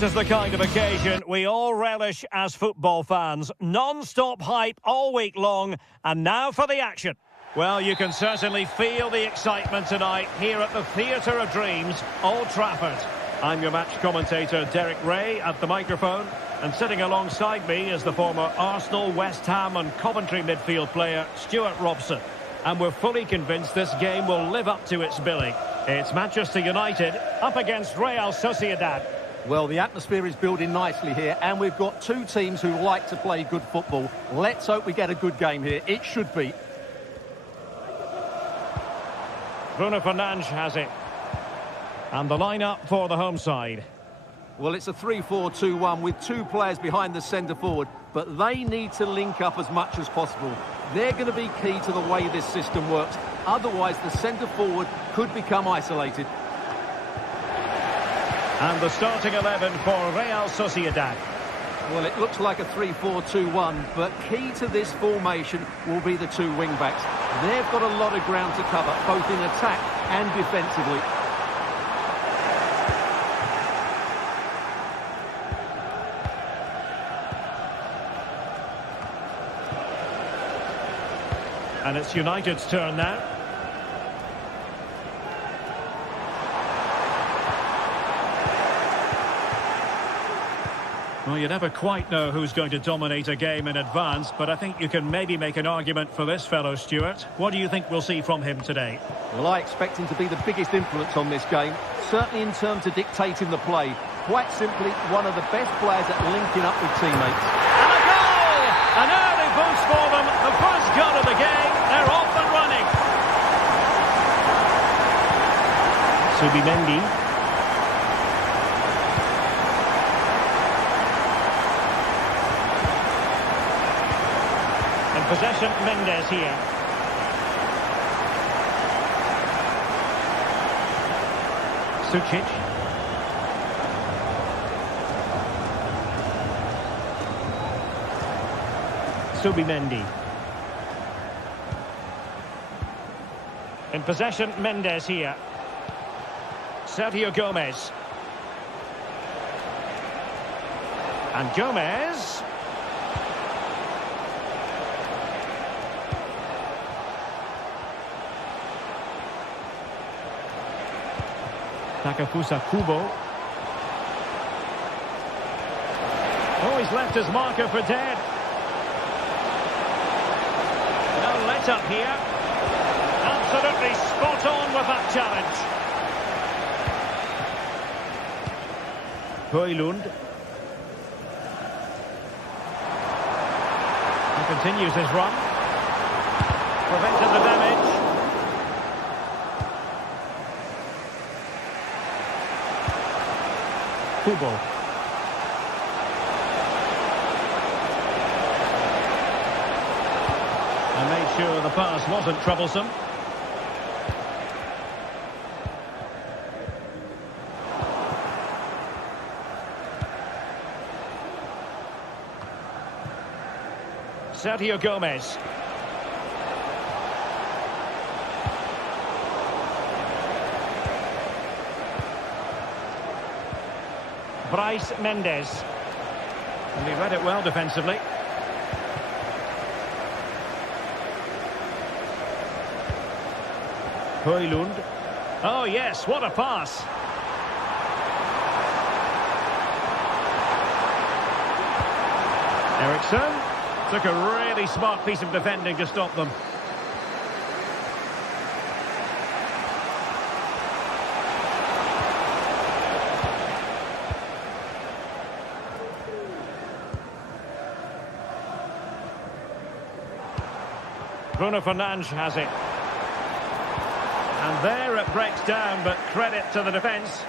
This is the kind of occasion we all relish as football fans. Non-stop hype all week long, and now for the action. Well, you can certainly feel the excitement tonight here at the Theatre of Dreams, Old Trafford. I'm your match commentator, Derek Ray, at the microphone. And sitting alongside me is the former Arsenal, West Ham and Coventry midfield player, Stuart Robson. And we're fully convinced this game will live up to its billing. It's Manchester United up against Real Sociedad. Well, the atmosphere is building nicely here, and we've got two teams who like to play good football. Let's hope we get a good game here. It should be. Bruno Fernandes has it. And the lineup for the home side. Well, it's a 3-4-2-1 with two players behind the centre forward, but they need to link up as much as possible. They're going to be key to the way this system works. Otherwise, the centre forward could become isolated. And the starting 11 for Real Sociedad. Well, it looks like a 3-4-2-1, but key to this formation will be the two wing-backs. They've got a lot of ground to cover, both in attack and defensively. And it's United's turn now. Well, you never quite know who's going to dominate a game in advance, but I think you can maybe make an argument for this fellow, Stuart. What do you think we'll see from him today? Well, I expect him to be the biggest influence on this game, certainly in terms of dictating the play. Quite simply, one of the best players at linking up with teammates. And a goal! An early boost for them. The first goal of the game. They're off and running. Subimendi. Possession, Mendes here. Sucic. Subimendi. In possession, Mendes here. Sergio Gomez. And Gomez. Takafusa Kubo. Oh, he's left his marker for dead. No let up here. Absolutely spot on with that challenge. Højlund. He continues his run. Prevented the damage. Kubo. And made sure the pass wasn't troublesome. Sergio Gomez. Bryce Mendes. And he read it well defensively. Højlund. Oh yes, what a pass. Eriksson. Took a really smart piece of defending to stop them. Bruno Fernandes has it. And there it breaks down, but credit to the defence.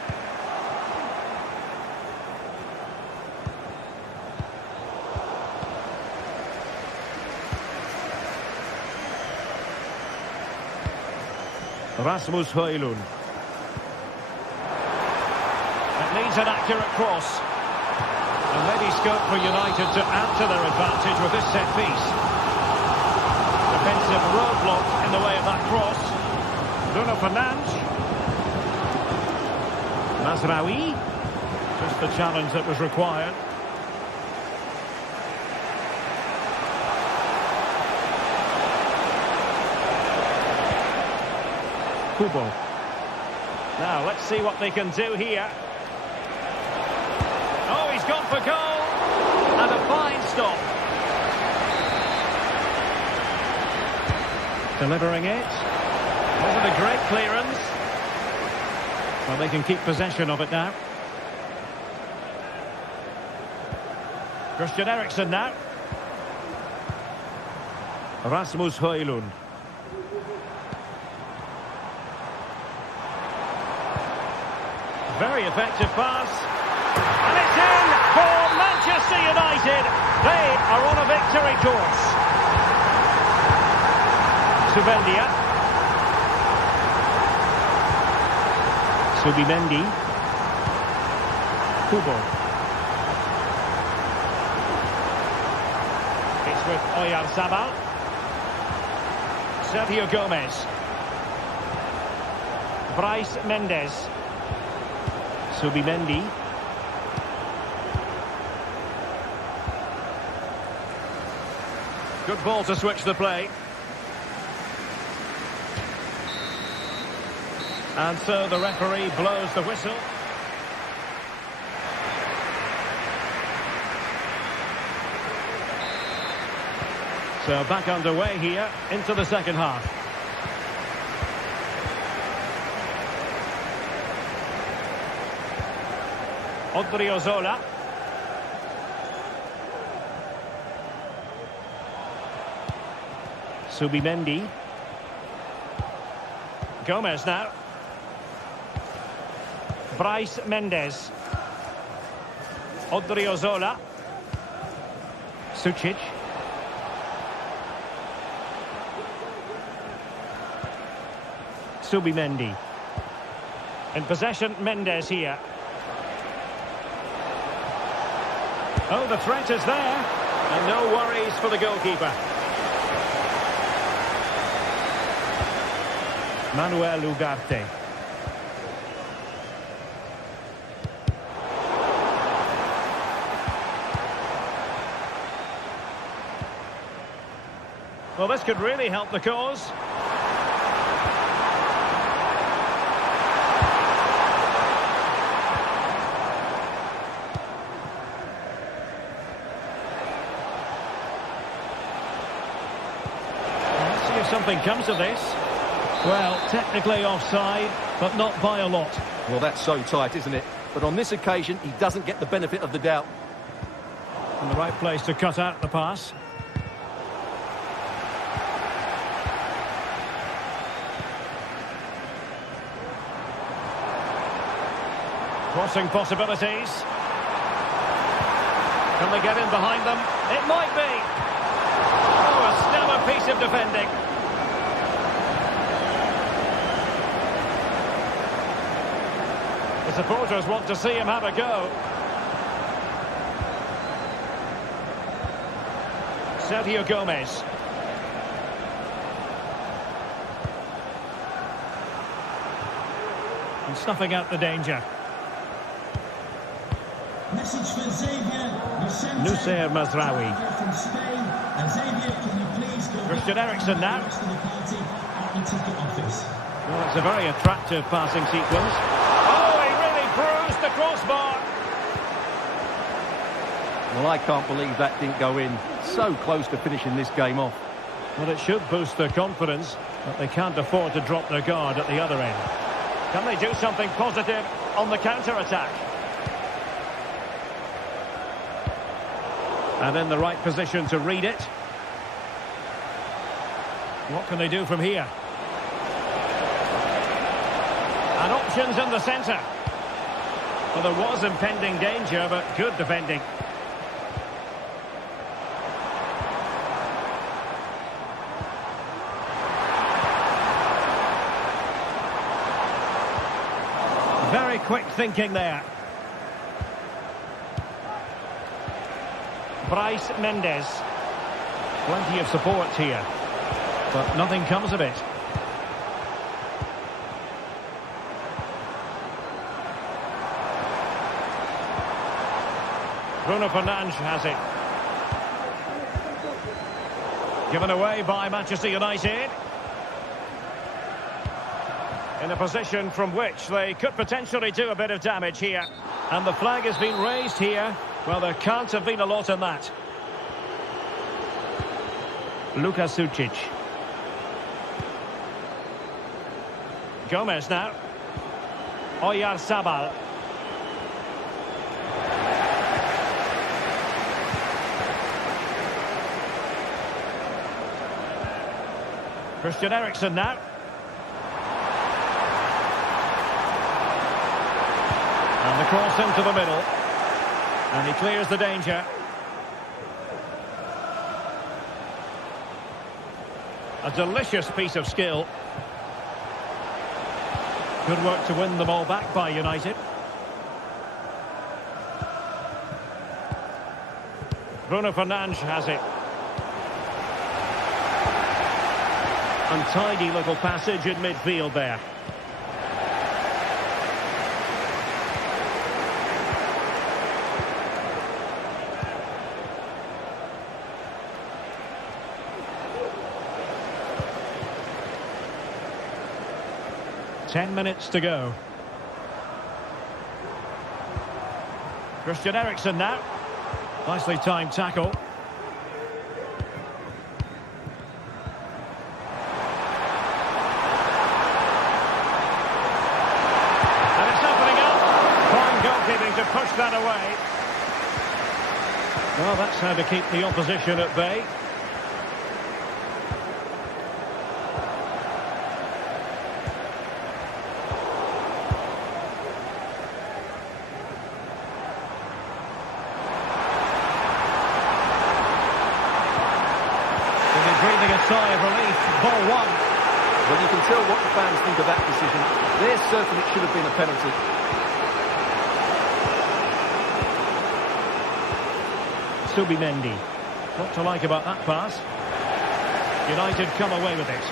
Rasmus Højlund. It needs an accurate cross. And maybe scope for United to add to their advantage with this set piece. Defensive roadblock in the way of that cross. Bruno Fernandes. Mazraoui. Just the challenge that was required. Kubo. Now, let's see what they can do here. Oh, he's gone for goal. And a fine stop. Delivering it. Wasn't a great clearance. Well, they can keep possession of it now. Christian Eriksen now. Rasmus Højlund. Very effective pass. And it's in for Manchester United. They are on a victory course. Subendia. Subimendi. Kubo. It's with Oyarzabal. Sergio Gomez. Bryce Mendes. Subimendi. Good ball to switch the play. And so the referee blows the whistle. So back underway here into the second half. Odriozola. Subimendi. Gomez now. Bryce Mendes. Odriozola. Sucic. Subimendi. In possession, Mendes here. Oh, the threat is there. And no worries for the goalkeeper. Manuel Ugarte. Well, this could really help the cause. Let's see if something comes of this. Well, technically offside, but not by a lot. Well, that's so tight, isn't it? But on this occasion, he doesn't get the benefit of the doubt. In the right place to cut out the pass. Crossing possibilities. Can they get in behind them? It might be. Oh, a stellar piece of defending. The supporters want to see him have a go. Sergio Gomez. And snuffing out the danger. Message for Xavier. Nusayr Mazraoui. From Spain. And Xavier, can you please go Christian Eriksen now. to the party at the ticket office? Well, it's a very attractive passing sequence. Oh, he really bruised the crossbar. Well, I can't believe that didn't go in. So close to finishing this game off. Well, it should boost their confidence, but they can't afford to drop their guard at the other end. Can they do something positive on the counter-attack? And in the right position to read it. What can they do from here? And options in the centre. Well, there was impending danger, but good defending. Very quick thinking there. Bryce Mendes. Plenty of support here, but nothing comes of it. Bruno Fernandes has it. Given away by Manchester United. In a position from which they could potentially do a bit of damage here. And the flag has been raised here. Well, there can't have been a lot in that. Luka Sucic. Gomez now. Oyarzabal. Christian Eriksen now. And the cross into the middle. And he clears the danger. A delicious piece of skill. Good work to win the ball back by United. Bruno Fernandes has it. Untidy little passage in midfield there. Ten minutes to go. Christian Eriksen now. Nicely timed tackle. And it's opening up. Fine goalkeeping to push that away. Well, that's how to keep the opposition at bay. Breathing a sigh of relief. Ball one. Well, you can tell what the fans think of that decision. They're certain it should have been a penalty. Subimendi. What to like about that pass? United come away with it.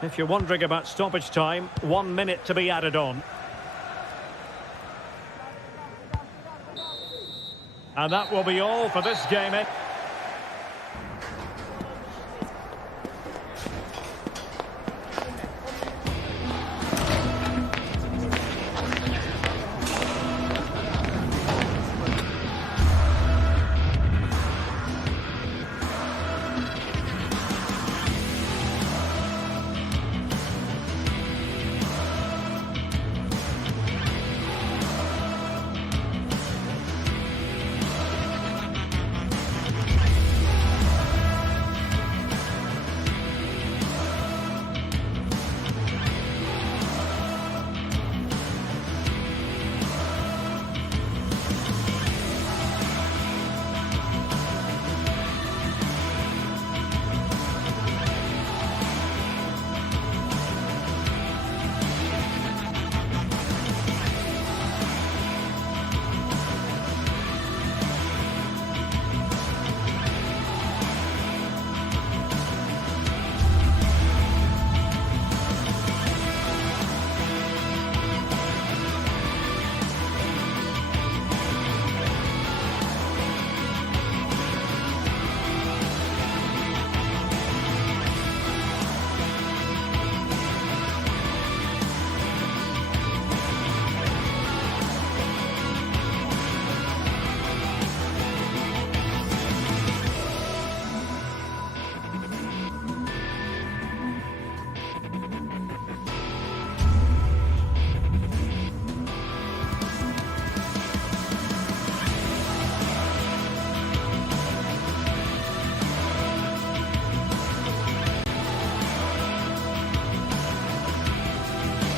If you're wondering about stoppage time, 1 minute to be added on. And that will be all for this game.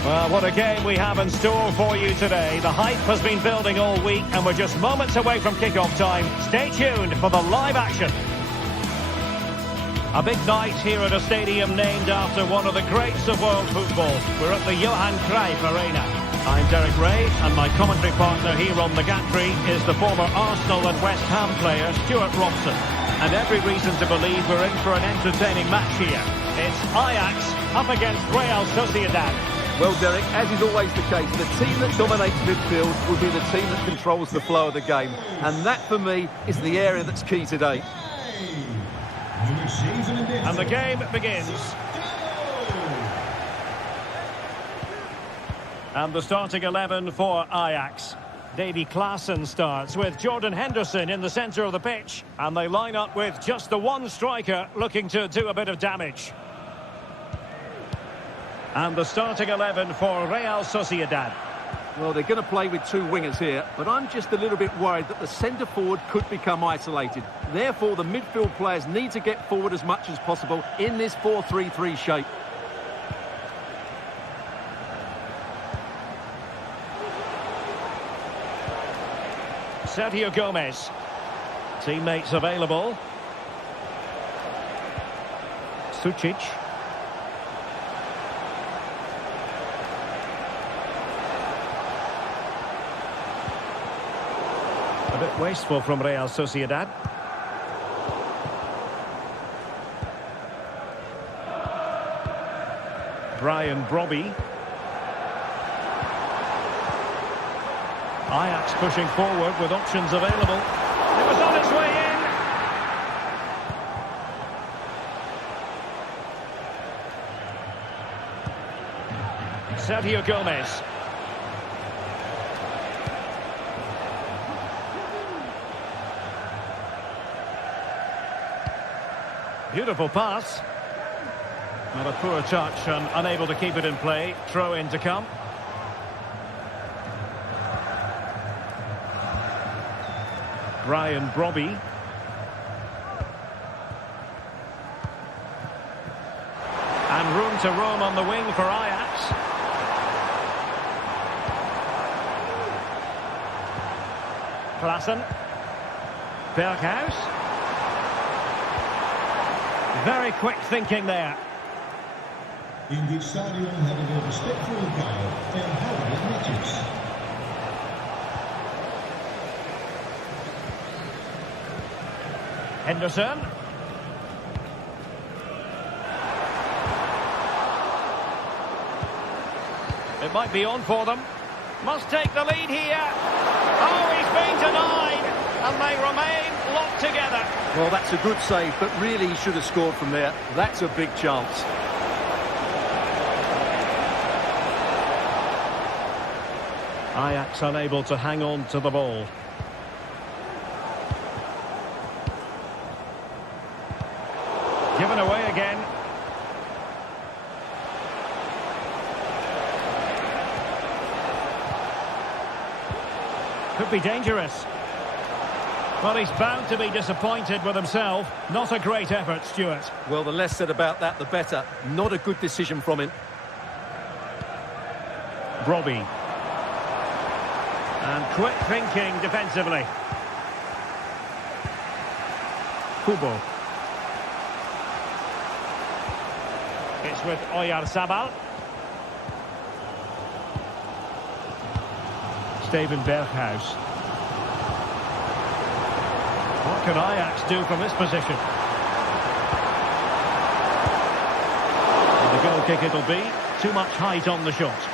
Well, what a game we have in store for you today. The hype has been building all week and we're just moments away from kick-off time. Stay tuned for the live action. A big night here at a stadium named after one of the greats of world football. We're at the Johan Cruyff Arena. I'm Derek Ray, and my commentary partner here on the gantry is the former Arsenal and West Ham player Stuart Robson. And every reason to believe we're in for an entertaining match here. It's Ajax up against Real Sociedad. Well, Derek, as is always the case, the team that dominates midfield will be the team that controls the flow of the game. And that, for me, is the area that's key today. And the game begins. And the starting 11 for Ajax. Davy Klaassen starts with Jordan Henderson in the centre of the pitch. And they line up with just the one striker looking to do a bit of damage. And the starting 11 for Real Sociedad. Well, they're going to play with two wingers here, but I'm just a little bit worried that the centre-forward could become isolated. Therefore, the midfield players need to get forward as much as possible in this 4-3-3 shape. Sergio Gomez. Teammates available. Sucic. A bit wasteful from Real Sociedad. Brian Brobby. Ajax pushing forward with options available. It was on its way in. Sergio Gomez. Beautiful pass. Not a poor touch and unable to keep it in play. Throw in to come. Brian Brobby. And room to roam on the wing for Ajax. Klaassen. Berghuis. Very quick thinking there. In dit stadion hebben we respect voor elkaar en houden het netjes. Henderson. It might be on for them. Must take the lead here. Oh, he's been denied. And they remain locked together. Well, that's a good save, but really he should have scored from there. That's a big chance. Ajax unable to hang on to the ball. Given away again. Could be dangerous. Well, he's bound to be disappointed with himself. Not a great effort, Stuart. Well, the less said about that, the better. Not a good decision from him. Brobby. And quick thinking defensively. Kubo. It's with Oyarzabal. Steven Berghuis. What can Ajax do from this position? And the goal kick it'll be. Too much height on the shot.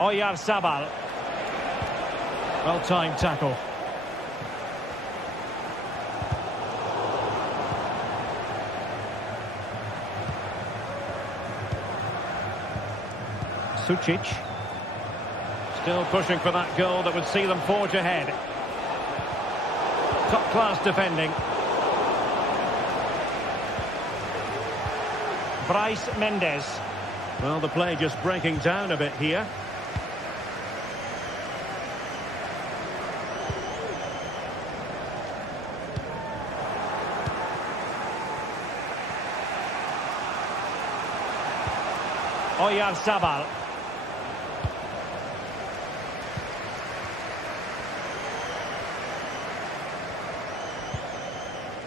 Oyarzabal. Well-timed tackle. Sucic. Still pushing for that goal that would see them forge ahead. Top-class defending. Bryce Mendes. Well, the play just breaking down a bit here. Oyarzabal.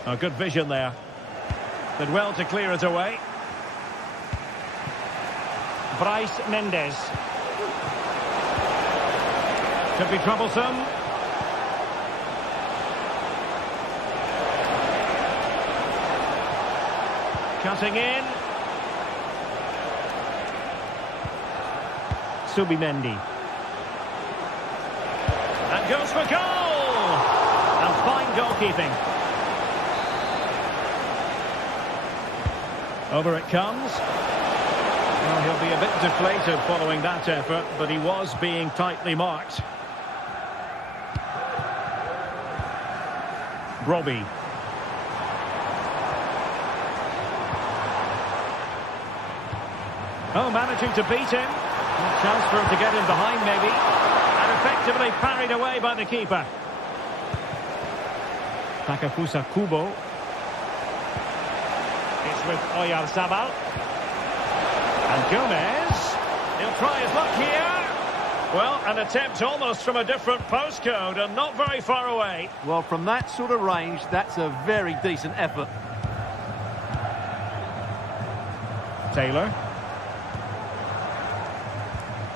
A good vision there. Did well to clear it away. Bryce Mendes. Could be troublesome. Cutting in. Subimendi. And goes for goal! And fine goalkeeping. Over it comes. Well, he'll be a bit deflated following that effort, but he was being tightly marked. Robbie. Oh, managing to beat him. A chance for him to get in behind, maybe. And effectively parried away by the keeper. Takafusa Kubo. It's with Oyarzabal. And Gomez. He'll try his luck here. Well, an attempt almost from a different postcode and not very far away. Well, from that sort of range, that's a very decent effort. Taylor.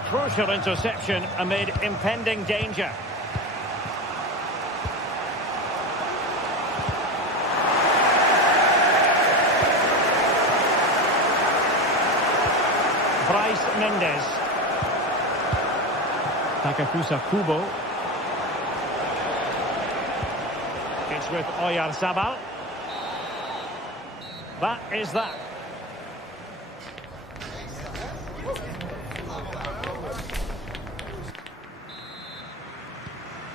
Crucial interception amid impending danger. Bryce Mendes. Takafusa Kubo. It's with Oyarzabal. That is that.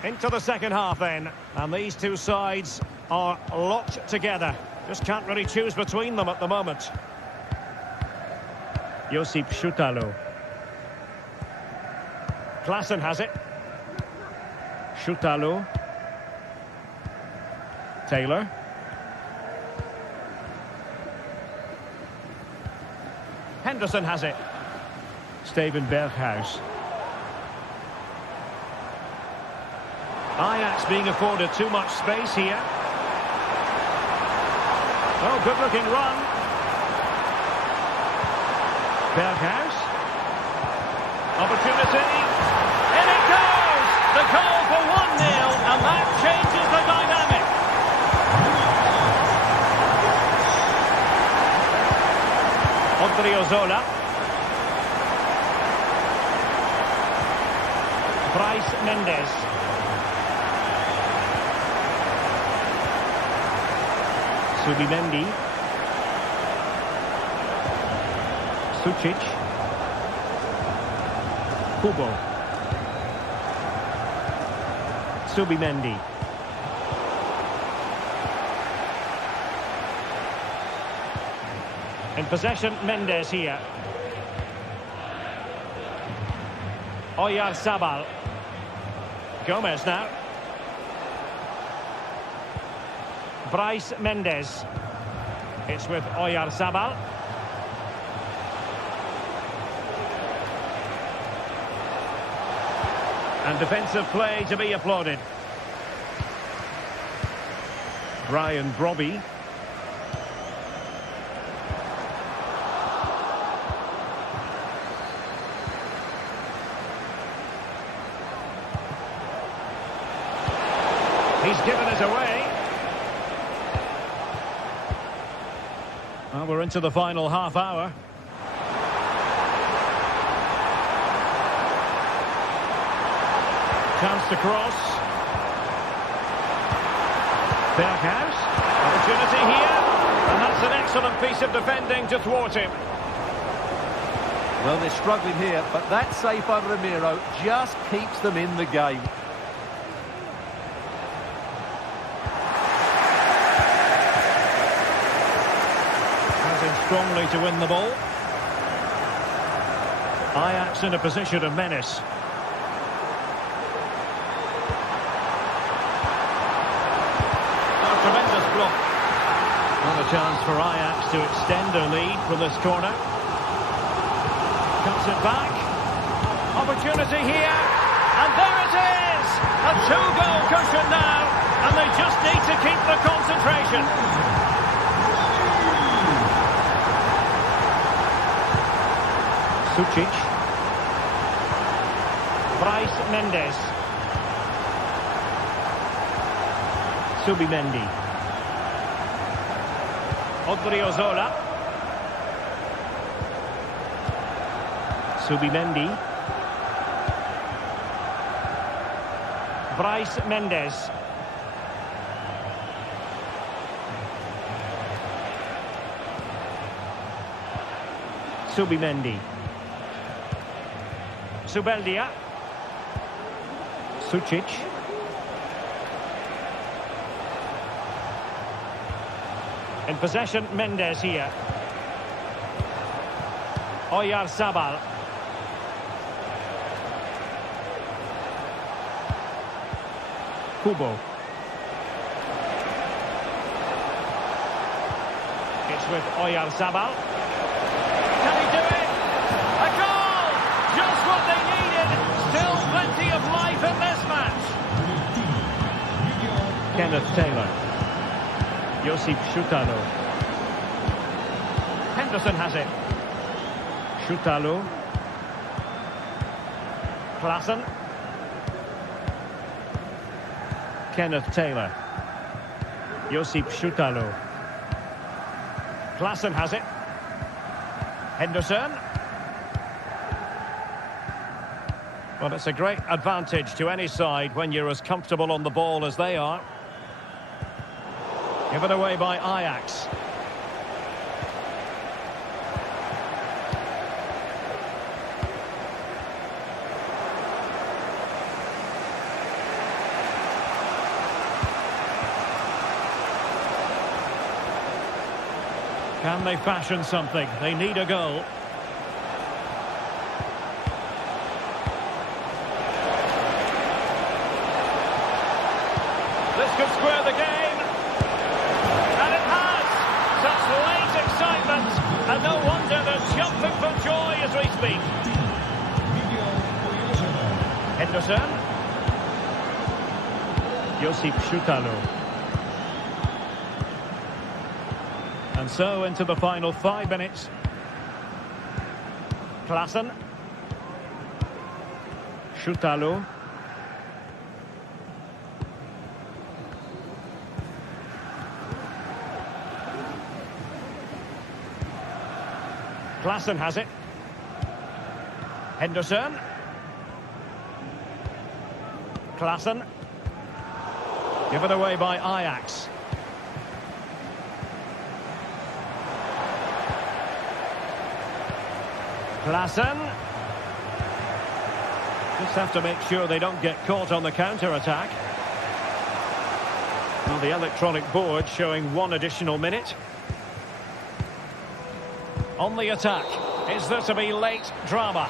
Into the second half then, and these two sides are locked together. Just can't really choose between them at the moment. Josip Šutalo. Klaassen has it. Šutalo. Taylor. Henderson has it. Steven Berghuis. Ajax being afforded too much space here. Oh, good-looking run. Berghuis. Opportunity. In it goes! The goal for 1-0, and that changes the dynamic. Odriozola. Bryce Mendes. Subimendi. Sucic. Kubo. Subimendi. In possession, Mendes here. Oyarzabal. Gomez now. Bryce Mendes. It's with Oyarzabal. And defensive play to be applauded. Brian Brobby. He's given it away. Well, we're into the final half hour. Chance to cross. Berghuis. Opportunity here. And that's an excellent piece of defending to thwart him. Well, they're struggling here, but that save by Ramiro just keeps them in the game. Strongly to win the ball. Ajax in a position of menace. Oh, tremendous block. Not a chance for Ajax to extend their lead from this corner. Cuts it back. Opportunity here. And there it is! A two-goal cushion now. And they just need to keep the concentration. Sucic. Bryce Mendes. Subimendi. Odriozola. Subimendi. Bryce Mendes. Subimendi. Subeldia. Sucic. In possession, Mendes here. Oyarzabal. Kubo. It's with Oyarzabal. Can he do it? A goal! Just what they needed. Still plenty of life in this match. Kenneth Taylor. Josip Šutalo. Henderson has it. Šutalo. Klaassen. Kenneth Taylor. Josip Šutalo. Klaassen has it. Henderson. Well, it's a great advantage to any side when you're as comfortable on the ball as they are. Given away by Ajax. Can they fashion something? They need a goal. This could square the game. And it has. Such late excitement. And no wonder they're jumping for joy as we speak. Henderson. Josip Šutalo. And so into the final 5 minutes. Klaassen. Šutalo. Klaassen has it. Henderson. Klaassen. Given away by Ajax. Klaassen. Just have to make sure they don't get caught on the counter-attack. Well, the electronic board showing 1 additional minute. On the attack. Is there to be late drama?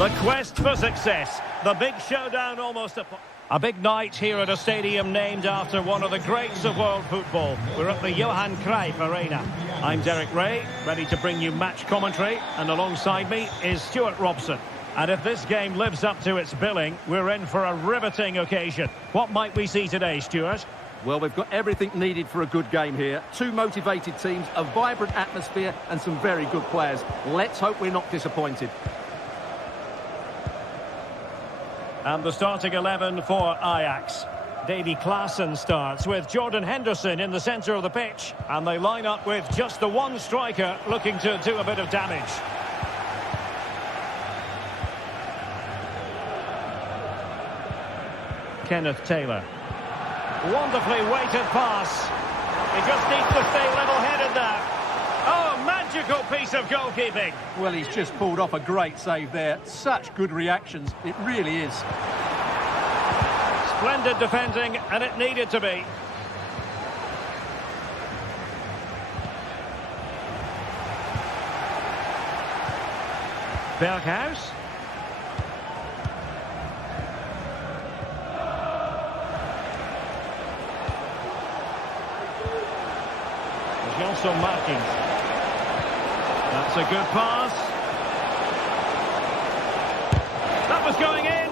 The quest for success. The big showdown almost a big night here at a stadium named after one of the greats of world football. We're at the Johan Cruyff Arena. I'm Derek Ray, ready to bring you match commentary, and alongside me is Stuart Robson. And if this game lives up to its billing, we're in for a riveting occasion. What might we see today, Stuart? Well, we've got everything needed for a good game here. Two motivated teams, a vibrant atmosphere and some very good players. Let's hope we're not disappointed. And the starting 11 for Ajax. Davy Klaassen starts with Jordan Henderson in the centre of the pitch. And they line up with just the one striker looking to do a bit of damage. Kenneth Taylor. Wonderfully weighted pass. He just needs to stay level-headed now. Oh, magical piece of goalkeeping. Well, he's just pulled off a great save there. Such good reactions. It really is. Splendid defending, and it needed to be. Berghuis. Also Martins. That's a good pass. That was going in.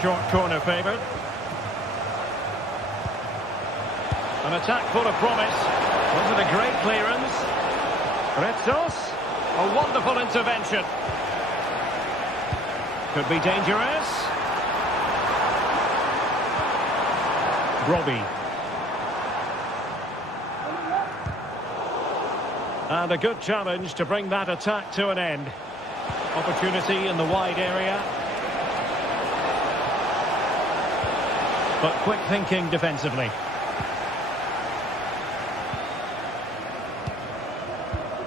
Short corner favoured. An attack full of promise. Wasn't a great clearance. Retsos. A wonderful intervention. Could be dangerous. Robbie. And a good challenge to bring that attack to an end. Opportunity in the wide area. But quick thinking defensively.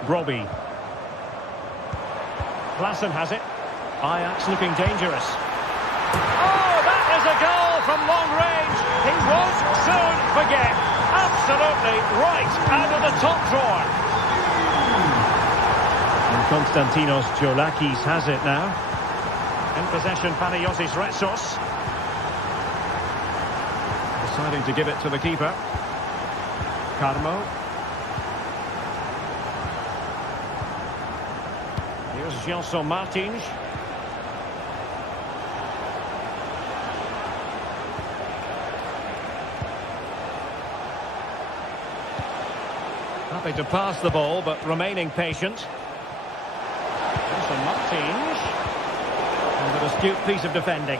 Robbie. Klaassen has it. Ajax looking dangerous. Oh, that is a goal from long range. He won't soon forget. Absolutely right out of the top drawer. Konstantinos Giolakis has it now. In possession, Panagiotis Retsos. Deciding to give it to the keeper. Carmo. Here's Gelson Martins. Happy to pass the ball, but remaining patient. Martins. And an astute piece of defending.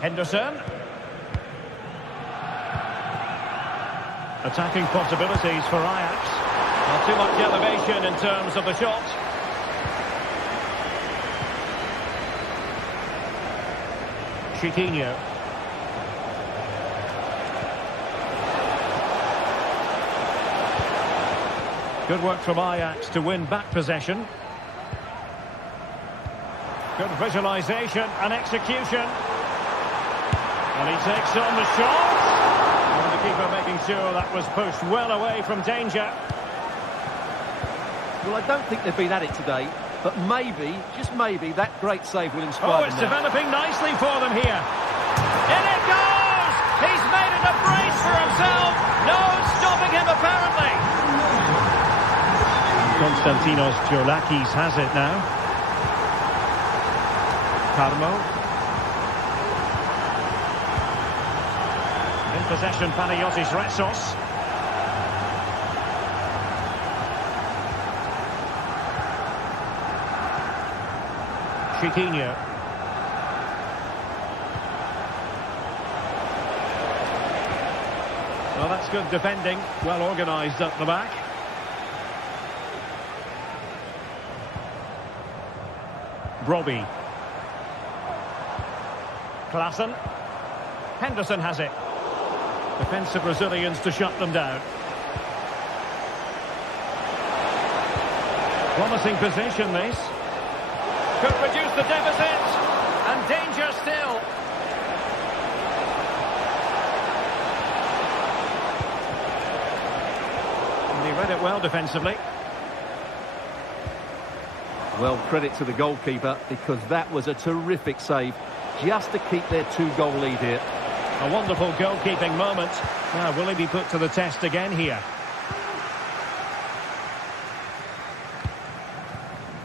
Henderson. Attacking possibilities for Ajax. Not too much elevation in terms of the shot. Chiquinho. Good work from Ajax to win back possession. Good visualisation and execution. And he takes on the shot. And the keeper making sure that was pushed well away from danger. Well, I don't think they've been at it today, but maybe, just maybe, that great save will inspire them. Oh, it's developing nicely for them here. In it goes! He's made it a brace for himself. No stopping him, apparently. Konstantinos Giolakis has it now. Carmo. In possession, Panagiotis Retsos. Chiquinho. Well, that's good defending. Well organised up the back. Robbie. Klaassen. Henderson has it. Defensive resilience to shut them down. Promising position, this. Could reduce the deficit. And danger still. And he Read it well defensively. Well, credit to the goalkeeper, because that was a terrific save, just to keep their 2-goal lead here. A wonderful goalkeeping moment. Now, will he be put to the test again here?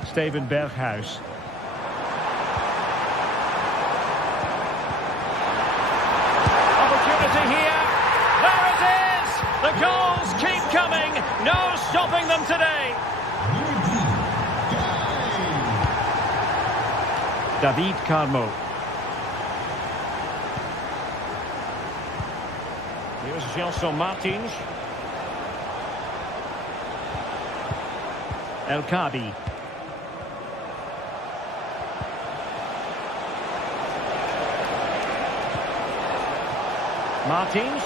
Steven Berghuis. Opportunity here. There it is! The goals keep coming. No stopping them today. David Carmo. Here's Gelson Martins. El Khabi. Martins.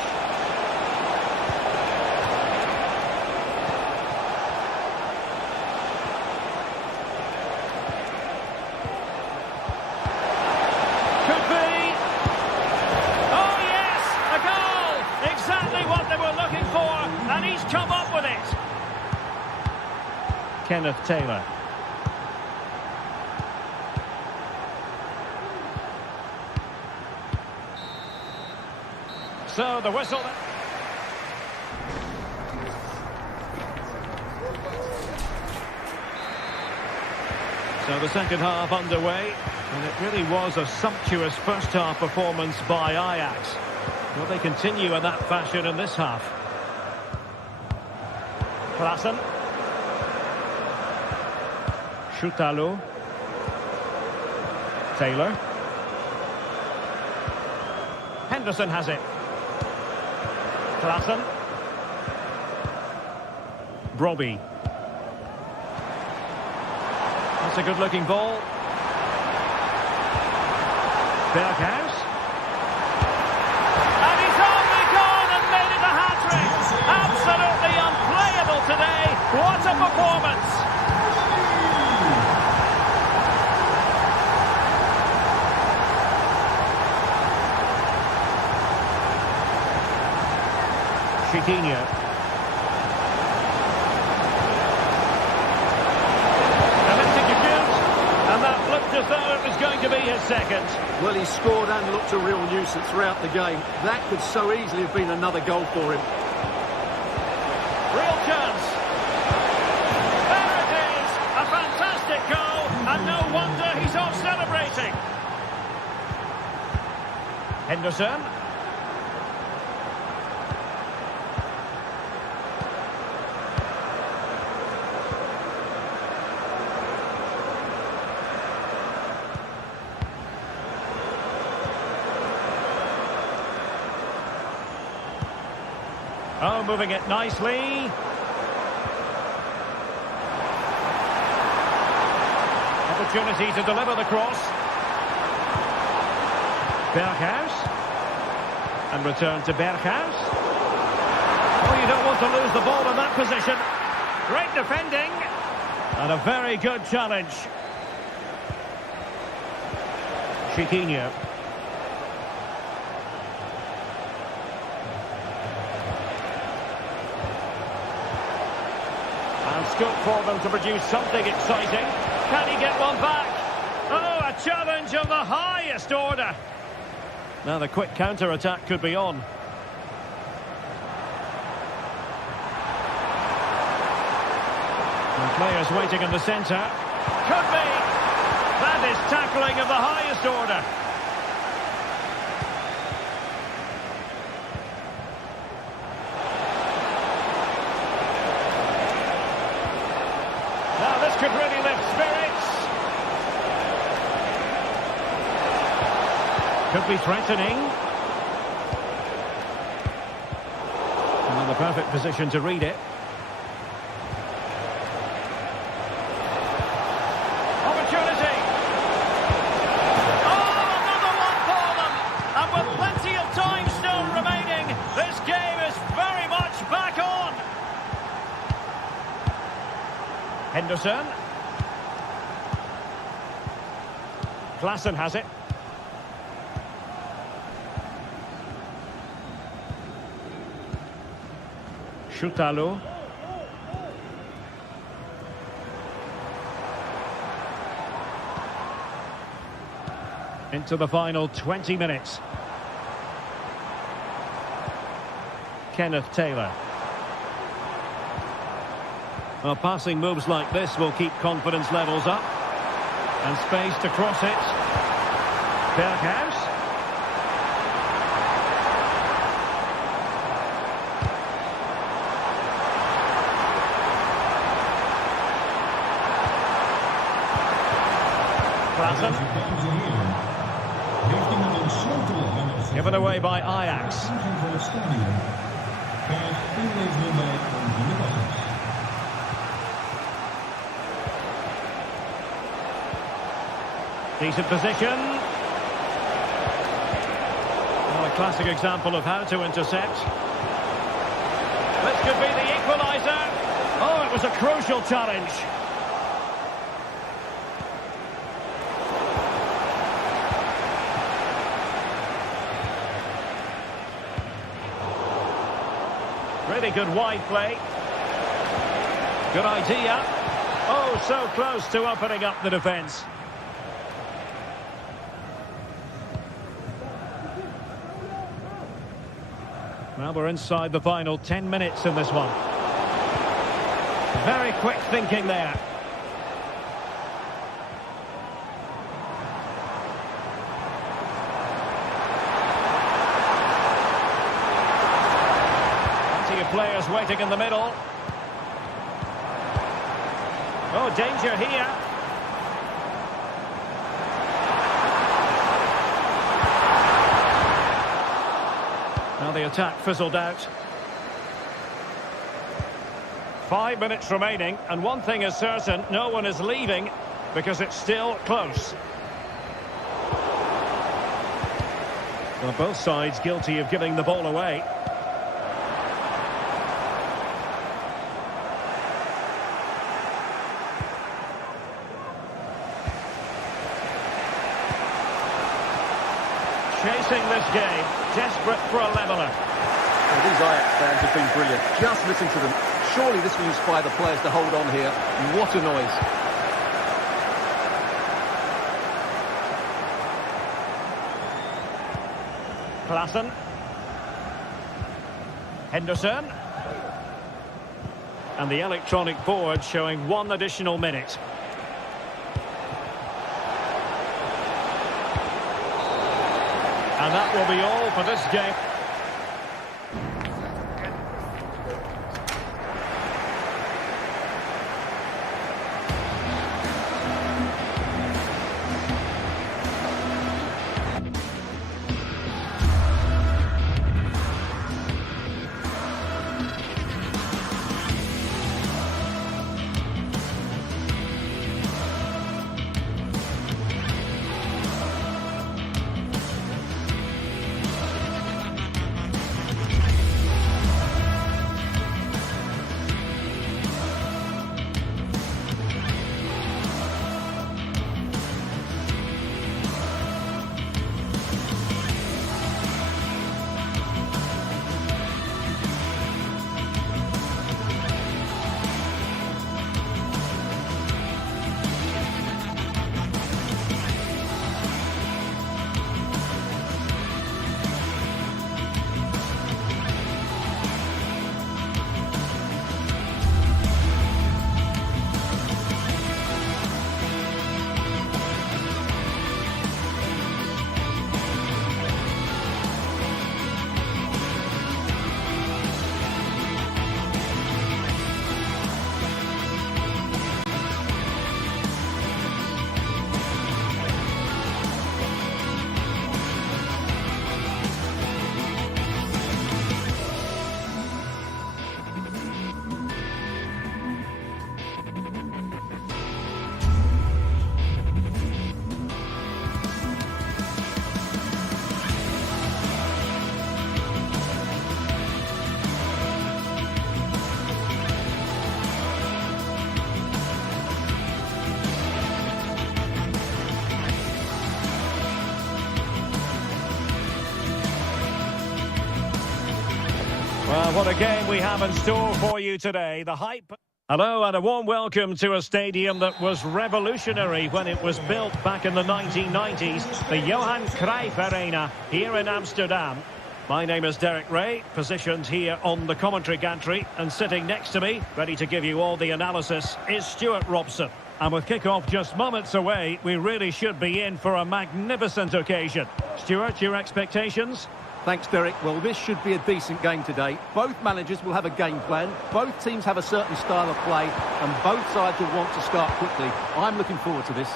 Could be. Oh yes, a goal! Exactly what they were looking for, and he's come up with it. Kenneth Taylor. So the whistle. So the second half underway, and it really was a sumptuous first half performance by Ajax. Will they continue in that fashion in this half? Klaassen. Schutalo. Taylor. Henderson has it. Klaassen. Brobbey. That's a good-looking ball. Berghuis. And he's only gone and made it a hat-trick. Absolutely unplayable today. What a performance. Chiquinho. And that looked as though it was going to be his second. Well, he scored and looked a real nuisance throughout the game. That could so easily have been another goal for him. Real chance. There it is. A fantastic goal. And no wonder he's off celebrating. Henderson. Oh, moving it nicely. Opportunity to deliver the cross. Berghuis. And return to Berghuis. Oh, you don't want to lose the ball in that position. Great defending. And a very good challenge. Chiquinho. And scope for them to produce something exciting. Can he get one back? Oh, a challenge of the highest order. Now the quick counter-attack could be on. And players waiting in the centre. Could be. That is tackling of the highest order. Now this could really lift spirits. Could be threatening. And in the perfect position to read it. Opportunity. Oh, another one for them. And with plenty of time still remaining, this game is very much back on. Henderson. Klaassen has it. Schutalo. Into the final 20 minutes. Kenneth Taylor. Well, passing moves like this will keep confidence levels up. And space to cross it. Berghuis. Given away by Ajax. Decent position. Well, a classic example of how to intercept. This could be the equaliser. Oh, it was a crucial challenge. Really good wide play. Good idea. Oh, so close to opening up the defence. Well, we're inside the final 10 minutes in this one. Very quick thinking there. Players waiting in the middle. Oh, danger here. Now the attack fizzled out. 5 minutes remaining, and one thing is certain, no one is leaving because it's still close. Well, both sides guilty of giving the ball away. Chasing this game, desperate for a leveller. Well, these Ajax fans have been brilliant. Just listen to them. Surely this will inspire the players to hold on here. What a noise. Klaassen. Henderson. And the electronic board showing 1 additional minute. And that will be all for this game. Well, what a game we have in store for you today. The hype... Hello and a warm welcome to a stadium that was revolutionary when it was built back in the 1990s, the Johan Cruyff Arena here in Amsterdam. My name is Derek Ray, positioned here on the commentary gantry, and sitting next to me, ready to give you all the analysis, is Stuart Robson. And with kick-off just moments away, we really should be in for a magnificent occasion. Stuart, your expectations? Thanks, Derek. Well, this should be a decent game today. Both managers will have a game plan. Both teams have a certain style of play, and both sides will want to start quickly. I'm looking forward to this.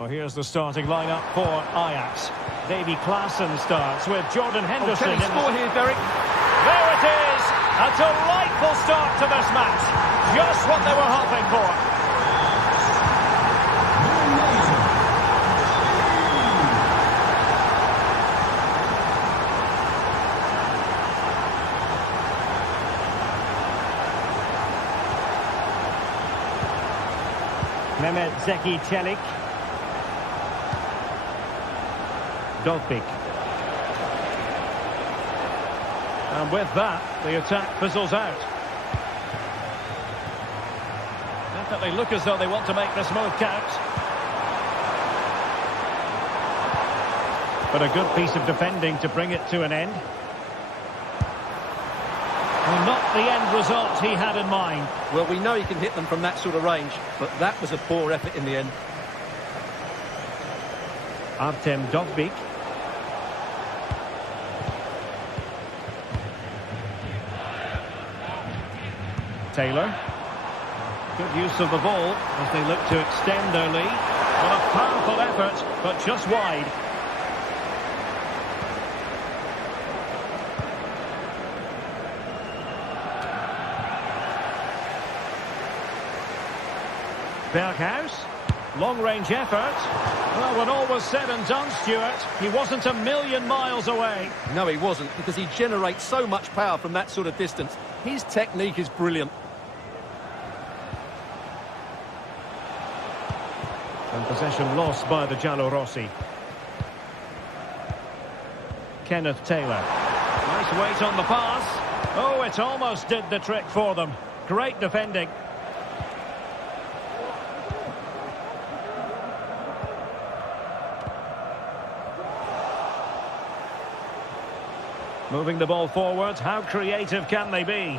Well, here's the starting lineup for Ajax. Davy Klaassen starts with Jordan Henderson. Can he score here, Derek? There it is! A delightful start to this match. Just what they were hoping for. Mehmet Zeki Çelik. Dovbik. And with that, the attack fizzles out. Definitely look as though they want to make this move count. But a good piece of defending to bring it to an end. Well, not the end result he had in mind. Well, we know he can hit them from that sort of range, but that was a poor effort in the end. Artem Dovbik. Taylor. Good use of the ball as they look to extend their lead. Well, a powerful effort, but just wide. Berghuis, long-range effort. Well, when all was said and done, Stuart, he wasn't a million miles away. No, he wasn't, because he generates so much power from that sort of distance. His technique is brilliant. And possession lost by the Giallorossi. Kenneth Taylor. Nice weight on the pass. Oh, it almost did the trick for them. Great defending. Moving the ball forward, how creative can they be?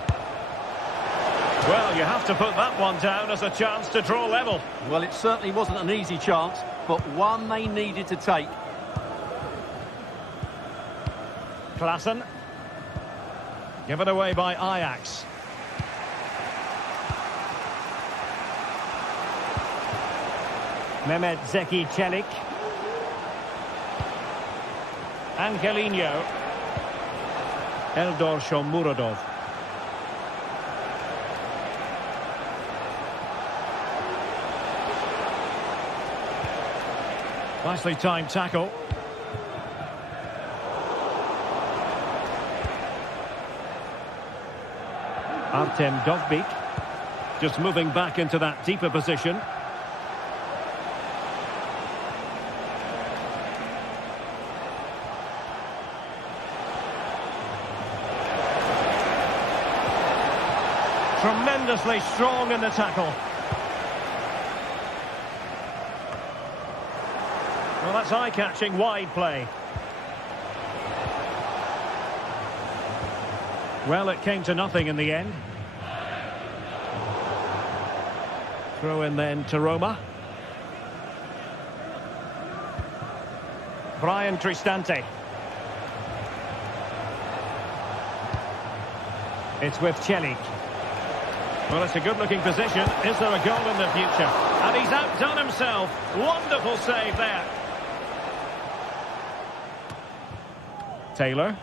Well, you have to put that one down as a chance to draw level. Well, it certainly wasn't an easy chance, but one they needed to take. Klaassen. Given away by Ajax. Mehmet Zeki Çelik. Angelino. Eldor Shomurodov. Nicely timed tackle. Artem Dovbik. Just moving back into that deeper position. Tremendously strong in the tackle. Well, that's eye-catching wide play. Well, it came to nothing in the end. Throw in then to Roma. Brian Cristante. It's with Çelik. Well, it's a good-looking position. Is there a goal in the future? And he's outdone himself. Wonderful save there. Taylor.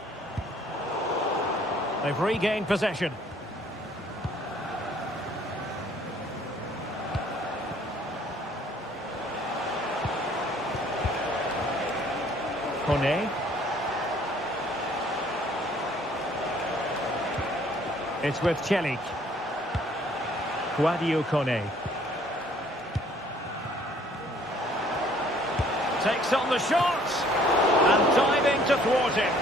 They've regained possession. Kone. It's with Çelik. Guadio Kone. Takes on the shot. And diving to thwart it.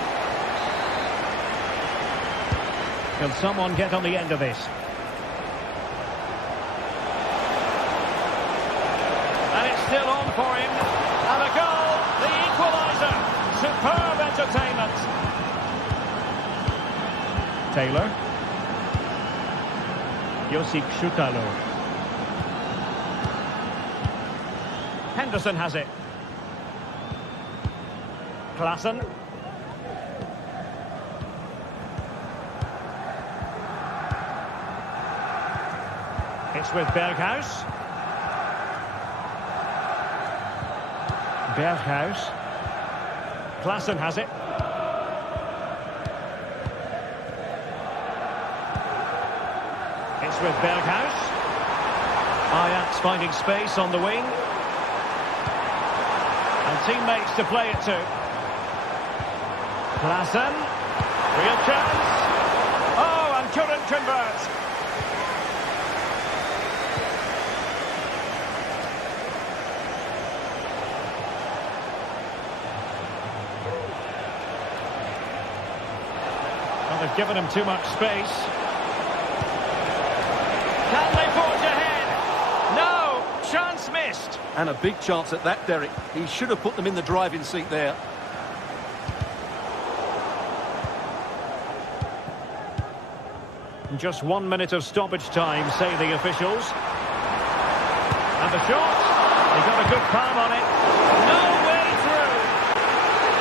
Can someone get on the end of this? And it's still on for him. And a goal, the equaliser. Superb entertainment. Taylor. Josip Schutalo. Henderson has it. Klaassen. It's with Berghuis. Berghuis. Klaassen has it. It's with Berghuis. Ajax finding space on the wing. And teammates to play it to. Klaassen. Real chance. Oh, and couldn't convert. Well, they've given him too much space. Can they forge ahead? No! Chance missed. And a big chance at that, Derek. He should have put them in the driving seat there. Just 1 minute of stoppage time, say the officials. And the shot. He got a good palm on it. No way through.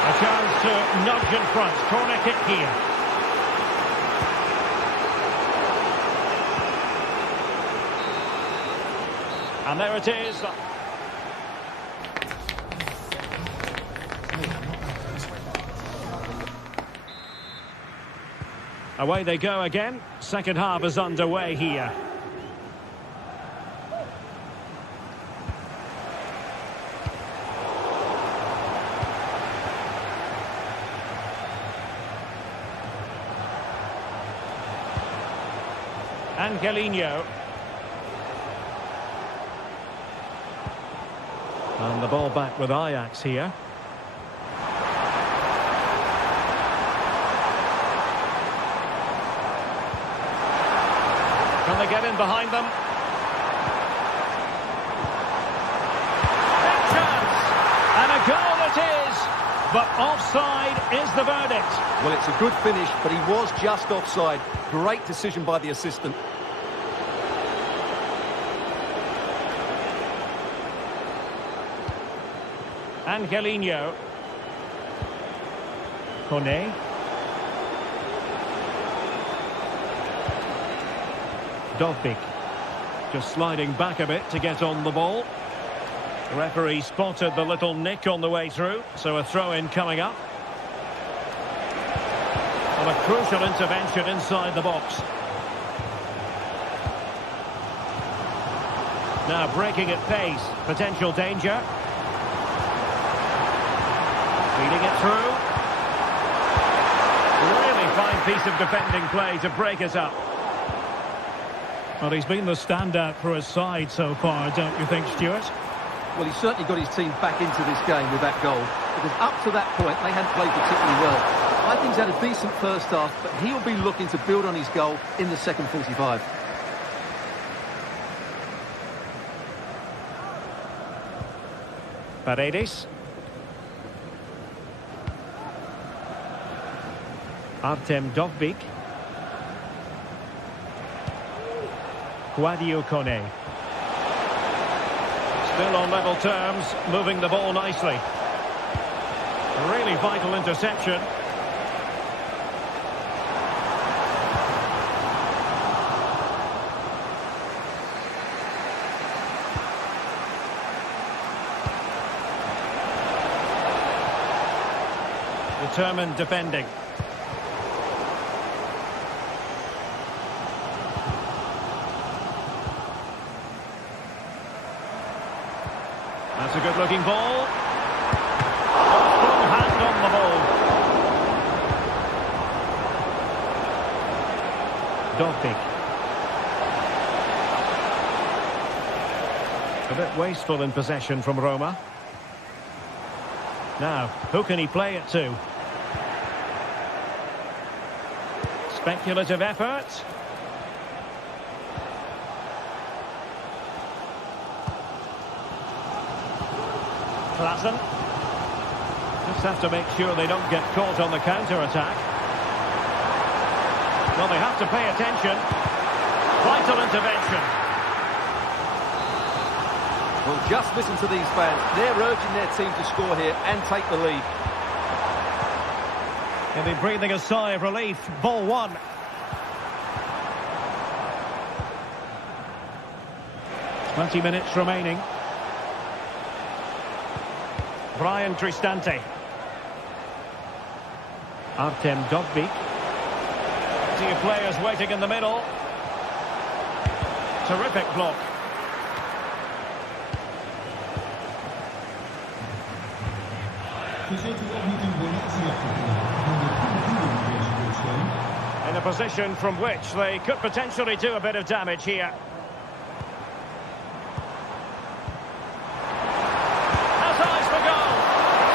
A chance to nudge in front. Corner kick here. And there it is. Away they go again. Second half is underway here. Angelino. And the ball back with Ajax here. Can they get in behind them? Big chance! And a goal it is! But offside is the verdict. Well, it's a good finish, but he was just offside. Great decision by the assistant. Angelino. Kone. Dovbyk. Just sliding back a bit to get on the ball. The referee spotted the little nick on the way through, so a throw-in coming up. And a crucial intervention inside the box. Now breaking at pace, potential danger. Feeding it through. Really fine piece of defending play to break it up. Well, he's been the standout for his side so far, don't you think, Stuart? Well, he certainly got his team back into this game with that goal. Because up to that point, they hadn't played particularly well. I think he's had a decent first half, but he'll be looking to build on his goal in the second 45. Paredes. Artem Dovbyk. Guadio Kone. Still on level terms, moving the ball nicely. Really vital interception. Determined defending. That's a good-looking ball. Strong hand on the ball. Dovbyk. A bit wasteful in possession from Roma. Now, who can he play it to? Speculative effort. Klassen. Just have to make sure they don't get caught on the counter-attack. Well, they have to pay attention. Vital intervention. Well, just listen to these fans. They're urging their team to score here and take the lead. He'll be breathing a sigh of relief. Ball one. "20 minutes remaining. Brian Cristante. Artem Dovbyk. Plenty of players waiting in the middle. Terrific block. In a position from which they could potentially do a bit of damage here. Has eyes for goal.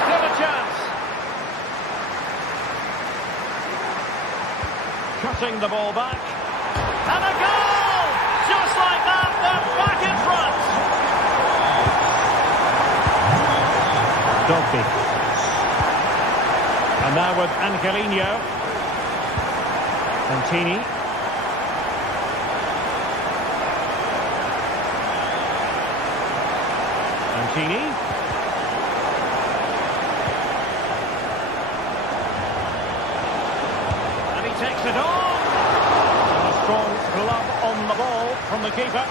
Still a chance. Cutting the ball back. And a goal! Just like that, they're back in front. Dovbyk. And now with Angelino. Santini. Santini. And he takes it on. And a strong glove on the ball from the keeper.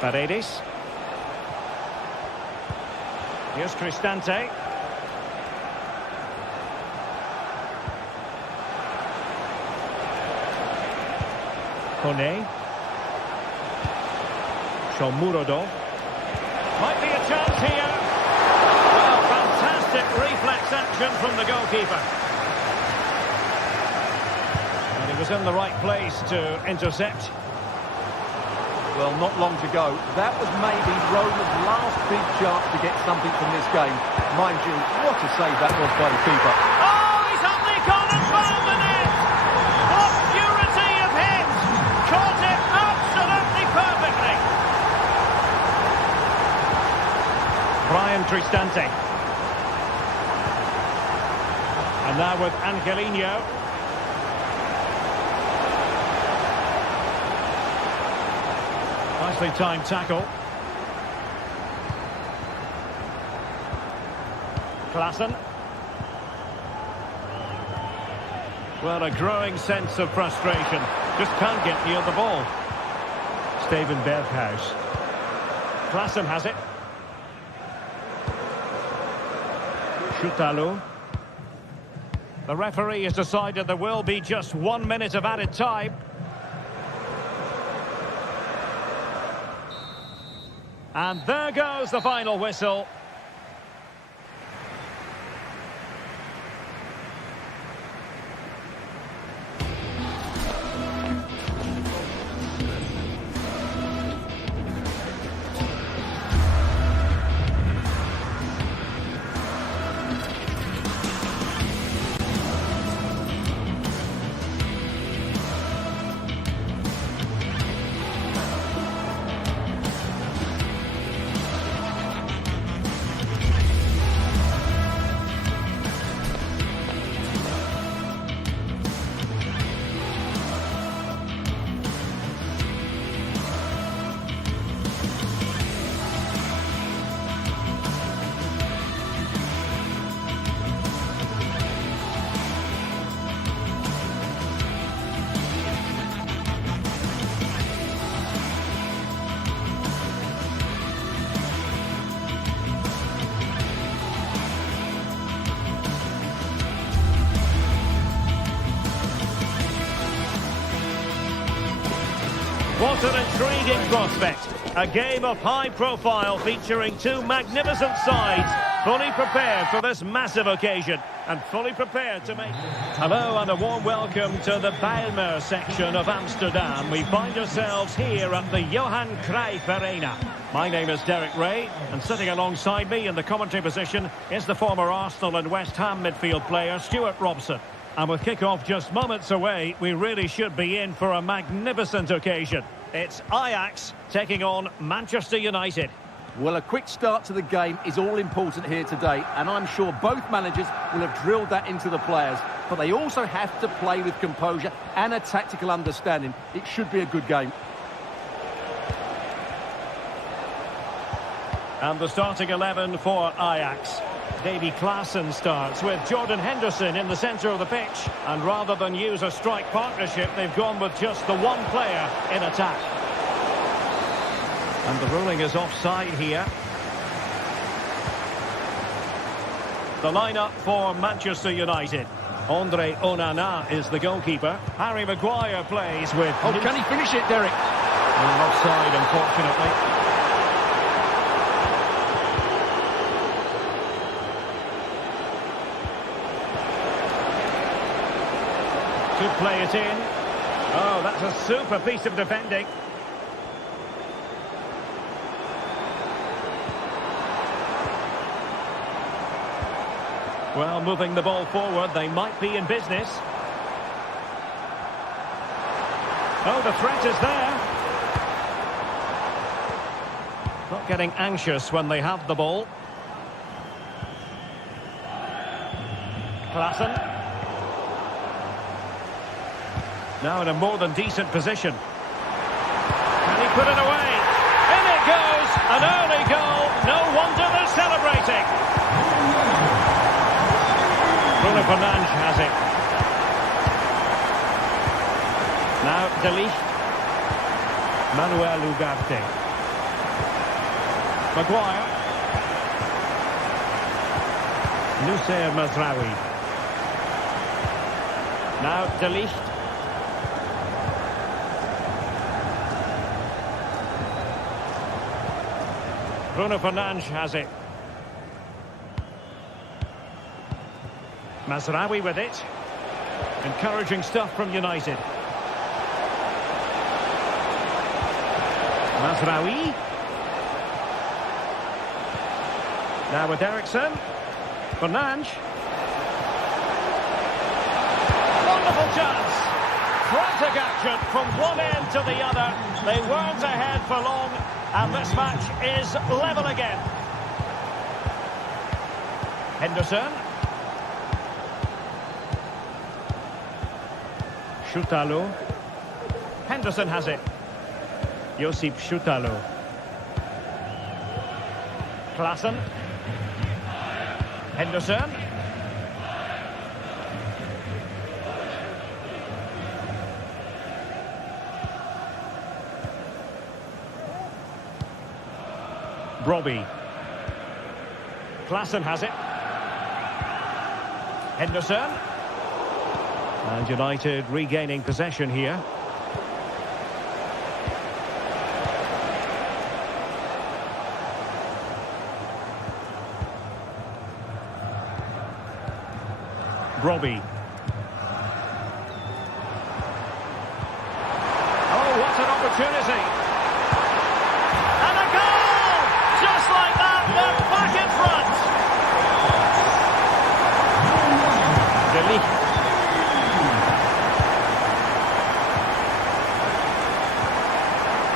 Paredes. Here's Cristante. Kone. Shomurodov. Might be a chance here. Well, fantastic reflex action from the goalkeeper. And he was in the right place to intercept. Well, not long to go. That was maybe Roma's last big chance to get something from this game. Mind you, what a save that was by the keeper. Oh, he's only gone and found the net! What purity of hit! Caught it absolutely perfectly! Brian Cristante. And now with Angelino. Nicely timed tackle. Klassen. Well, a growing sense of frustration. Just can't get near the ball. Steven Berghuis. Klassen has it. Schutalo. The referee has decided there will be just 1 minute of added time. And there goes the final whistle. What an intriguing prospect. A game of high profile featuring two magnificent sides, fully prepared for this massive occasion and fully prepared to make... Hello and a warm welcome to the Bijlmer section of Amsterdam. We find ourselves here at the Johan Cruijff Arena. My name is Derek Ray, and sitting alongside me in the commentary position is the former Arsenal and West Ham midfield player Stuart Robson. And with kick-off just moments away, we really should be in for a magnificent occasion. It's Ajax taking on Manchester United. Well, a quick start to the game is all important here today, and I'm sure both managers will have drilled that into the players. But they also have to play with composure and a tactical understanding. It should be a good game. And the starting 11 for Ajax. Davy Klaassen starts with Jordan Henderson in the centre of the pitch. And rather than use a strike partnership, they've gone with just the one player in attack. And the ruling is offside here. The lineup for Manchester United. Andre Onana is the goalkeeper. Harry Maguire plays with... Oh, can he finish it, Derek? Offside, unfortunately. To play it in. Oh, that's a super piece of defending. Well, moving the ball forward, they might be in business. Oh, the threat is there. Not getting anxious when they have the ball. Klaassen. Now in a more than decent position. Can he put it away? In it goes! An early goal. No wonder they're celebrating. Bruno Fernandes has it. Now De Ligt. Manuel Ugarte. Maguire. Noussair Mazraoui. Now De Ligt. Bruno Fernandes has it. Mazraoui with it. Encouraging stuff from United. Mazraoui. Now with Eriksen. Fernandes. Wonderful chance. Frantic action from one end to the other. They weren't ahead for long. And this match is level again. Henderson. Schutalo. Henderson has it. Josip Schutalo. Klaassen. Henderson. Robbie. Klaassen has it. Henderson. And United regaining possession here. Robbie. Oh, what an opportunity. And a goal! Just like that, they're back in front. De Ligt.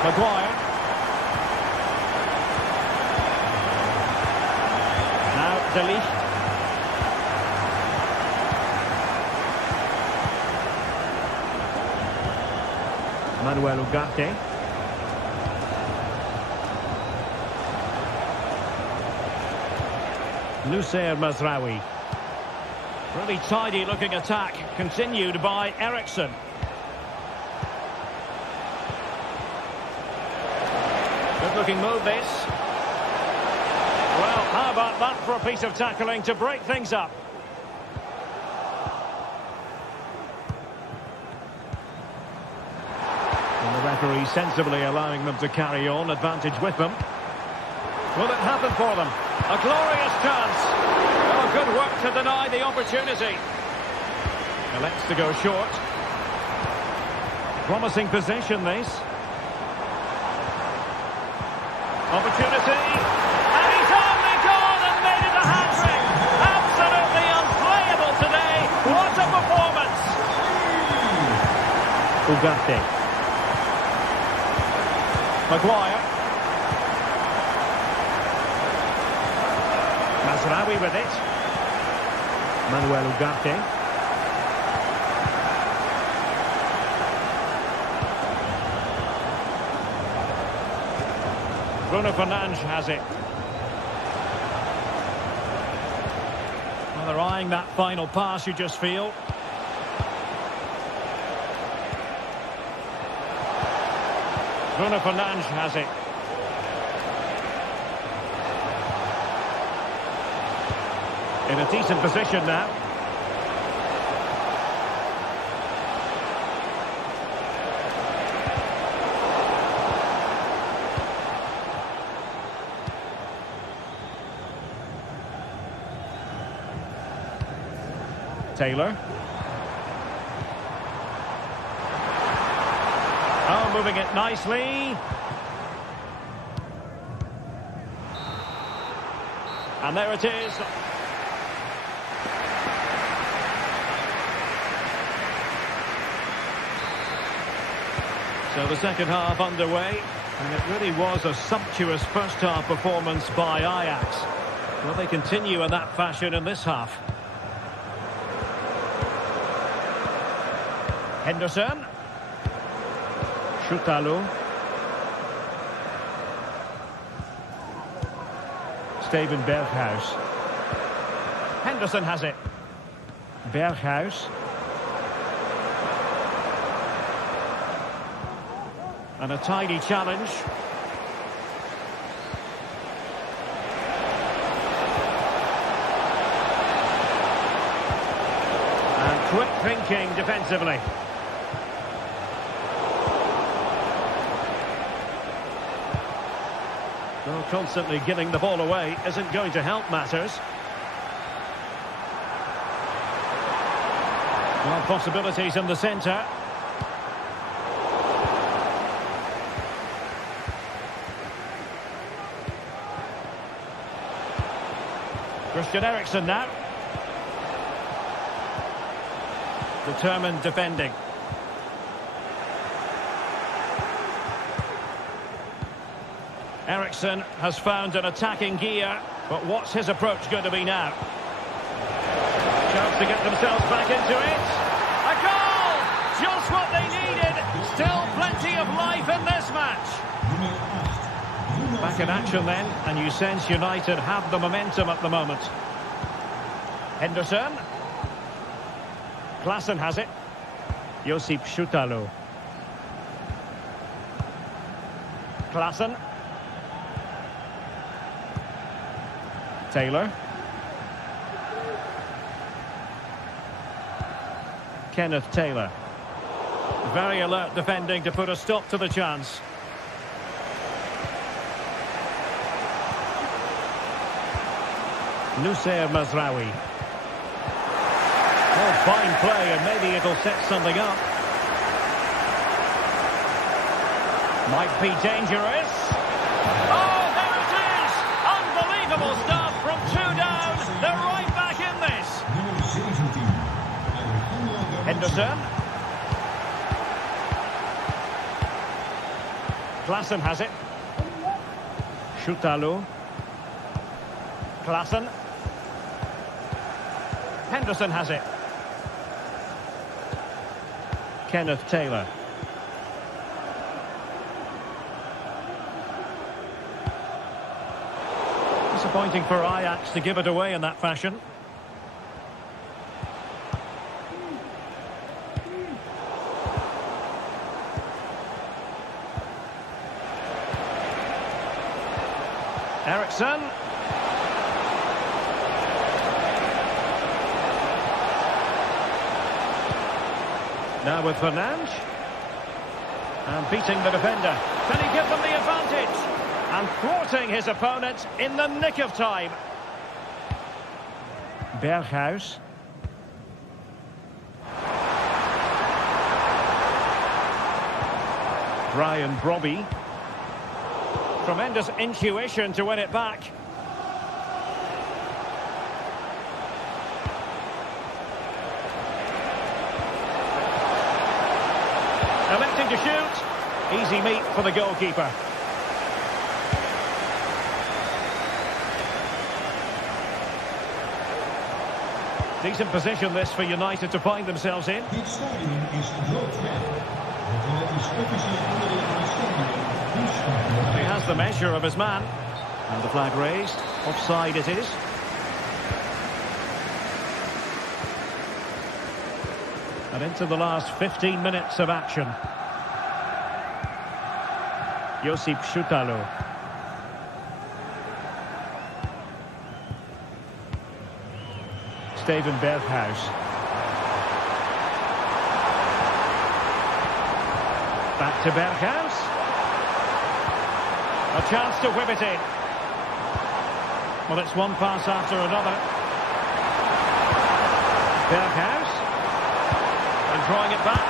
Maguire. Now De Ligt. Manuel Ugarte. Noussair Mazraoui. Really tidy looking attack, continued by Eriksen. Good looking move this. Well, how about that for a piece of tackling to break things up? And the referee sensibly allowing them to carry on, advantage with them. Will it happen for them? A glorious chance. Oh, good work to deny the opportunity. Elects to go short. Promising possession this. Opportunity. And he's only gone and made it a hat-trick. Absolutely unplayable today. What a performance. Ugarte. Maguire. Mazraoui with it. Manuel Ugarte. Bruno Fernandes has it. Well, they're eyeing that final pass, you just feel. Bruno Fernandes has it. In a decent position now. Taylor. Oh, moving it nicely. And there it is. So the second half underway, and it really was a sumptuous first half performance by Ajax. Will they continue in that fashion in this half? Henderson. Schutalo. Steven Berghuis. Henderson has it. Berghuis. And a tidy challenge. And quick thinking defensively. Well, constantly giving the ball away isn't going to help matters. Well, possibilities in the centre. Christian Eriksen now. Determined defending. Eriksen has found an attacking gear, but what's his approach going to be now? Chance to get themselves back into it. A goal! Just what they needed. Still plenty of life in this match. Back in action then, and you sense United have the momentum at the moment. Henderson. Klaassen has it. Josip Schutalo. Klaassen. Taylor. Kenneth Taylor. Very alert defending to put a stop to the chance. Noussair Mazraoui. Oh, fine play, and maybe it'll set something up. Might be dangerous. Oh, there it is! Unbelievable stuff from two down. They're right back in this. Henderson. Klaassen has it. Schutalo. Klaassen. Henderson has it. Kenneth Taylor. Disappointing for Ajax to give it away in that fashion. Eriksen. Now with Fernandes. And beating the defender. Can he give them the advantage? And thwarting his opponent in the nick of time. Berghuis. Brian Brobby. Tremendous intuition to win it back. Electing to shoot. Easy meet for the goalkeeper. Decent position this for United to find themselves in. Dit stadion is rood-wit. Het is officieel onderdeel van het stadion. He has the measure of his man. And the flag raised. Offside it is. And into the last 15 minutes of action. Josip Šutalo. Steven Berghuis. Back to Berghuis. A chance to whip it in. Well, it's one pass after another. Berghuis. And drawing it back.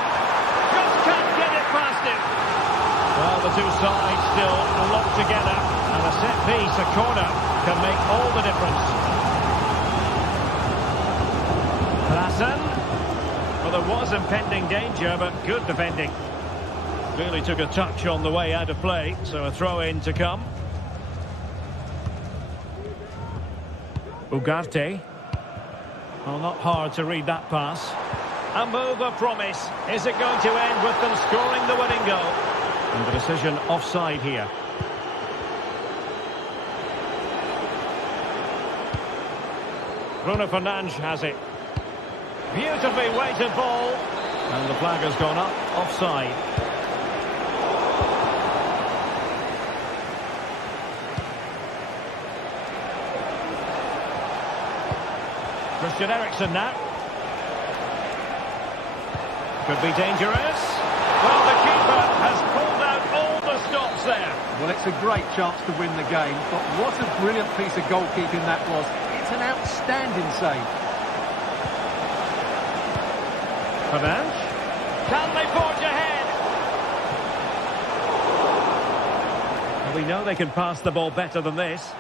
Just can't get it past him. Well, the two sides still locked together. And a set piece, a corner, can make all the difference. Klassen. Well, there was impending danger, but good defending. Clearly took a touch on the way out of play, so a throw-in to come. Ugarte. Well, not hard to read that pass. A move of promise. Is it going to end with them scoring the winning goal? And the decision offside here. Bruno Fernandes has it. Beautifully weighted ball. And the flag has gone up, offside. Christian Eriksen now. Could be dangerous. Well, the keeper has pulled out all the stops there. Well, it's a great chance to win the game, but what a brilliant piece of goalkeeping that was. It's an outstanding save. Fernandes. Can they forge ahead? Well, we know they can pass the ball better than this.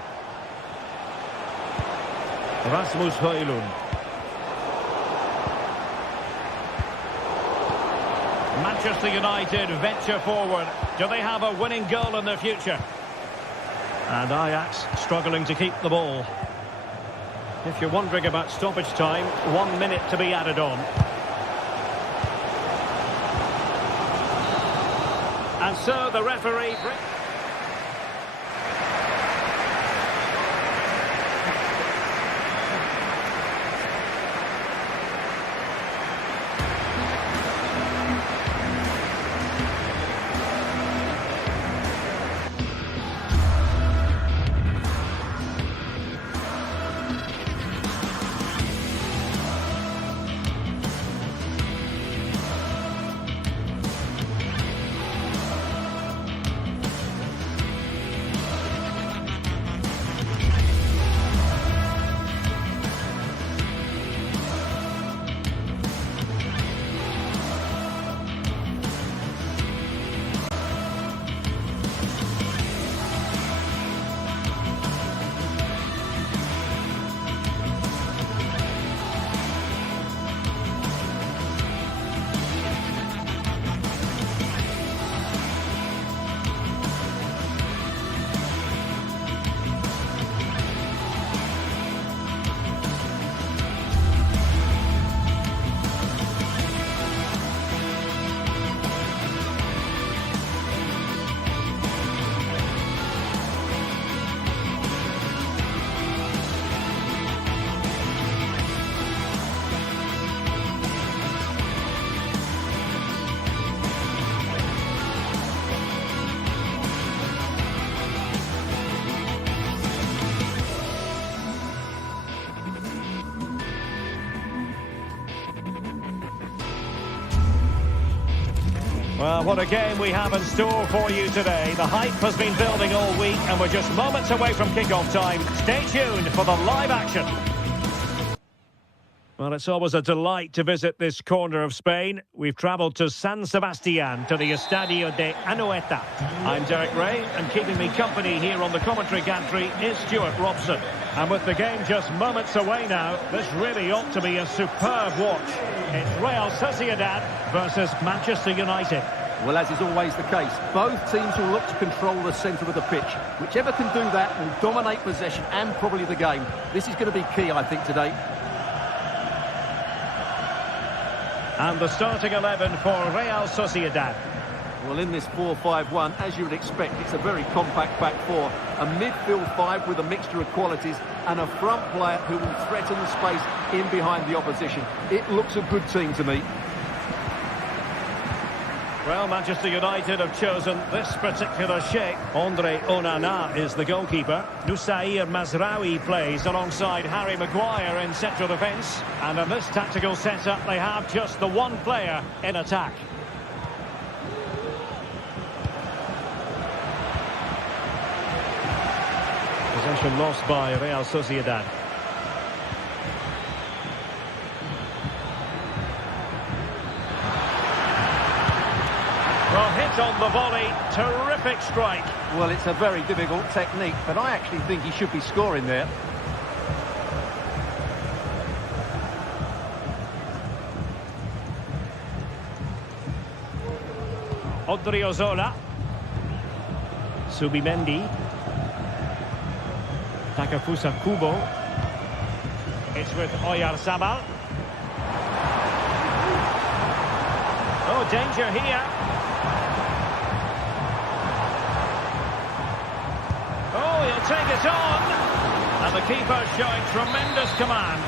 Rasmus Højlund. Manchester United venture forward. Do they have a winning goal in their future? And Ajax struggling to keep the ball. If you're wondering about stoppage time, 1 minute to be added on. And so the referee... Well, what a game we have in store for you today. The hype has been building all week and we're just moments away from kick-off time. Stay tuned for the live action. Well, it's always a delight to visit this corner of Spain. We've travelled to San Sebastián, to the Estadio de Anoeta. I'm Derek Ray, and keeping me company here on the commentary gantry is Stuart Robson. And with the game just moments away now, this really ought to be a superb watch. It's Real Sociedad versus Manchester United. Well, as is always the case, both teams will look to control the centre of the pitch. Whichever can do that will dominate possession and probably the game. This is going to be key, I think, today. And the starting 11 for Real Sociedad. Well, in this 4-5-1, as you would expect, it's a very compact back four. A midfield five with a mixture of qualities and a front player who will threaten the space in behind the opposition. It looks a good team to me. Well, Manchester United have chosen this particular shape. Andre Onana is the goalkeeper. Nusair Mazraoui plays alongside Harry Maguire in central defence. And in this tactical setup, they have just the one player in attack. Possession lost by Real Sociedad. Well, hit on the volley, terrific strike. Well, it's a very difficult technique, but I actually think he should be scoring there. Odriozola. Subimendi. Takafusa Kubo. It's with Oyarzabal. Oh, danger here. Oh, he'll take it on. And the keeper showing tremendous command.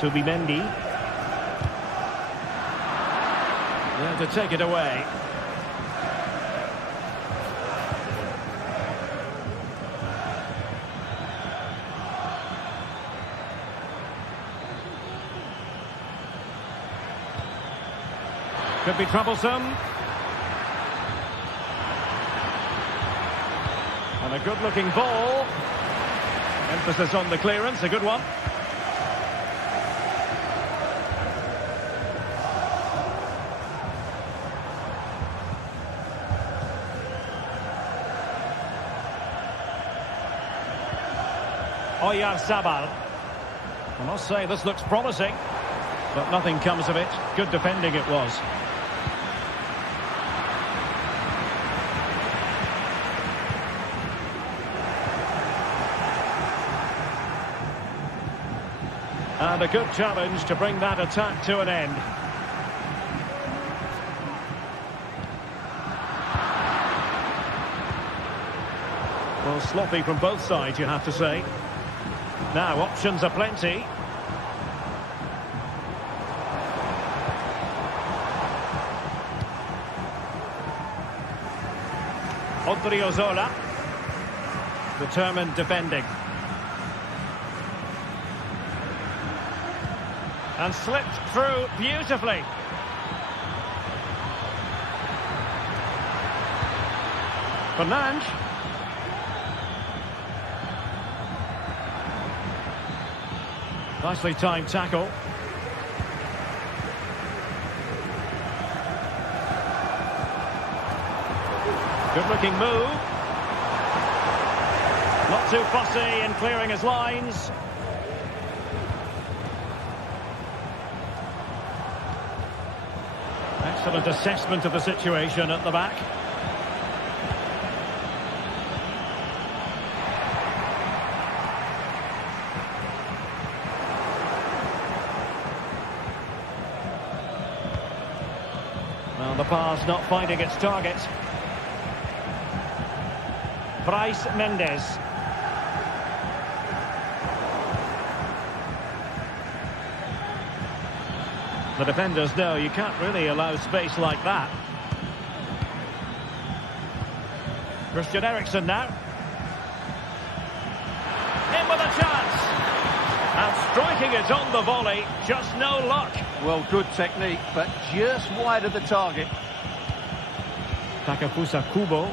Subimendi. There to take it away. Could be troublesome. And a good-looking ball. Emphasis on the clearance, a good one. Oyarzabal. I must say this looks promising, but nothing comes of it. Good defending it was. And a good challenge to bring that attack to an end. Well, sloppy from both sides, you have to say. Now, options are plenty. Odriozola. Determined defending. And slipped through beautifully. Fernandes. Nicely timed tackle. Good looking move. Not too fussy in clearing his lines. Excellent assessment of the situation at the back. Well, the pass not finding its target. Bryce Mendes. The defenders know you can't really allow space like that. Christian Eriksen now. In with a chance. And striking it's on the volley, just no luck. Well, good technique, but just wide of the target. Takafusa Kubo.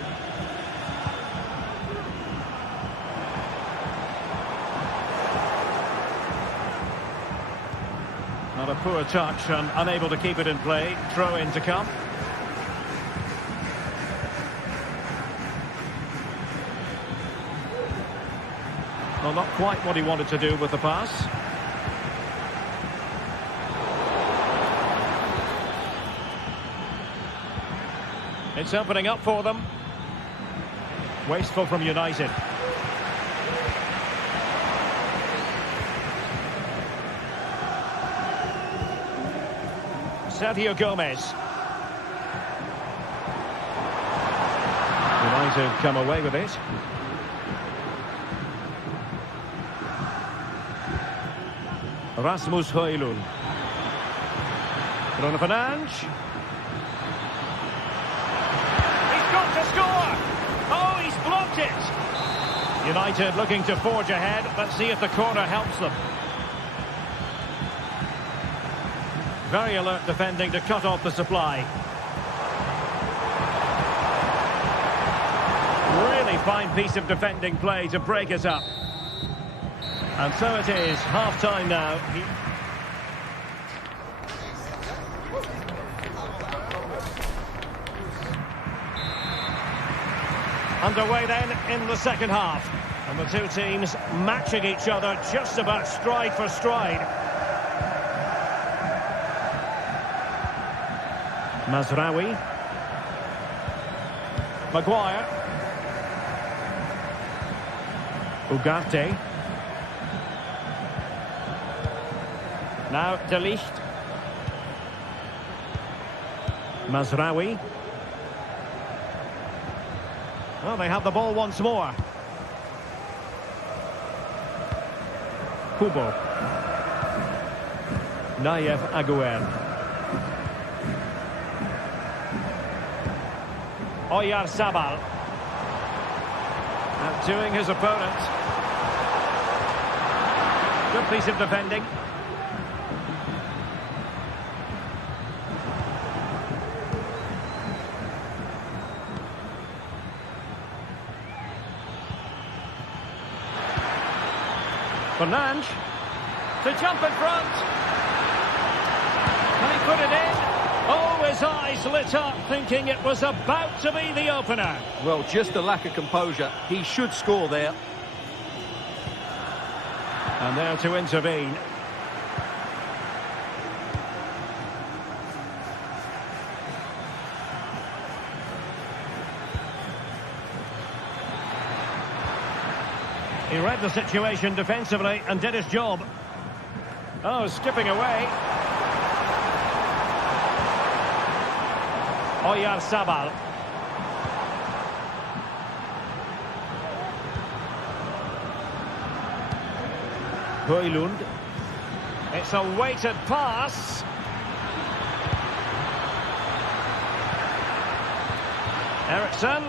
Not a poor touch and unable to keep it in play. Throw in to come. Well, not quite what he wanted to do with the pass. It's opening up for them. Wasteful from United. Sergio Gomez. United come away with it. Rasmus Højlund. Bruno Fernandes. He's got to score! Oh, he's blocked it! United looking to forge ahead. Let's see if the corner helps them. Very alert defending to cut off the supply. Really fine piece of defending play to break it up. And so it is, half-time now. Underway then in the second half. And the two teams matching each other just about stride for stride. Mazraoui. Maguire. Ugarte. Now De Ligt. Mazraoui. Well, they have the ball once more. Kubo. Nayev Aguer. Oyarzabal. Outdoing his opponent. Good piece of defending. Fernandes to jump in front. Can he put it in? Oh, his eyes lit up, thinking it was about to be the opener. Well, just a lack of composure. He should score there. And there to intervene. He read the situation defensively and did his job. Oh, skipping away. Oyarzabal. Højlund. It's a weighted pass. Eriksson.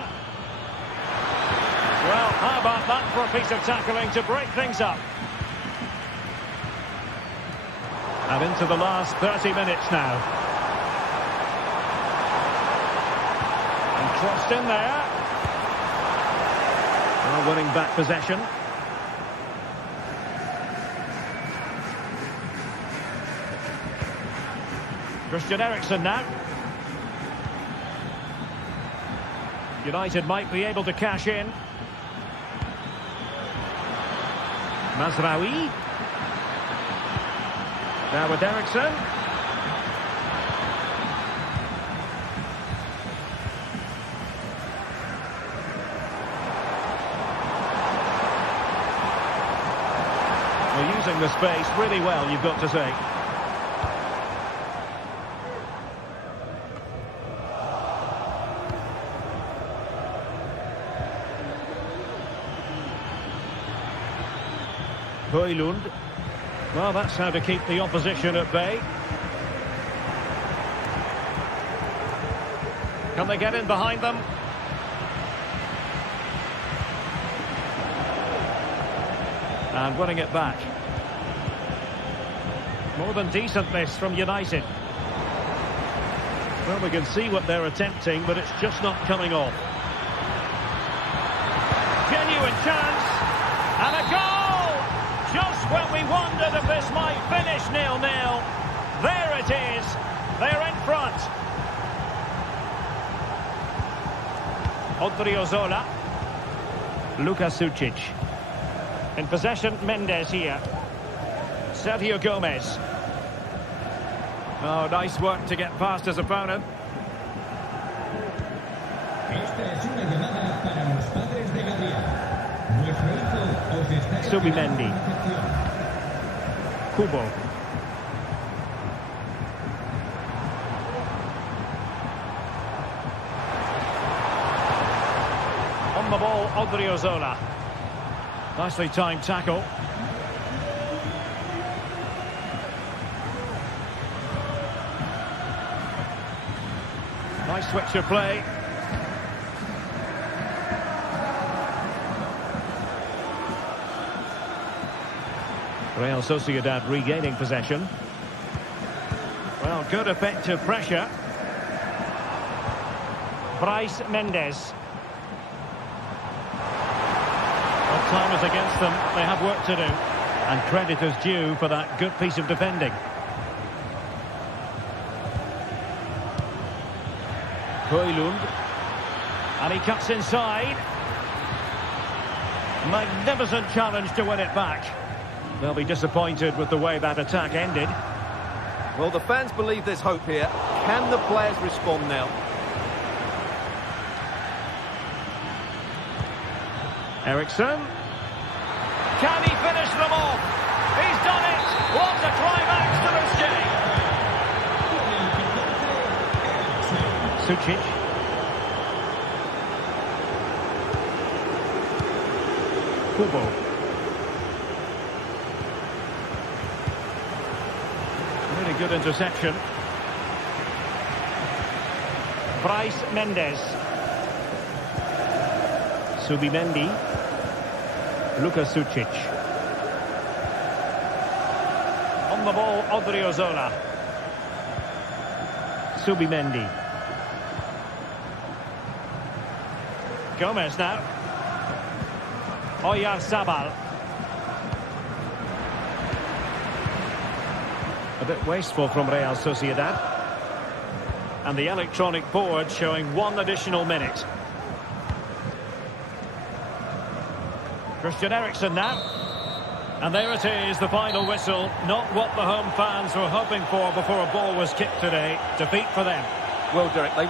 Well, how about that for a piece of tackling to break things up? And into the last 30 minutes now. And crossed in there. Well, winning back possession. Christian Eriksen now. United might be able to cash in. Mazraoui. Now with Eriksen. Well, using the space really well, you've got to say. Højlund. Well, that's how to keep the opposition at bay. Can they get in behind them? And winning it back. More than decent this from United. Well, we can see what they're attempting, but it's just not coming off. Genuine chance. And a goal! Just when we wondered if this might finish 0-0. There it is. They're in front. Odriozola. Luka Sucic. In possession, Mendes here. Sergio Gomez. Oh, nice work to get past his opponent. Subimendi. Kubo. On the ball, Odriozola. Nicely timed tackle. Nice switch of play. Real Sociedad regaining possession. Well, good effective pressure. Bryce Mendes. Well, time is against them. They have work to do. And credit is due for that good piece of defending. Højlund. And he cuts inside. Magnificent challenge to win it back. They'll be disappointed with the way that attack ended. Well, the fans believe there's hope here. Can the players respond now? Eriksson. Can he finish them off? He's done it! What a climax to this game! Sucic. Kubo. Really good interception. Bryce Mendes. Subimendi. Luka Sucic. On the ball, Odriozola. Subimendi. Gomez now. Oyarzabal. A bit wasteful from Real Sociedad. And the electronic board showing 1 additional minute. Christian Eriksen now. And there it is, the final whistle. Not what the home fans were hoping for before a ball was kicked today. Defeat for them. Well, Derek, they...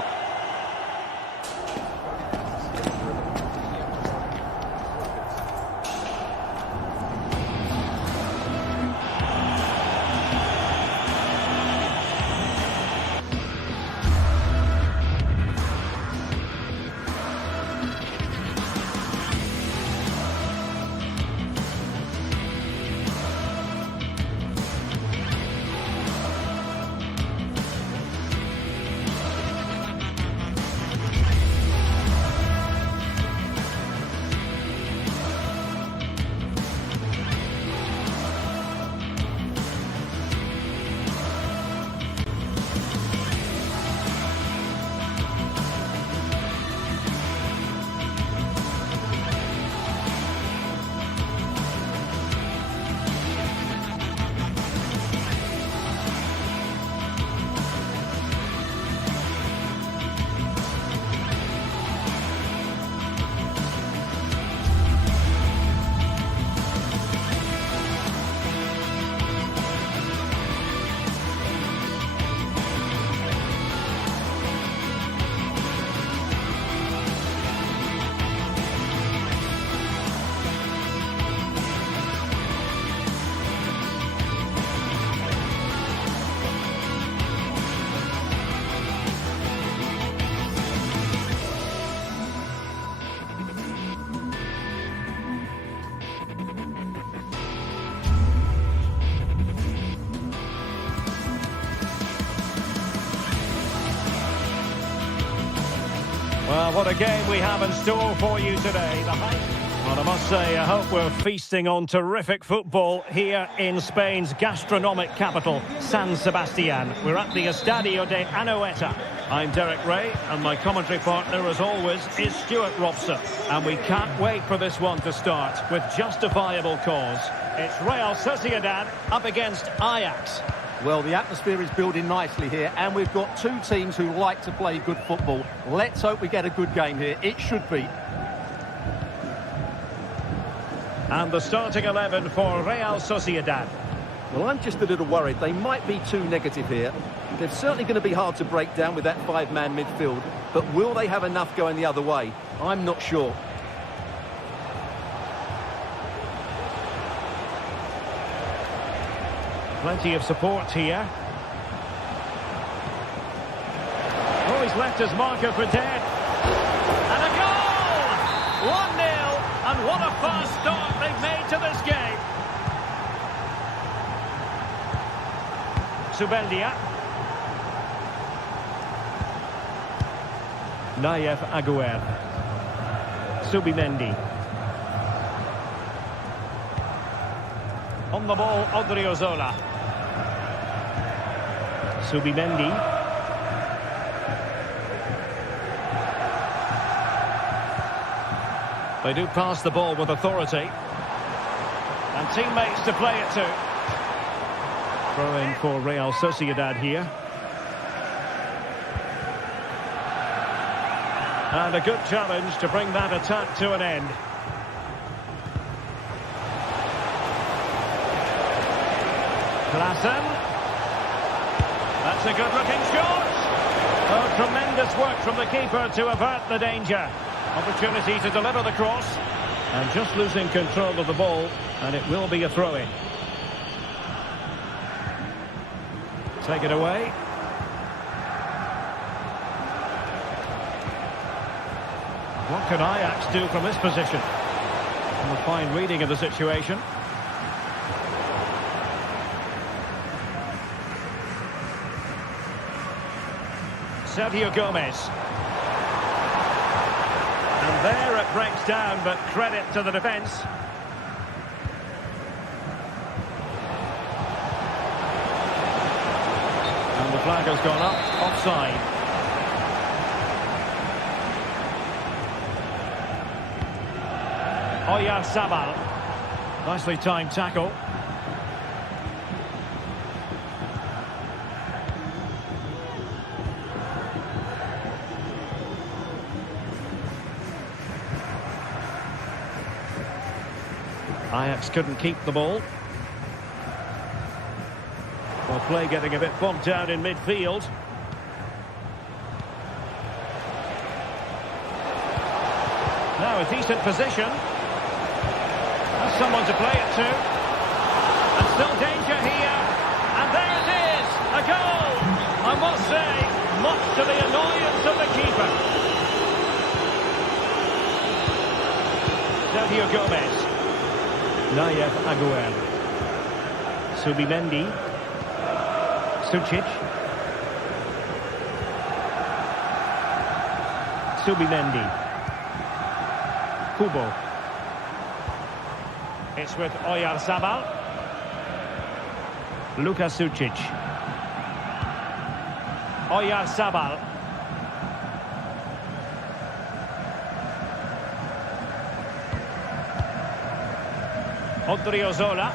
Well, what a game we have in store for you today. The height. Well, I must say, I hope we're feasting on terrific football here in Spain's gastronomic capital, San Sebastian. We're at the Estadio de Anoeta. I'm Derek Ray, and my commentary partner, as always, is Stuart Robson. And we can't wait for this one to start, with justifiable cause. It's Real Sociedad up against Ajax. Well, the atmosphere is building nicely here, and we've got two teams who like to play good football. Let's hope we get a good game here. It should be. And the starting 11 for Real Sociedad. Well, I'm just a little worried. They might be too negative here. They're certainly going to be hard to break down with that five-man midfield. But will they have enough going the other way? I'm not sure. Plenty of support here. Oh, he's left his marker for dead. And a goal! 1-0. And what a fast start they've made to this game. Zubeldia. Nayef Aguer. Subimendi. On the ball, Odriozola. Subimendi. They do pass the ball with authority. And teammates to play it to. Throw in for Real Sociedad here. And a good challenge to bring that attack to an end. Klassen. That's a good-looking shot. Oh, tremendous work from the keeper to avert the danger. Opportunity to deliver the cross. And just losing control of the ball. And it will be a throw-in. Take it away. What can Ajax do from this position? And a fine reading of the situation. Sergio Gomez. And there it breaks down, but credit to the defence. And the flag has gone up, offside. Oyarzabal. Nicely timed tackle. Ajax couldn't keep the ball. Well, play getting a bit bogged down in midfield. Now a decent position. Has someone to play it to. And still danger here. And there it is! A goal! I must say, much to the annoyance of the keeper. Sergio Gomez. Nayef Aguer. Subimendi. Sucic. Subimendi. Kubo. It's with Oyarzabal. Luka Sucic. Oyarzabal. Odriozola.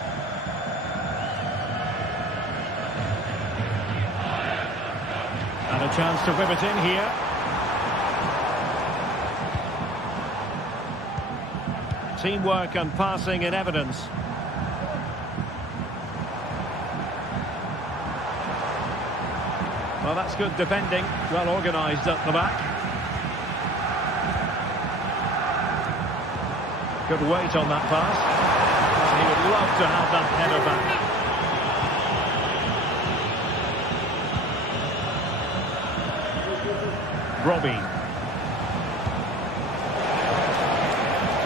And a chance to whip it in here. Teamwork and passing in evidence. Well, that's good defending. Well organised at the back. Good weight on that pass. He would love to have that header back. Robbie.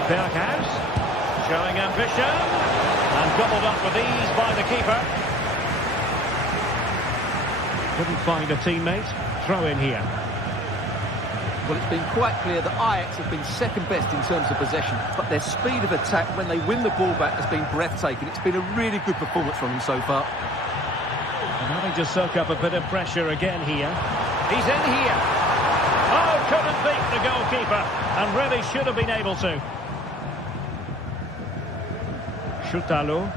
Berghuis. Showing ambition. And gobbled up with ease by the keeper. Couldn't find a teammate. Throw in here. Well, it's been quite clear that Ajax have been second best in terms of possession, but their speed of attack when they win the ball back has been breathtaking. It's been a really good performance from them so far. And having to soak up a bit of pressure again here. He's in here. Oh, couldn't beat the goalkeeper, and really should have been able to. Shutalo.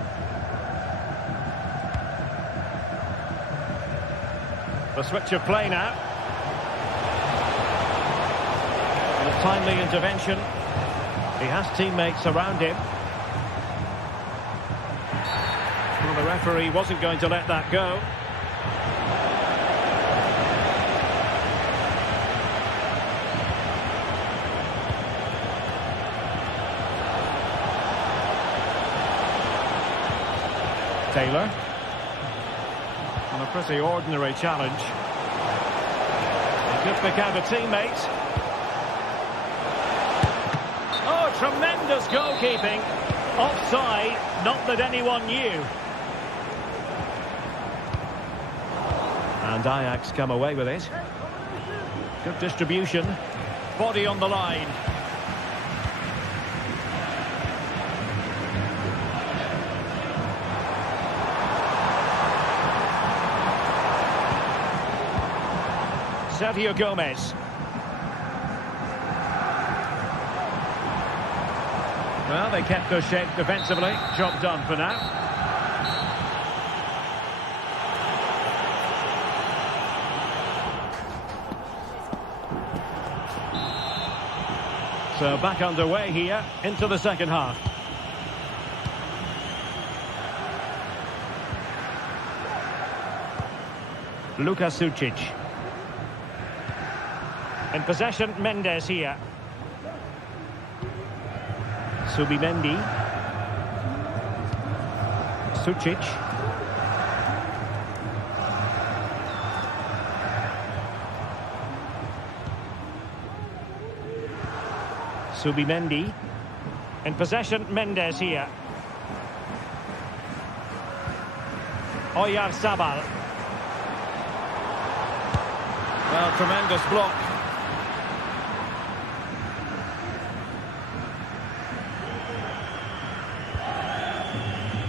The switch of play now. And a timely intervention. He has teammates around him. Well, the referee wasn't going to let that go. Taylor. On a pretty ordinary challenge. He could pick out a teammate. Oh, tremendous goalkeeping. Offside, not that anyone knew. And Ajax come away with it. Good distribution. Body on the line. Sergio Gomez. Well, they kept their shape defensively. Job done for now. So back underway here into the second half. Luka Sucic. In possession, Mendes here. Subimendi. Sucic. Subimendi. In possession, Mendes here. Oyarzabal. Well, tremendous block.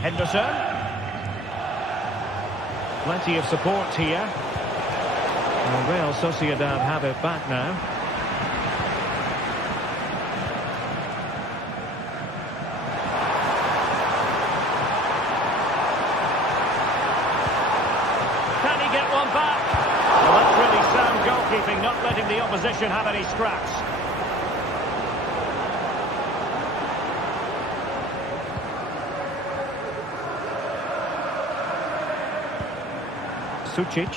Henderson. Plenty of support here. And Real Sociedad have it back now. Can he get one back? Well, that's really sound goalkeeping, not letting the opposition have any scraps. Sucic.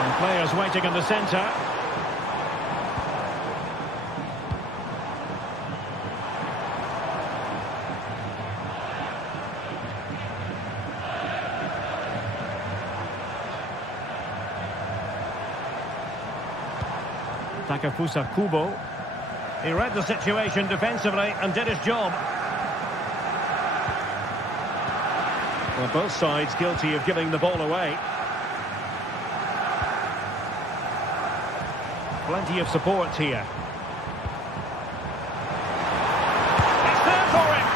And players waiting in the centre. Takefusa Kubo. He read the situation defensively and did his job. Well, both sides guilty of giving the ball away. Plenty of support here. It's there for him.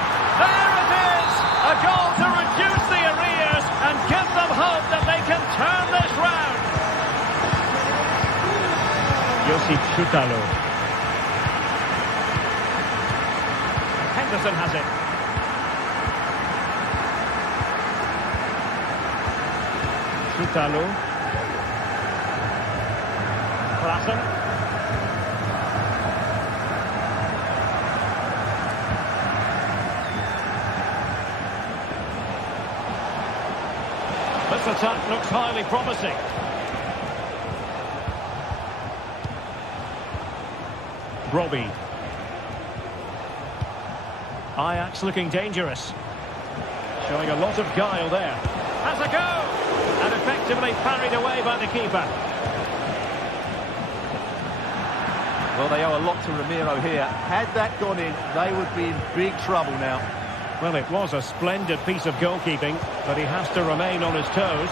There it is. A goal to reduce the arrears and give them hope that they can turn this round. Josip Shutalo. Henderson has it. Shutalo. Klassen. This attack looks highly promising. Robbie. Ajax looking dangerous. Showing a lot of guile there. Has a go! And effectively parried away by the keeper. Well, they owe a lot to Ramiro here. Had that gone in, they would be in big trouble now. Well, it was a splendid piece of goalkeeping, but he has to remain on his toes.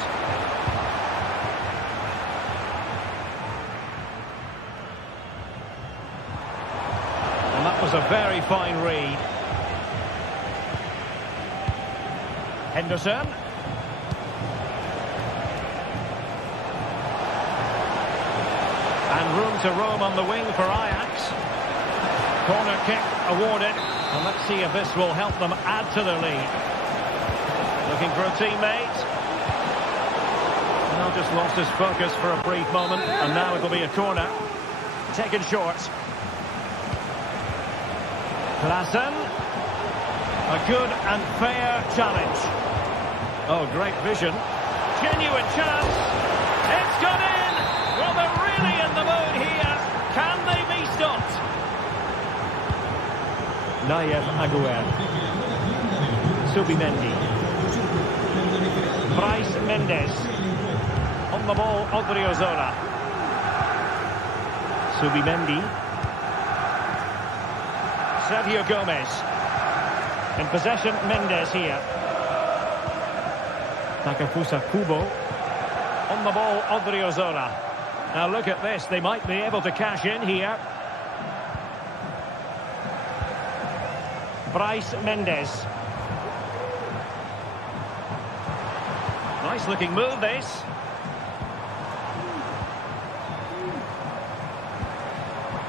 That was a very fine read. Henderson. And room to roam on the wing for Ajax. Corner kick awarded. And let's see if this will help them add to their lead. Looking for a teammate. Now just lost his focus for a brief moment. And now it'll be a corner. Taken short. Klassen. A good and fair challenge. Oh, great vision. Genuine chance. It's gone in. Well, they're really in the mood here. Can they be stopped? Nayev Aguer. Subimendi. Bryce Mendes. On the ball, Odriozola. Subimendi. Sergio Gomez. In possession, Mendes here. Takafusa Kubo. On the ball, Odriozola. Now look at this, they might be able to cash in here. Bryce Mendes. Nice looking move, this.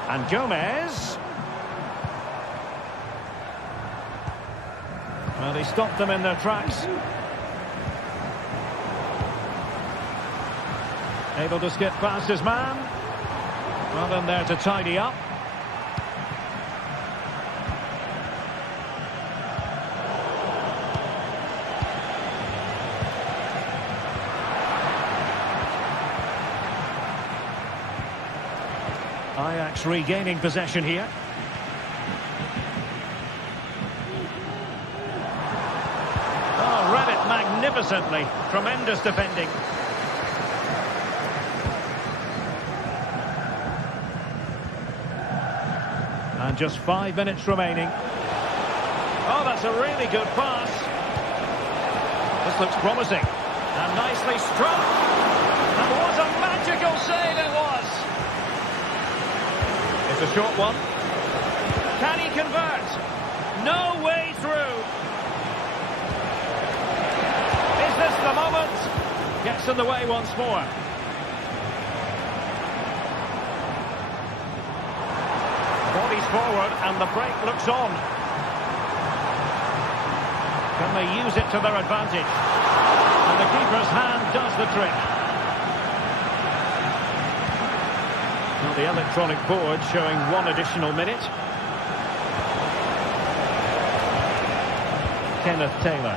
And Gomez. Well, they stopped them in their tracks. Able to skip past his man. Well, then there to tidy up. Ajax regaining possession here. Oh, read it magnificently. Tremendous defending. And just 5 minutes remaining. Oh, that's a really good pass. This looks promising. And nicely struck. And what a magical save it was. It's a short one. Can he convert? No way through. Is this the moment? Gets in the way once more. Bodies forward and the break looks on. Can they use it to their advantage? And the keeper's hand does the trick. Now the electronic board showing 1 additional minute. Kenneth Taylor.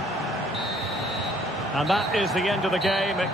And that is the end of the game.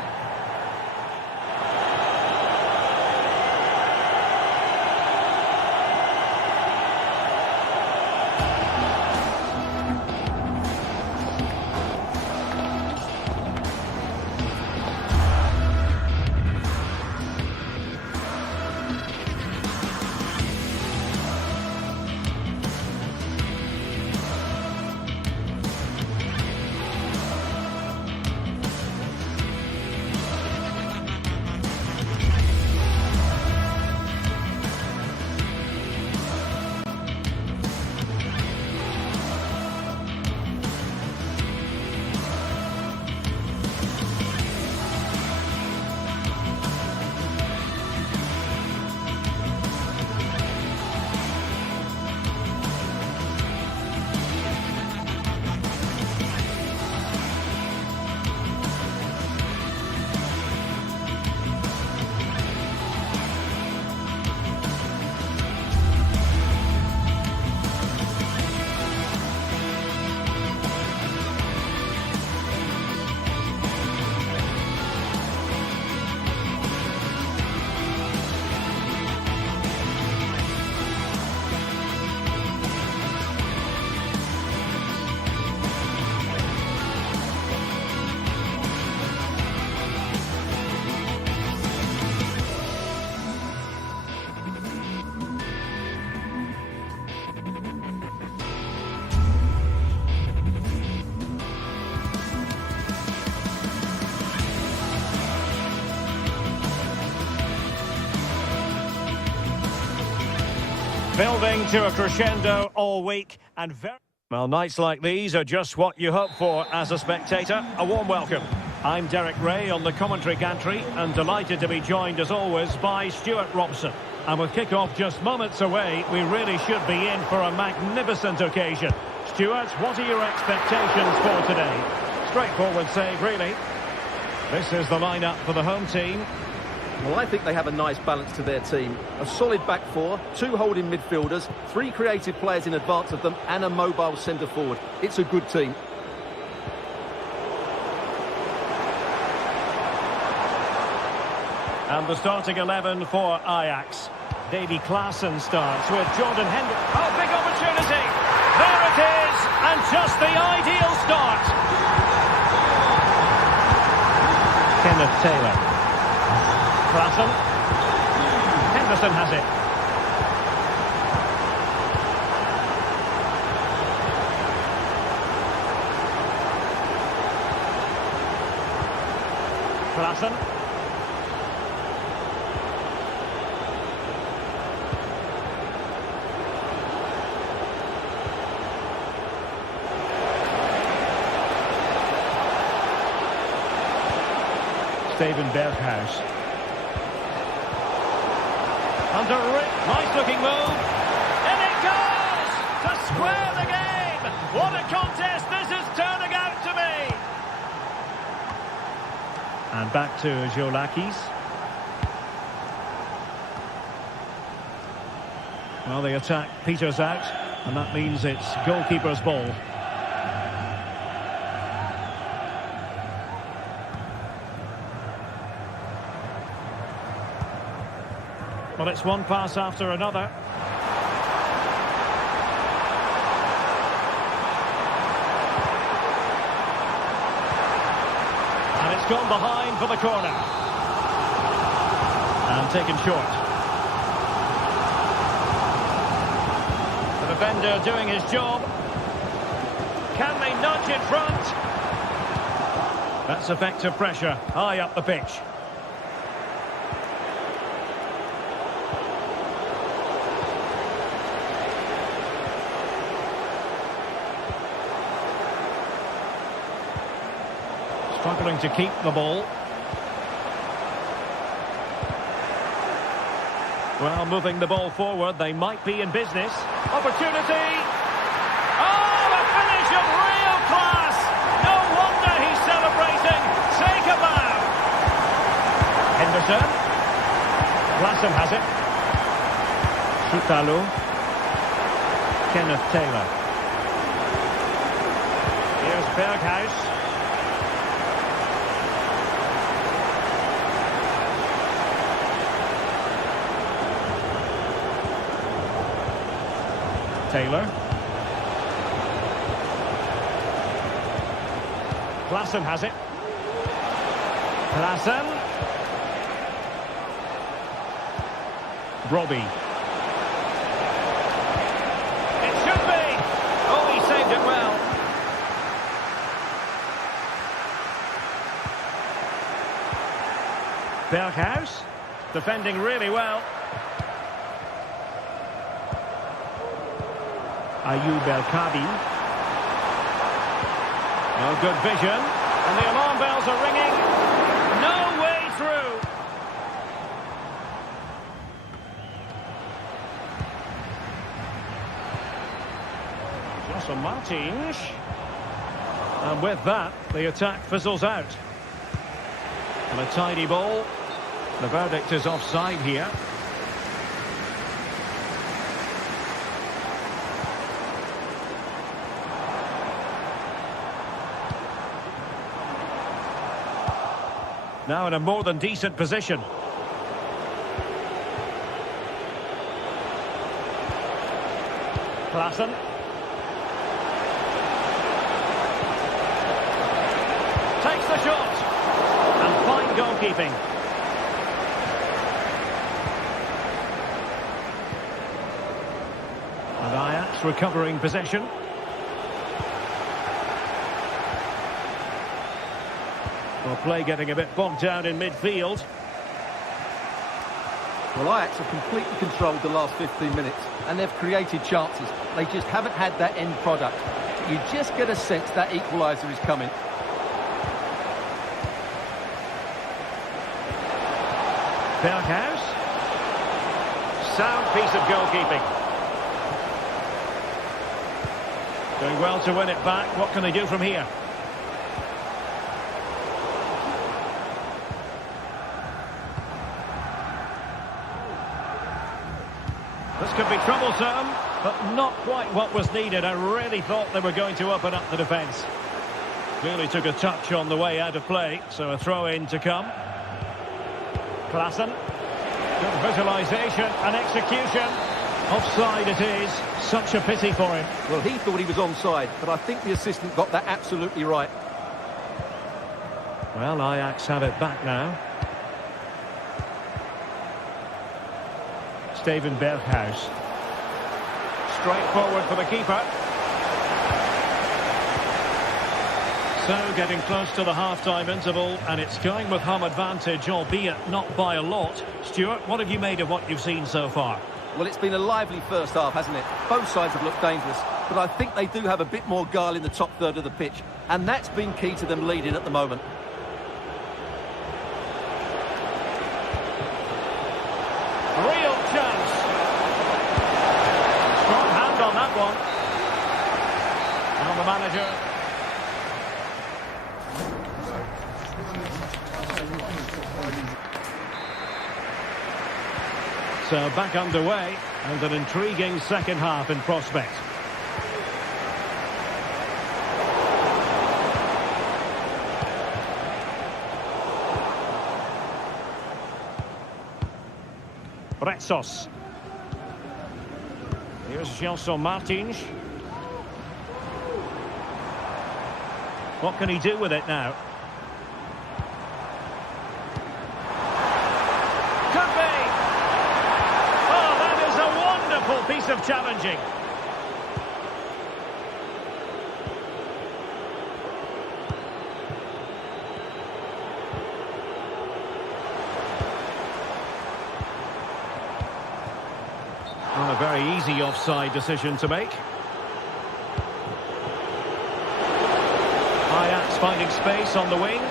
Building to a crescendo all week and well, nights like these are just what you hope for as a spectator. A warm welcome. I'm Derek Ray on the commentary gantry and delighted to be joined as always by Stuart Robson. And with kick-off just moments away, we really should be in for a magnificent occasion. Stuart, what are your expectations for today? Straightforward save, really. This is the lineup for the home team. Well, I think they have a nice balance to their team. A solid back four, two holding midfielders, three creative players in advance of them, and a mobile centre-forward. It's a good team. And the starting 11 for Ajax. Davy Klaassen starts with Jordan Henderson. Oh, big opportunity! There it is! And just the ideal start. Kenneth Taylor. Klaassen. Henderson has it. Klaassen. Steven Berghuis. Under nice looking move. And it goes to square the game. What a contest this is turning out to be. And back to Jolakis. Well, the attack peters out, and that means it's goalkeeper's ball. Well, it's one pass after another. And it's gone behind for the corner. And taken short. The defender doing his job. Can they nudge in front? That's effective pressure high up the pitch. Struggling to keep the ball. Well, moving the ball forward, they might be in business. Opportunity! Oh, a finish of real class! No wonder he's celebrating. Take a bow! Henderson. Klaassen has it. Soutalo. Kenneth Taylor. Here's Berghuis. Taylor. Klaassen has it. Klaassen. Robbie. It should be. Oh, he saved it well. Berghuis. Defending really well. Ayoub El-Kabi. No good vision. And the alarm bells are ringing. No way through. José Martins. And with that, the attack fizzles out. And a tidy ball. The verdict is offside here. Now in a more than decent position. Klaassen. Takes the shot. And fine goalkeeping. And Ajax recovering possession. Well, play getting a bit bogged down in midfield. Well, Ajax have completely controlled the last 15 minutes, and they've created chances. They just haven't had that end product. You just get a sense that equaliser is coming. Berghuis. Sound piece of goalkeeping. Doing well to win it back. What can they do from here? This could be troublesome, but not quite what was needed. I really thought they were going to open up the defence. Clearly took a touch on the way out of play, so a throw-in to come. Klaassen. Good visualisation and execution. Offside it is. Such a pity for him. Well, he thought he was onside, but I think the assistant got that absolutely right. Well, Ajax have it back now. Steven Berghuis. Straight forward for the keeper. So, getting close to the half-time interval, and it's going with home advantage, albeit not by a lot. Stuart, what have you made of what you've seen so far? Well, it's been a lively first half, hasn't it? Both sides have looked dangerous, but I think they do have a bit more guile in the top third of the pitch, and that's been key to them leading at the moment. Real chance. Strong hand on that one. Now the manager. So back underway, and an intriguing second half in prospect. Retsos. Here's Gelson Martins. What can he do with it now? Could be! Oh, that is a wonderful piece of challenging. Not a very easy offside decision to make. Ajax finding space on the wing.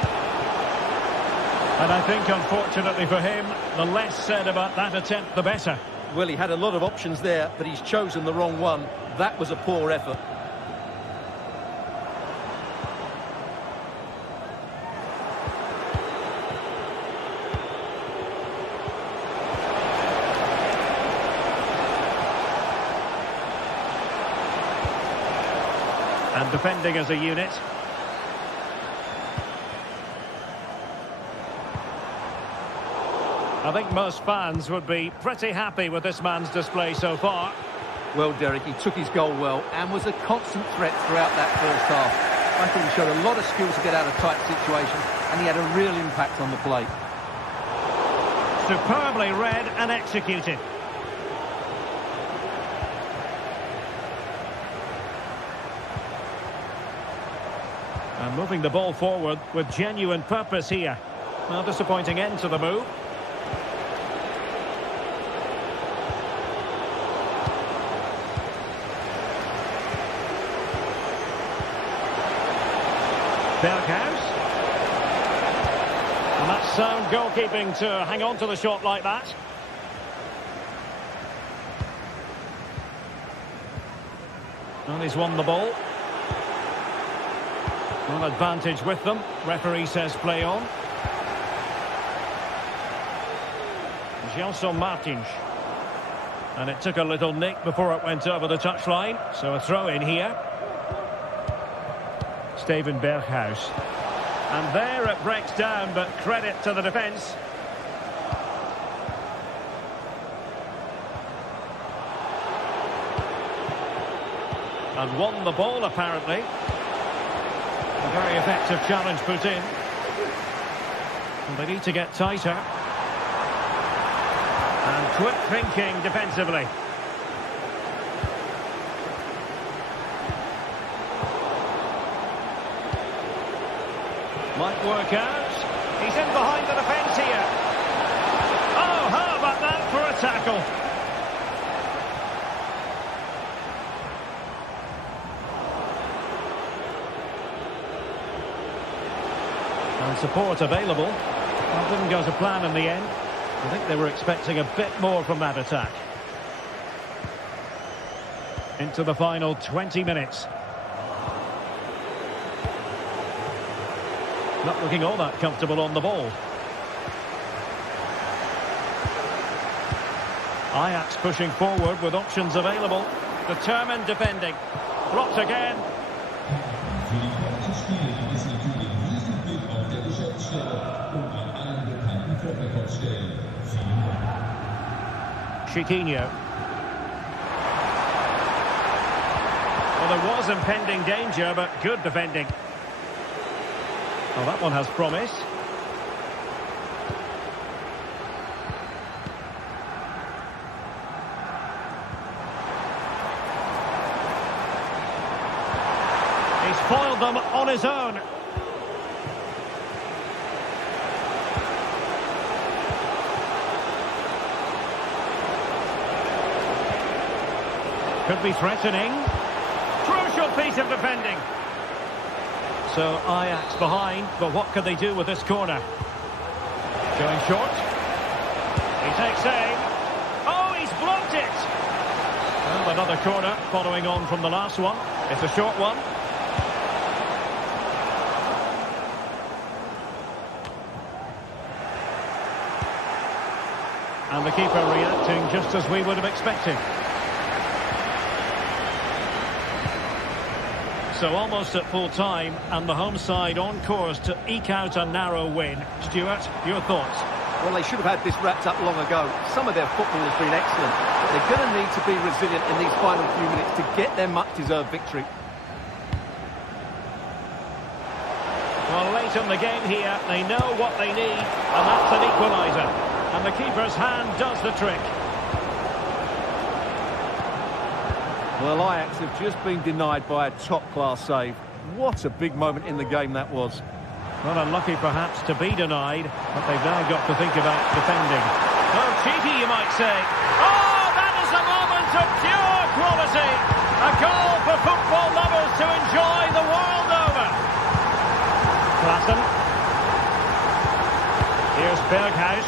And I think, unfortunately for him, the less said about that attempt, the better. Well, he had a lot of options there, but he's chosen the wrong one. That was a poor effort. And defending as a unit. I think most fans would be pretty happy with this man's display so far. Well, Derek, he took his goal well and was a constant threat throughout that first half. I think he showed a lot of skill to get out of tight situations, and he had a real impact on the play. Superbly read and executed. And moving the ball forward with genuine purpose here. Well, disappointing end to the move. Berghuis. And that's sound goalkeeping to hang on to the shot like that. And he's won the ball. Well, advantage with them. Referee says play on. Gelson Martins. And it took a little nick before it went over the touchline. So a throw in here. Steven Berghuis. And there it breaks down, but credit to the defence. And won the ball, apparently. A very effective challenge put in. And they need to get tighter. And quick thinking defensively. Might work out. He's in behind the defence here. Oh, how about that for tackle. And support available. That didn't go to plan in the end. I think they were expecting a bit more from that attack. Into the final 20 minutes. Not looking all that comfortable on the ball. Ajax pushing forward with options available. Determined defending. Blocked again. Chiquinho. Well, there was impending danger, but good defending. Well, that one has promise. He's foiled them on his own. Could be threatening. Crucial piece of defending. So Ajax behind, but what can they do with this corner? Going short. He takes aim. Oh, he's blocked it. Well, another corner following on from the last one. It's a short one. And the keeper reacting just as we would have expected. So almost at full time, and the home side on course to eke out a narrow win. Stuart, your thoughts? Well, they should have had this wrapped up long ago. Some of their football has been excellent, but they're going to need to be resilient in these final few minutes to get their much-deserved victory. Well, late in the game here, they know what they need, and that's an equaliser. And the keeper's hand does the trick. Well, Ajax have just been denied by a top-class save. What a big moment in the game that was. Well, unlucky perhaps to be denied, but they've now got to think about defending. Oh, cheeky, you might say. Oh, that is a moment of pure quality. A goal for football lovers to enjoy the world over. Klassen. Here's Berghuis.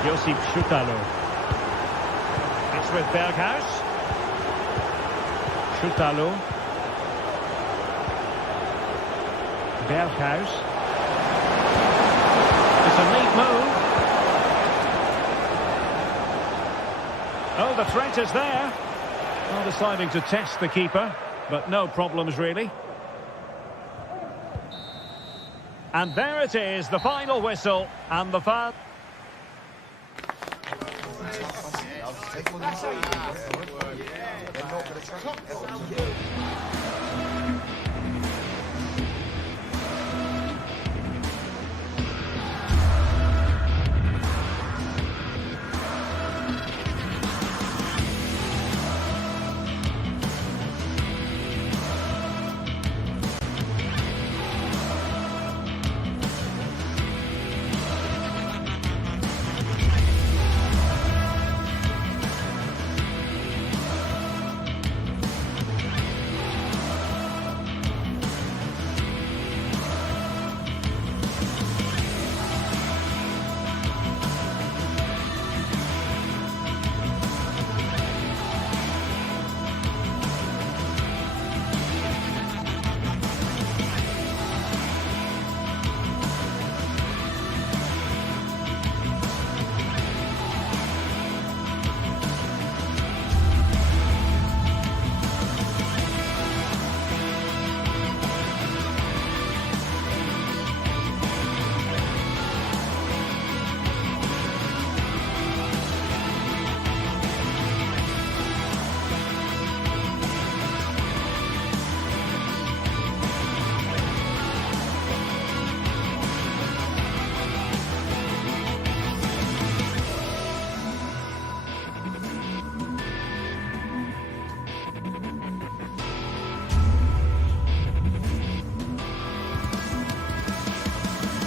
Josip Schutalo. It's with Berghuis. Schutalo. Berghuis. It's a neat move. Oh, the threat is there. Well, deciding to test the keeper, but no problems really. And there it is, the final whistle, and the fan.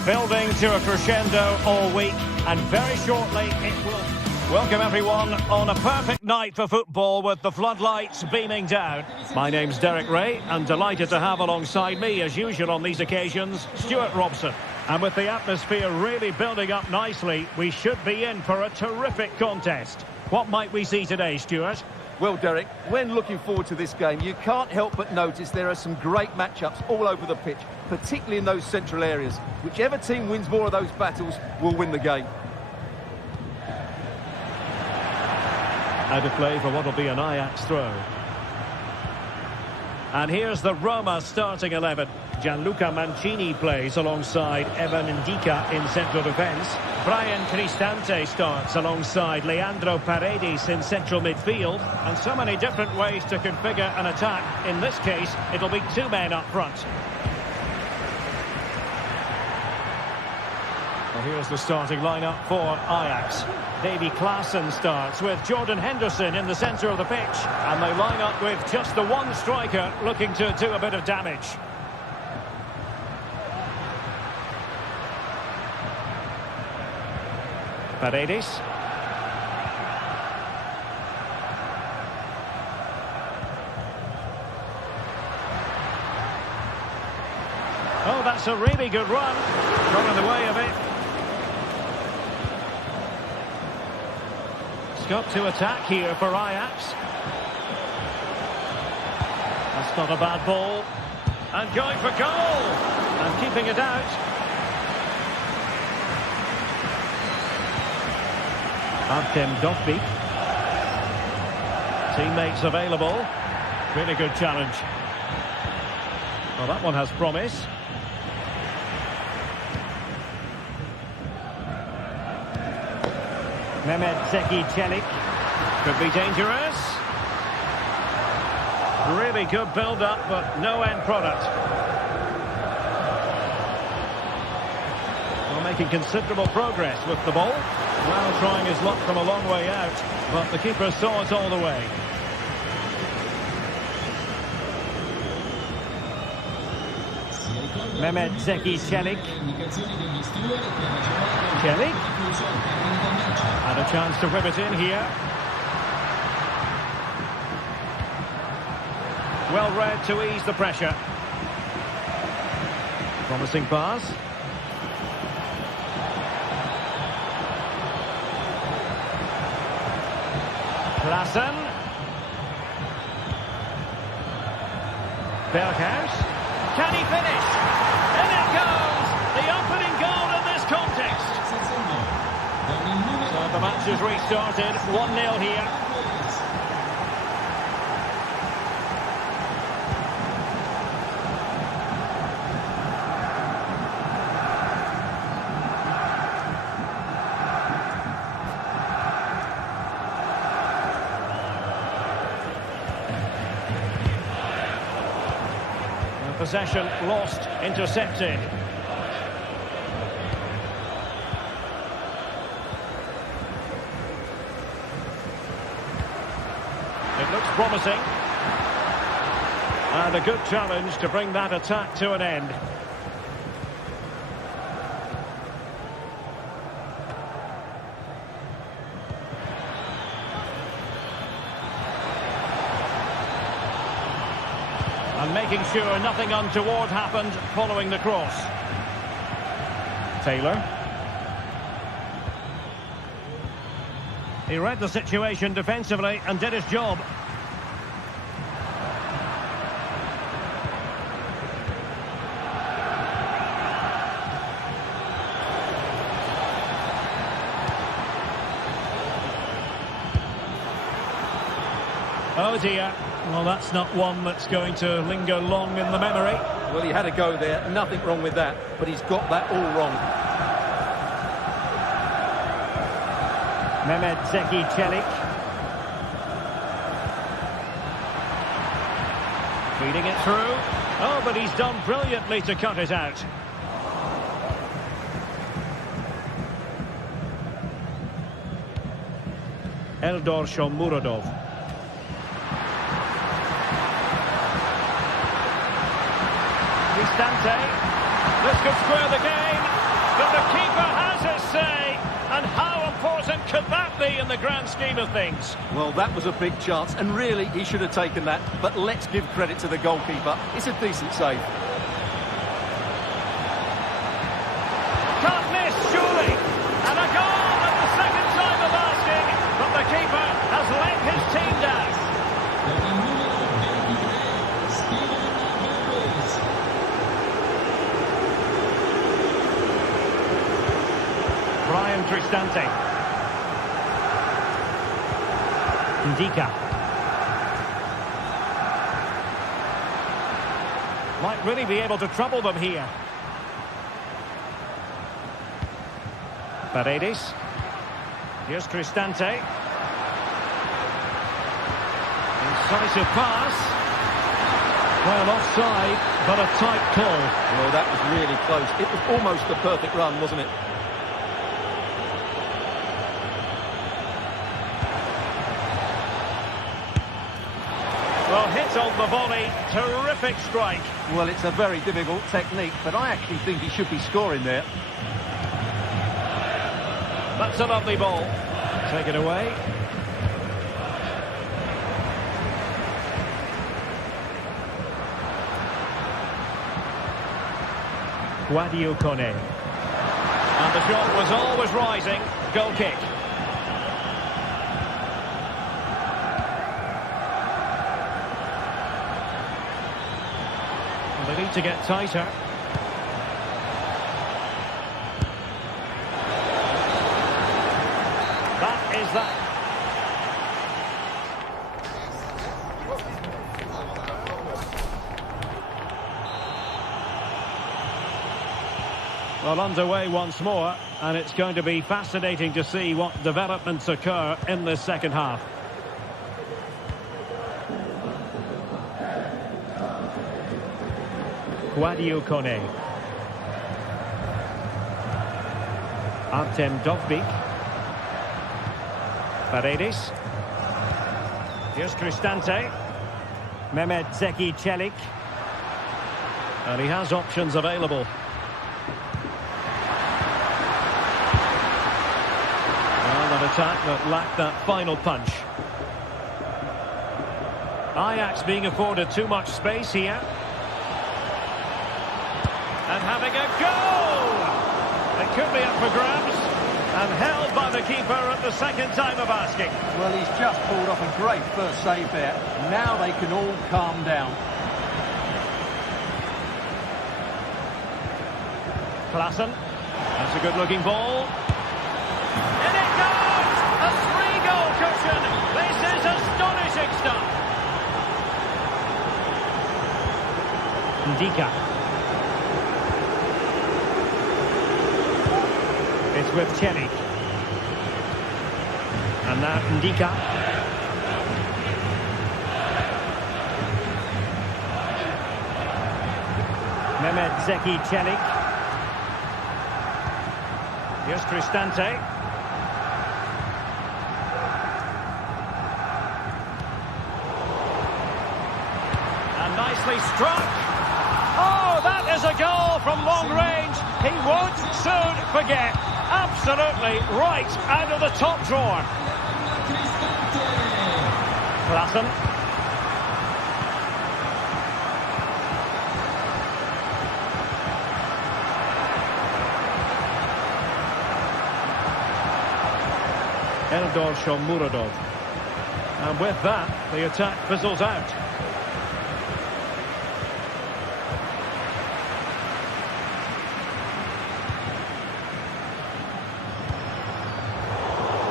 Building to a crescendo all week, and very shortly it will... Welcome everyone on a perfect night for football with the floodlights beaming down. My name's Derek Ray and delighted to have alongside me as usual on these occasions Stuart Robson. And with the atmosphere really building up nicely, we should be in for a terrific contest. What might we see today, Stuart? Well, Derek, when looking forward to this game, you can't help but notice there are some great matchups all over the pitch, particularly in those central areas. Whichever team wins more of those battles will win the game. Out of play for what will be an Ajax throw. And here's the Roma starting 11. Gianluca Mancini plays alongside Evan Ndika in central defence. Brian Cristante starts alongside Leandro Paredes in central midfield. And so many different ways to configure an attack. In this case, it'll be two men up front. Well, here's the starting lineup for Ajax. Davy Klaassen starts with Jordan Henderson in the centre of the pitch. And they line up with just the one striker looking to do a bit of damage. Paredes. Oh, that's a really good run. Got in the way of it. Got to attack here for Ajax. That's not a bad ball. And going for goal. And keeping it out. Artem Dovbyk. Teammates available. Really good challenge. Well, that one has promise. Mehmet Zeki Çelik could be dangerous. Really good build-up, but no end product. Well, making considerable progress with the ball. Well, trying his luck from a long way out, but the keeper saw it all the way. Mehmet Zeki Çelik. Çelik. And a chance to rip it in here. Well read to ease the pressure. Promising pass. Klaassen. Berghuis. Can he finish? And it goes! The opening goal in this contest. So the match is restarted. 1-0 here. Possession lost, intercepted. It looks promising. And a good challenge to bring that attack to an end. And making sure nothing untoward happened following the cross. Taylor. He read the situation defensively and did his job. Oh dear. Well, that's not one that's going to linger long in the memory. Well, he had a go there. Nothing wrong with that. But he's got that all wrong. Mehmet Zeki Çelik. Feeding it through. Oh, but he's done brilliantly to cut it out. Eldor Shomurodov. Cristante. This could square the game, but the keeper has his say, And how important could that be in the grand scheme of things? Well, that was a big chance, and really, he should have taken that. But let's give credit to the goalkeeper. It's a decent save. Can't miss, surely. And a goal at the second time of asking. But the keeper has let his team down. Brian Cristante. Ndika. Might really be able to trouble them here. Paredes. Here's Cristante. Incisive pass. Well, offside, but a tight call. Well, that was really close. It was almost the perfect run, wasn't it? Well, hit on the volley. Terrific strike. Well, it's a very difficult technique, but I actually think he should be scoring there. That's a lovely ball. Take it away. Guadio Kone. And the shot was always rising. Goal kick. They need to get tighter. That is that. Well, underway once more, and it's going to be fascinating to see what developments occur in this second half. Guadio Kone. Artem Dovbyk. Paredes. Here's Cristante. Mehmet Zeki Çelik. And he has options available. Well, an attack that lacked that final punch. Ajax being afforded too much space here. And having a goal! It could be up for grabs. And held by the keeper at the second time of asking. Well, he's just pulled off a great first save there. Now they can all calm down. Klaassen. That's a good-looking ball. In it goes! A three-goal cushion. This is astonishing stuff. Ndika. It's with Çelik. And now Ndika. Mehmet Zeki Çelik. Here's Cristante. And nicely struck. Oh, that is a goal from long range. He won't soon forget. Absolutely right out of the top drawer. Klaassen. Eldor Shomurodov. And with that, the attack fizzles out.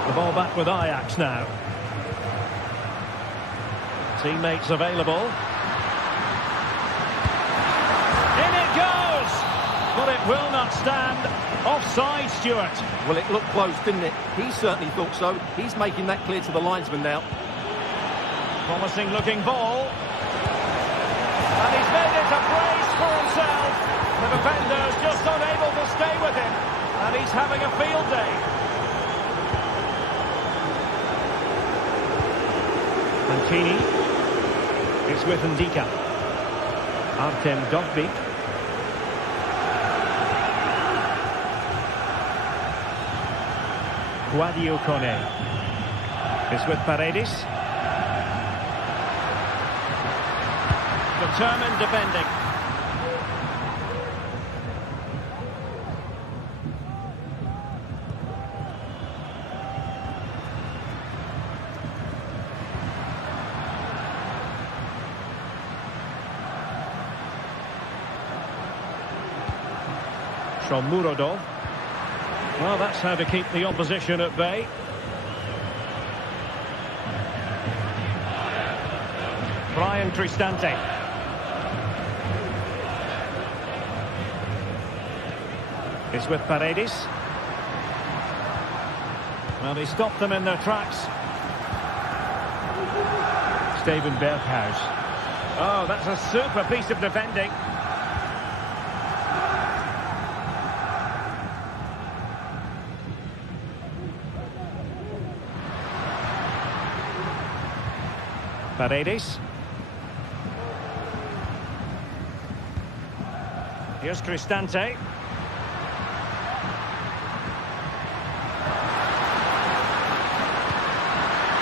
The ball back with Ajax now. Teammates available. In it goes! But it will not stand. Offside, Stuart. Well, it looked close, didn't it? He certainly thought so. He's making that clear to the linesman now. Promising looking ball. And he's made it a brace for himself. The defender's just unable to stay with him. And he's having a field day. Mancini. It's with Ndika. Artem Dovbyk. Sadio Kone. It's with Paredes. Determined defending. From Murodov. Well, that's how to keep the opposition at bay. Brian Cristante. It's with Paredes. Well, they stopped them in their tracks. Steven Berghuis. Oh, that's a super piece of defending. Paredes. Here's Cristante.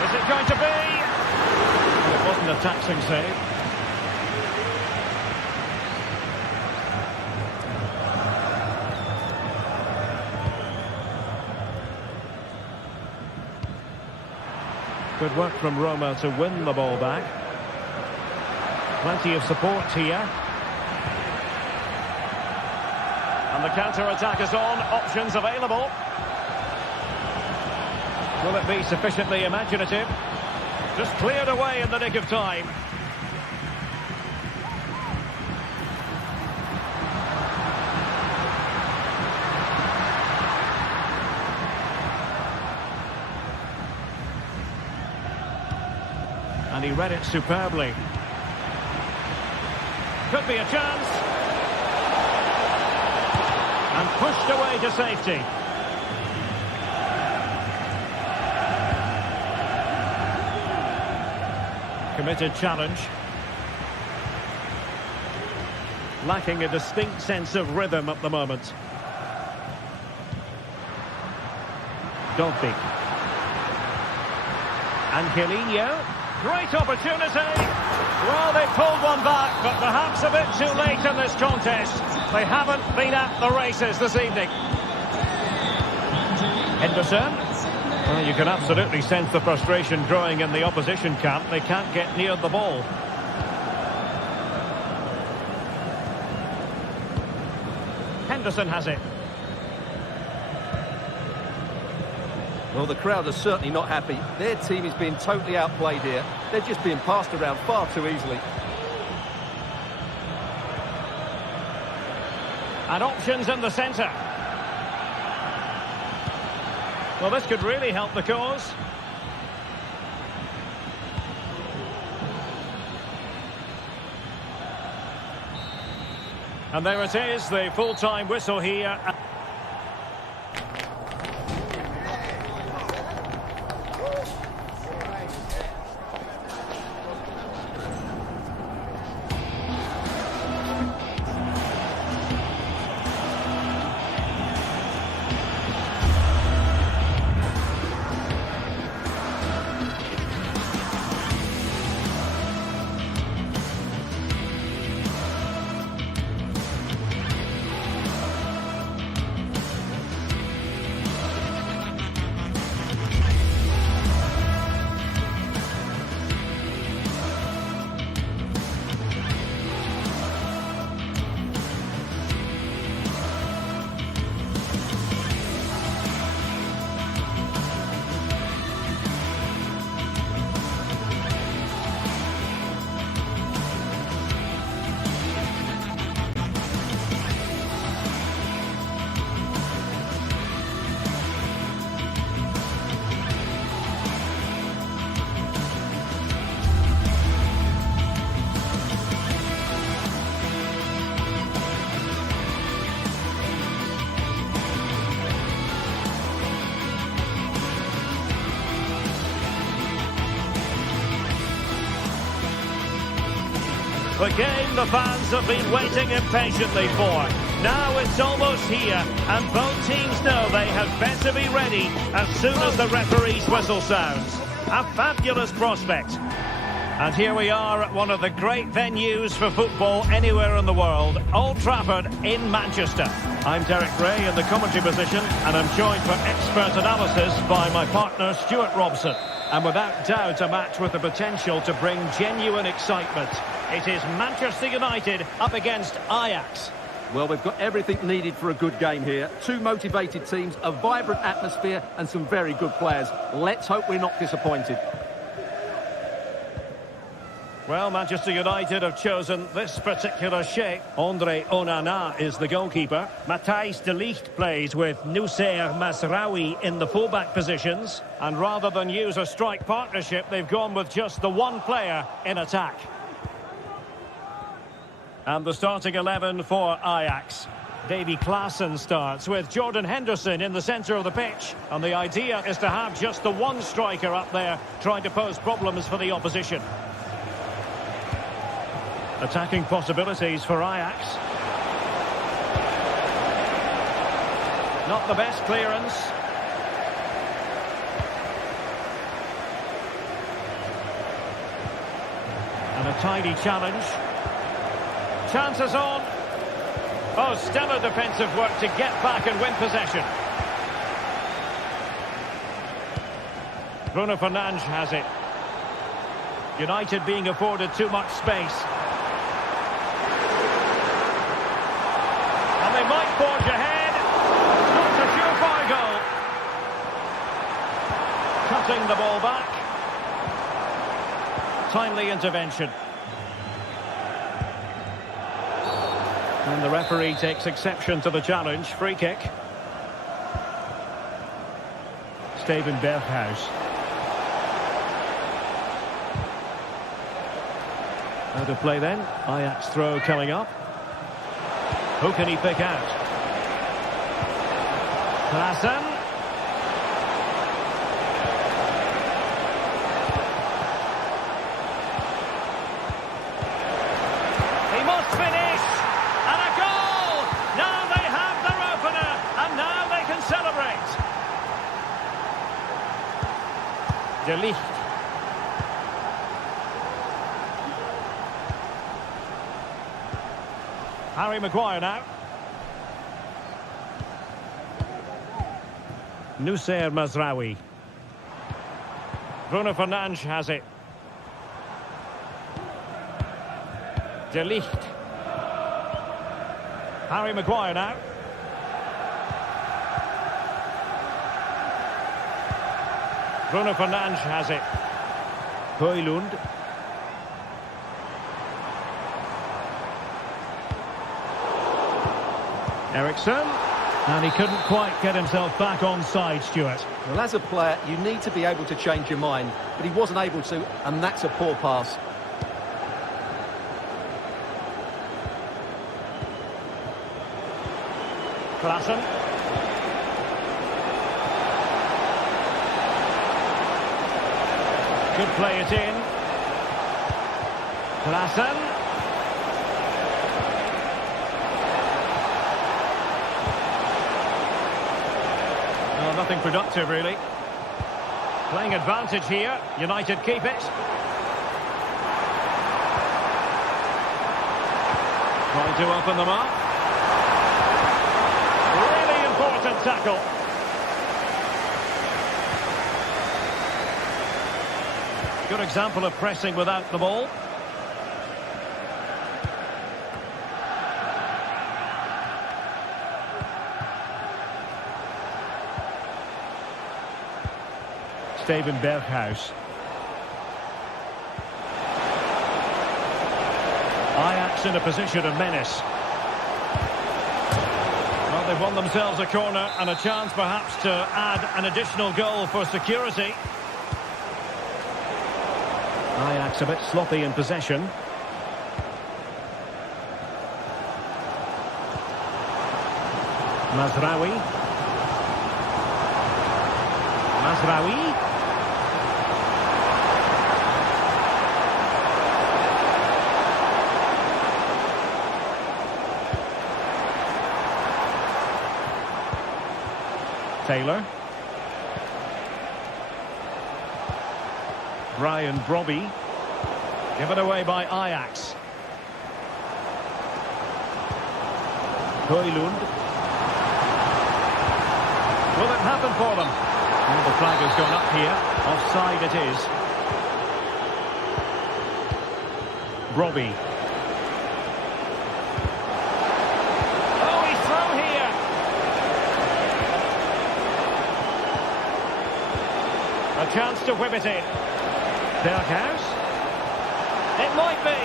Is it going to be? Well, it wasn't a taxing save. Good work from Roma to win the ball back. Plenty of support here. And the counter-attack is on. Options available. Will it be sufficiently imaginative? Just cleared away in the nick of time. And he read it superbly. Could be a chance. And pushed away to safety. Committed challenge. Lacking a distinct sense of rhythm at the moment. Dolby. Angelino. Great opportunity. Well, they pulled one back, but perhaps a bit too late in this contest. They haven't been at the races this evening. Henderson. Well, you can absolutely sense the frustration growing in the opposition camp. They can't get near the ball. Henderson has it. Well, the crowd are certainly not happy. Their team is being totally outplayed here. They're just being passed around far too easily. And options in the centre. Well, this could really help the cause. And there it is, the full-time whistle here. The game the fans have been waiting impatiently for. Now it's almost here, and both teams know they had better be ready as soon as the referee's whistle sounds. A fabulous prospect. And here we are at one of the great venues for football anywhere in the world, Old Trafford in Manchester. I'm Derek Ray in the commentary position, and I'm joined for expert analysis by my partner Stuart Robson. And without doubt a match with the potential to bring genuine excitement. It is Manchester United up against Ajax. Well, we've got everything needed for a good game here. Two motivated teams, a vibrant atmosphere and some very good players. Let's hope we're not disappointed. Well, Manchester United have chosen this particular shape. Andre Onana is the goalkeeper. Matthijs de Ligt plays with Noussair Mazraoui in the fullback positions. And rather than use a strike partnership, they've gone with just the one player in attack. And the starting 11 for Ajax. Davy Klaassen starts with Jordan Henderson in the centre of the pitch. And the idea is to have just the one striker up there trying to pose problems for the opposition. Attacking possibilities for Ajax. Not the best clearance. And a tidy challenge. Chances on. Oh, stellar defensive work to get back and win possession. Bruno Fernandes has it. United being afforded too much space. And they might forge ahead. Not a surefire goal. Cutting the ball back. Timely intervention. And the referee takes exception to the challenge. Free kick. Steven Berghuis. Out of play then. Ajax throw coming up. Who can he pick out? Klaassen. He must finish. And a goal! Now they have their opener. And now they can celebrate. De Ligt. Harry Maguire now. Noussair Mazraoui. Bruno Fernandes has it. De Ligt. Harry Maguire now. Bruno Fernandes has it. Højlund. Eriksson, and he couldn't quite get himself back on side, Stuart. Well, as a player, you need to be able to change your mind, but he wasn't able to, and that's a poor pass. Klaassen. Could play it in. Klaassen. Nothing productive, really. Playing advantage here. United keep it. Trying to open them up. Really important tackle. Good example of pressing without the ball. Steven Berghuis. Ajax in a position of menace. Well, they've won themselves a corner and a chance perhaps to add an additional goal for security. Ajax a bit sloppy in possession. Mazraoui. Mazraoui. Taylor. Brian Brobby. Given away by Ajax. Højlund. Will it happen for them? Well, the flag has gone up here. Offside it is. Brobby. Oh, he's through here. A chance to whip it in. Berghuis. It might be.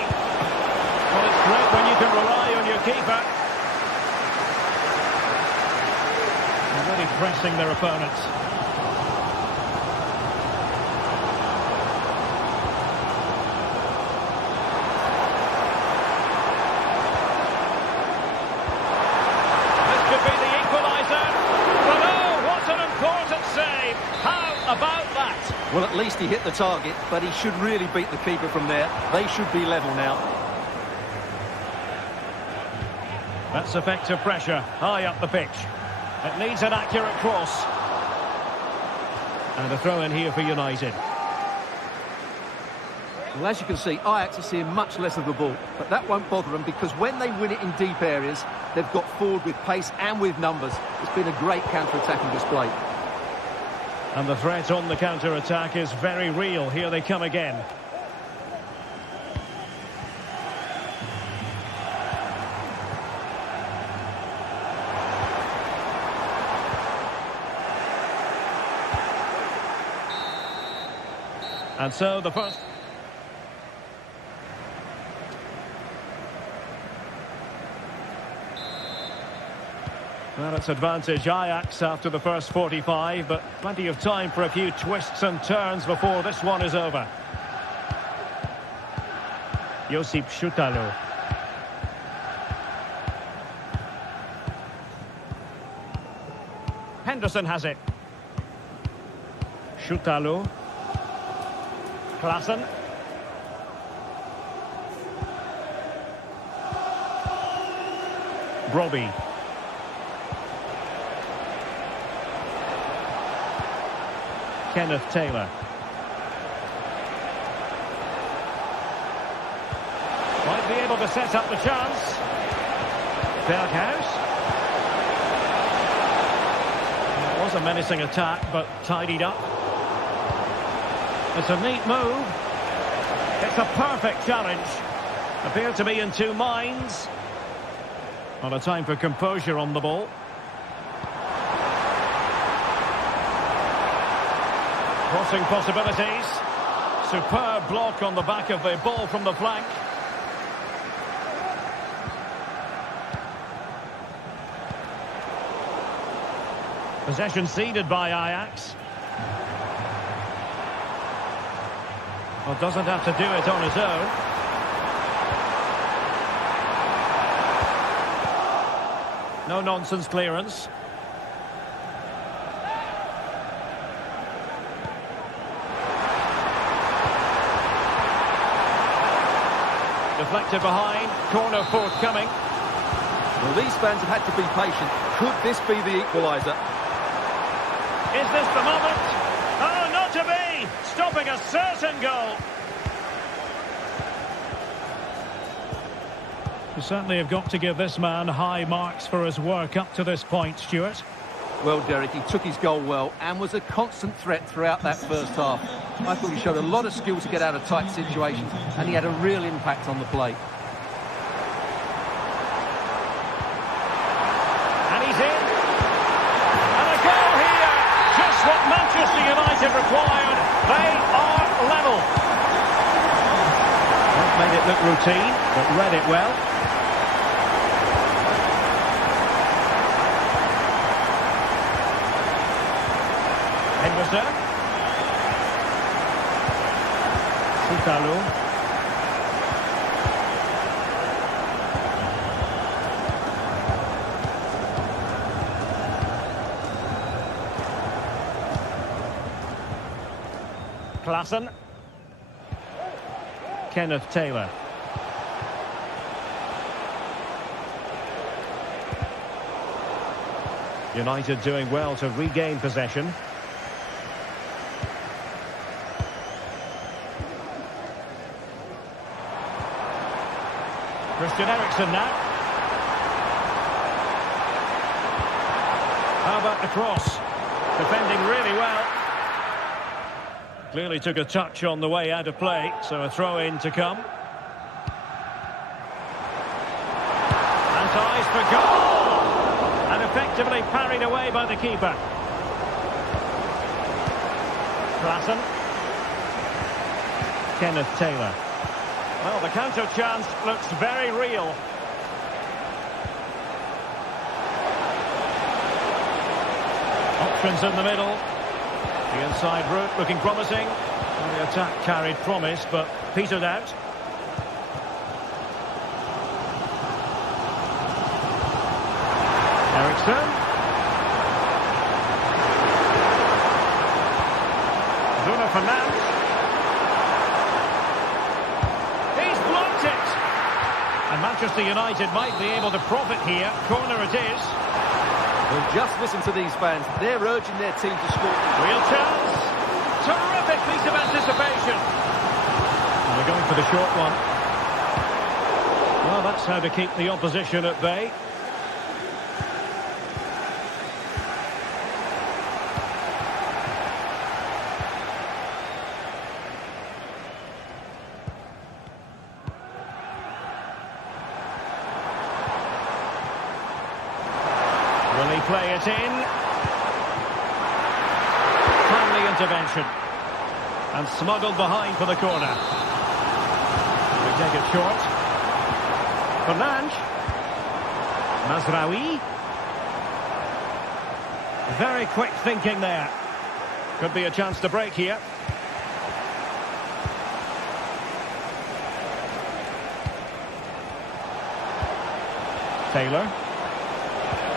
Well, it's great when you can rely on your keeper. They're really pressing their opponents. This could be the equaliser. But oh, what an important save. How about that? Well, at least he hit the target, but he should really beat the keeper from there. They should be level now. That's effective pressure, high up the pitch. It needs an accurate cross. And a throw in here for United. Well, as you can see, Ajax are seeing much less of the ball, but that won't bother them because when they win it in deep areas, they've got forward with pace and with numbers. It's been a great counter-attacking display. And the threat on the counter-attack is very real. Here they come again. And so the first... Well, it's advantage Ajax after the first 45, but plenty of time for a few twists and turns before this one is over. Josip Šutalo. Henderson has it. Šutalo. Klaassen. Brobby. Kenneth Taylor. Might be able to set up the chance. Berghuis. It was a menacing attack, but tidied up. It's a neat move. It's a perfect challenge. Appear to be in two minds. Not a time for composure on the ball. Crossing possibilities. Superb block on the back of the ball from the flank. Possession ceded by Ajax. Well, doesn't have to do it on his own. No nonsense clearance. Deflected behind, corner forthcoming. Well, these fans have had to be patient. Could this be the equaliser? Is this the moment? Oh, not to be! Stopping a certain goal. You certainly have got to give this man high marks for his work up to this point, Stuart. Well, Derek, he took his goal well and was a constant threat throughout that first half. I thought he showed a lot of skill to get out of tight situations, and he had a real impact on the play. And he's in. And a goal here. Just what Manchester United required. They are level. Not made it look routine, but read it well. Henderson. Šutalo. Klaassen. Kenneth Taylor. United doing well to regain possession. Christian Eriksen now. How about the cross? Defending really well. Clearly took a touch on the way out of play, so a throw-in to come. And ties for goal! And effectively parried away by the keeper. Klassen. Kenneth Taylor. Well, the counter chance looks very real. Options in the middle. The inside route looking promising. Well, the attack carried promise, but petered out. Eriksen. Bruno Fernandes. He's blocked it. And Manchester United might be able to profit here. Corner it is. Well, just listen to these fans. They're urging their team to score. Real chance. Terrific piece of anticipation. And they're going for the short one. Well, that's how to keep the opposition at bay. Will he play it in? Timely intervention. And smuggled behind for the corner. We take it short. Fernandes. Mazraoui. Very quick thinking there. Could be a chance to break here. Taylor.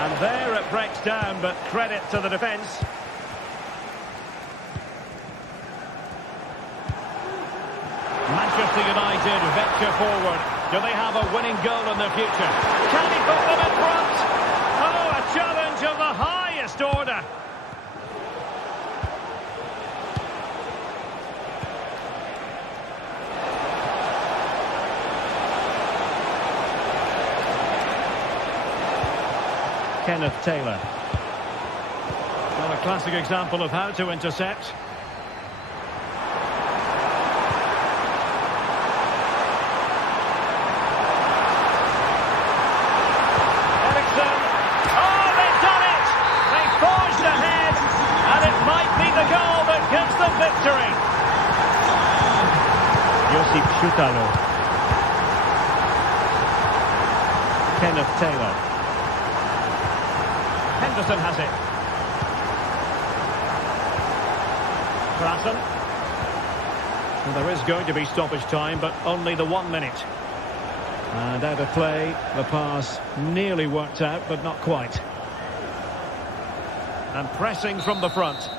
And there it breaks down, but credit to the defence. Manchester United venture forward. Do they have a winning goal in their future? Can he put them in front? Oh, a challenge of the highest order. Kenneth Taylor. Well, a classic example of how to intercept. Eriksen. Oh, they've done it! They forged ahead, and it might be the goal that gives them victory. Josip Schutalo. Kenneth Taylor. Henderson has it. Klassen. Well, there is going to be stoppage time, but only the 1 minute. And out of play, the pass nearly worked out, but not quite. And pressing from the front.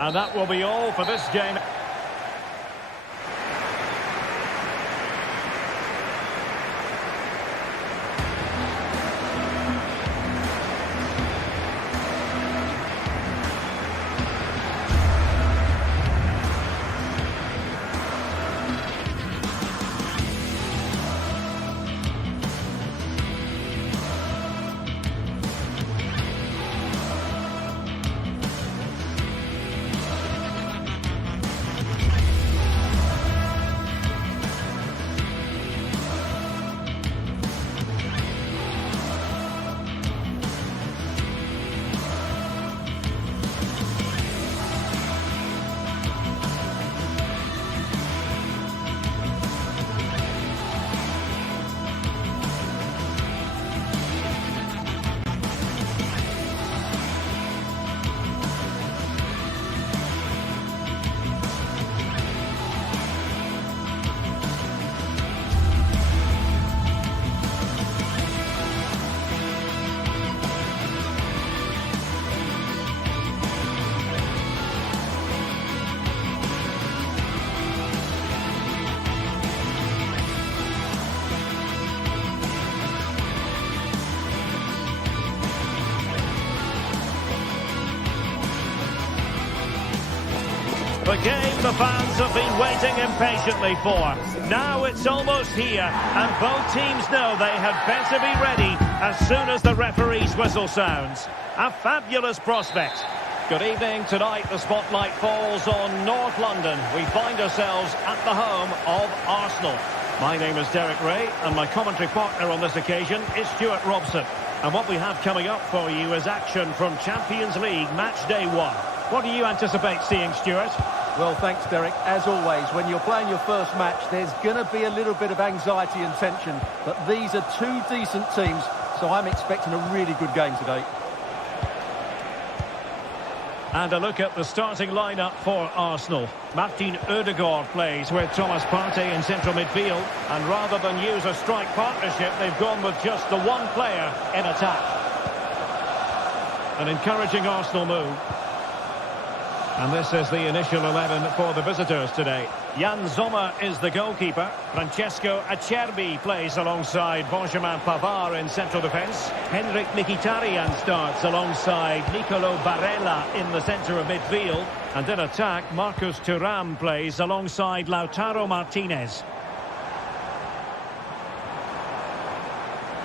And that will be all for this game. game the fans have been waiting impatiently for. Now it's almost here, and both teams know they had better be ready as soon as the referee's whistle sounds. A fabulous prospect. Good evening. Tonight the spotlight falls on North London. We find ourselves at the home of Arsenal. My name is Derek Ray, and my commentary partner on this occasion is Stuart Robson. And what we have coming up for you is action from Champions League Match Day 1. What do you anticipate seeing, Stuart? Well, thanks, Derek. As always, when you're playing your first match, there's going to be a little bit of anxiety and tension. But these are two decent teams, so I'm expecting a really good game today. And a look at the starting lineup for Arsenal. Martin Ødegaard plays with Thomas Partey in central midfield. And rather than use a strike partnership, they've gone with just the one player in attack. An encouraging Arsenal move. And this is the initial 11 for the visitors today. Jan Sommer is the goalkeeper. Francesco Acerbi plays alongside Benjamin Pavard in central defence. Henrik Mkhitaryan starts alongside Nicolo Barella in the centre of midfield. And in attack, Marcus Thuram plays alongside Lautaro Martinez.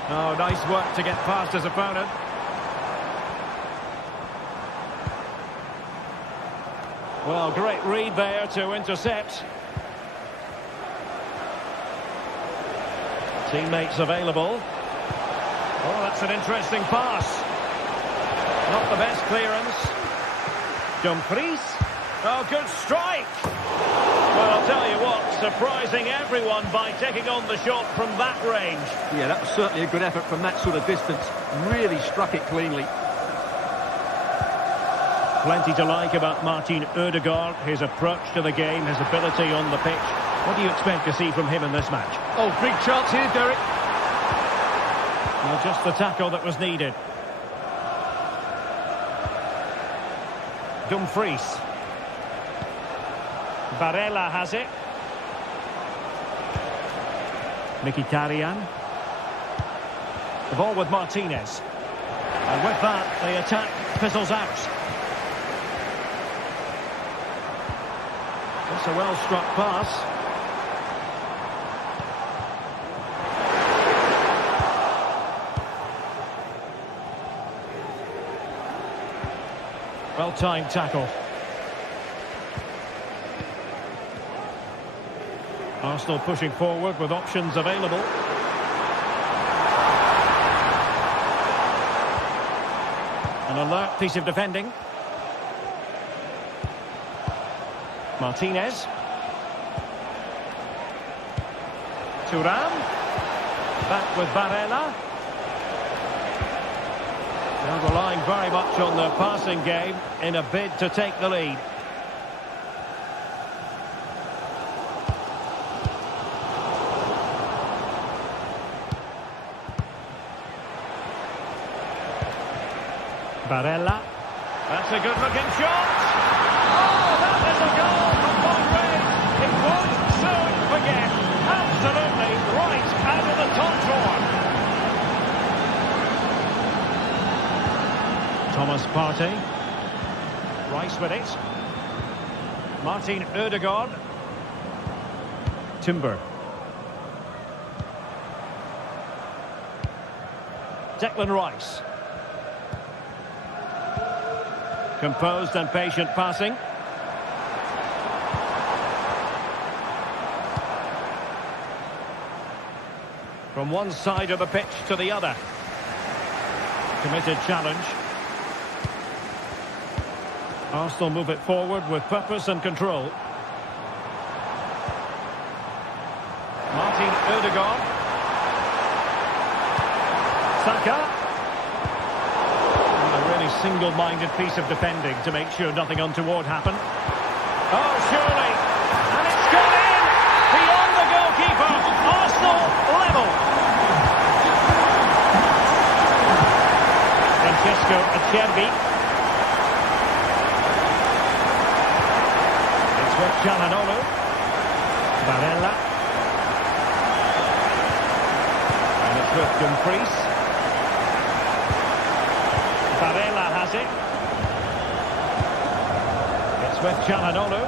Oh, nice work to get past his opponent. Well, great read there to intercept. Teammates available. Oh, that's an interesting pass. Not the best clearance. Dumfries. Oh, good strike. Well, I'll tell you what, surprising everyone by taking on the shot from that range. Yeah, that was certainly a good effort from that sort of distance. Really struck it cleanly. Plenty to like about Martin Ødegaard, his approach to the game, his ability on the pitch. What do you expect to see from him in this match? Oh, big chance here, Derek. Well, just the tackle that was needed. Dumfries. Barella has it. Mkhitaryan. The ball with Martinez. And with that, the attack fizzles out. It's a well-struck pass. Well-timed tackle. Arsenal pushing forward with options available. An alert piece of defending. Martinez. Thuram. Back with Barella. They're relying very much on their passing game in a bid to take the lead. Barella. That's a good-looking shot. Oh, that is a goal from Madrid. It won't soon forget. Absolutely right out of the top drawer. Thomas Partey. Rice with it. Martin Ødegaard. Timber. Declan Rice. Composed and patient passing. From one side of the pitch to the other. Committed challenge. Arsenal move it forward with purpose and control. Martin Ødegaard. Saka. Single-minded piece of defending to make sure nothing untoward happened. Oh, surely! And it's gone in! Beyond the goalkeeper! Arsenal level! Francesco Acerbi. It's with Çalhanoğlu. Barella. And it's with Dumfries. Barella has it. It's with Çalhanoğlu.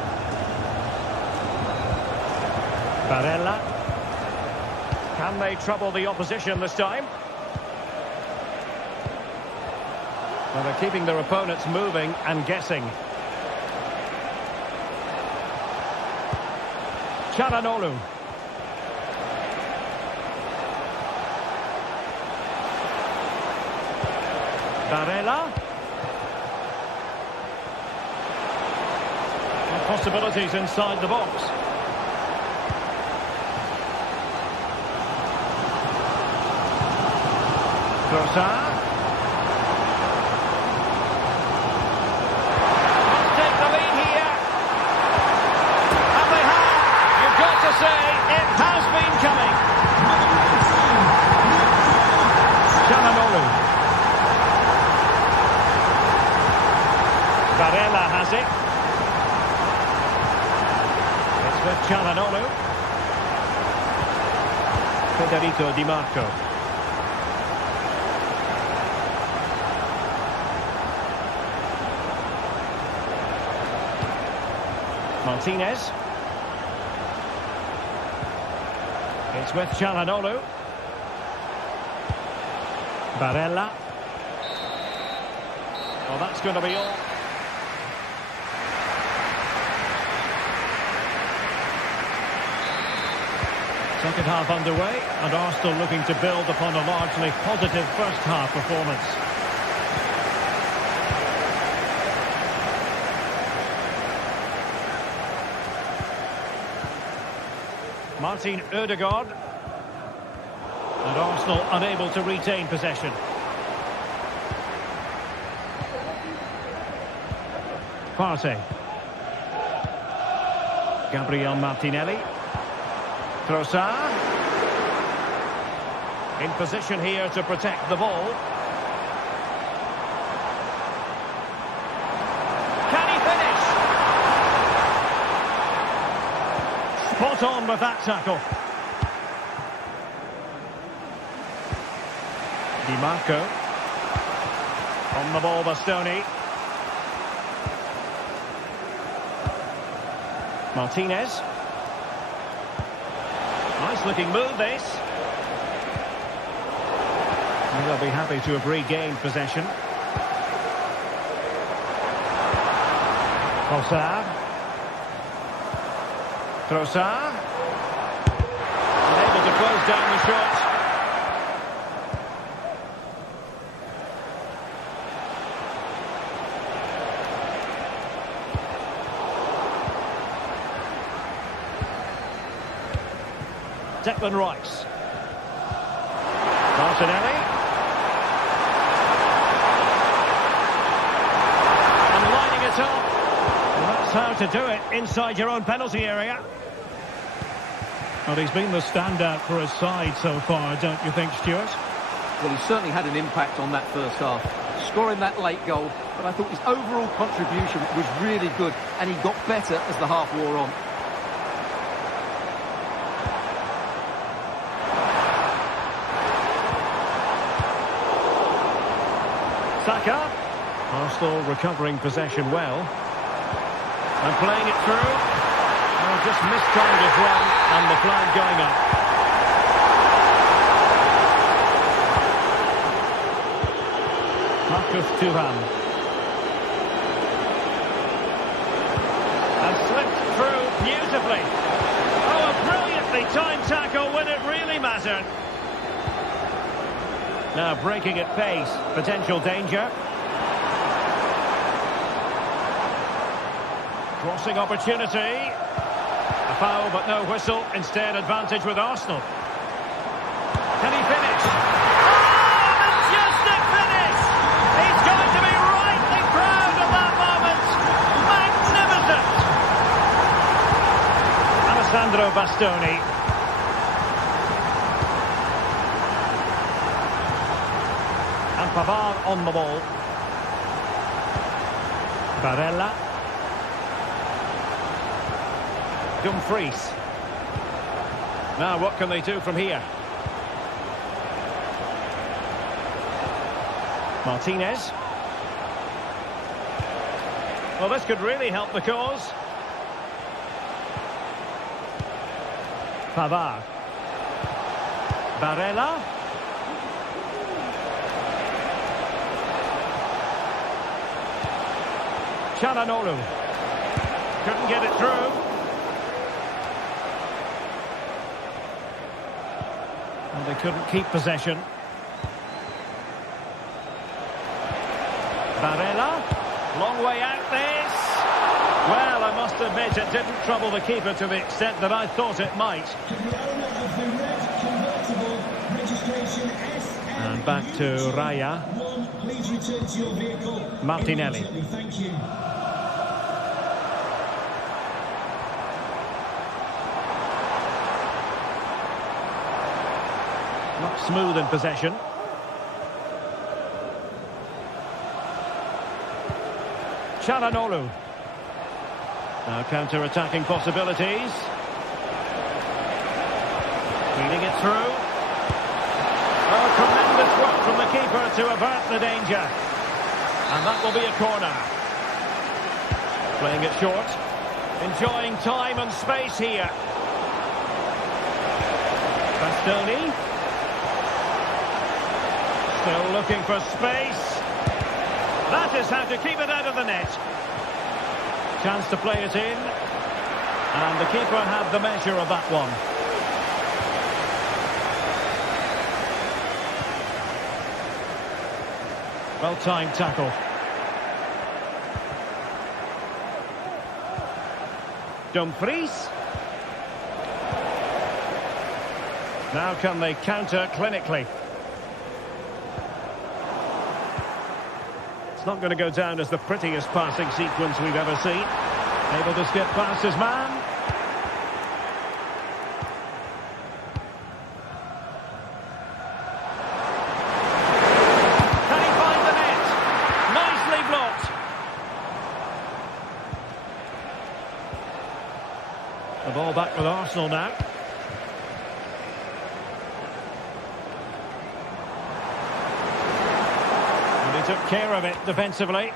Barella. Can they trouble the opposition this time? Well, they're keeping their opponents moving and guessing. Çalhanoğlu. Barella. And possibilities inside the box. Trossard. Must take the lead here. And they have. You've got to say, it has been coming. Çalhanoğlu. Barella has it. It's with Çalhanoğlu. Federico Di Marco. Martinez. It's with Çalhanoğlu. Barella. Well, that's going to be all. Second half underway, and Arsenal looking to build upon a largely positive first half performance. Martin Ødegaard. And Arsenal unable to retain possession. Partey. Gabriel Martinelli. Trossard. In position here to protect the ball. Can he finish? Spot on with that tackle. Di Marco. On the ball, Bastoni. Martinez. Nice looking move, this. And they'll be happy to have regained possession. Trossard. Unable to close down the shot. Declan Rice. Martinelli. And lining it up. And that's how to do it inside your own penalty area. Well, he's been the standout for his side so far, don't you think, Stuart? Well, he certainly had an impact on that first half, scoring that late goal, but I thought his overall contribution was really good, and he got better as the half wore on. Saka. Arsenal recovering possession well. And playing it through. Oh, just mistimed his run, and the flag going up. Marcus Thuram. And slipped through beautifully. Oh, a brilliantly timed tackle when it really mattered. Now breaking at pace, potential danger. Crossing opportunity. A foul but no whistle, instead advantage with Arsenal. Can he finish? Oh, majestic finish! He's going to be rightly proud of that moment. Magnificent! Alessandro Bastoni. And Pavard on the ball. Barella. Dumfries. Now what can they do from here? Martinez. Well, this could really help the cause. Pavard. Barella. Çalhanoğlu. Couldn't get it through. And they couldn't keep possession. Barella. Long way out this. Well, I must admit it didn't trouble the keeper to the extent that I thought it might. And back to Raya. Please return to your vehicle. Martinelli. Thank you. Not smooth in possession. Çalhanoğlu. Now counter-attacking possibilities. Feeding it through. Oh, tremendous work from the keeper to avert the danger. And that will be a corner. Playing it short. Enjoying time and space here. Bastoni. Still looking for space. That is how to keep it out of the net. Chance to play it in. And the keeper had the measure of that one. Well-timed tackle. Dumfries. Now can they counter clinically? It's not going to go down as the prettiest passing sequence we've ever seen. Able to skip past his man. Can he find the net? Nicely blocked. The ball back with Arsenal now. Took care of it defensively.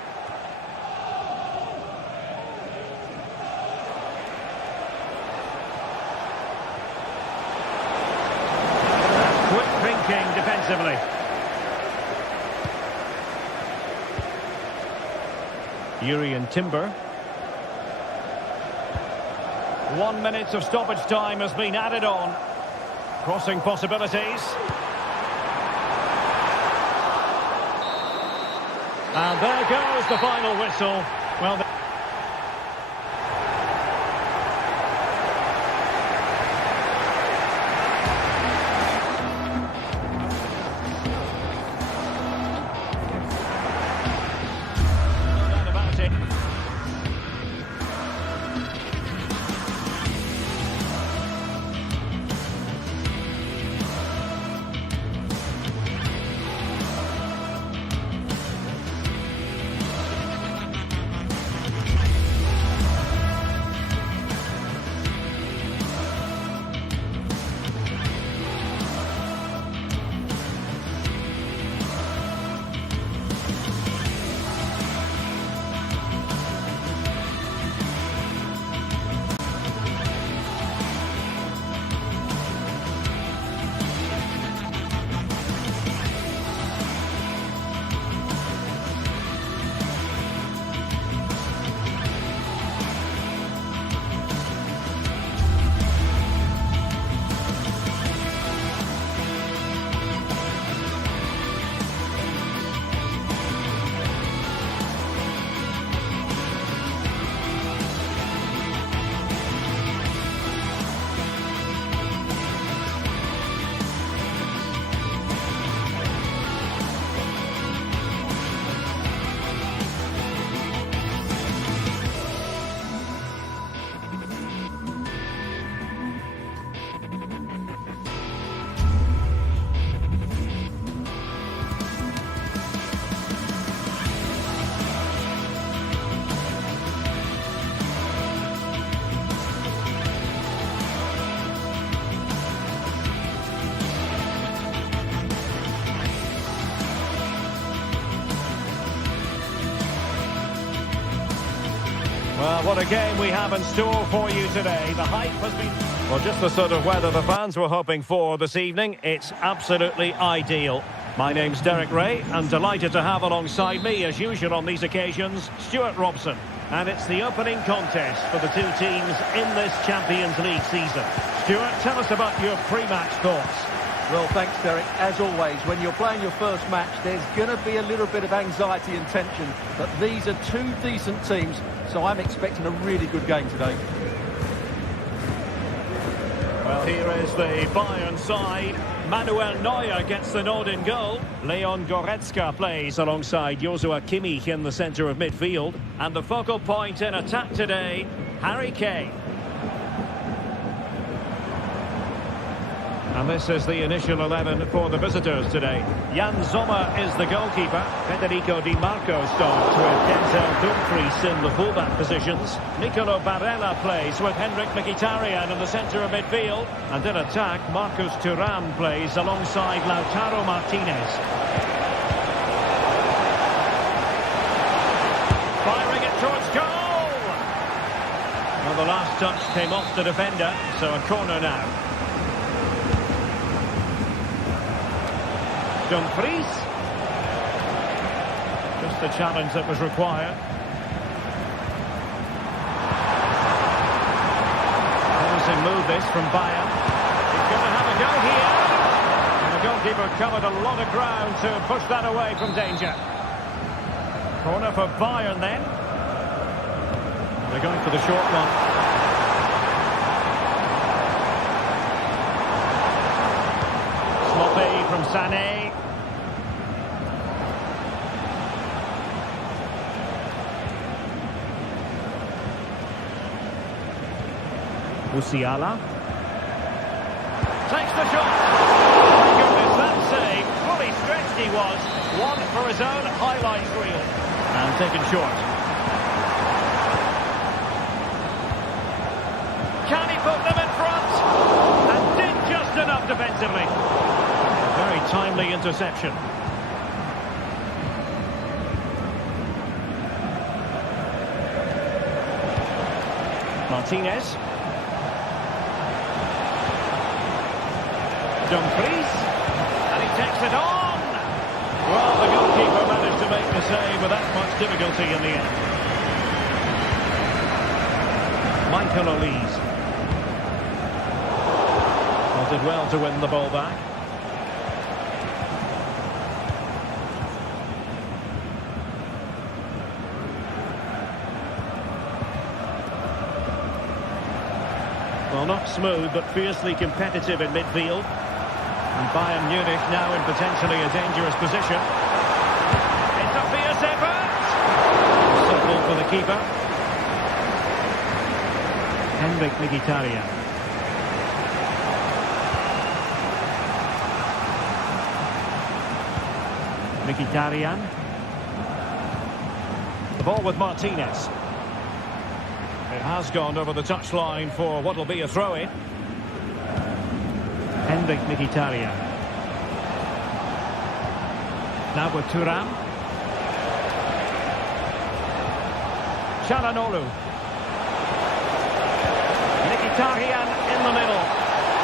Quick thinking defensively. Urian Timber. 1 minute of stoppage time has been added on. Crossing possibilities. And there goes the final whistle. Well, no doubt about it. Well, what a game we have in store for you today. The hype has been... Well, just the sort of weather the fans were hoping for this evening. It's absolutely ideal. My name's Derek Ray, and delighted to have alongside me, as usual on these occasions, Stuart Robson. And it's the opening contest for the two teams in this Champions League season. Stuart, tell us about your pre-match thoughts. Well, thanks, Derek. As always, when you're playing your first match, there's going to be a little bit of anxiety and tension. But these are two decent teams, so I'm expecting a really good game today. Well, here is the Bayern side. Manuel Neuer gets the nod in goal. Leon Goretzka plays alongside Joshua Kimmich in the centre of midfield. And the focal point in attack today, Harry Kane. And this is the initial 11 for the visitors today. Jan Sommer is the goalkeeper. Federico Di Marco starts with Denzel Dumfries in the fullback positions. Nicolo Barella plays with Henrik Mkhitaryan in the centre of midfield. And in attack, Marcus Thuram plays alongside Lautaro Martinez. Firing it towards goal! Well, the last touch came off the defender, so a corner now. Dumfries. Just the challenge that was required. Promising move this from Bayern. He's going to have a go here. And the goalkeeper covered a lot of ground to push that away from danger. Corner for Bayern then. And they're going for the short one. Sloppy from Sané. Musiala takes the shot. Oh my goodness, that save. Fully stretched he was. One for his own highlights reel. And taken short. Can he put them in front? And did just enough defensively. A very timely interception. Martinez. Dumfries, and he takes it on! Well, the goalkeeper managed to make the save without much difficulty in the end. Michael Olise. Well, did well to win the ball back. Well, not smooth, but fiercely competitive in midfield. And Bayern Munich now in potentially a dangerous position. It's a fierce effort! Simple for the keeper. Henrik Mkhitaryan. Mkhitaryan. The ball with Martinez. It has gone over the touchline for what will be a throw-in. Henrik Mkhitaryan. Now with Thuram. Çalhanoğlu. Mkhitaryan in the middle.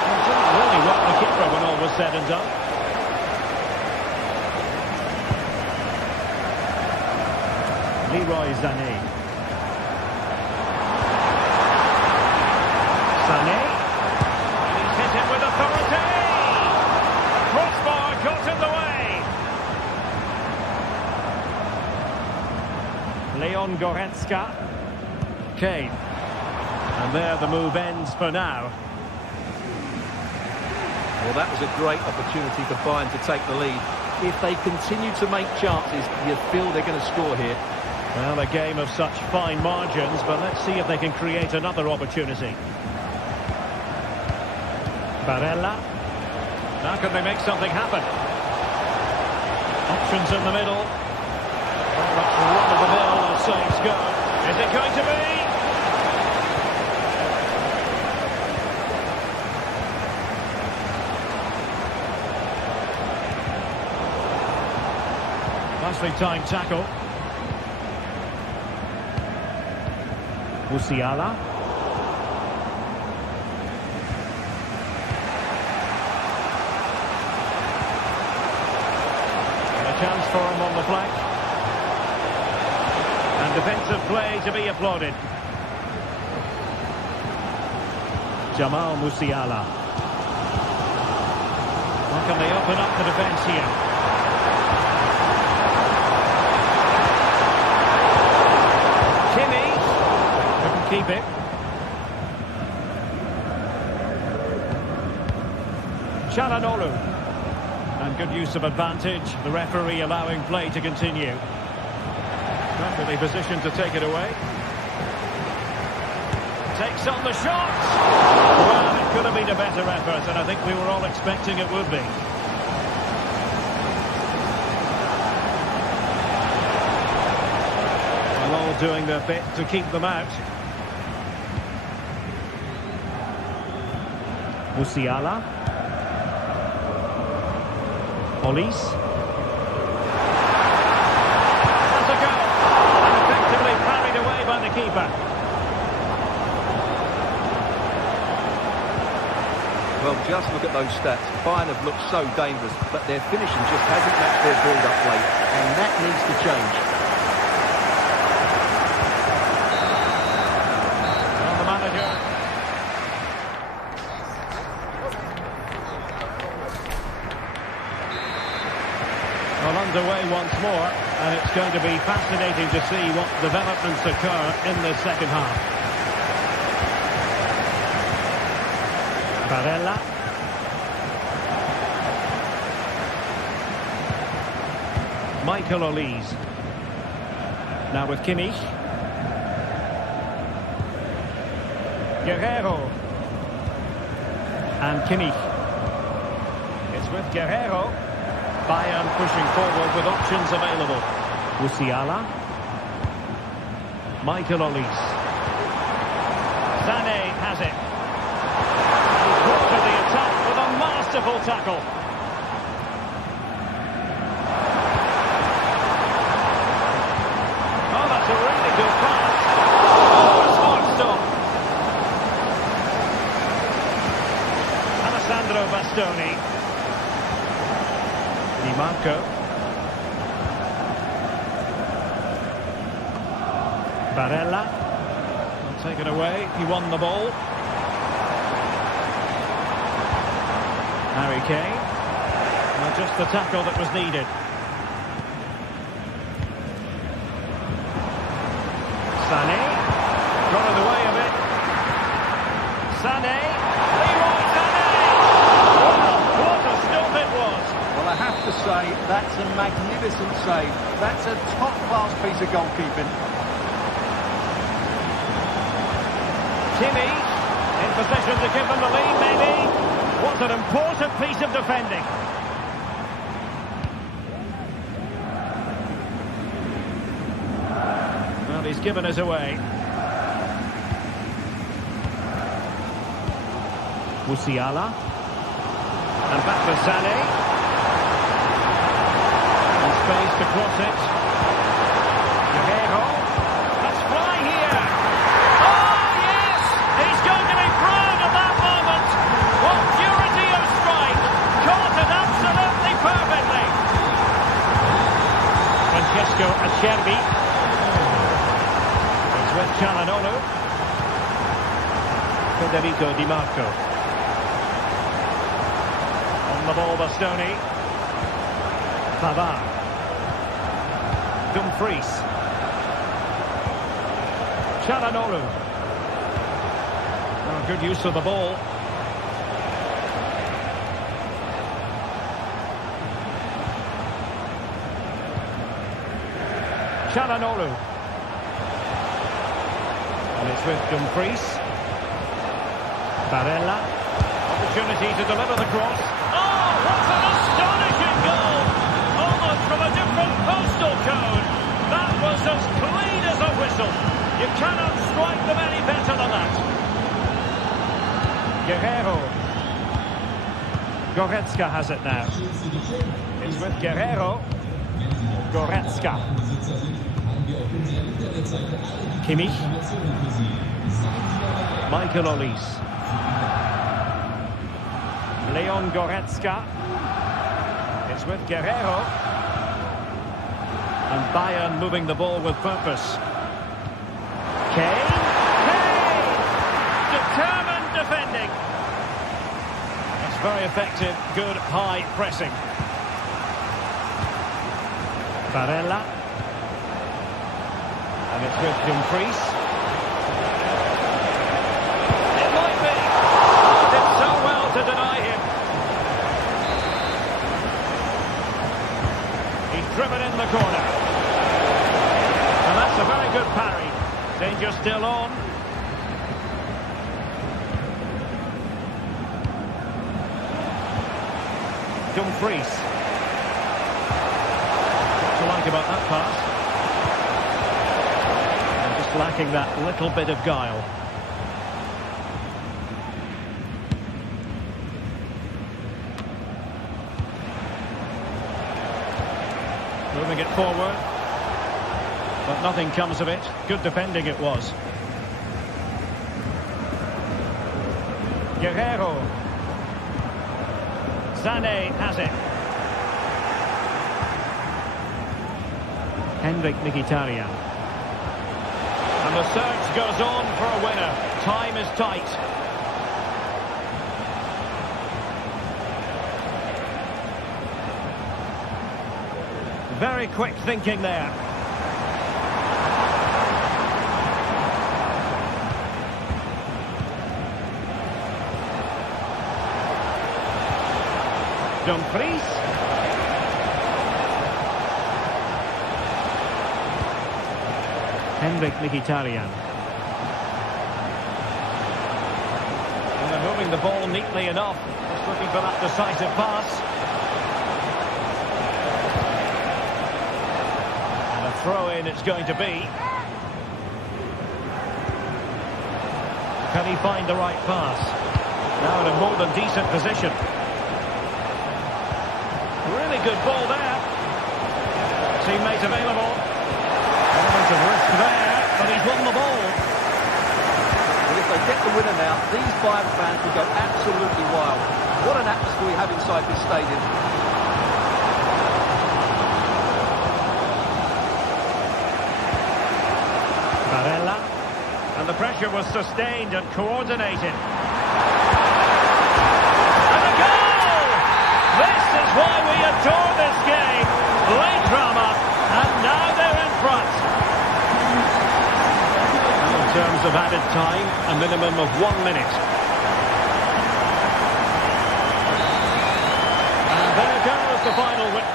It didn't really work the keeper when all was said and done. Leroy Sané. Sané. Hit it with authority! Crossbar got in the way! Leon Goretzka. Kane. And there the move ends for now. Well, that was a great opportunity for Bayern to take the lead. If they continue to make chances, you feel they're going to score here. Well, a game of such fine margins, but let's see if they can create another opportunity. Barella. Now can they make something happen? Options in the middle. Very much run-of-the-mill as saves go. Is it going to be? Nicely timed tackle. Musiala. A chance for him on the flank. And defensive play to be applauded. Jamal Musiala. How can they open up the defence here? Kimmich couldn't keep it. Çalhanoğlu. And good use of advantage. The referee allowing play to continue. Perfectly positioned to take it away. Takes on the shot. Well, it could have been a better effort, and I think we were all expecting it would be. Well, all doing their bit to keep them out. Musiala. Olise. That's a goal. And effectively parried away by the keeper. Well, just look at those stats. Bayern have looked so dangerous, but their finishing just hasn't matched their build-up play, and that needs to change. Well, the manager. Well, underway once more, and it's going to be fascinating to see what developments occur in the second half. Barella. Michael Olise. Now with Kimmich. Guerreiro. And Kimmich. It's with Guerreiro. Bayern pushing forward with options available. Musiala. Michael Olise. Sané has it. To the attack with a masterful tackle. Oh, that's a really good pass. Oh, a smart stop. Alessandro Bastoni. Di Marco. Barella. Taken away. He won the ball. Harry Kane. Well, just the tackle that was needed. Sané. Got in the way of it. Sané. Leroy Sané. Wow, what a stop it was. Well, I have to say, that's a magnificent save. That's a top-class piece of goalkeeping. Kimmich in position to give them the lead, maybe. What an important piece of defending. Well, he's given us away. Musiala. And back to Sané. And space to cross it. Guerreiro. Let's fly here. Oh, yes! He's going to be proud of that moment. What purity of strike. Caught it absolutely perfectly. Francesco Acerbi. It's with Çalhanoğlu. Federico Di Marco. On the ball, Bastoni. Pavard. Dumfries. Çalhanoğlu. Oh, good use of the ball. Çalhanoğlu. And it's with Dumfries. Barella. Opportunity to deliver the cross. Oh, what an astonishing goal! Almost from a different postal code. That was as clean as a whistle. You cannot strike them any better than that. Guerreiro. Goretzka has it now. It's with Guerreiro. Goretzka. Kimmich. Michael Olise. Leon Goretzka. It's with Guerrero. And Bayern moving the ball with purpose. Kane. Determined defending. It's very effective. Good high pressing. Barella. And it's with Dumfries. It might be. Did so well to deny him. He's driven in the corner. And that's a very good parry. Danger still on. Dumfries. What to like about that pass? And just lacking that little bit of guile. Moving it forward. But nothing comes of it. Good defending it was. Guerrero. Sané has it. Henrik Mkhitaryan. And the search goes on for a winner. Time is tight. Very quick thinking there. Dumfries. Henrik Mkhitaryan. And they're moving the ball neatly enough. Just looking for that decisive pass. And a throw-in it's going to be. Can he find the right pass? Now in a more than decent position. Really good ball there. Teammate available. Element of risk there, but he's won the ball. Well, if they get the winner now, these Bayern fans will go absolutely wild. What an atmosphere we have inside this stadium. Barella. And the pressure was sustained and coordinated. Why we adore this game. Late drama, and now they're in front. In terms of added time, a minimum of 1 minute. And there goes the final win.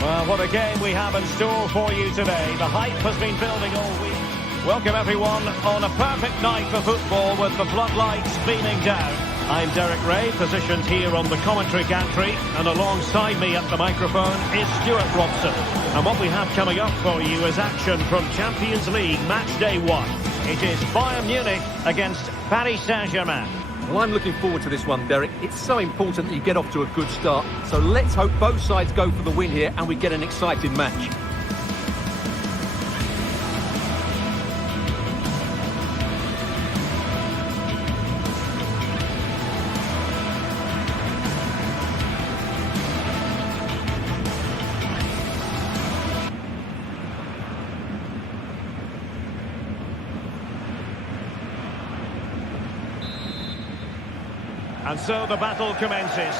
Well, what a game we have in store for you today. The hype has been building all week. Welcome everyone on a perfect night for football with the floodlights beaming down. I'm Derek Ray, positioned here on the commentary gantry, and alongside me at the microphone is Stuart Robson. And what we have coming up for you is action from Champions League match day 1. It is Bayern Munich against Paris Saint-Germain. Well, I'm looking forward to this one, Derek. It's so important that you get off to a good start. So let's hope both sides go for the win here and we get an exciting match. And so the battle commences.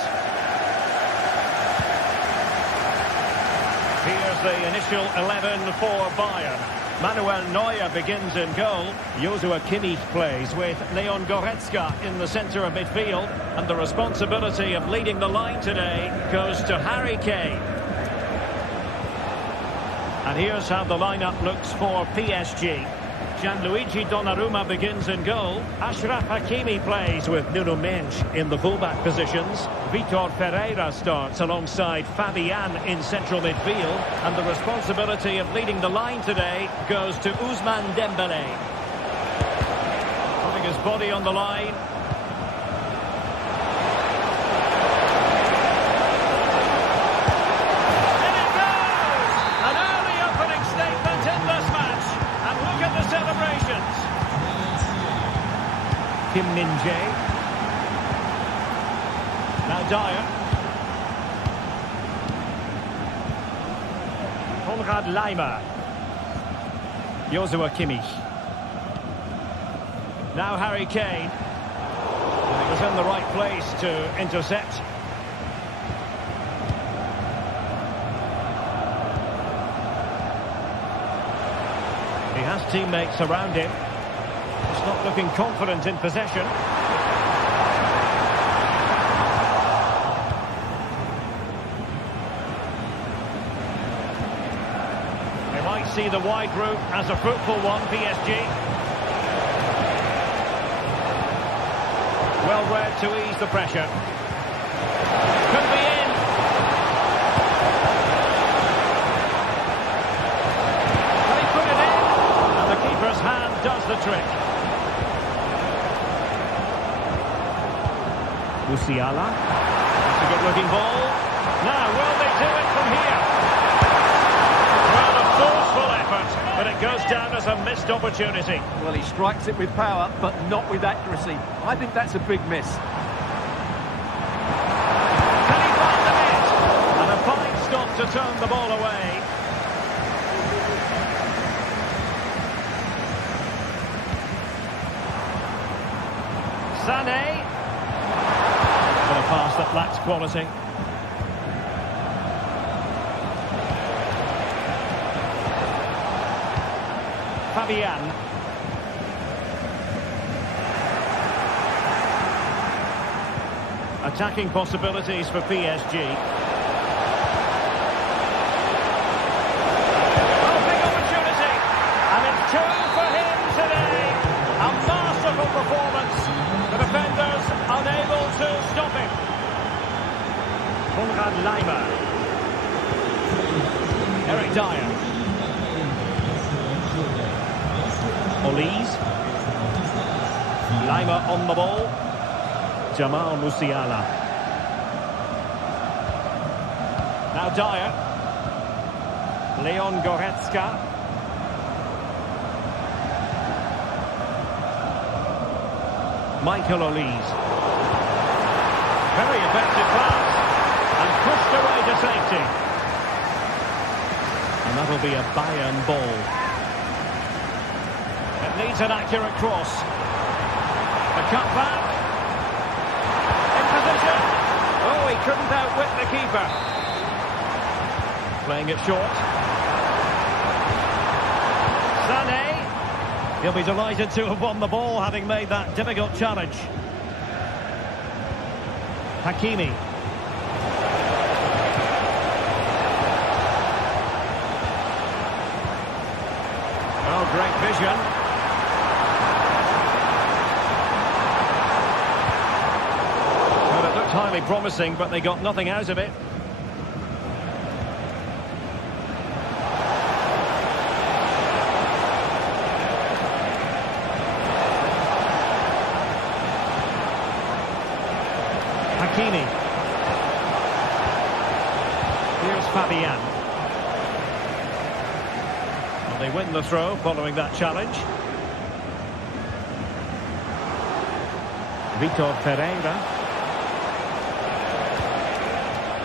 Here's the initial 11 for Bayern. Manuel Neuer begins in goal. Joshua Kimmich plays with Leon Goretzka in the centre of midfield. And the responsibility of leading the line today goes to Harry Kane. And here's how the lineup looks for PSG. Gianluigi Donnarumma begins in goal. Achraf Hakimi plays with Nuno Mendes in the fullback positions. Vitor Pereira starts alongside Fabian in central midfield. And the responsibility of leading the line today goes to Ousmane Dembélé. Putting his body on the line. And it goes! An early opening statement in this match. And look at the celebrations. Kim Min-jae. Now Dyer. Konrad Laimer. Joshua Kimmich. Now Harry Kane. And he was in the right place to intercept. He has teammates around him. He's not looking confident in possession. They might see the wide route as a fruitful one, PSG. Well read to ease the pressure. Could be in. They put it in. And the keeper's hand does the trick. Musiala. That's a good-looking ball. Now, will they do it from here? Well, a forceful effort, but it goes down as a missed opportunity. Well, he strikes it with power, but not with accuracy. I think that's a big miss. Can he find the net? And a fine stop to turn the ball away. Sané. But a pass that lacks quality. Fabian. Attacking possibilities for PSG. Oh, big opportunity. And it's two for him today. A masterful performance. The defenders unable to stop him. Konrad Laimer. Eric Dyer. Olise. Laimer on the ball. Jamal Musiala. Now Dyer. Leon Goretzka. Michael Olise. Very effective pass. And pushed away to safety. And that'll be a Bayern ball. It needs an accurate cross. The cut back. In position. Oh, he couldn't outwit the keeper. Playing it short. Sané. He'll be delighted to have won the ball, having made that difficult challenge. Hakimi. Oh, great vision. Well, it looked highly promising, but they got nothing out of it. Hakimi. Here's Fabian. Well, they win the throw following that challenge. Vitor Pereira.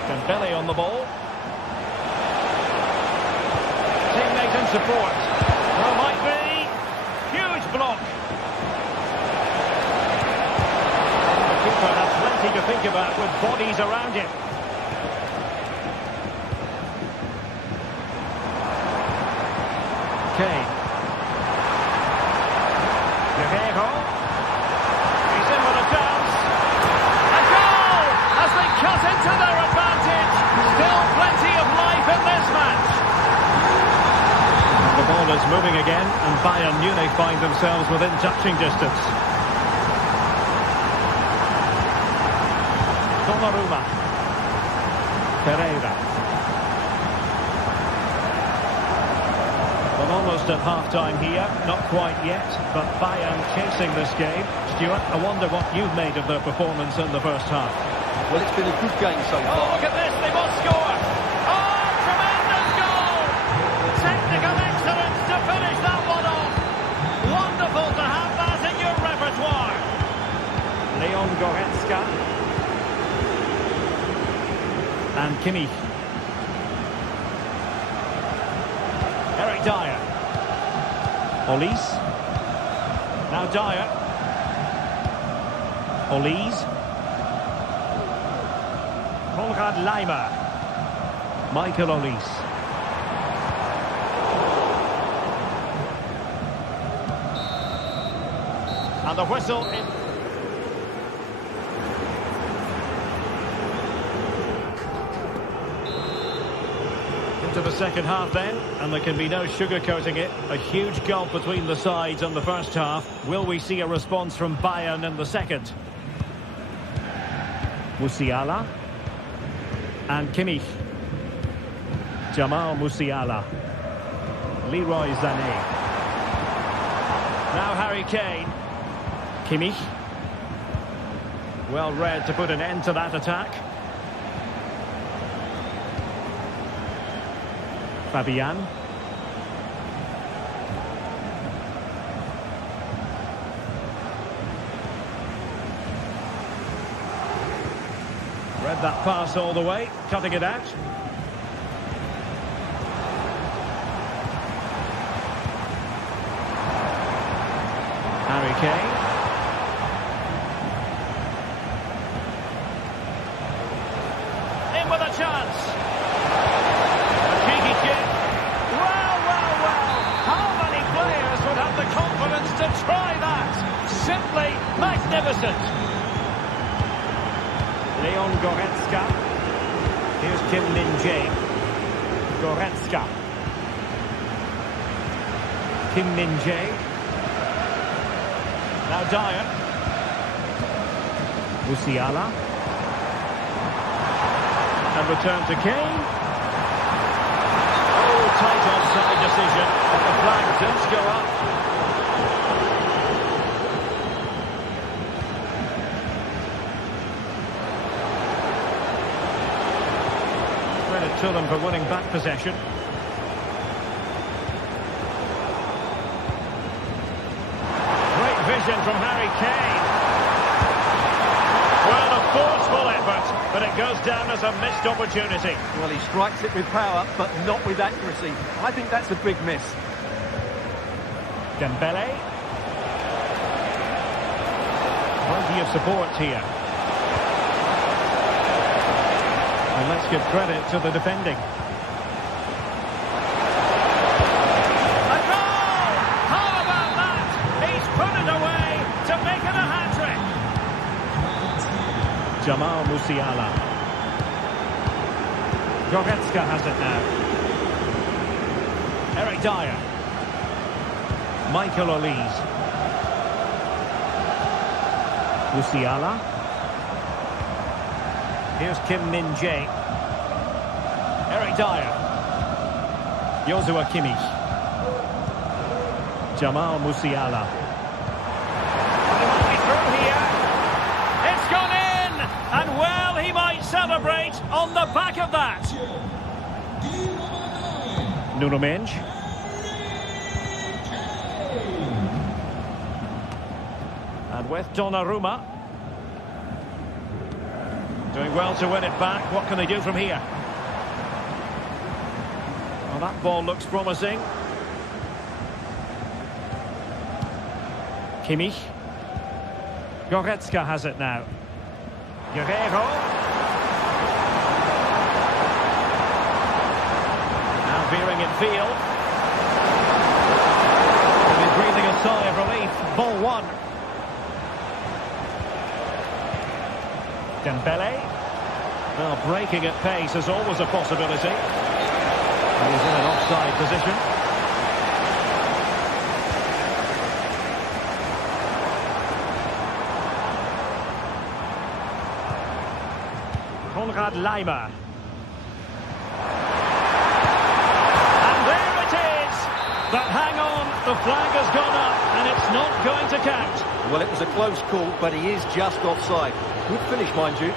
Dembélé on the ball. Teammate in support. Well, might be. Huge block. The keeper had plenty think about with bodies around him. Kane. Guerrero. He's in with a chance. A goal as they cut into their advantage. Still plenty of life in this match. The ball is moving again, and Bayern Munich find themselves within touching distance. Donnarumma. Pereira. Well, almost at half-time here, not quite yet, but Bayern chasing this game. Stuart, I wonder what you've made of their performance in the first half. Well, it's been a good game so far. Oh, look at this, they must score! Oh, tremendous goal! Technical excellence to finish that one off. Wonderful to have that in your repertoire. Leon Goretzka. And Kimmich. Eric Dyer. Olise. Now Dyer. Olise. Konrad Laimer. Michael Olise. And the whistle in. To the second half then, and there can be no sugarcoating it. A huge gulf between the sides in the first half. Will we see a response from Bayern in the second? Musiala and Kimmich. Jamal Musiala. Leroy Sané. Now Harry Kane. Kimmich. Well read to put an end to that attack. Fabian. Read that pass all the way, cutting it out. Harry Kane. In with a chance. Have the confidence to try that. Simply magnificent. Leon Goretzka. Here's Kim Min-jae. Goretzka. Kim Min-jae. Now Dyer. Musiala. And return to Kane. Tight offside decision, but the flag does go up. Credit to them for winning back possession. Great vision from Harry Kane. Well, a forceful effort, but it goes down as a missed opportunity. Well, he strikes it with power, but not with accuracy. I think that's a big miss. Dembele. Plenty of support here. And let's give credit to the defending. A goal! How about that? He's put it away to make it a hat-trick. Jamal Musiala. Goretzka has it now. Eric Dyer. Michael Olise. Musiala. Here's Kim Min-jae. Eric Dyer. Joshua Kimmich. Jamal Musiala. He might be through here. It's gone in! And well, he might celebrate on the back of that. Nuno Mendes. And with Donnarumma. Doing well to win it back. What can they do from here? Well, that ball looks promising. Kimmich. Goretzka has it now. Guerrero. Now veering in field. He's breathing a sigh of relief. Ball one. Dembele. Well, breaking at pace is always a possibility. He's in an offside position. Konrad Laimer. And there it is! But hang on, the flag has gone up and it's not going to count. Well, it was a close call, but he is just offside. Good finish, mind you.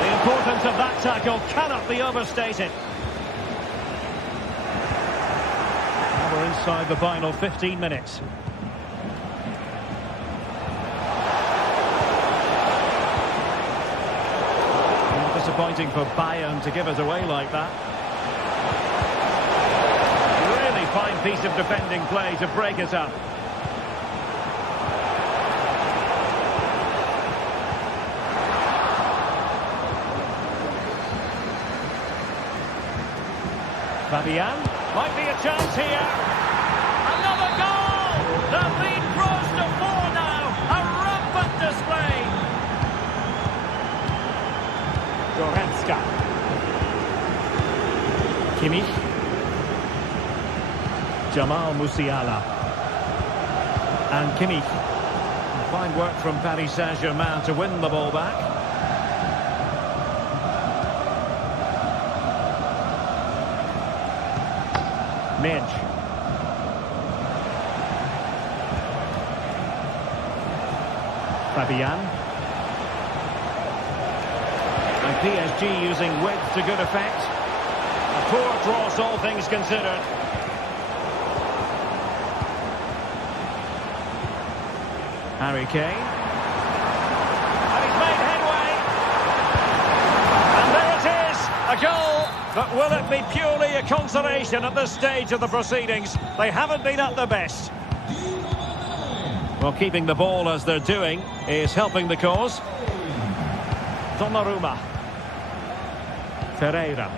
The importance of that tackle cannot be overstated. Now we're inside the final 15 minutes. Disappointing for Bayern to give it away like that. Really fine piece of defending play to break it up. Fabian, might be a chance here. Another goal! The lead grows to 4 now. A rampant display. Goretzka. Kimmich. Jamal Musiala. And Kimmich. Fine work from Paris Saint-Germain to win the ball back. Midge. Fabian. And PSG using width to good effect. A poor cross, all things considered. Harry Kane. And he's made headway. And there it is, a goal. But will it be purely a consolation at this stage of the proceedings? They haven't been at their best. Well, keeping the ball as they're doing is helping the cause. Donnarumma. Ferreira.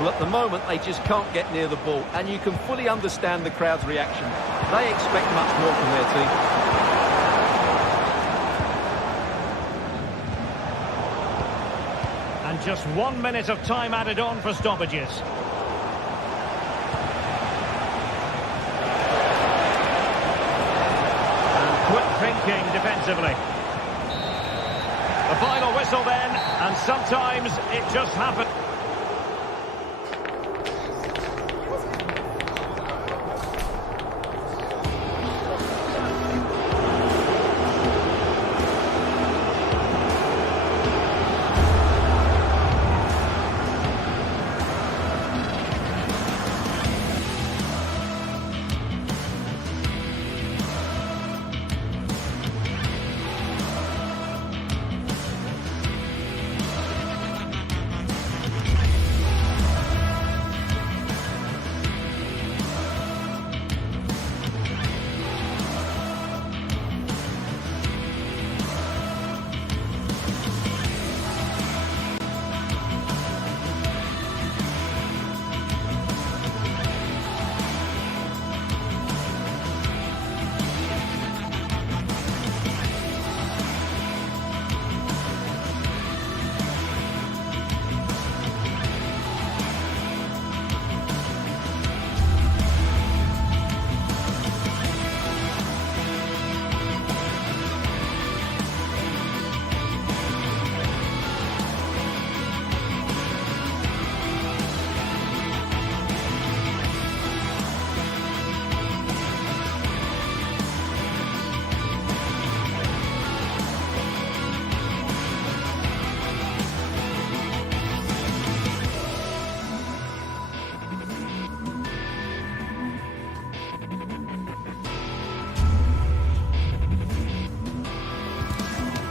Well, at the moment, they just can't get near the ball, and you can fully understand the crowd's reaction. They expect much more from their team. And just 1 minute of time added on for stoppages. And quick thinking defensively. The final whistle then, and sometimes it just happens.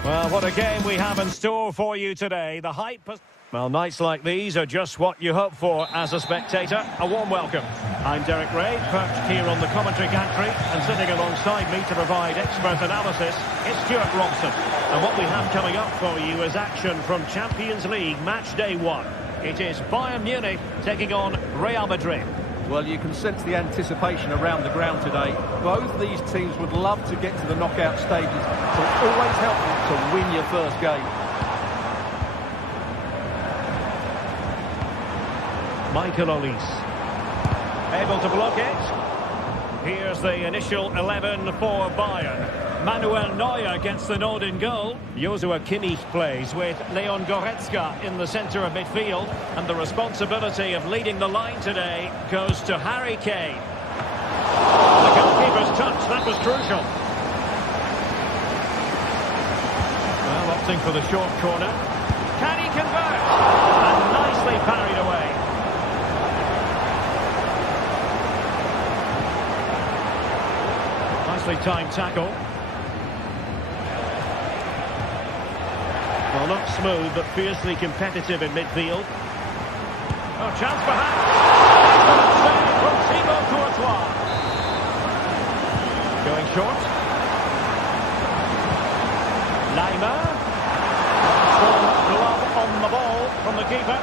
Well, what a game we have in store for you today. The hype... Well, nights like these are just what you hope for as a spectator. A warm welcome. I'm Derek Ray, perched here on the commentary gantry, and sitting alongside me to provide expert analysis is Stuart Robson. And what we have coming up for you is action from Champions League match day 1. It is Bayern Munich taking on Real Madrid. Well, you can sense the anticipation around the ground today. Both these teams would love to get to the knockout stages, so it's always helpful to win your first game. Michael Olise, able to block it. Here's the initial 11 for Bayern. Manuel Neuer gets the nod in goal. Joshua Kimmich plays with Leon Goretzka in the centre of midfield. And the responsibility of leading the line today goes to Harry Kane. The goalkeeper's touch, that was crucial. Well, opting for the short corner. Can he convert? And nicely parried away. Nicely timed tackle. Well, not smooth, but fiercely competitive in midfield. Oh, chance perhaps. Excellent save from Thibaut Courtois. Going short. Laimer. Full glove on the ball from the keeper.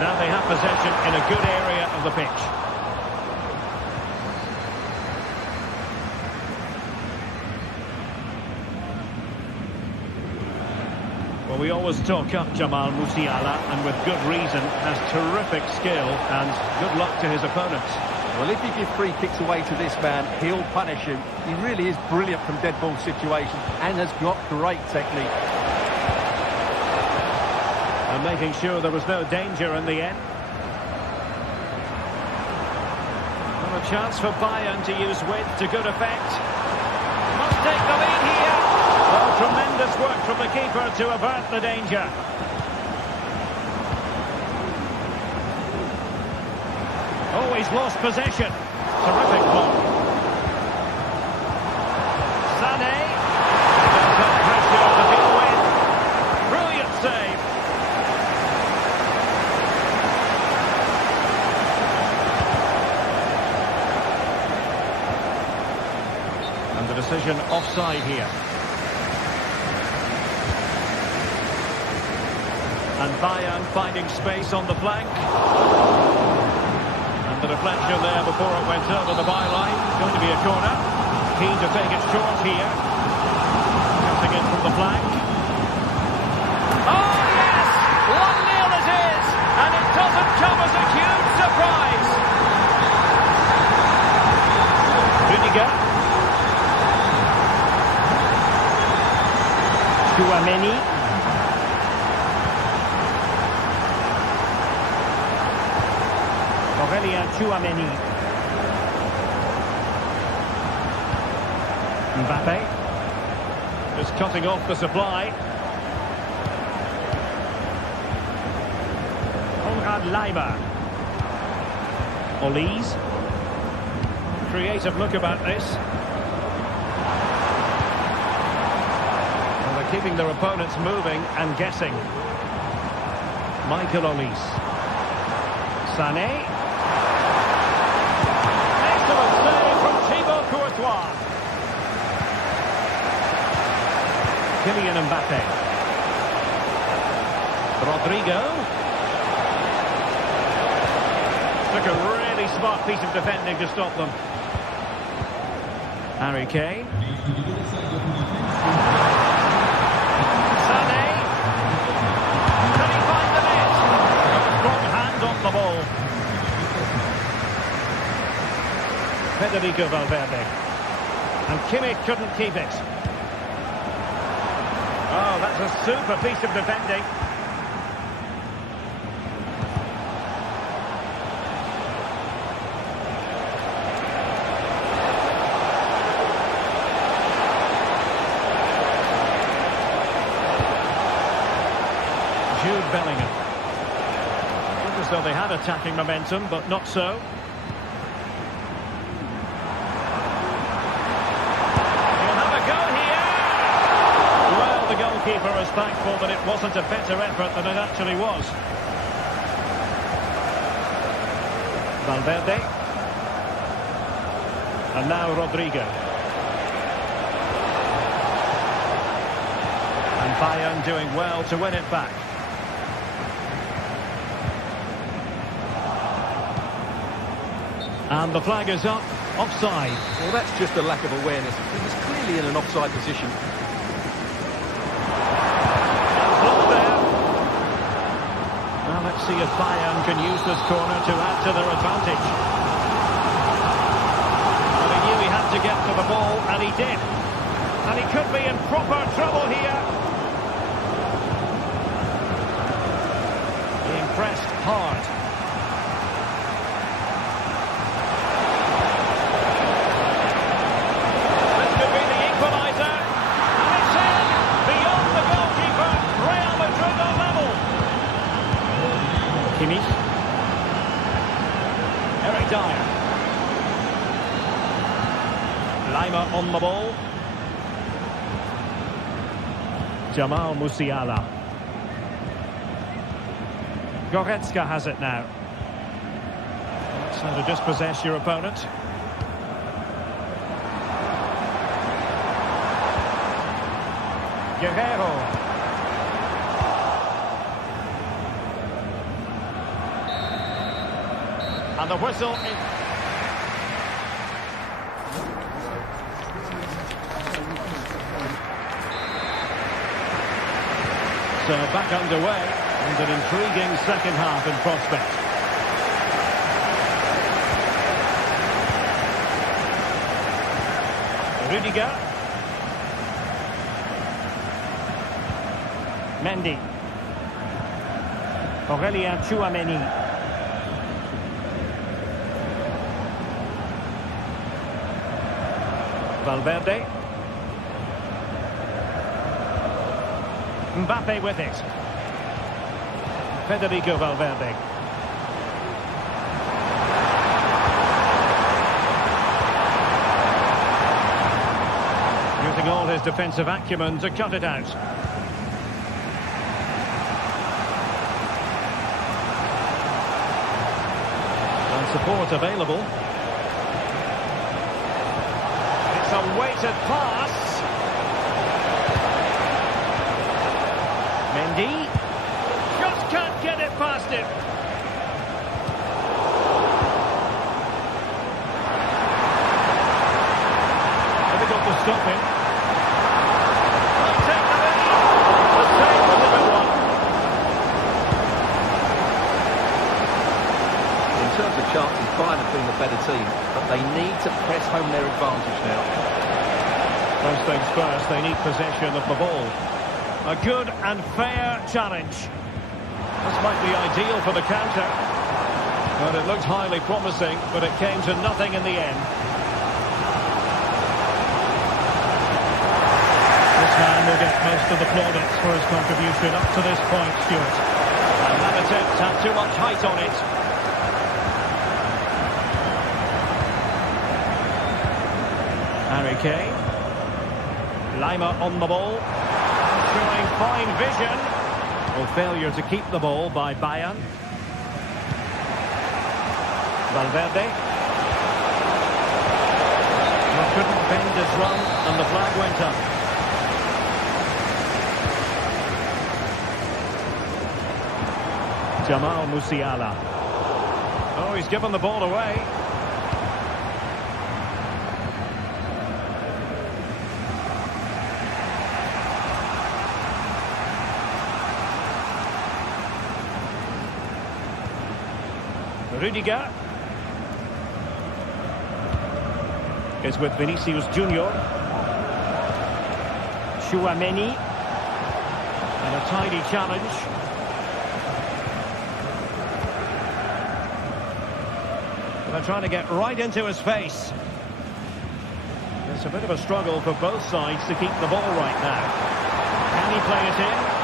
Now they have possession in a good area of the pitch. Well, we always talk up Jamal Musiala, and with good reason, has terrific skill and good luck to his opponents. Well, if you give free kicks away to this man, he'll punish you. He really is brilliant from dead ball situations and has got great technique. And making sure there was no danger in the end. Well, a chance for Bayern to use width to good effect. Must take the lead here. Well, tremendous work from the keeper to avert the danger. Oh, he's lost possession. Terrific block. Sané. Does that pressure to deal with. Brilliant save. And the decision offside here. And Bayern finding space on the flank. And the deflection there before it went over the byline. Going to be a corner. Keen to take it short here. Cutting in from the flank. Oh, yes! 1-0 it is! And it doesn't come as a huge surprise. Rudiger. Tchouaméni. Tchouaméni. Mbappe. Just cutting off the supply. Konrad Laimer. Olise. Creative look about this. Well, they're keeping their opponents moving and guessing. Michael Olise. Sané. Kylian Mbappe. Rodrigo. Took a really smart piece of defending to stop them. Harry Kane. Sané. Can he find the net? A strong hand on the ball. Federico Valverde. And Kimmich couldn't keep it. Oh, that's a super piece of defending. Jude Bellingham. Looked as though they had attacking momentum, but not so. goalkeeper is thankful that it wasn't a better effort than it actually was. Valverde. And now Rodrigo. And Bayern doing well to win it back. And the flag is up. Offside. Well, that's just a lack of awareness. He was clearly in an offside position. Well, let's see if Bayern can use this corner to add to their advantage. Well, he knew he had to get to the ball, and he did. And he could be in proper trouble here. Being pressed hard. This could be the equaliser. And it's in! Beyond the goalkeeper. Real Madrid on level. Kimmich. Eric Dyer. Lima on the ball. Jamal Musiala. Goretzka has it now. That's how to dispossess your opponent. Guerrero. And the whistle is... So back underway, and an intriguing second half in prospect. Rüdiger. Mendy. Aurélien Tchouaméni. Valverde. Mbappe with it. Federico Valverde. Using all his defensive acumen to cut it out. And support available. It's a weighted pass. Mendy just can't get it past him. Difficult to stop him. He'll take the lead. The save was a good one. In terms of chances, Bayern have been the better team, but they need to press home their advantage now. First things first, they need possession of the ball. A good and fair challenge. This might be ideal for the counter. But it looked highly promising, but it came to nothing in the end. This man will get most of the plaudits for his contribution up to this point, Stuart. And that attempt had too much height on it. Harry Kane. Lima on the ball. Showing fine vision. Well, failure to keep the ball by Bayern. Valverde. Well, couldn't bend his run, and the flag went up. Jamal Musiala. Oh, he's given the ball away. Rüdiger is with Vinicius Junior. Tchouaméni. And a tidy challenge. They're trying to get right into his face. It's a bit of a struggle for both sides to keep the ball right now. Can he play it in?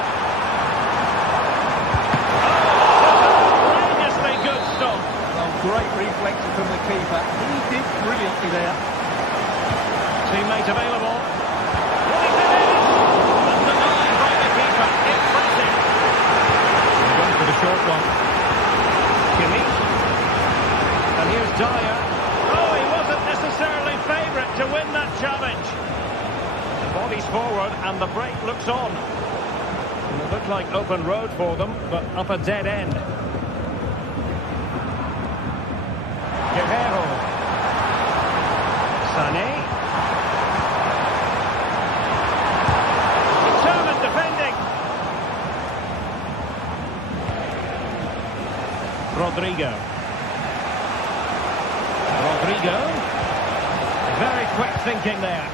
Great reflection from the keeper. He did brilliantly there. Teammate available. Will he finish? And denied by the for the short one. Kimmich. And here's Dyer. Oh, he wasn't necessarily favourite to win that challenge. The body's forward and the break looks on. And it looked like open road for them, but up a dead end. Guerrero. Sané. Determined defending. Rodrigo. Very quick thinking there.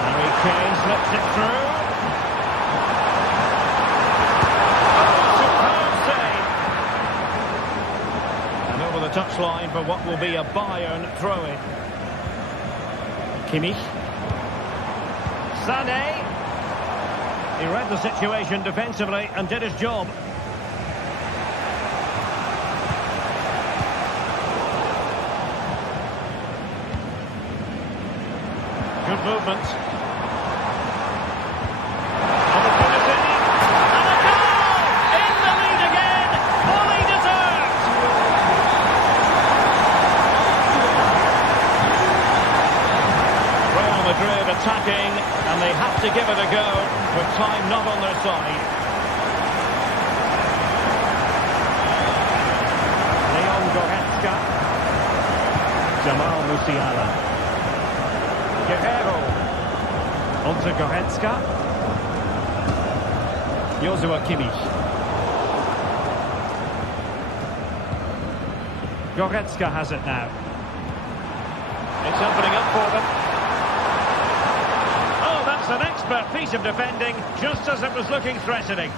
Harry Kane slips it through. Oh, superb save. And over the touchline for what will be a Bayern throw-in. Kimmich. Sané. He read the situation defensively and did his job. Good movement. Opportunity. And a goal! In the lead again! Fully deserved! Real Madrid attacking, and they have to give it a go, with time not on their side. Leon Goretzka. Jamal Musiala. Guerrero. Onto Goretzka. Joshua Kimmich. Goretzka has it now. It's opening up for them. An expert piece of defending, just as it was looking threatening.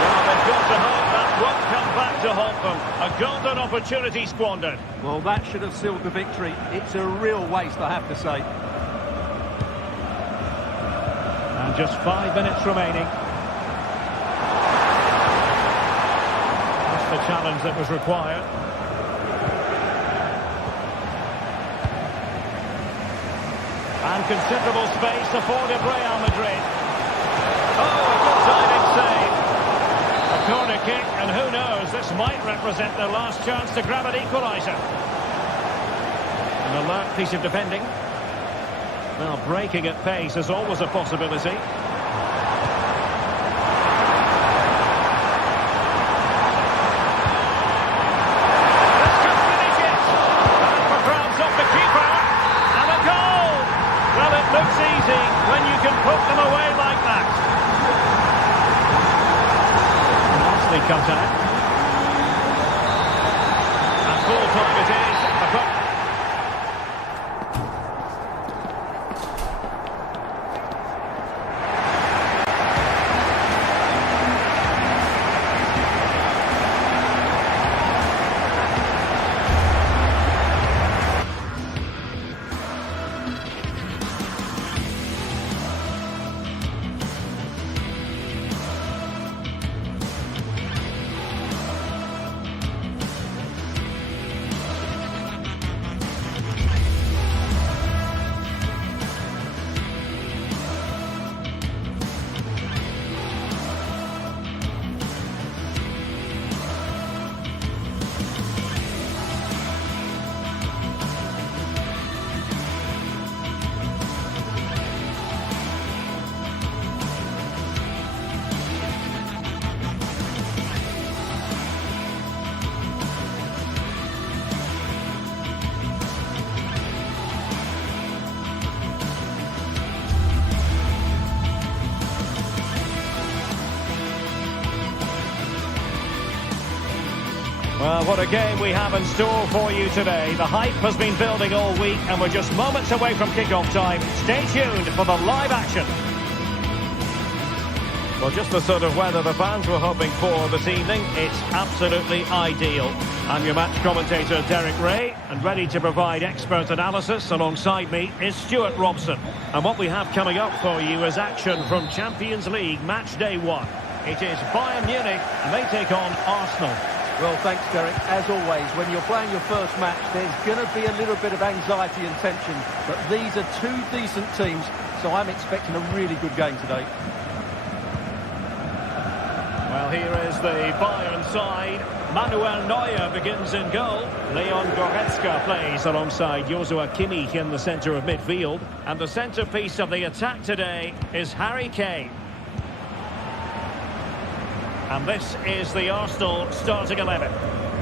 Well, they've got to hope that won't come back to haunt them. A golden opportunity squandered. Well, that should have sealed the victory. It's a real waste, I have to say. And just 5 minutes remaining. That's the challenge that was required. And considerable space afforded Real Madrid. Oh, a good diving save. A corner kick, and who knows, this might represent their last chance to grab an equaliser. An alert piece of defending. Well, breaking at pace is always a possibility. Looks easy when you can put them away like that. Nicely cut out. And full time it is. Well, what a game we have in store for you today. The hype has been building all week and we're just moments away from kick-off time. Stay tuned for the live action. Well, just the sort of weather the fans were hoping for this evening. It's absolutely ideal. I'm your match commentator, Derek Ray, and ready to provide expert analysis alongside me is Stuart Robson. And what we have coming up for you is action from Champions League match day 1. It is Bayern Munich and they take on Arsenal. Well, thanks, Derek. As always, when you're playing your first match, there's going to be a little bit of anxiety and tension. But these are two decent teams, so I'm expecting a really good game today. Well, here is the Bayern side. Manuel Neuer begins in goal. Leon Goretzka plays alongside Joshua Kimmich in the centre of midfield. And the centrepiece of the attack today is Harry Kane. And this is the Arsenal starting 11.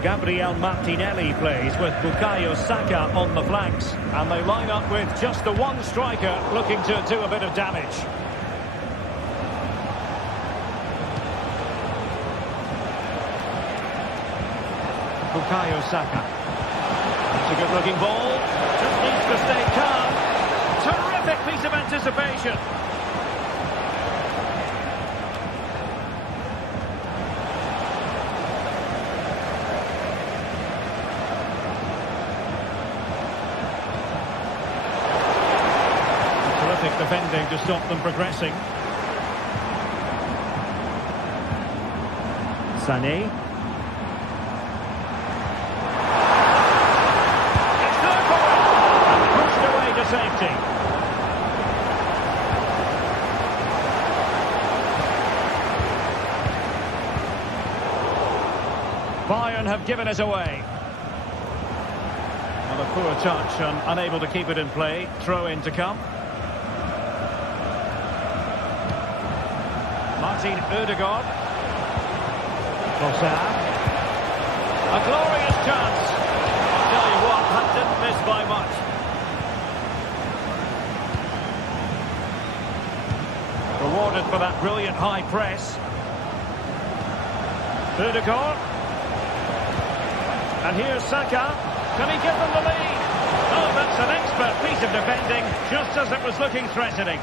Gabriel Martinelli plays with Bukayo Saka on the flanks. And they line up with just the one striker looking to do a bit of damage. Bukayo Saka. It's a good-looking ball. Just needs to stay calm. Terrific piece of anticipation. Terrific defending to stop them progressing. Sané. Safety. Bayern have given it away. Well, a poor touch and unable to keep it in play. Throw in to come. Martin Ødegaard. Sociedad. A glorious chance. I'll tell you what, that didn't miss by much. Rewarded for that brilliant high press. Ødegaard. And here's Saka. Can he give them the lead? Oh, that's an expert piece of defending, just as it was looking threatening.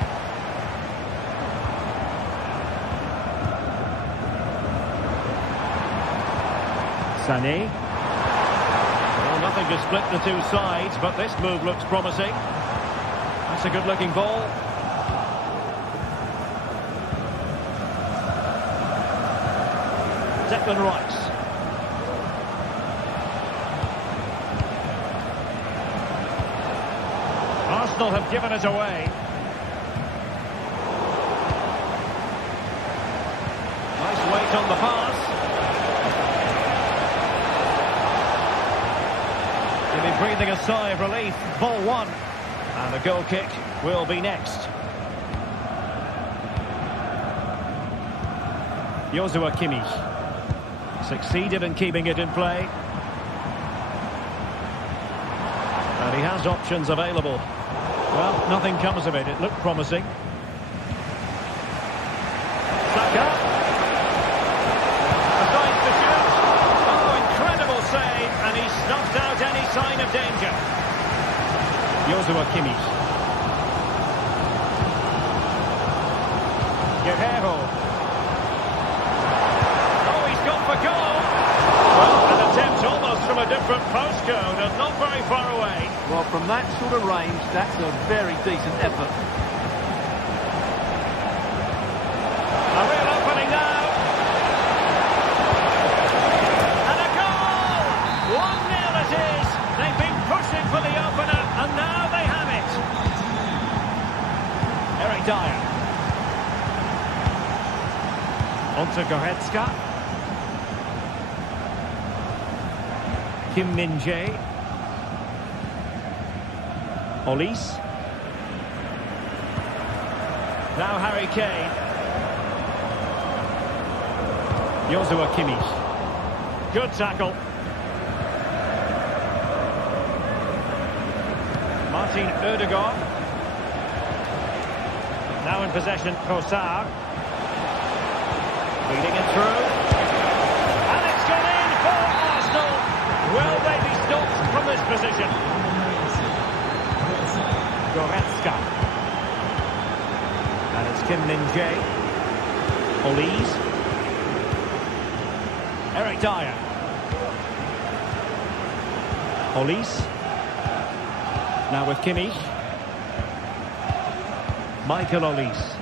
Sané. Well, nothing to split the two sides, but this move looks promising. That's a good-looking ball. Declan Rice. Arsenal have given it away. Nice weight on the pass. He'll be breathing a sigh of relief. Ball one. And the goal kick will be next. Joshua Kimmich. Succeeded in keeping it in play. And he has options available. Well, nothing comes of it. It looked promising. Saka. Decides to shoot. Oh, incredible save. And he snuffed out any sign of danger. Joshua Kimmich. Guerrero. For goal. Well, an attempt almost from a different postcode and not very far away. Well, from that sort of range, that's a very decent effort. A real opening now. And a goal! 1-0 it is. They've been pushing for the opener and now they have it. Eric Dyer. On to Goretzka. Kim Min-jae. Olise. Now Harry Kane. Joshua Kimmich. Good tackle. Martin Ødegaard. Now in possession, Trossard. Feeding it through. And it's gone in for Arsenal. Will they be stopped from this position? Goretzka. And it's Kim Min-jae. Olise. Eric Dyer. Olise. Now with Kimmich. Michael Olise.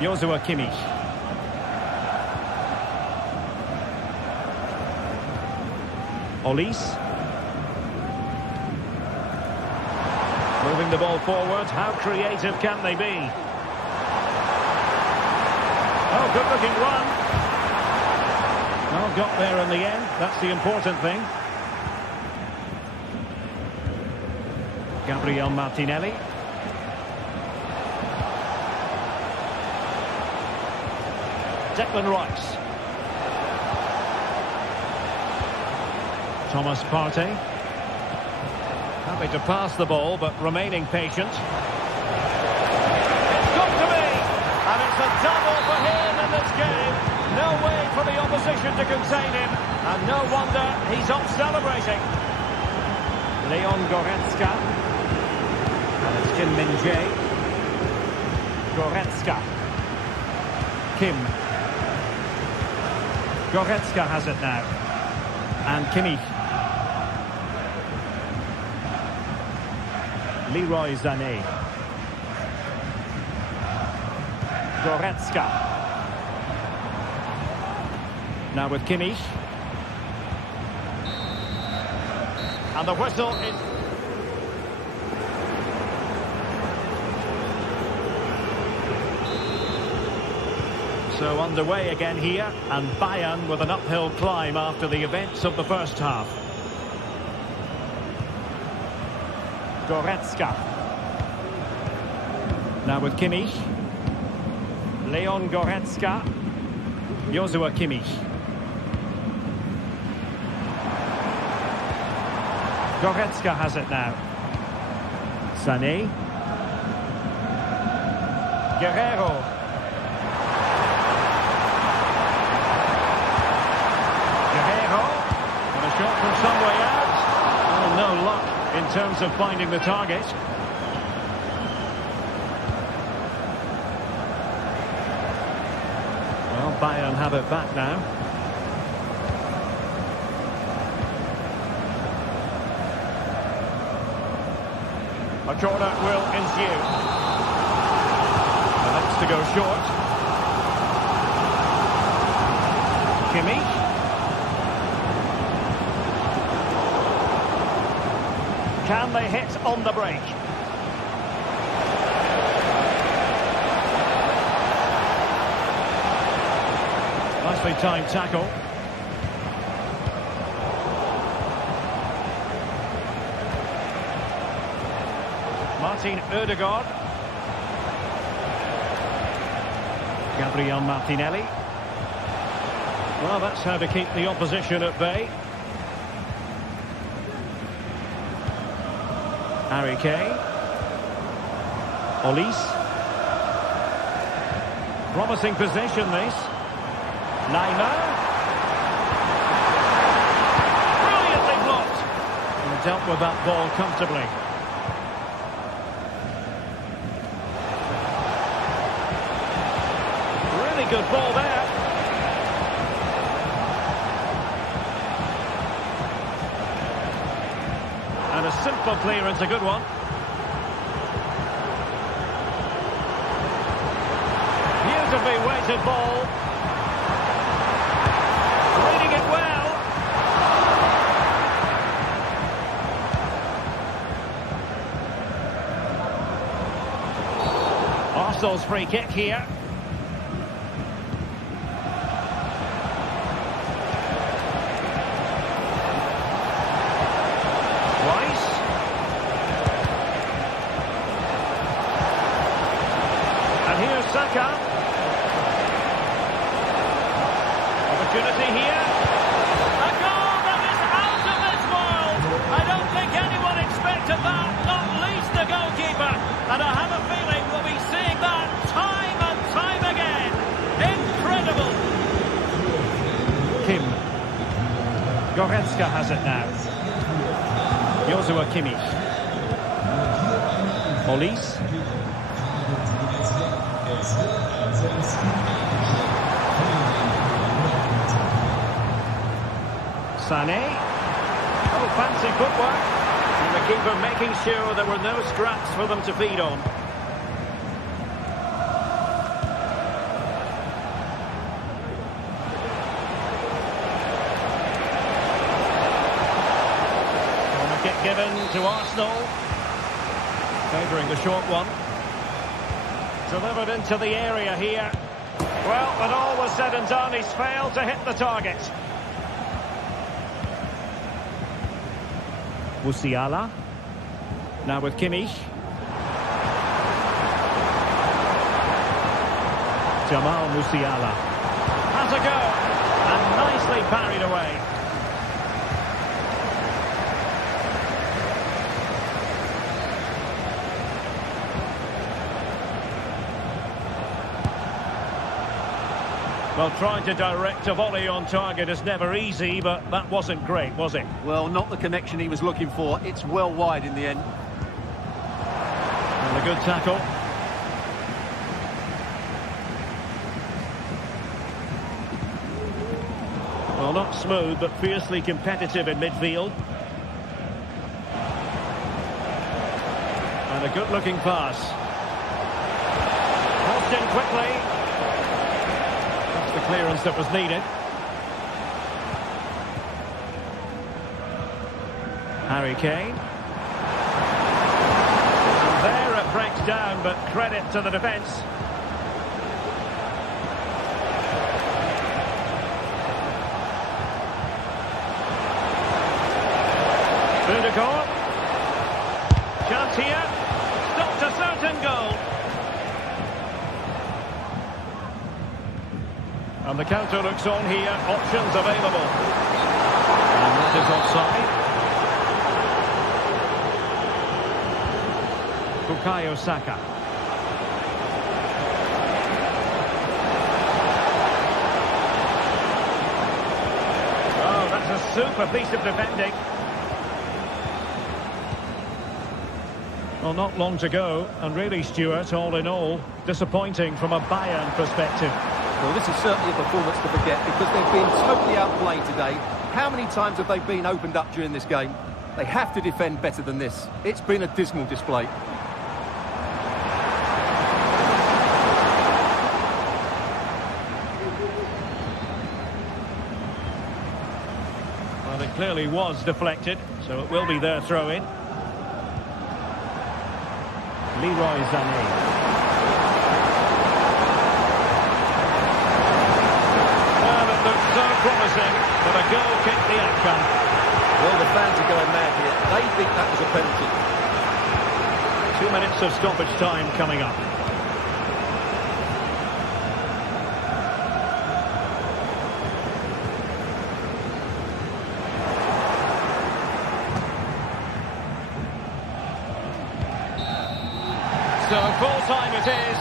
Joshua Kimmich. Olise. Moving the ball forward. How creative can they be? Oh, good looking run. Well, got there in the end. That's the important thing. Gabriel Martinelli. Declan Rice. Thomas Partey. Happy to pass the ball, but remaining patient. It's got to be! And it's a double for him in this game. No way for the opposition to contain him. And no wonder he's off celebrating. Leon Goretzka. And it's Kim Min-jae. Goretzka. Kim. Goretzka has it now. And Kimmich. Leroy Sané. Goretzka. Now with Kimmich. And the whistle is... So underway again here, and Bayern with an uphill climb after the events of the first half. Goretzka. Now with Kimmich. Leon Goretzka. Joshua Kimmich. Goretzka has it now. Sané. Guerrero. And a shot from some way out. Oh, no luck in terms of finding the target. Well, Bayern have it back now. A corner will ensue. The next to go short. Kimmich. Can they hit on the break? Nicely timed tackle. Martin Ødegaard. Gabriel Martinelli. Well, that's how to keep the opposition at bay. Harry Kane. Olise. Promising possession, this. Neymar. Brilliantly blocked. And dealt with that ball comfortably. Really good ball there. And a simple clearance, a good one. Beautifully weighted ball. Reading it well. Arsenal's free kick here. Saka. Opportunity here. A goal that is out of this world. I don't think anyone expected that, not least the goalkeeper. And I have a feeling we'll be seeing that time and time again. Incredible. Kim. Goretzka has it now. Joshua Kimmich. Olise. Sané. Oh, fancy footwork. And the keeper making sure there were no scraps for them to feed on. in to Arsenal. Favouring the short one. Delivered into the area here. Well, when all was said and done, he's failed to hit the target. Musiala. Now with Kimmich. Jamal Musiala. Has a go. And nicely parried away. Well, trying to direct a volley on target is never easy, but that wasn't great, was it? Well, not the connection he was looking for. It's well wide in the end. And a good tackle. Well, not smooth, but fiercely competitive in midfield. And a good-looking pass. Crossed in quickly. The clearance that was needed. Harry Kane. And there it breaks down, but credit to the defence. Buildup. Chance here. Stopped a certain goal. And the counter looks on here, options available. And that is offside. Bukayo Saka. Oh, that's a super piece of defending. Well, not long to go, and really, Stuart, all in all, disappointing from a Bayern perspective. Well, this is certainly a performance to forget because they've been totally outplayed today. How many times have they been opened up during this game? They have to defend better than this. It's been a dismal display. Well, it clearly was deflected, so it will be their throw-in. Leroy Sané. So promising, but a goal kicked the outcome. Well, the fans are going mad here. They think that was a penalty. 2 minutes of stoppage time coming up. So full time it is.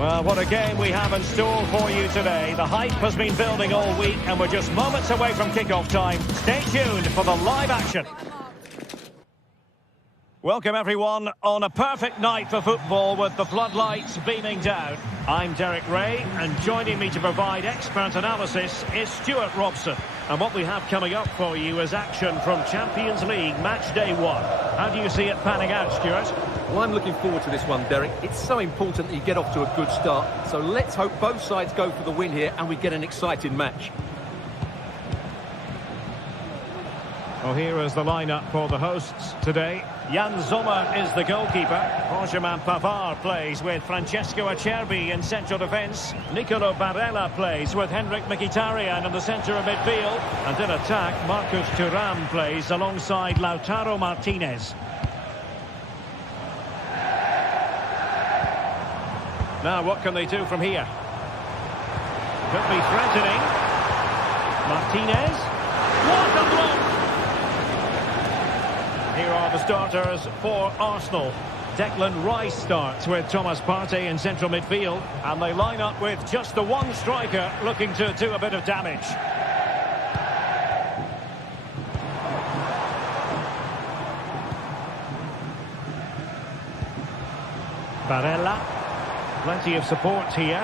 Well, what a game we have in store for you today. The hype has been building all week and we're just moments away from kick-off time. Stay tuned for the live action. Welcome everyone on a perfect night for football with the floodlights beaming down. I'm Derek Ray and joining me to provide expert analysis is Stuart Robson. And what we have coming up for you is action from Champions League match day 1. How do you see it panning out, Stuart? Well, I'm looking forward to this one, Derek. It's so important that you get off to a good start. So let's hope both sides go for the win here and we get an exciting match. Well, here is the lineup for the hosts today. Jan Sommer is the goalkeeper. Benjamin Pavard plays with Francesco Acerbi in central defence. Nicolo Barella plays with Henrik Mkhitaryan in the centre of midfield. And in attack, Marcus Thuram plays alongside Lautaro Martinez. Now, what can they do from here? Could be threatening. Martinez. What a block! Here are the starters for Arsenal. Declan Rice starts with Thomas Partey in central midfield. And they line up with just the one striker looking to do a bit of damage. Barella. Plenty of support here.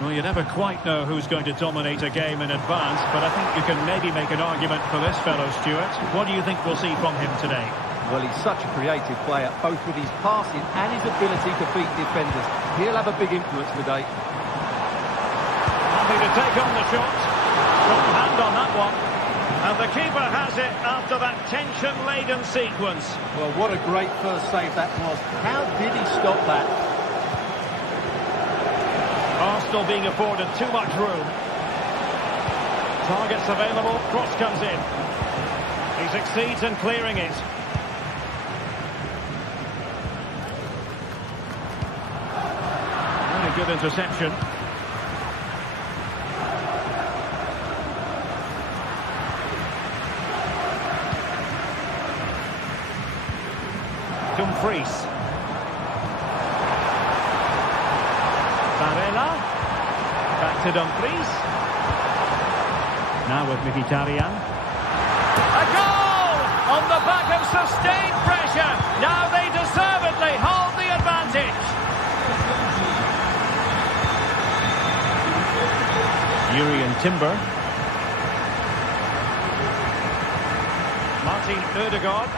Well, you never quite know who's going to dominate a game in advance, but I think you can maybe make an argument for this fellow, Stuart. What do you think we'll see from him today? Well, he's such a creative player, both with his passing and his ability to beat defenders. He'll have a big influence today. Happy to take on the shot. Strong hand on that one. And the keeper has it after that tension-laden sequence. Well, what a great first save that was. How did he stop that? Arsenal being afforded too much room. Targets available, cross comes in. He succeeds in clearing it. Very good interception. Dumfries. Barella. Back to Dumfries. Now with Mkhitaryan. A goal! On the back of sustained pressure. Now they deservedly hold the advantage. Jurriën Timber. Martin Ødegaard.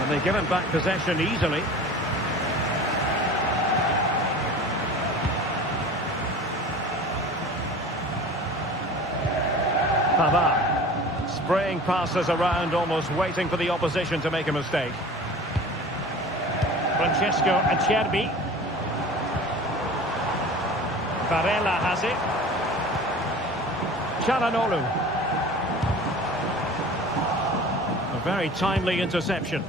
And they give him back possession easily. Pavard. Spraying passes around, almost waiting for the opposition to make a mistake. Francesco Acerbi. Barella has it. Çalhanoğlu. A very timely interception.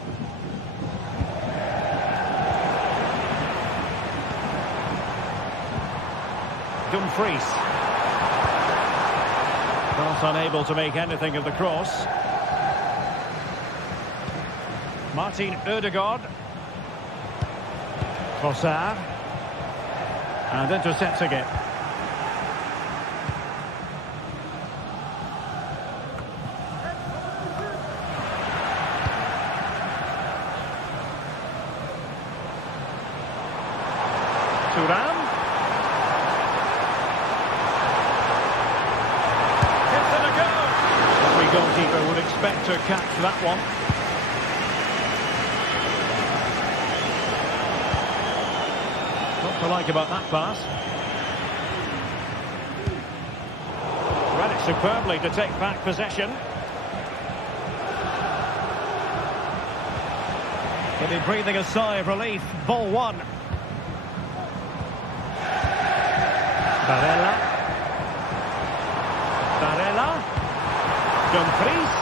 Dumfries. Not unable to make anything of the cross. Martin Ødegaard. Trossard. And intercepts again. Thuram. Hits it a go. Every goalkeeper would expect to catch that one. Not to like about that pass. Read it superbly to take back possession. He'll be breathing a sigh of relief. Ball one. Barella. Barella. Dumfries.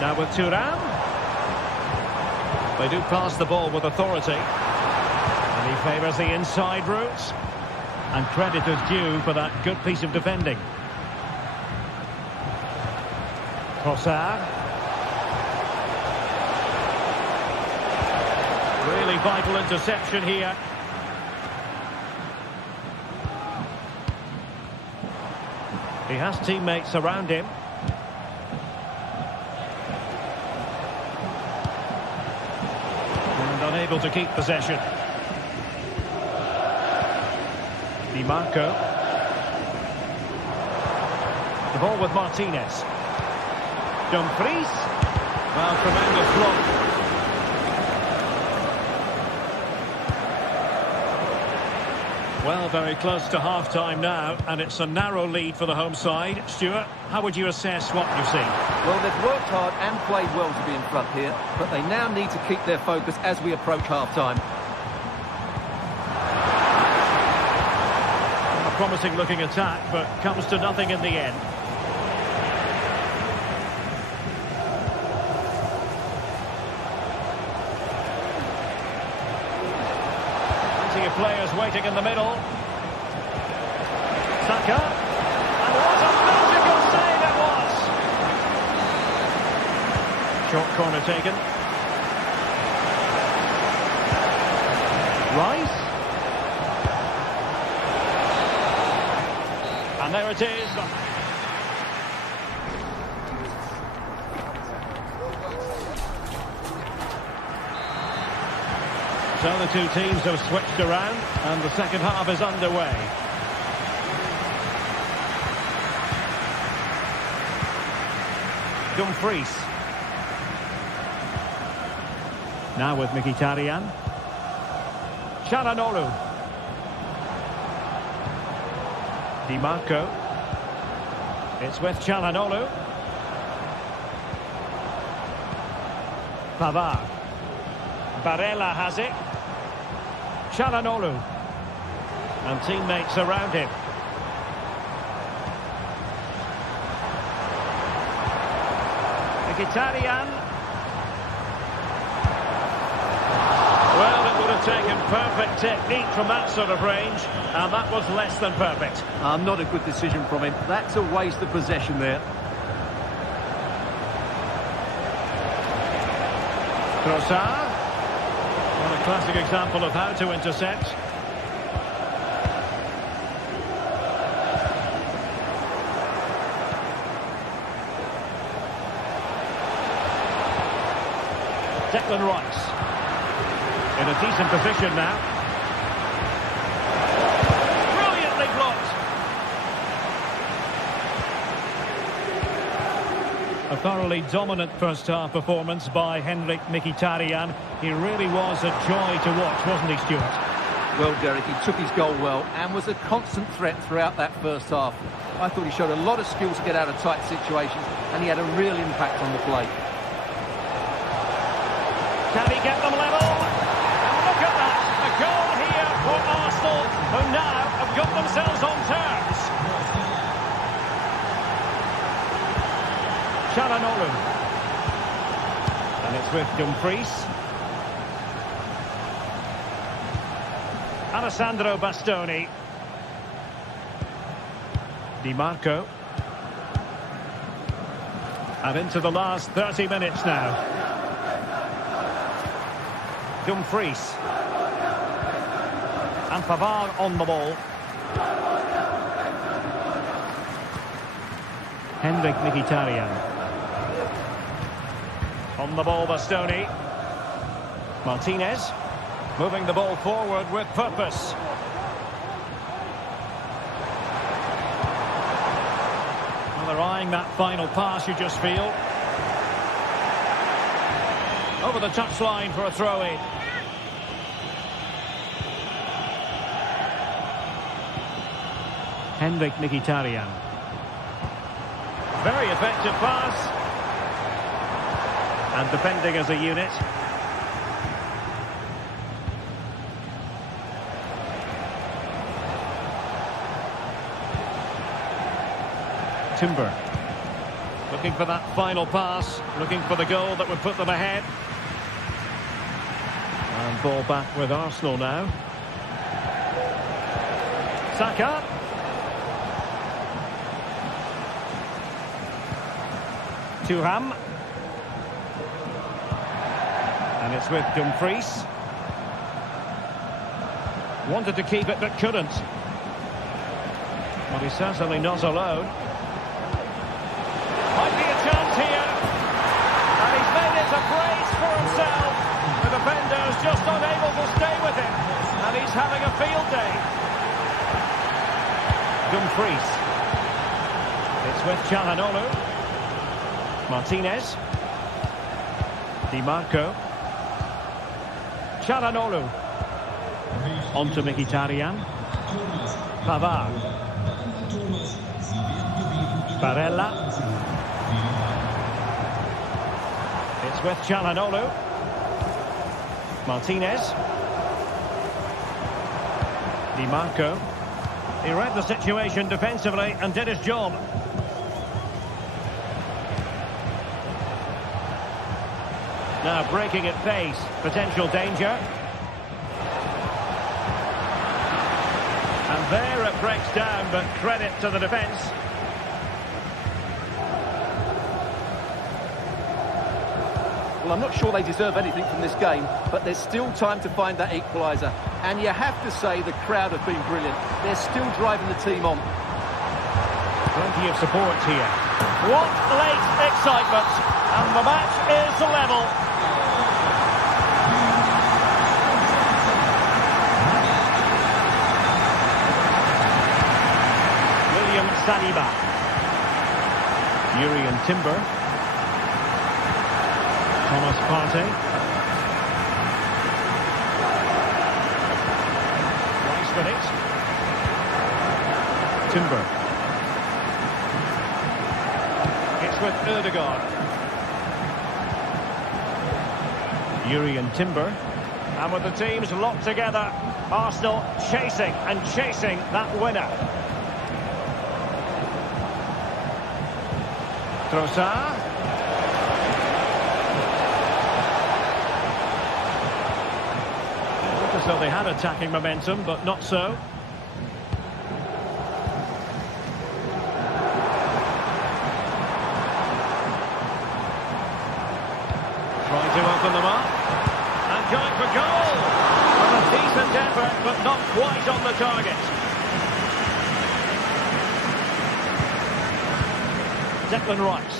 Now with Thuram. They do pass the ball with authority. Favours the inside route. And credit is due for that good piece of defending. Sociedad. Really vital interception here. He has teammates around him. And unable to keep possession. Di Marco. The ball with Martinez. Dumfries. Well, tremendous block. Well, very close to half-time now, and it's a narrow lead for the home side. Stuart, how would you assess what you've seen? Well, they've worked hard and played well to be in front here, but they now need to keep their focus as we approach half-time. A promising-looking attack, but comes to nothing in the end. Players waiting in the middle. Saka. And what a magical save it was! Short corner taken. Rice. And there it is. So the two teams have switched around and the second half is underway. Dumfries. Now with Mkhitaryan. Çalhanoğlu. Di Marco. It's with Çalhanoğlu. Pavard. Barella has it. Çalhanoğlu. And teammates around him. Mkhitaryan. Well, it would have taken perfect technique from that sort of range, and that was less than perfect. Not a good decision from him. That's a waste of possession there. Trossard. Well, a classic example of how to intercept. Declan Rice. In a decent position now. Brilliantly blocked. A thoroughly dominant first-half performance by Henrik Mkhitaryan. He really was a joy to watch, wasn't he, Stuart? Well, Derek, he took his goal well and was a constant threat throughout that first half. I thought he showed a lot of skill to get out of tight situations, and he had a real impact on the play. Can he get them level? And look at that! A goal here for Arsenal, who now have got themselves on terms. Çalhanoğlu. And it's with Dumfries. Alessandro Bastoni. Di Marco. And into the last 30 minutes now. Dumfries. And Pavard on the ball. Henrik Mkhitaryan. On the ball, Bastoni. Martinez. Moving the ball forward with purpose. Well, they're eyeing that final pass, you just feel. Over the touchline for a throw-in. Henrik Mkhitaryan. Very effective pass. And defending as a unit. Timber. Looking for that final pass. Looking for the goal that would put them ahead. And ball back with Arsenal now. Saka. Thuram. And it's with Dumfries. Wanted to keep it but couldn't. Well, he's certainly not alone. Might be a chance here. And he's made it a brace for himself. The defender's just unable to stay with him. And he's having a field day. Dumfries. It's with Çalhanoğlu. Martinez. Di Marco. Çalhanoğlu. On to Mkhitaryan. Pavard. Barella. It's with Çalhanoğlu. Martinez. Di Marco. He read the situation defensively and did his job. Now breaking at pace. Potential danger. And there it breaks down, but credit to the defence. Well, I'm not sure they deserve anything from this game, but there's still time to find that equaliser. And you have to say the crowd have been brilliant. They're still driving the team on. Plenty of support here. What late excitement. And the match is level. William Saliba. Yuri and Timber. Thomas Partey. Rice with it. Timber. It's with Ødegaard. Yuri and Timber. And with the teams locked together, Arsenal chasing and chasing that winner. Trossard. So they had attacking momentum, but not so. Trying to open them up. And going for goal. Well, a decent effort, but not quite on the target. Declan Rice.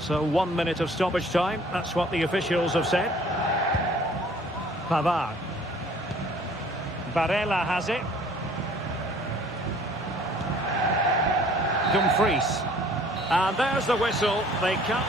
So 1 minute of stoppage time. That's what the officials have said. Pavard. Barella has it. Dumfries. And there's the whistle. They come.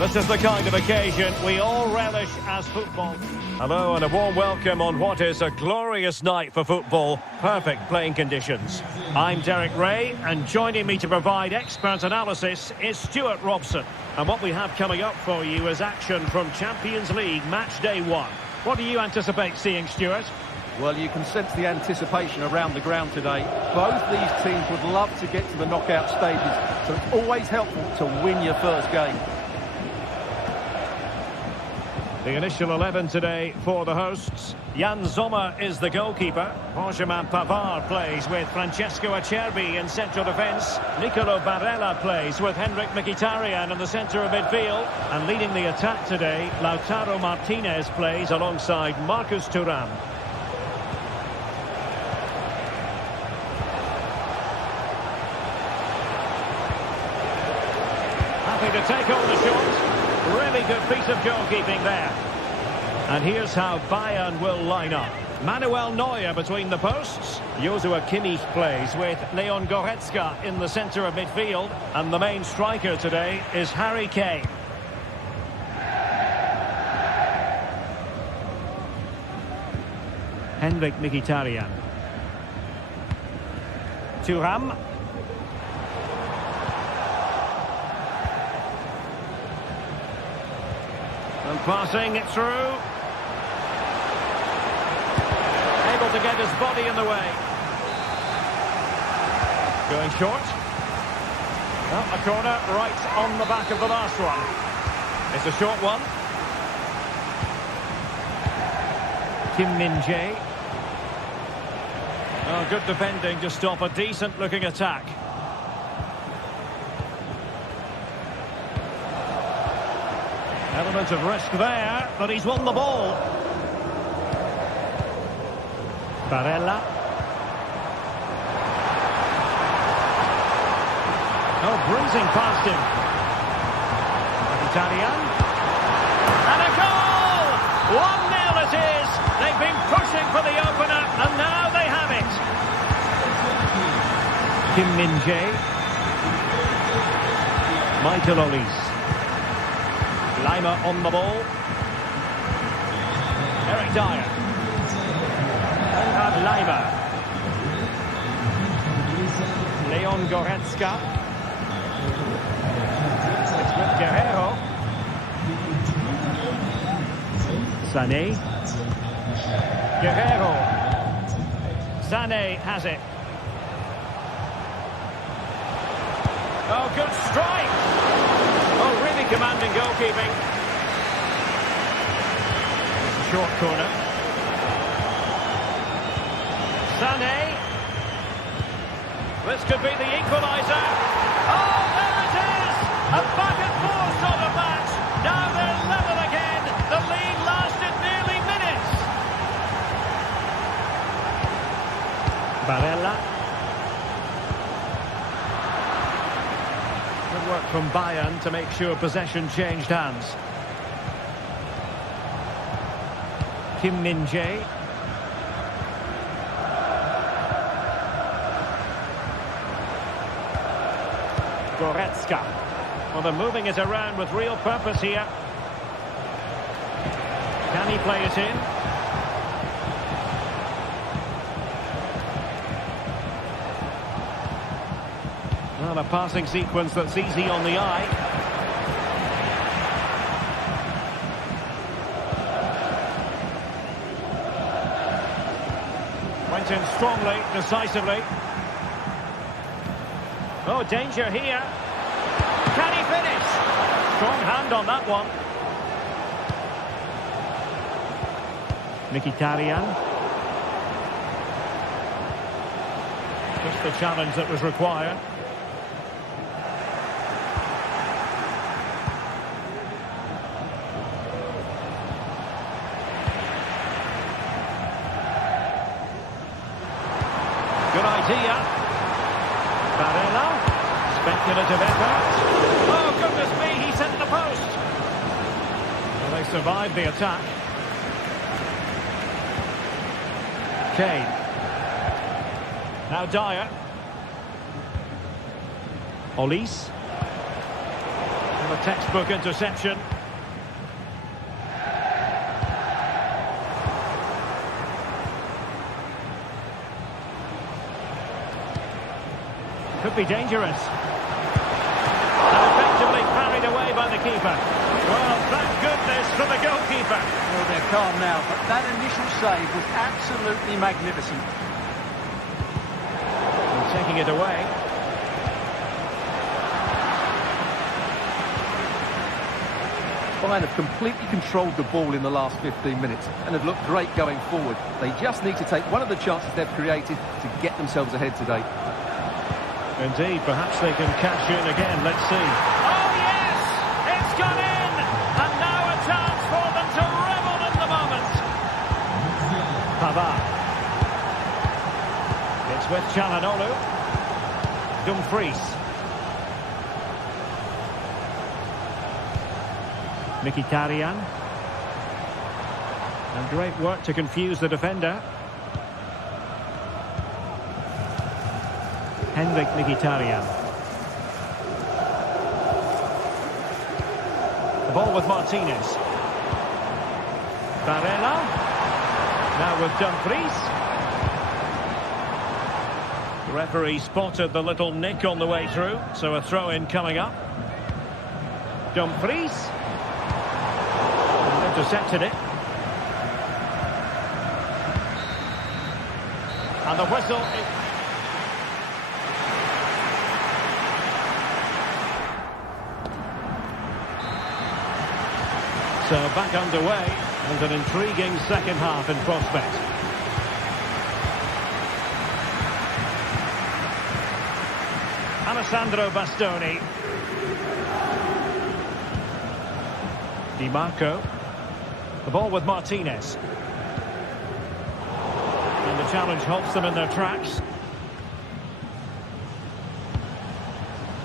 This is the kind of occasion we all relish as football. Hello and a warm welcome on what is a glorious night for football. Perfect playing conditions. I'm Derek Ray, and joining me to provide expert analysis is Stuart Robson. And what we have coming up for you is action from Champions League match day 1. What do you anticipate seeing, Stuart? Well, you can sense the anticipation around the ground today. Both these teams would love to get to the knockout stages, so it's always helpful to win your first game. The initial 11 today for the hosts. Jan Sommer is the goalkeeper. Benjamin Pavard plays with Francesco Acerbi in central defence. Nicolo Barella plays with Henrik Mkhitaryan in the centre of midfield. And leading the attack today, Lautaro Martinez plays alongside Marcus Thuram. Happy to take on the shot. Really good piece of goalkeeping there. And here's how Bayern will line up. Manuel Neuer between the posts. Joshua Kimmich plays with Leon Goretzka in the centre of midfield. And the main striker today is Harry Kane. Henrik Mkhitaryan. Thuram. And passing it through. Able to get his body in the way. Going short. Well, a corner right on the back of the last one. It's a short one. Kim Min-jae. Oh, good defending to stop a decent-looking attack. Element of risk there, but he's won the ball. Barella. Oh, breezing past him. Italian. And a goal! 1-0 it is. They've been pushing for the opener, and now they have it. Kim Min-jae. Michael Olise. Lima on the ball. Eric Dyer. And Lima. Leon Goretzka. It's with Guerrero. Sané. Guerrero. Sané has it. Oh, good strike. Oh, really commanding goalkeeping. Short corner. Sané. This could be the equaliser. Oh, there it is! A back-and-forth sort of match. Now they're level again. The lead lasted nearly minutes. Barella. Good work from Bayern to make sure possession changed hands. Kim Min-jae. Goretzka. Well, they're moving it around with real purpose here. Can he play it in? Well, a passing sequence that's easy on the eye. Went in strongly, decisively. Oh, danger here. Can he finish? Strong hand on that one. Mkhitaryan. Just the challenge that was required. Good idea. Barella. Speculative effort. Oh, goodness me, he sent the post. Well, they survived the attack. Kane. Now Dyer. Olise. Well, a textbook interception. Could be dangerous. And effectively carried away by the keeper. Well, thank goodness for the goalkeeper. Well, they're calm now, but that initial save was absolutely magnificent. And taking it away. Bayern have completely controlled the ball in the last 15 minutes and have looked great going forward. They just need to take one of the chances they've created to get themselves ahead today. Indeed, perhaps they can cash in again. Let's see. Oh, yes! It's gone in! And now a chance for them to revel in the moment. Pavard. It's with Çalhanoğlu. Dumfries. Mkhitaryan. And great work to confuse the defender. Henrik Mkhitaryan. The ball with Martinez. Barella. Now with Dumfries. The referee spotted the little nick on the way through, so a throw-in coming up. Dumfries. Intercepted it. And the whistle... So back underway, and an intriguing second half in prospect. Alessandro Bastoni. Di Marco. The ball with Martinez. And the challenge halts them in their tracks.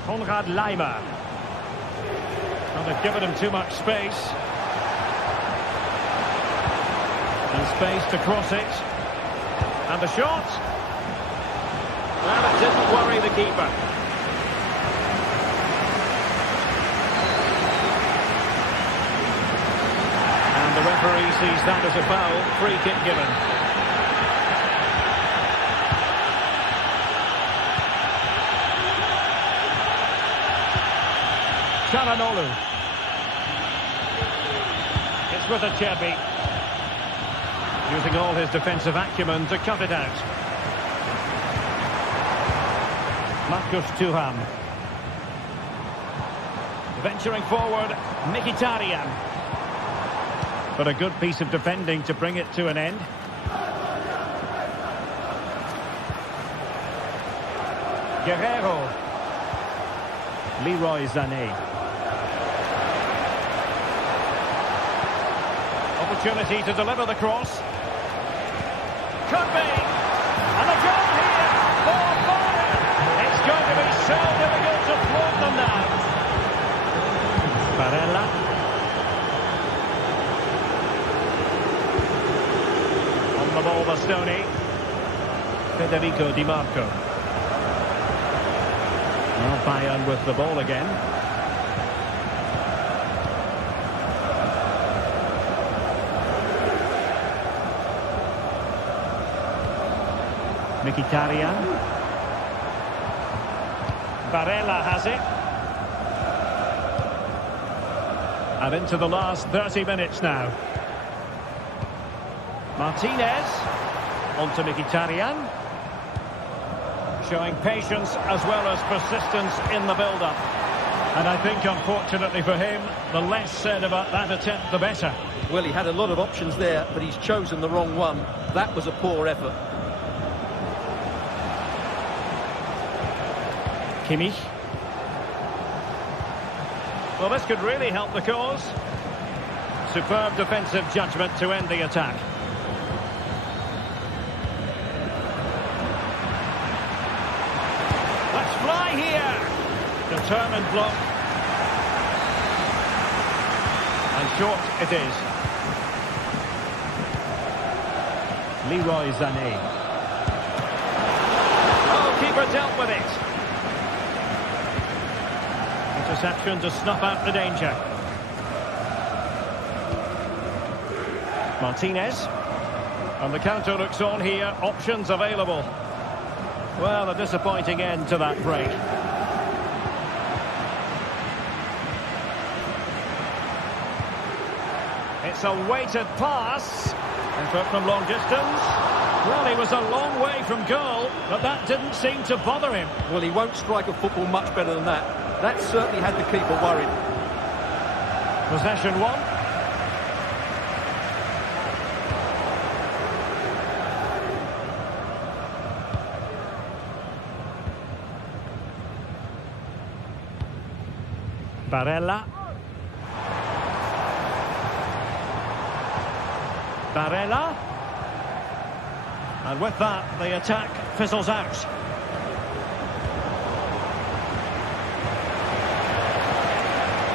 Konrad Laimer. Well, they've given him too much space. And space to cross it. And the shot. Well, it didn't worry the keeper. And the referee sees that as a foul. Free kick given. Çalhanoğlu. It's with Acerbi. Using all his defensive acumen to cut it out. Marcus Thuram. Venturing forward, Mkhitaryan. But a good piece of defending to bring it to an end. Guerrero. Leroy Sané. Opportunity to deliver the cross. Could be. And a goal here for Bayern. It's going to be so difficult to thwart them now. Barella. On the ball, Bastoni. Federico Di Marco. Well, Bayern with the ball again. Mkhitaryan. Barella has it. And into the last 30 minutes now. Martinez. On to Mkhitaryan. Showing patience as well as persistence in the build-up. And I think, unfortunately for him, the less said about that attempt, the better. Well, he had a lot of options there, but he's chosen the wrong one. That was a poor effort. Kimmich. Well, this could really help the cause. Superb defensive judgment to end the attack. Let's fly here. Determined block. And short it is. Leroy Sané. Oh, keeper dealt with it. Interception to snuff out the danger. Martinez. And the counter looks on here. Options available. Well, a disappointing end to that break. It's a weighted pass. Effort from long distance. Well, he was a long way from goal, but that didn't seem to bother him. Well, he won't strike a football much better than that. That certainly had the keeper worried. Possession one. Barella. Barella. And with that, the attack fizzles out.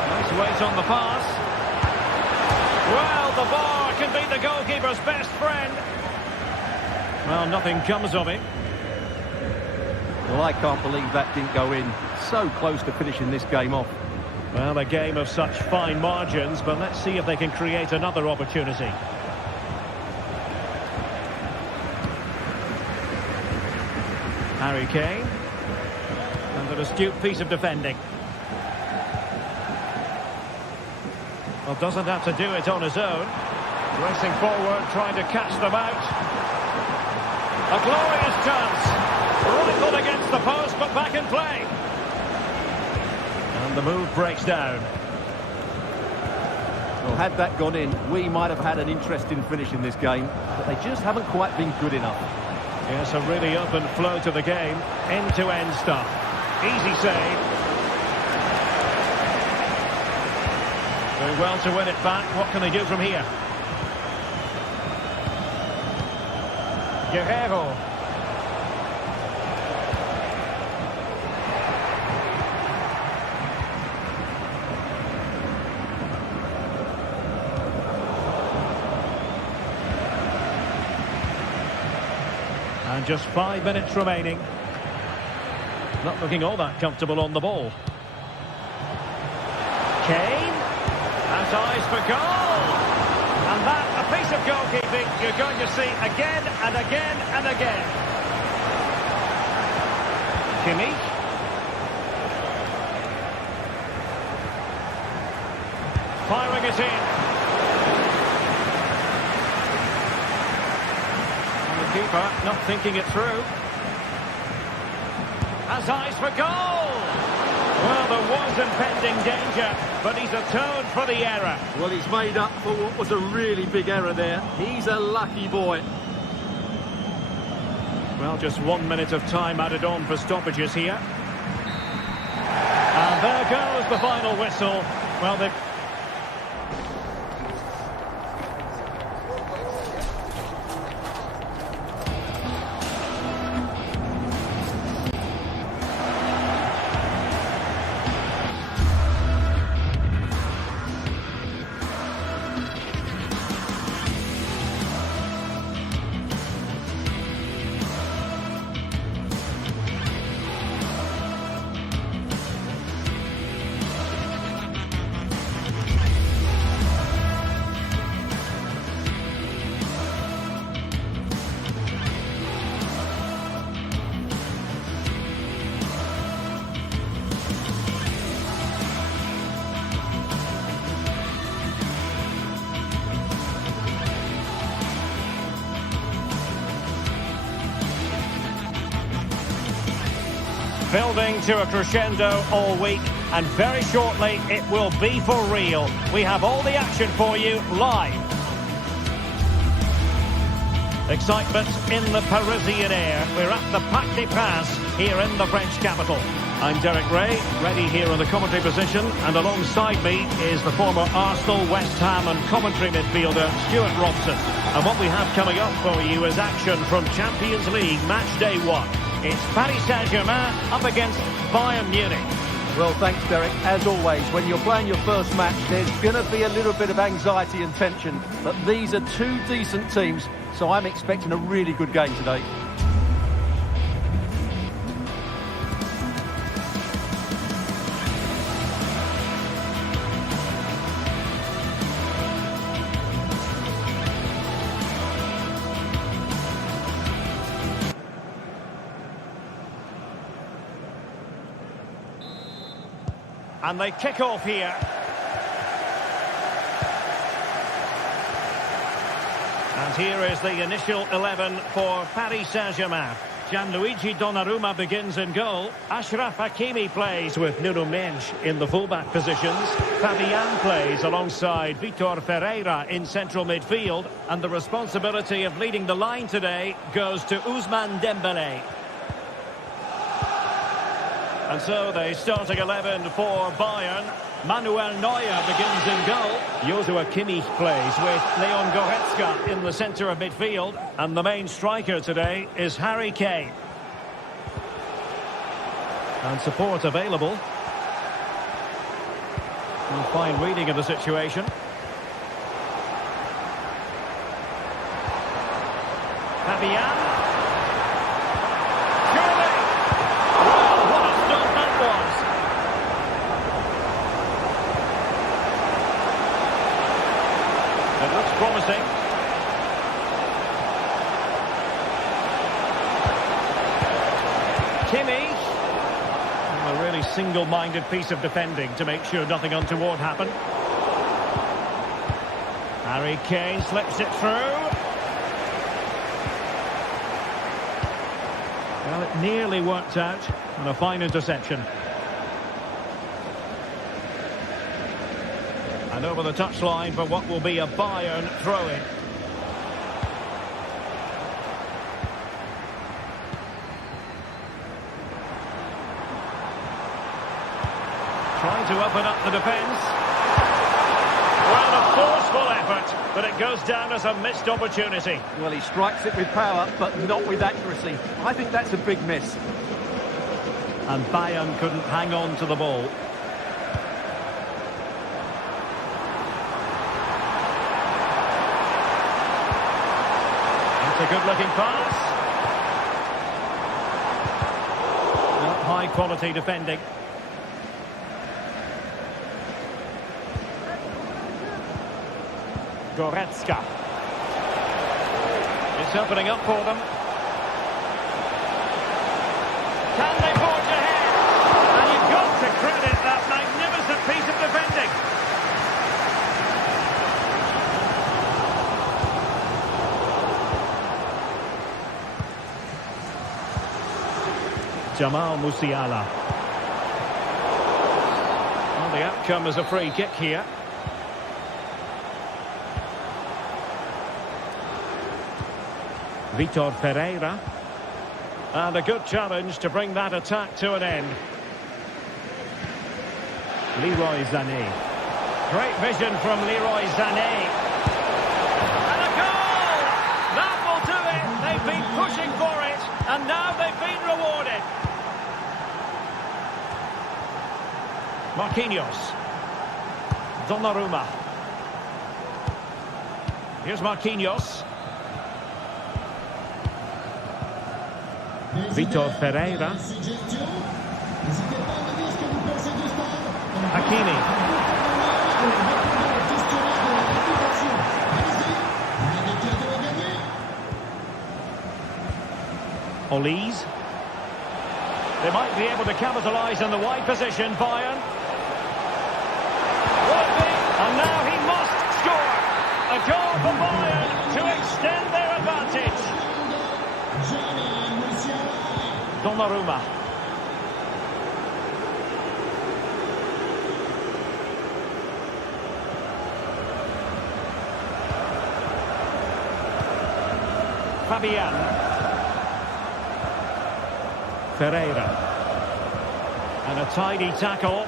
Nice weight on the pass. Well, the bar can be the goalkeeper's best friend. Well, nothing comes of it. Well, I can't believe that didn't go in. So close to finishing this game off. Well, a game of such fine margins, but let's see if they can create another opportunity. Harry Kane. And an astute piece of defending. Well, doesn't have to do it on his own. Racing forward, trying to catch them out. A glorious chance. Rifled against the post, but back in play. And the move breaks down. Well, had that gone in, we might have had an interesting finish in this game, but they just haven't quite been good enough. Yes, a really open flow to the game. End-to-end stuff. Easy save. Doing well to win it back. What can they do from here? Guerrero. And just 5 minutes remaining. Not looking all that comfortable on the ball. Kane has eyes for goal. And that, a piece of goalkeeping you're going to see again and again and again. Kimmich. Firing it in. Keeper not thinking it through. Has eyes for goal. Well, there was impending danger, but he's atoned for the error. Well, he's made up for what was a really big error there. He's a lucky boy. Well, just 1 minute of time added on for stoppages here. And there goes the final whistle. Well, they... Building to a crescendo all week, and very shortly it will be for real. We have all the action for you live. Excitement in the Parisian air. We're at the Parc des Princes here in the French capital. I'm Derek Ray, ready here in the commentary position, and alongside me is the former Arsenal, West Ham and commentary midfielder Stuart Robson. And what we have coming up for you is action from Champions League match day 1. It's Paris Saint-Germain up against Bayern Munich. Well, thanks, Derek. As always, when you're playing your first match, there's going to be a little bit of anxiety and tension. But these are two decent teams, so I'm expecting a really good game today. And they kick off here. And here is the initial 11 for Paris Saint-Germain. Gianluigi Donnarumma begins in goal. Achraf Hakimi plays with Nuno Mendes in the fullback positions. Fabian plays alongside Vitor Ferreira in central midfield. And the responsibility of leading the line today goes to Ousmane Dembélé. And so the starting 11 for Bayern. Manuel Neuer begins in goal. Joshua Kimmich plays with Leon Goretzka in the centre of midfield. And the main striker today is Harry Kane. And support available. And fine reading of the situation. Fabian. Surely! Well, what a start that was! It looks promising. Kimmich. A really single-minded piece of defending to make sure nothing untoward happened. Harry Kane slips it through. Well, it nearly worked out. And a fine interception. And over the touchline for what will be a Bayern throw-in. Trying to open up the defence. Well, a forceful effort, but it goes down as a missed opportunity. Well, he strikes it with power, but not with accuracy. I think that's a big miss. And Bayern couldn't hang on to the ball. It's a good-looking pass. Well, high-quality defending. Goretzka. It's opening up for them. Can they forge ahead? And you've got to credit that magnificent piece of defending. Jamal Musiala. Well, the outcome is a free kick here. Vitor Ferreira. And a good challenge to bring that attack to an end. Leroy Sané. Great vision from Leroy Sané. And a goal! That will do it. They've been pushing for it, and now they've been rewarded. Marquinhos. Donnarumma. Here's Marquinhos. Vitor Ferreira. Hakimi. Olise. They might be able to capitalise on the wide position, Bayern. And now he must score. A goal for Bayern to extend their advantage. Donnarumma. Fabian. Ferreira. And a tidy tackle.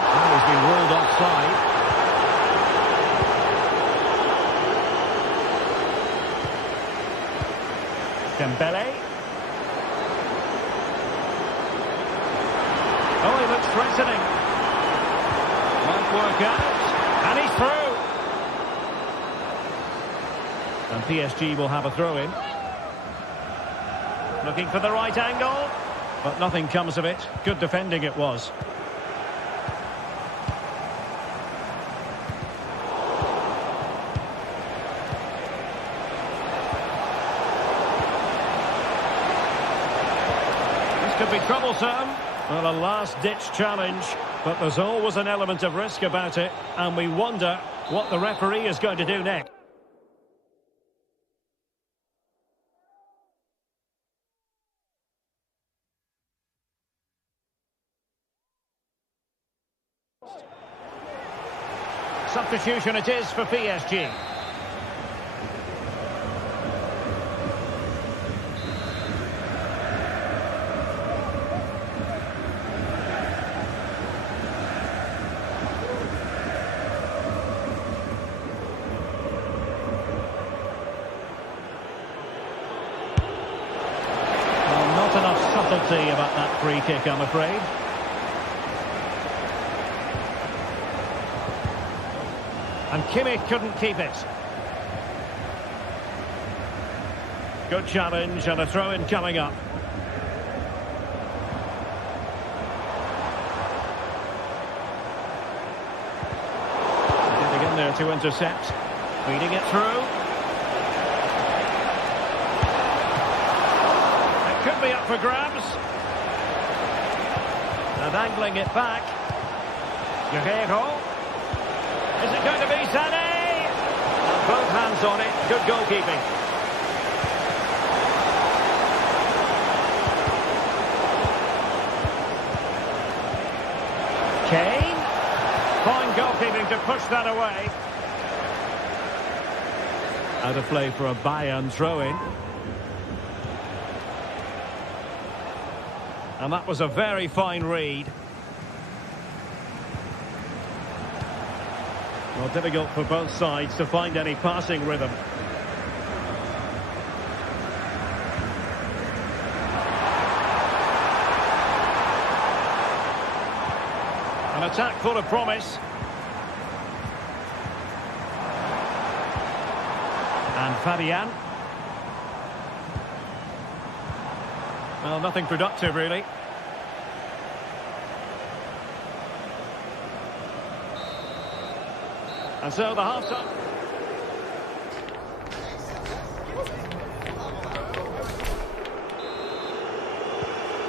Now he's been ruled offside. Dembélé. Oh, he looks threatening. Might work out. And he's through. And PSG will have a throw-in. Looking for the right angle. But nothing comes of it. Good defending it was. could be troublesome. Well, a last-ditch challenge, but there's always an element of risk about it, and we wonder what the referee is going to do next. Substitution it is for PSG. Not enough subtlety about that free kick, I'm afraid. And Kimmich couldn't keep it. Good challenge and a throw-in coming up. Getting in there to intercept. Feeding it through. It could be up for grabs. And angling it back. Guerrero. Is it going to be Sané? Both hands on it. Good goalkeeping. Kane. Fine goalkeeping to push that away. Out of play for a Bayern throw-in. And that was a very fine read. Well, difficult for both sides to find any passing rhythm. An attack full of promise. And Fabian. Well, nothing productive, really. And so the half-time.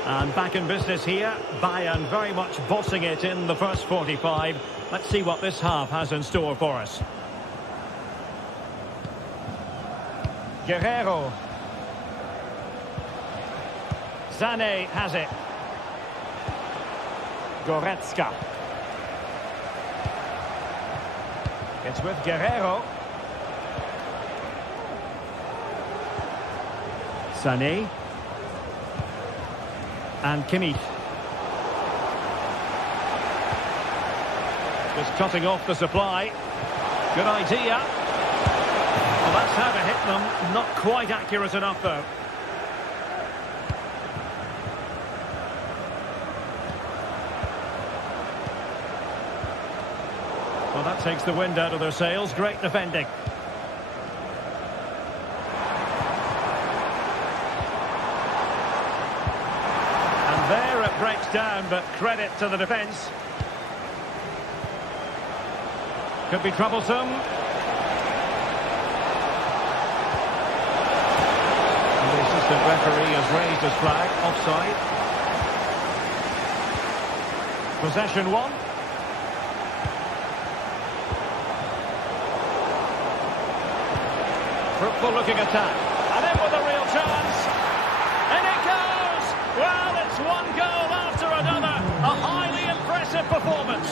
And back in business here. Bayern very much bossing it in the first 45. Let's see what this half has in store for us. Guerrero. Sané has it. Goretzka. It's with Guerrero. Sané. And Kimmich. Just cutting off the supply. Good idea. Well, that's how to hit them. Not quite accurate enough, though. Well, that takes the wind out of their sails. Great defending. And there it breaks down, but credit to the defence. Could be troublesome. And the assistant referee has raised his flag. Offside. Possession one. Fruitful looking attack. And in with a real chance. And it goes! Well, it's one goal after another. A highly impressive performance.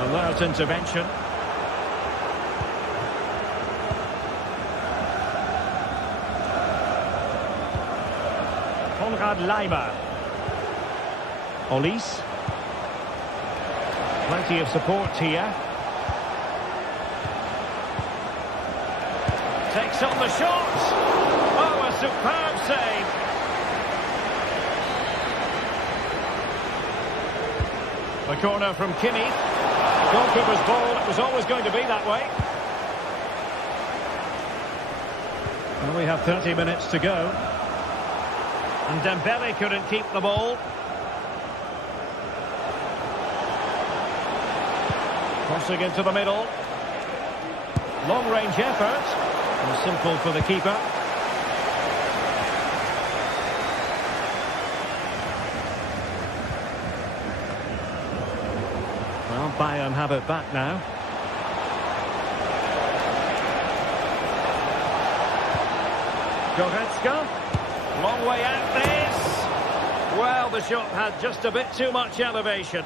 Alert intervention. Konrad Leimer. Olise. Plenty of support here. Takes on the shot. Oh, a superb save. The corner from Kimmich. Goalkeeper's ball. It was always going to be that way. Well, we have 30 minutes to go. And Dembele couldn't keep the ball. Crossing into the middle. Long-range effort. And simple for the keeper. Well, Bayern have it back now. Goretzka. Long way out this. Well, the shot had just a bit too much elevation.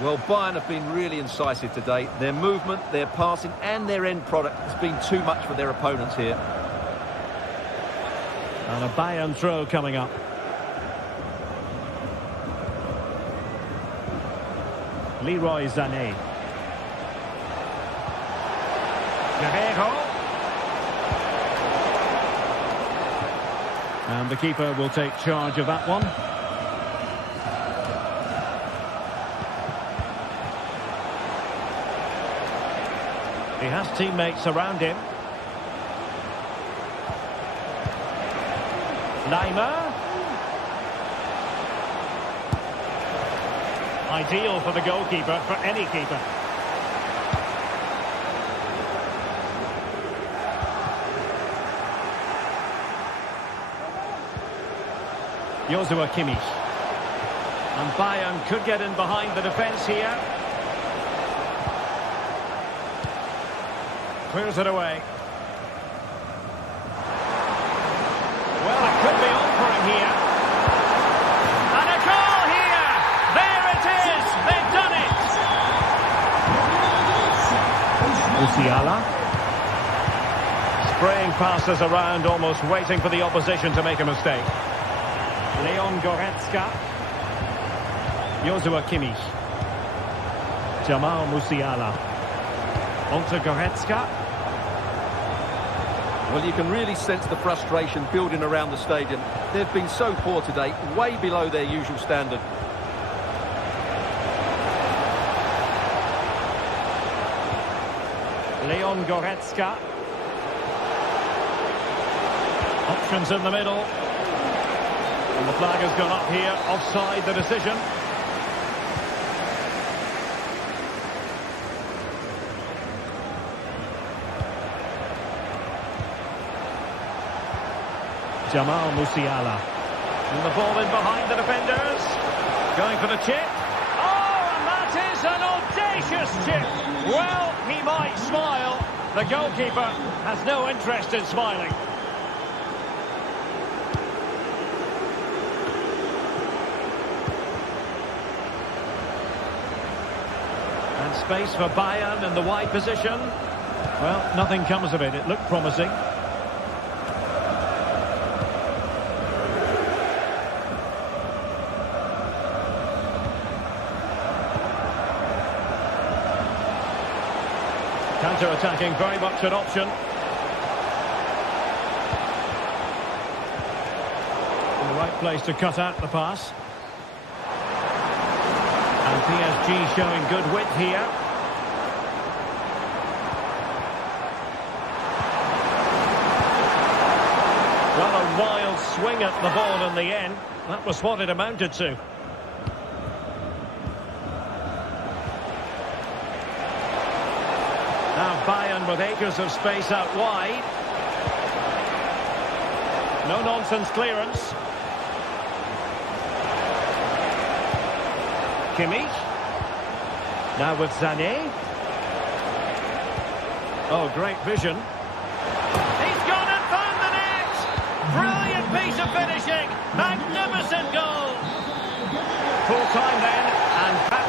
Well, Bayern have been really incisive today. Their movement, their passing and their end product has been too much for their opponents here. And a Bayern throw coming up. Leroy Sané. Guerreiro. And the keeper will take charge of that one. He has teammates around him. Neymar. Ideal for the goalkeeper, for any keeper. Joshua Kimmich. And Bayern could get in behind the defence here. Clears it away. Well, it could be on for him here. And a goal here! There it is! They've done it! Musiala. Spraying passes around, almost waiting for the opposition to make a mistake. Leon Goretzka. Joshua Kimmich. Jamal Musiala. On to Goretzka. Well, you can really sense the frustration building around the stadium. They've been so poor today, way below their usual standard. Leon Goretzka. Options in the middle. And the flag has gone up here, offside the decision. Jamal Musiala. And the ball in behind the defenders. Going for the chip. Oh, and that is an audacious chip. Well, he might smile. The goalkeeper has no interest in smiling. And space for Bayern in the wide position. Well, nothing comes of it. It looked promising. Counter-attacking, very much an option. In the right place to cut out the pass. And PSG showing good width here. Well, a wild swing at the ball in the end. That was what it amounted to. Now Bayern with acres of space out wide. No-nonsense clearance. Kimmich. Now with Sané. Oh, great vision. He's gone and found the net! Brilliant piece of finishing. Magnificent goal. Full time then, and back.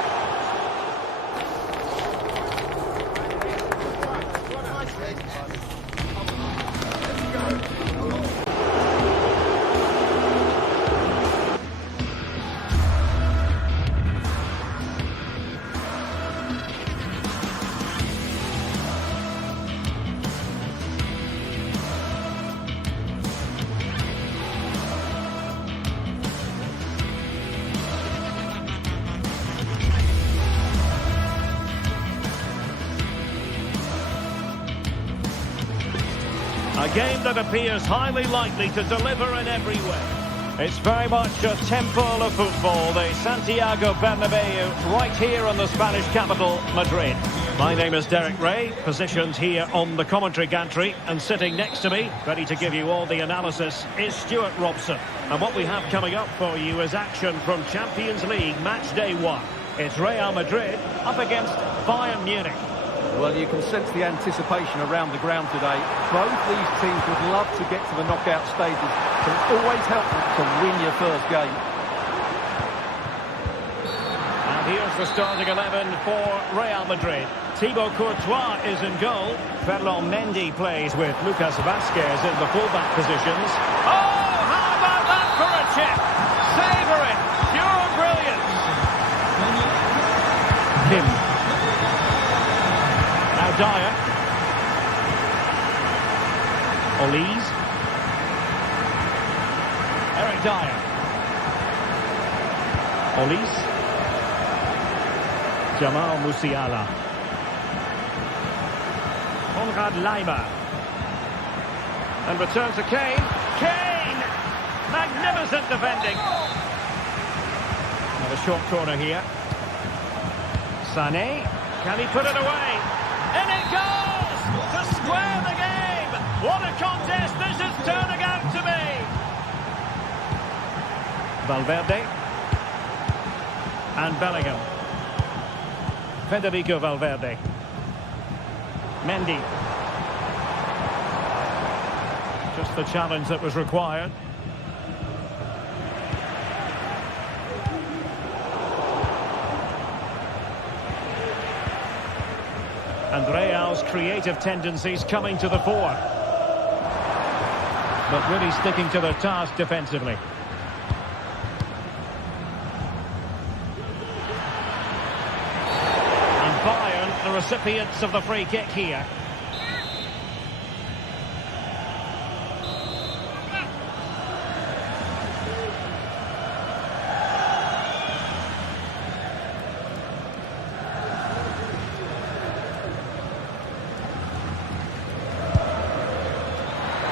A game that appears highly likely to deliver in every way. It's very much a temple of football, the Santiago Bernabeu, right here in the Spanish capital, Madrid. My name is Derek Ray, positioned here on the commentary gantry, and sitting next to me, ready to give you all the analysis, is Stuart Robson. And what we have coming up for you is action from Champions League match day 1. It's Real Madrid up against Bayern Munich. Well, you can sense the anticipation around the ground today. Both these teams would love to get to the knockout stages, so it's always helpful to win your first game. And here's the starting 11 for Real Madrid. Thibaut Courtois is in goal. Ferland Mendy plays with Lucas Vazquez in the fullback positions. Oh, how about that for a chip? Savour it. Pure brilliance. Kim. Now Dyer. Olise. Eric Dyer. Olise. Jamal Musiala. Konrad Laimer. And return to Kane. Kane! Magnificent defending. Another short corner here. Sané. Can he put it away? And it goes! To square the game! What a contest this is turning out to be! Valverde. And Bellingham. Federico Valverde. Mendy. Just the challenge that was required. And Real's creative tendencies coming to the fore. But really sticking to their task defensively. Bayern, the recipients of the free kick here.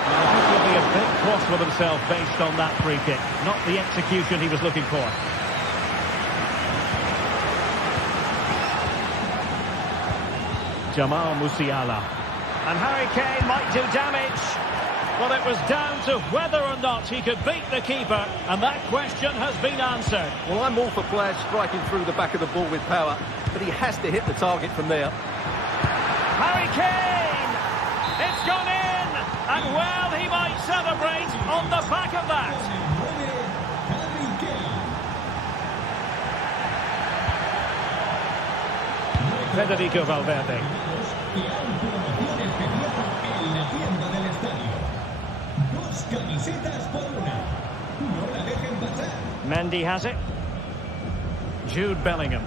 He'll be a bit cross with himself based on that free kick. Not the execution he was looking for. Jamal Musiala. And Harry Kane might do damage. Well, it was down to whether or not he could beat the keeper, and that question has been answered. Well, I'm all for players striking through the back of the ball with power, but he has to hit the target from there. Harry Kane! It's gone in! And well, he might celebrate on the back of that. Federico Valverde. Mendy has it. Jude Bellingham.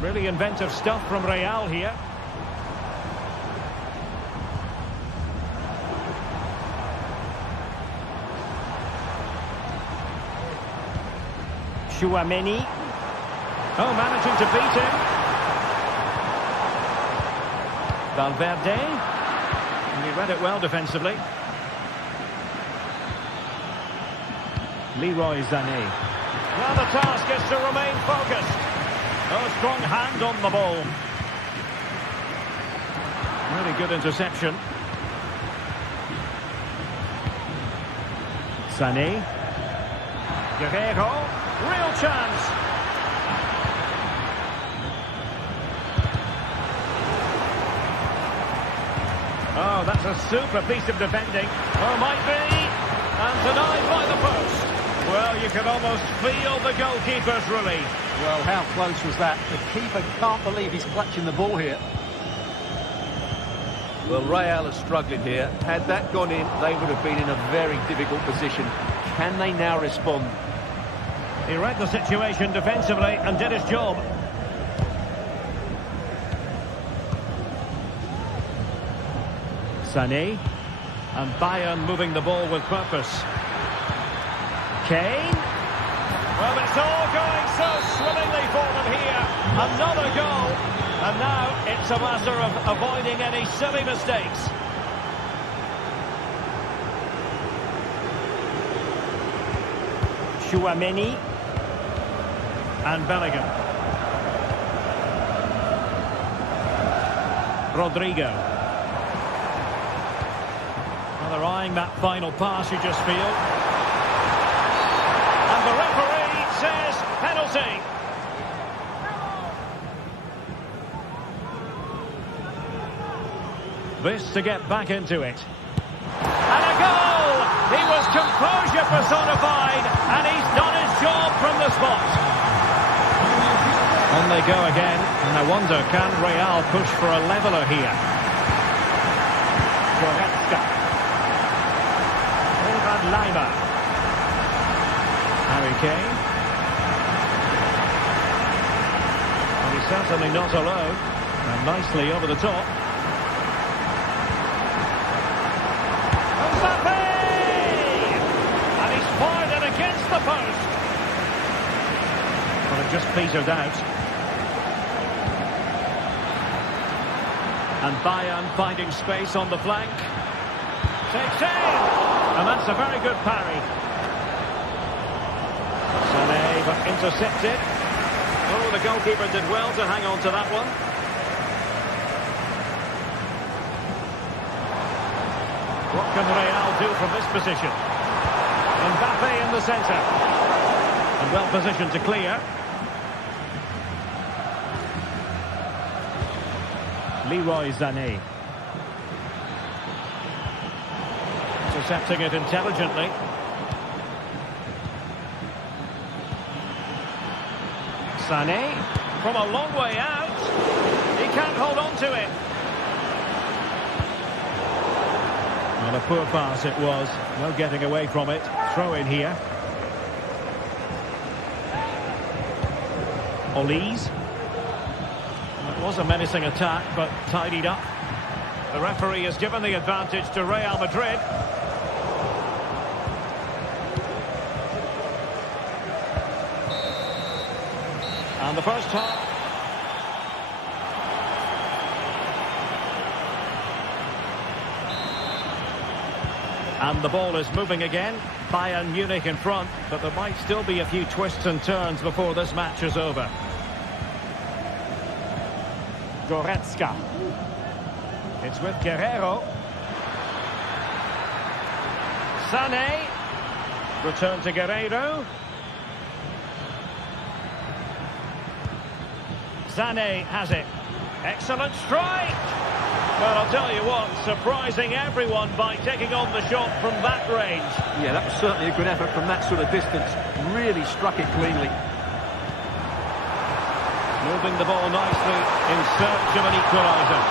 Really inventive stuff from Real here. Chouameni. Oh, managing to beat him. Valverde. And he read it well defensively. Leroy Sané. Well, the task is to remain focused. Oh, strong hand on the ball. Really good interception. Sané. Guerrero. Real chance. Oh, that's a super piece of defending. Oh, might be. And denied by the post. Well, you can almost feel the goalkeeper's relief. Well, how close was that? The keeper can't believe he's clutching the ball here. Well, Real are struggling here. Had that gone in, they would have been in a very difficult position. Can they now respond? He read the situation defensively and did his job. Sané. And Bayern moving the ball with purpose. Kane. Well, it's all going so swimmingly for them here. Another goal. And now it's a matter of avoiding any silly mistakes. Chouameni. And Bellingham. Rodrigo. Well, they're eyeing that final pass, you just feel. And the referee says penalty. This to get back into it. And a goal! He was composure personified, and he's done his job from the spot. On they go again, and I wonder, can Real push for a leveller here? Goretzka. Konrad Laimer. Harry Kane. And he's certainly not alone. And nicely over the top. And he's fired it against the post. Well, it just petered out. And Bayern finding space on the flank. Takes in! And that's a very good parry. Sané, but intercepted. Oh, the goalkeeper did well to hang on to that one. What can Real do from this position? Mbappe in the centre. And well positioned to clear. Leroy Sané. Intercepting it intelligently. Sané from a long way out. He can't hold on to it. Well, a poor pass it was. No getting away from it. Throw in here. Olise. It was a menacing attack, but tidied up. The referee has given the advantage to Real Madrid. And the first half. And the ball is moving again. Bayern Munich in front, but there might still be a few twists and turns before this match is over. Goretzka. It's with Guerrero. Sané. Return to Guerrero. Sané has it. Excellent strike. Well, I'll tell you what, surprising everyone by taking on the shot from that range. Yeah, that was certainly a good effort from that sort of distance. Really struck it cleanly. Moving the ball nicely in search of an equaliser.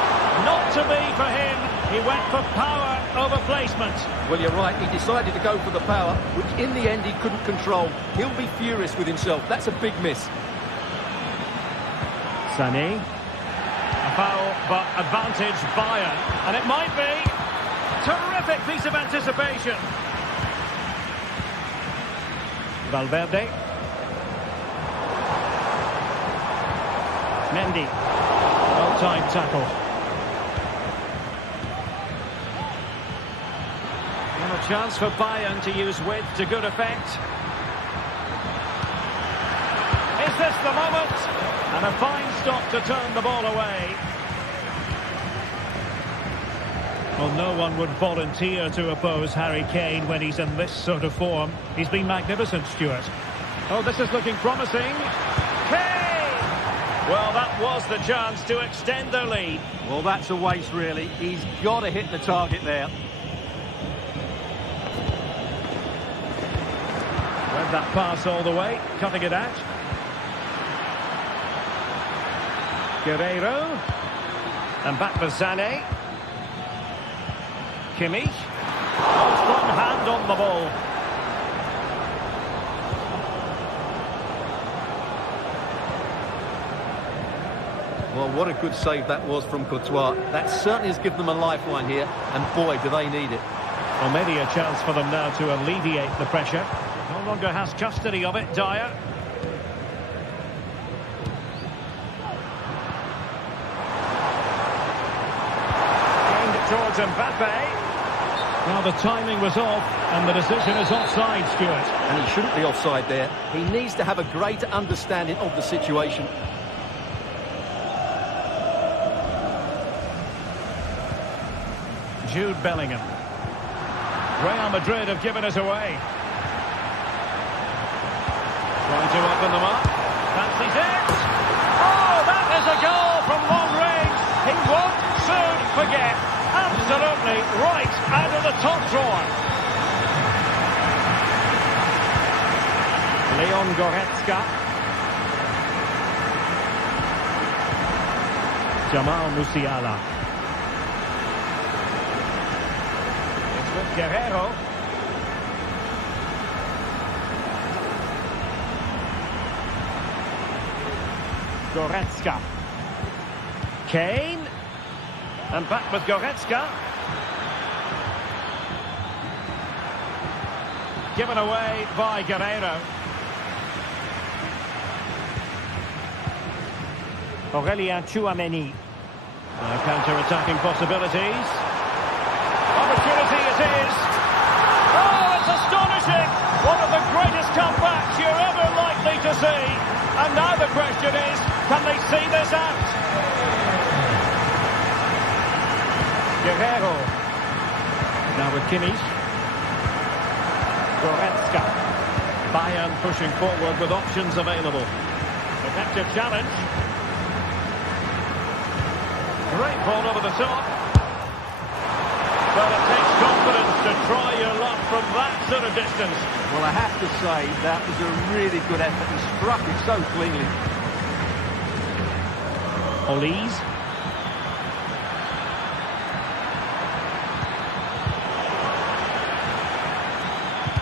Not to be for him. He went for power over placement. Well, you're right. He decided to go for the power, which in the end he couldn't control. He'll be furious with himself. That's a big miss. Sané. A foul, but advantage Bayern. And it might be. Terrific piece of anticipation. Valverde. Mendy. Well-timed tackle. And a chance for Bayern to use width to good effect. Is this the moment? And a fine stop to turn the ball away. Well, no one would volunteer to oppose Harry Kane when he's in this sort of form. He's been magnificent, Stuart. Oh, this is looking promising. Kane! Well, that was the chance to extend their lead. Well, that's a waste, really. He's got to hit the target there. Read that pass all the way, cutting it out. Guerrero. And back for Sané. Kimmich. Oh, strong hand on the ball. Well, what a good save that was from Courtois. That certainly has given them a lifeline here, and boy, do they need it. Well, maybe a chance for them now to alleviate the pressure. No longer has custody of it, Dyer. Aimed towards Mbappe. Well, the timing was off, and the decision is offside, Stuart. And he shouldn't be offside there. He needs to have a greater understanding of the situation. Jude Bellingham. Real Madrid have given us away. Trying to open them up. Fancies it. Oh, that is a goal from long range. He won't soon forget. Absolutely right out of the top drawer. Leon Goretzka. Jamal Musiala. It's with Guerrero. Goretzka. Kane. And back with Goretzka. Given away by Guerrero. Aurelien Tchouameni. Counter-attacking possibilities. Opportunity it is. Oh, it's astonishing! One of the greatest comebacks you're ever likely to see. And now the question is, can they see this out? Guerrero. Now with Kimmich. Goretzka. Bayern pushing forward with options available. Effective challenge. Great ball over the top. But it takes confidence to try your luck from that sort of distance. Well, I have to say, that was a really good effort. He struck it so cleanly. Olise.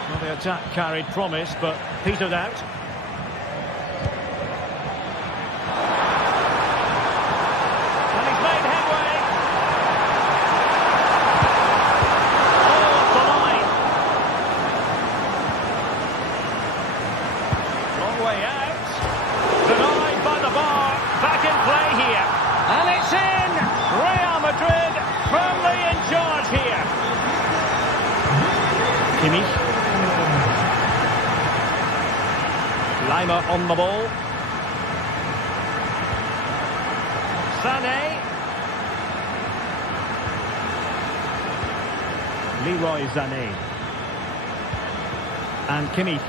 Well, the attack carried promise, but petered out. And it's in! Real Madrid firmly in charge here. Kimmich. Lima on the ball. Sané. Leroy Sané. And Kimmich.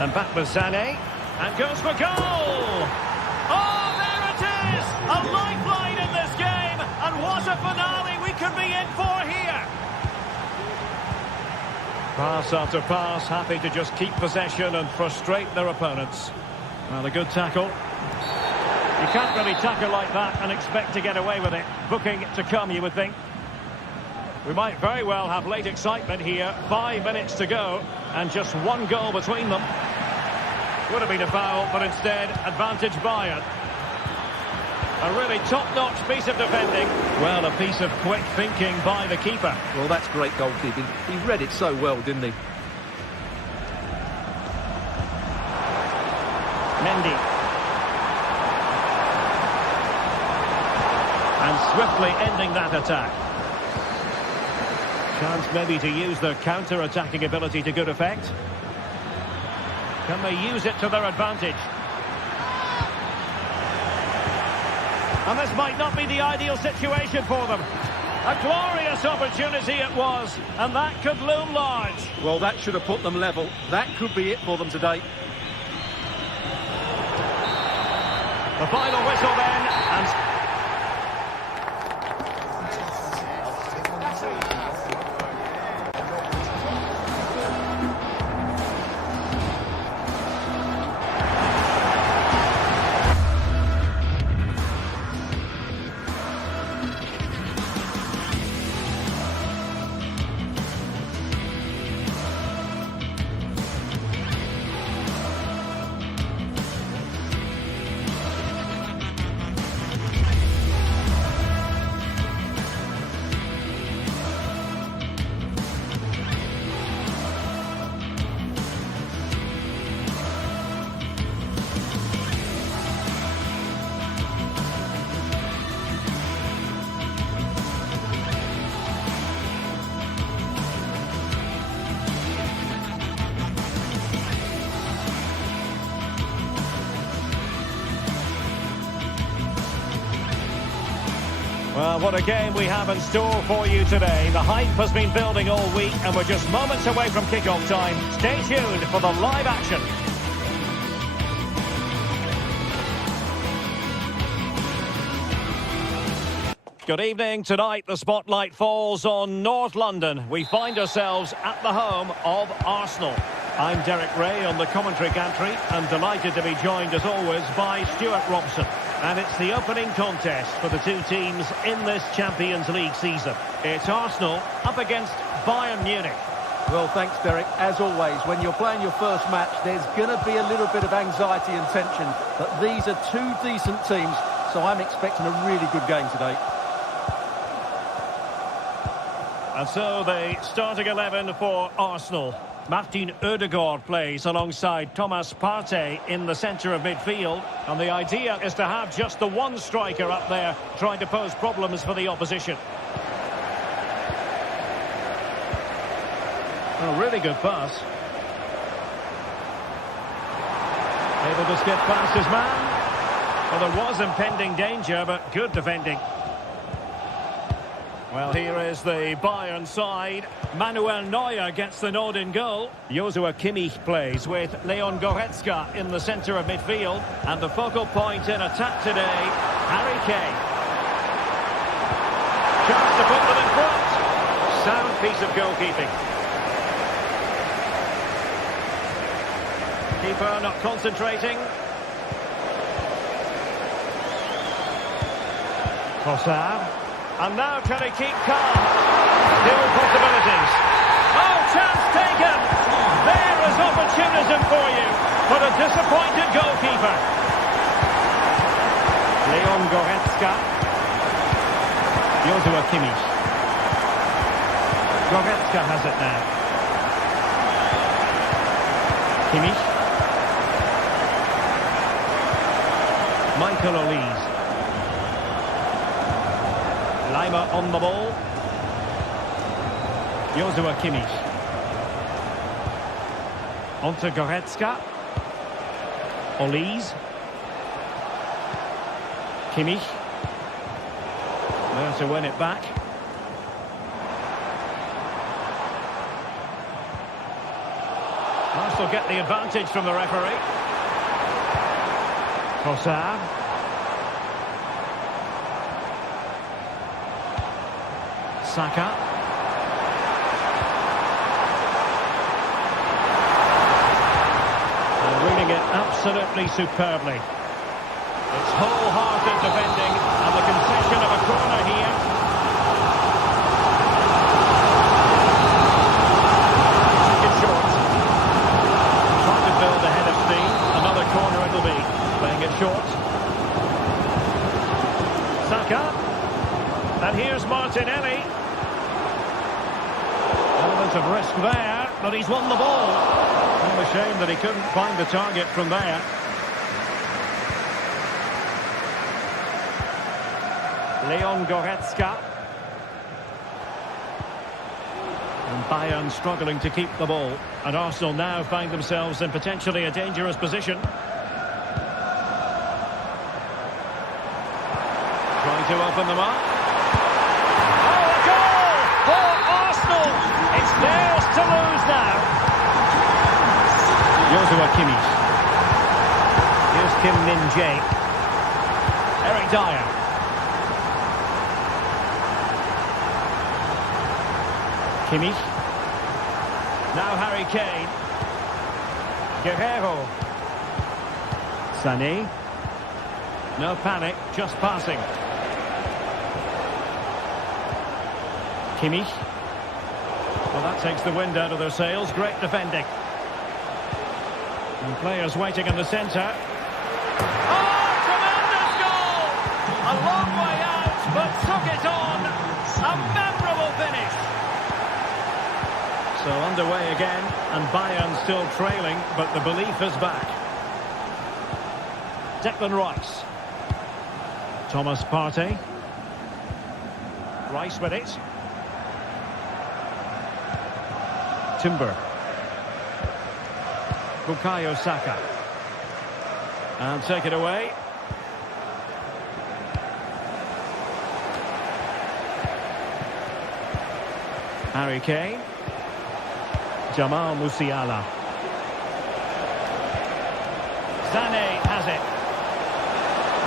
And back with Sané. And goes for goal! Oh, there it is! A lifeline in this game! And what a finale we could be in for here! Pass after pass, happy to just keep possession and frustrate their opponents. Well, a good tackle. You can't really tackle like that and expect to get away with it. Booking to come, you would think. We might very well have late excitement here. 5 minutes to go, and just one goal between them. Would have been a foul, but instead, advantage Bayern. A really top-notch piece of defending. Well, a piece of quick thinking by the keeper. Well, that's great goalkeeping. He read it so well, didn't he? Mendy. And swiftly ending that attack. Chance maybe to use their counter-attacking ability to good effect. Can they use it to their advantage? And this might not be the ideal situation for them. A glorious opportunity it was, and that could loom large. Well, that should have put them level. That could be it for them today. The final whistle then, and... Well, what a game we have in store for you today. The hype has been building all week and we're just moments away from kick-off time. Stay tuned for the live action. Good evening. Tonight the spotlight falls on North London. We find ourselves at the home of Arsenal. I'm Derek Ray on the commentary gantry and delighted to be joined as always by Stuart Robson. And it's the opening contest for the two teams in this Champions League season. It's Arsenal up against Bayern Munich. Well, thanks, Derek. As always, when you're playing your first match, there's going to be a little bit of anxiety and tension. But these are two decent teams, so I'm expecting a really good game today. And so the starting 11 for Arsenal. Martin Ødegaard plays alongside Thomas Partey in the centre of midfield. And the idea is to have just the one striker up there trying to pose problems for the opposition. A really good pass. Able to skip past his man. Well, there was impending danger, but good defending. Well, here is the Bayern side. Manuel Neuer gets the nod in goal. Joshua Kimmich plays with Leon Goretzka in the centre of midfield. And the focal point in attack today, Harry Kane. Chance to put them in front. Sound piece of goalkeeping. Keeper not concentrating. Sociedad. And now can he keep calm? Still possibilities. Oh, chance taken! There is opportunism for you, but a disappointed goalkeeper. Leon Goretzka. Joshua Kimmich. Goretzka has it now. Kimmich. Michael Olise. Lima on the ball. Joshua Kimmich. On to Goretzka. Olise. Kimmich. There to win it back. Arsenal get the advantage from the referee. Sociedad. Saka. And reading it absolutely superbly. It's wholehearted defending and the concession of a corner here. It's short. Trying to build ahead of steam. Another corner it'll be. Playing it short. Saka. And here's Martinelli. Element of risk there, but he's won the ball. Well, a shame that he couldn't find the target from there. Leon Goretzka. And Bayern struggling to keep the ball. And Arsenal now find themselves in potentially a dangerous position. Trying to open them up. Theirs to lose now. Joshua Kimmich. Here's Kim Min-jae. Eric Dyer. Kimmich. Now Harry Kane. Guerrero. Sané. No panic, just passing. Kimmich. Well, that takes the wind out of their sails. Great defending. And players waiting in the centre. Oh, tremendous goal! A long way out, but took it on. A memorable finish. So underway again, and Bayern still trailing, but the belief is back. Declan Rice. Thomas Partey. Rice with it. Timber. Bukayo Saka. And take it away. Harry Kane. Jamal Musiala. Sané has it.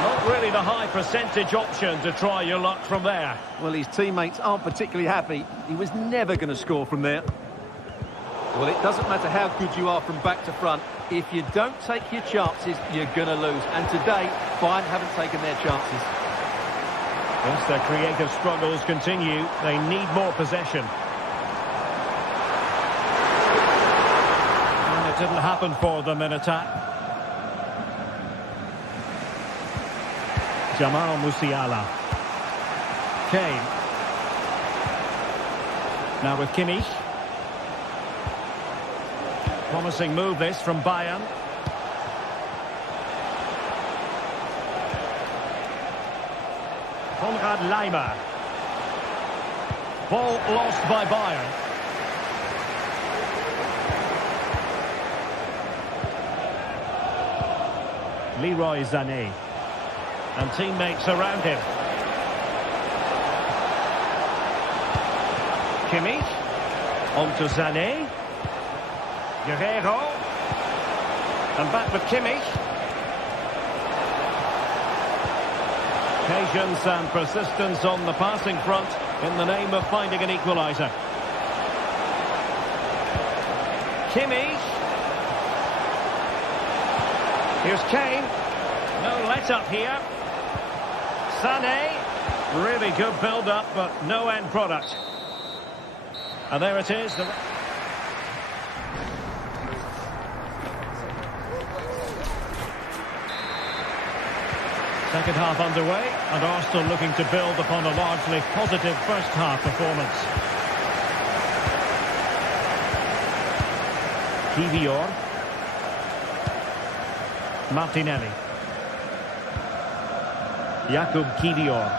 Not really the high percentage option to try your luck from there. Well, his teammates aren't particularly happy. He was never going to score from there. Well, it doesn't matter how good you are from back to front. If you don't take your chances, you're going to lose. And today, Bayern haven't taken their chances. Yes, their creative struggles continue. They need more possession. And it didn't happen for them in attack. Jamal Musiala. Kane. Now with Kimmich. Promising move this from Bayern. Konrad Laimer. Ball lost by Bayern. Leroy Sané. And teammates around him. Kimmich. On to Sané. Guerrero. And back with Kimmich. Patience and persistence on the passing front in the name of finding an equaliser. Kimmich. Here's Kane. No let-up here. Sané. Really good build-up, but no end product. And there it is. Second half underway, and Arsenal looking to build upon a largely positive first half performance. Kivior. Martinelli. Jakub Kivior.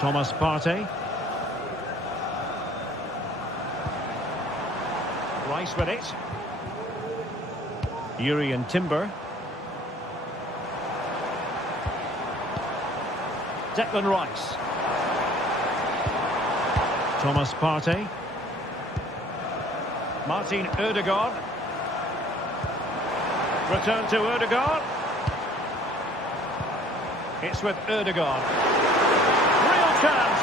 Thomas Partey. Rice with it. Urian Timber. Declan Rice. Thomas Partey. Martin Ødegaard. Return to Ødegaard. It's with Ødegaard. Real chance.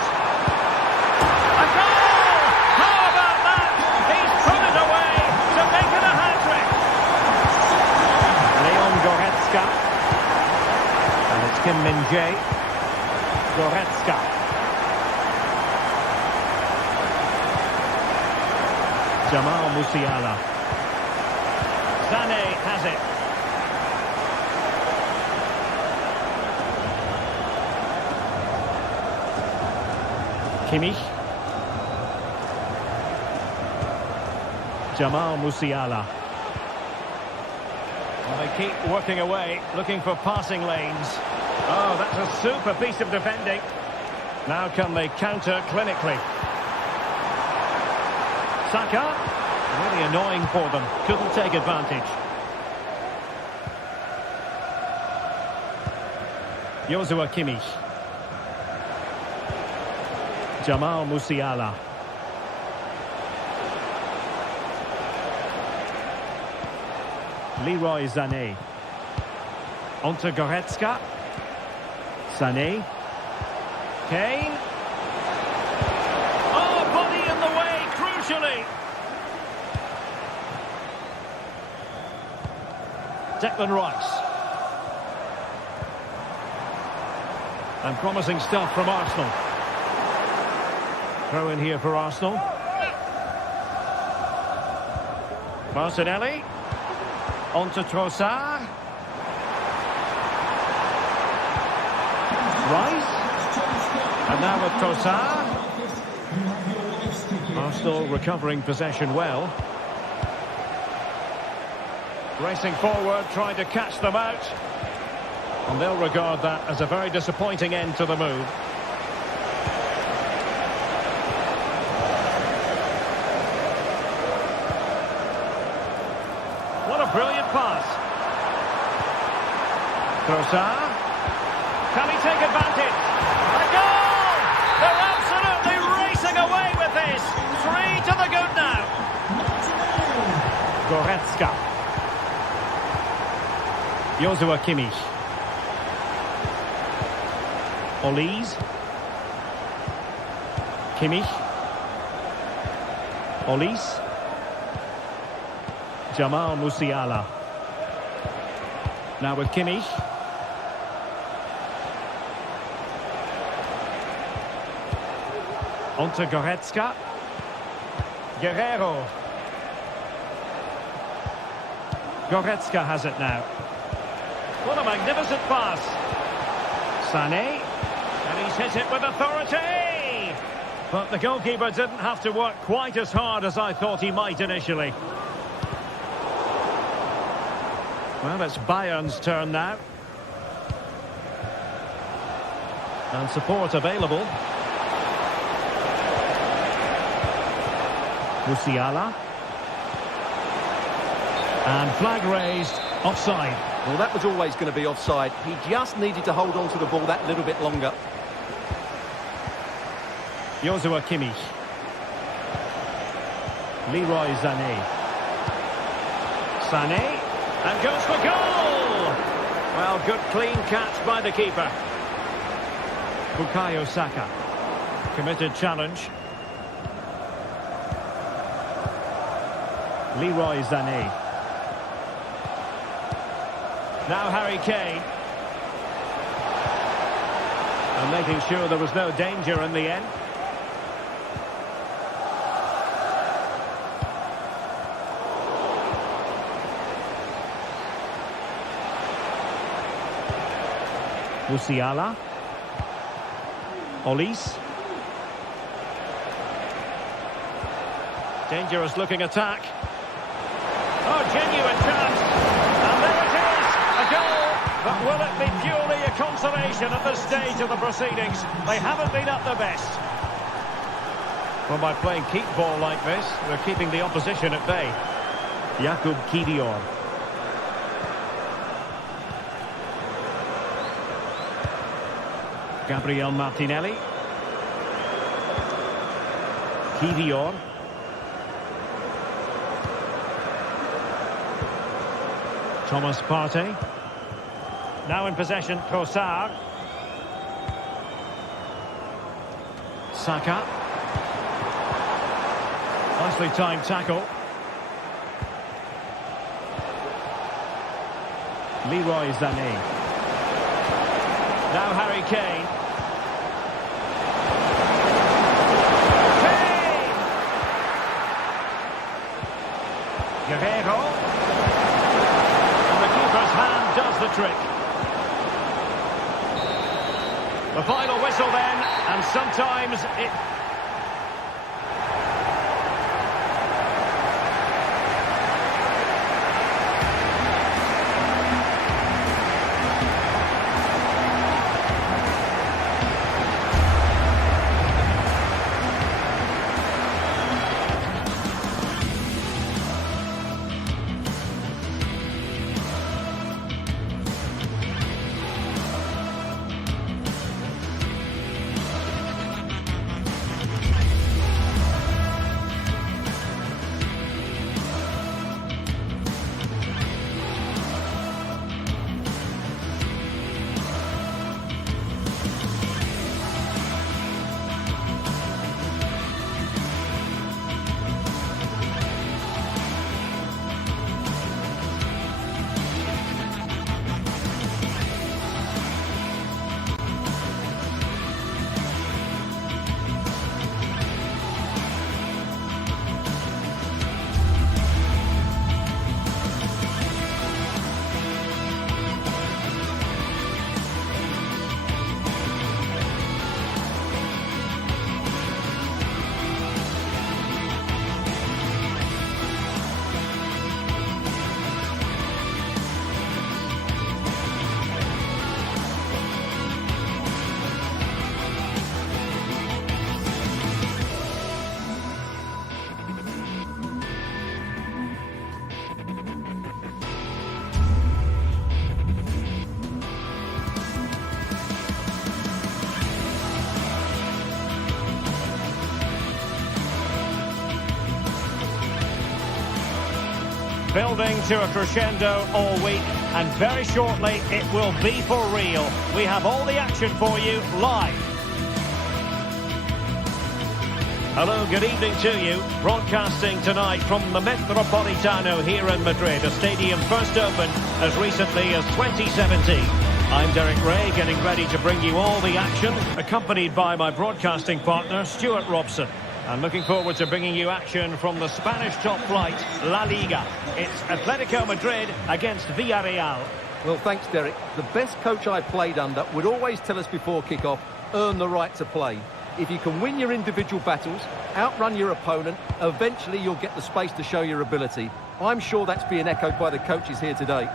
A goal! How about that? He's put it away to make it a hat-trick. Leon Goretzka. And it's Kim Min-jae. Goretzka. Jamal Musiala. Sané has it. Kimmich. Jamal Musiala. Well, they keep working away, looking for passing lanes. Oh, that's a super piece of defending. Now can they counter clinically? Saka. Really annoying for them. Couldn't take advantage. Joshua Kimmich. Jamal Musiala. Leroy Sané. Onto Goretzka. Sané. Kane. Oh, body in the way, crucially. Declan Rice. And promising stuff from Arsenal. Throw in here for Arsenal. Martinelli. On to Trossard. Rice. And now with Trossard. Arsenal recovering possession well. Racing forward, trying to catch them out. And they'll regard that as a very disappointing end to the move. What a brilliant pass. Trossard. Can he take advantage? A goal! They're absolutely racing away with this. 3 to the good now. Goretzka. Joshua Kimmich. Olise. Kimmich. Olise. Jamal Musiala. Now with Kimmich. On to Goretzka. Guerrero. Goretzka has it now. What a magnificent pass. Sané. And he's hit it with authority. But the goalkeeper didn't have to work quite as hard as I thought he might initially. Well, it's Bayern's turn now. And support available. Musiala. And flag raised, offside. Well, that was always going to be offside. He just needed to hold on to the ball that little bit longer. Joshua Kimmich. Leroy Sané. Sané. And goes for goal! Well, good clean catch by the keeper. Bukayo Saka. Committed challenge. Leroy Sané. Now Harry Kane. And making sure there was no danger in the end. Musiala. Olise. Dangerous looking attack. Oh, genuine chance. And there it is. A goal. But will it be purely a consolation at this stage of the proceedings? They haven't been at their best. Well, by playing keep ball like this, they're keeping the opposition at bay. Jakub Kiwior. Gabriel Martinelli. Kiwior. Thomas Partey. Now in possession, Trossard. Saka. Nicely timed tackle. Leroy Sané. Now Harry Kane. Guerrero. And the keeper's hand does the trick. The final whistle then, and sometimes it... building to a crescendo all week, and very shortly it will be for real. We have all the action for you live. Hello, good evening to you. Broadcasting tonight from the Metropolitano here in Madrid, a stadium first opened as recently as 2017. I'm Derek Ray, getting ready to bring you all the action, accompanied by my broadcasting partner, Stuart Robson. And looking forward to bringing you action from the Spanish top flight, La Liga. It's Atletico Madrid against Villarreal. Well, thanks, Derek. The best coach I played under would always tell us before kick-off, earn the right to play. If you can win your individual battles, outrun your opponent, eventually you'll get the space to show your ability. I'm sure that's being echoed by the coaches here today.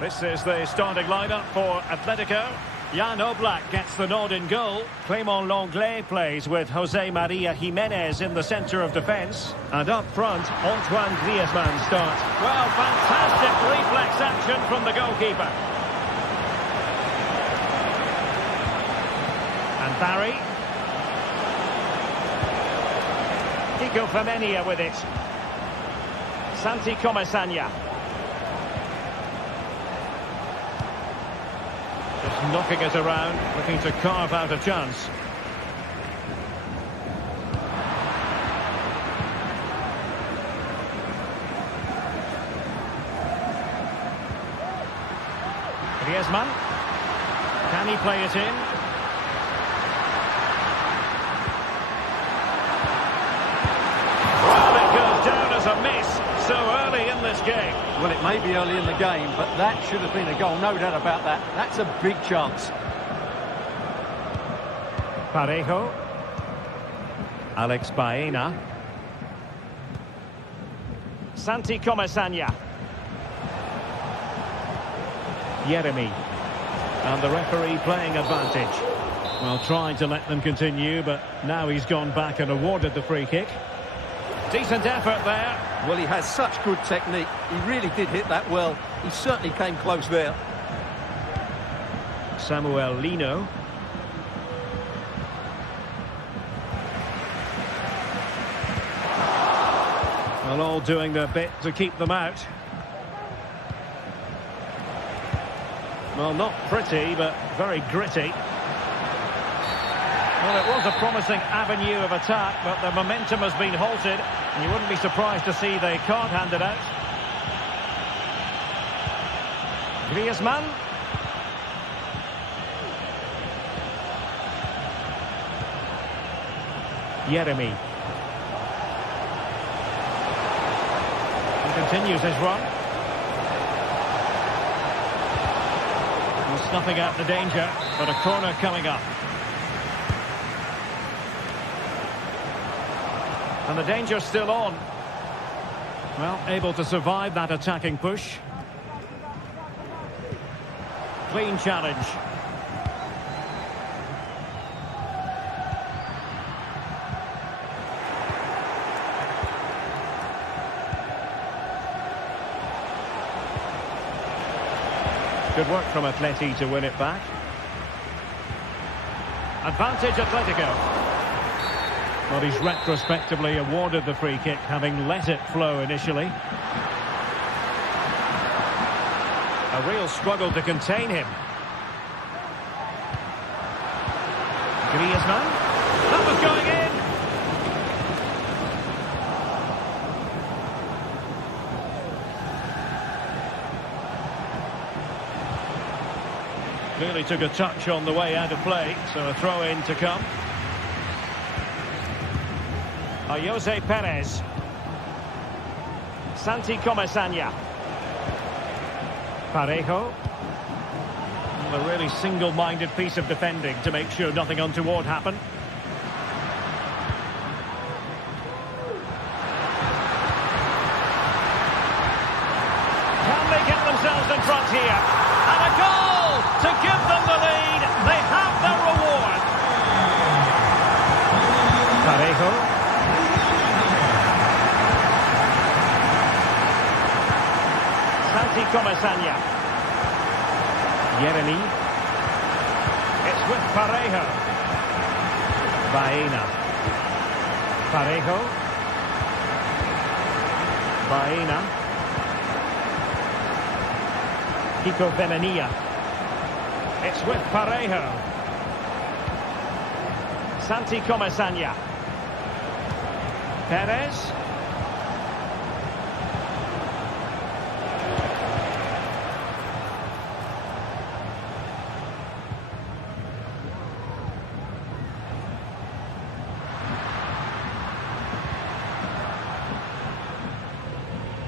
This is the starting lineup for Atletico. Jan Oblak gets the nod in goal. Clément Lenglet plays with Jose Maria Jimenez in the centre of defence. And up front, Antoine Griezmann starts. Well, fantastic reflex action from the goalkeeper. And Barry. Kiko Femenia with it. Santi Comesaña. Just knocking it around, looking to carve out a chance. Griezmann. Can he play it in? Well, it goes down as a miss so early in this game. Well, it may be early in the game, but that should have been a goal, no doubt about that. That's a big chance. Parejo. Alex Baena. Santi Comesaña. Yeremy. And the referee playing advantage. Well, trying to let them continue, but now he's gone back and awarded the free kick. Decent effort there. Well, he has such good technique. He really did hit that well. He certainly came close there. Samuel Lino. Well, all doing their bit to keep them out. Well, not pretty, but very gritty. Well, it was a promising avenue of attack, but the momentum has been halted. And you wouldn't be surprised to see they can't hand it out. Griezmann. Yeremy. He continues his run. And snuffing out the danger, but a corner coming up. And the danger's still on. Well, able to survive that attacking push. Clean challenge. Good work from Atleti to win it back. Advantage Atletico. Well, he's retrospectively awarded the free kick, having let it flow initially. A real struggle to contain him. Griezmann. That was going in. Clearly took a touch on the way out of play, so a throw-in to come. Jose Perez. Santi Comesaña. Parejo. A really single-minded piece of defending to make sure nothing untoward happened. Can they get themselves in front here? And a goal to give them the lead. They have their reward. Parejo. Santi Comesaña. Yeremy. It's with Parejo. Baena. Parejo. Baena. Kiko Femenia. It's with Parejo. Santi Comesaña. Perez.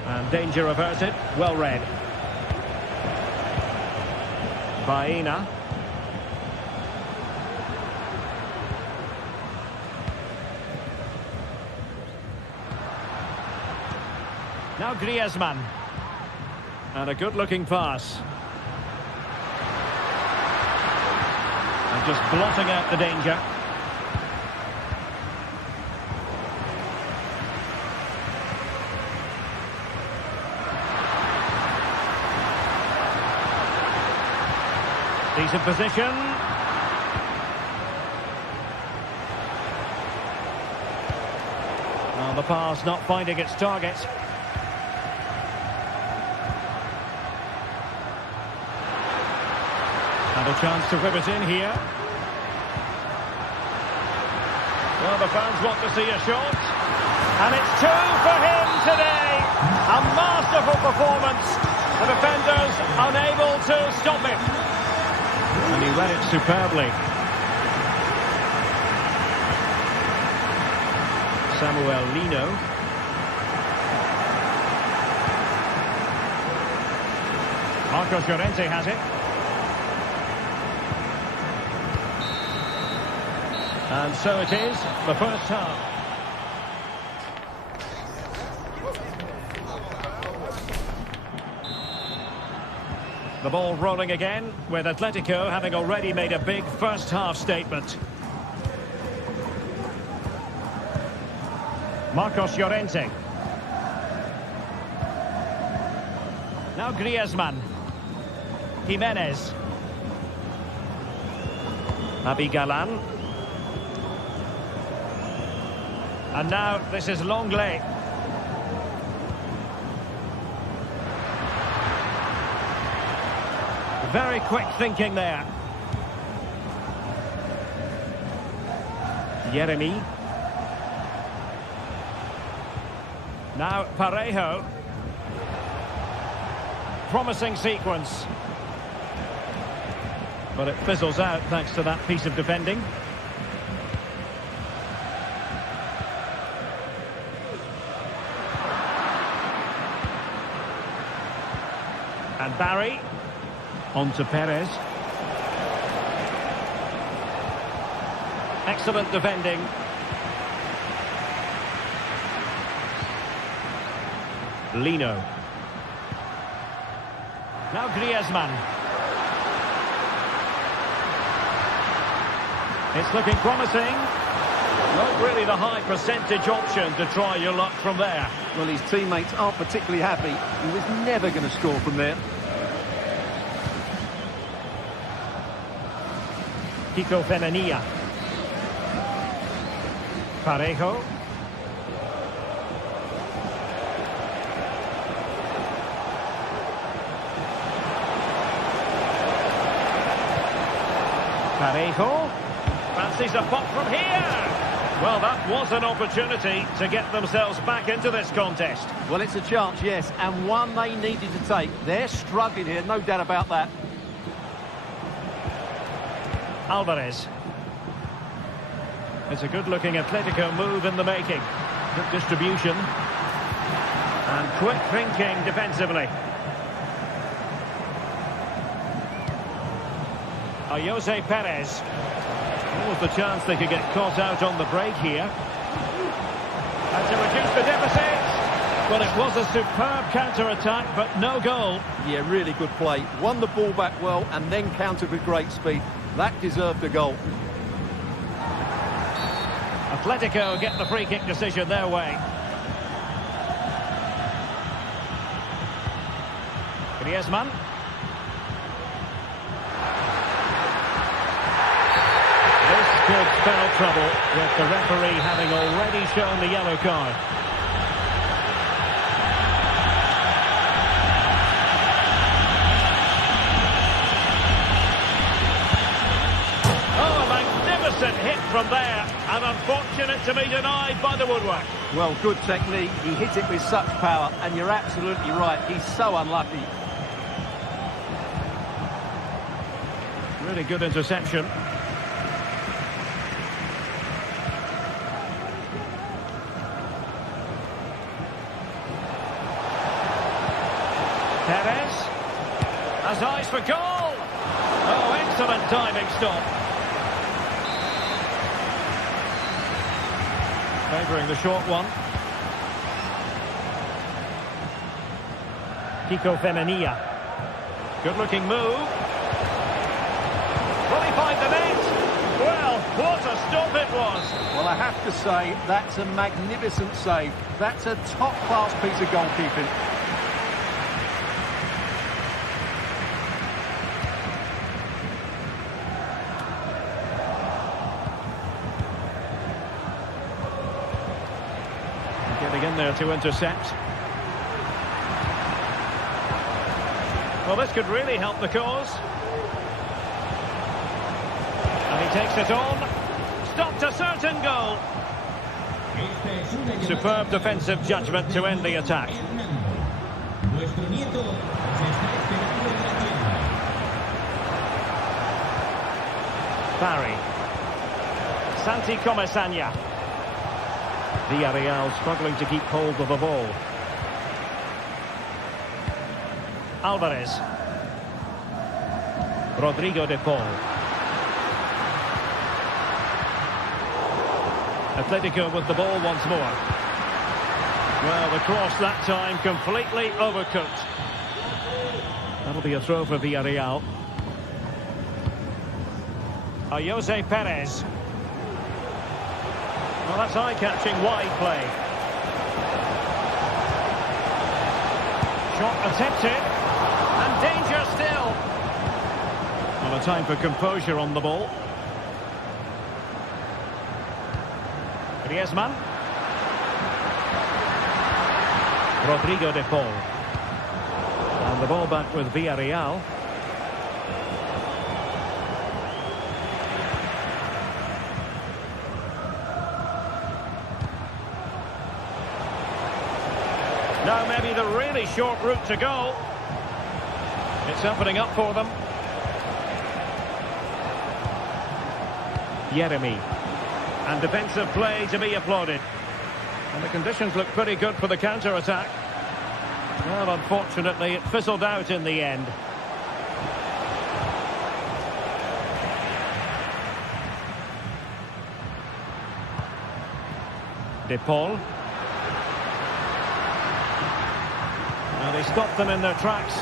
And danger averted. Well read. Baena. Now Griezmann. And a good-looking pass. And just blotting out the danger. Decent position. Well, the pass not finding its target. And a chance to whip it in here. Well, the fans want to see a shot. And it's 2 for him today. A masterful performance. The defenders unable to stop him. And he read it superbly. Samuel Lino. Marcos Llorente has it. And so it is, the first half. The ball rolling again, with Atletico having already made a big first half statement. Marcos Llorente. Now Griezmann. Jimenez. Abigalan. And now this is Longley. Very quick thinking there. Yeremy. Now Parejo. Promising sequence. But it fizzles out thanks to that piece of defending. And Barry. On to Perez. Excellent defending. Lino. Now Griezmann. It's looking promising. Not really the high percentage option to try your luck from there. Well, his teammates aren't particularly happy. He was never going to score from there. Kiko Femenia. Parejo. Parejo. Fancies a pop from here. Well, that was an opportunity to get themselves back into this contest. Well, it's a chance, yes, and one they needed to take. They're struggling here, no doubt about that. Alvarez. It's a good-looking Atletico move in the making. Good distribution. And quick thinking defensively. Jose Perez. What was the chance they could get caught out on the break here? And to reduce the deficit. Well, it was a superb counter-attack, but no goal. Yeah, really good play. Won the ball back well and then countered with great speed. That deserved a goal. Atletico get the free kick decision their way. Griezmann. This could spell trouble with the referee having already shown the yellow card. magnificent hit from there, and unfortunate to be denied by the woodwork. Well, good technique. He hit it with such power, and you're absolutely right. He's so unlucky. Really good interception. Perez has eyes for goal. Oh, excellent diving stop. Favouring the short one. Kiko Femenia. Good-looking move. Will he find the net? Well, what a stop it was. Well, I have to say, that's a magnificent save. That's a top-class piece of goalkeeping. Getting in there to intercept. Well, this could really help the cause. And he takes it on. Stopped a certain goal. Superb defensive judgment to end the attack. Barry. Santi Comesaña. Villarreal struggling to keep hold of the ball. Alvarez. Rodrigo de Paul. Atletico with the ball once more. Well, the cross that time completely overcooked. That'll be a throw for Villarreal. Jose Perez. Well, that's eye-catching wide play. Shot attempted. And danger still. Well, a time for composure on the ball. Griezmann. Rodrigo de Paul. And the ball back with Villarreal. Now maybe the really short route to go. It's opening up for them. Yeremy. And defensive play to be applauded. And the conditions look pretty good for the counter-attack. Well, unfortunately, it fizzled out in the end. De Paul. Now they stopped them in their tracks.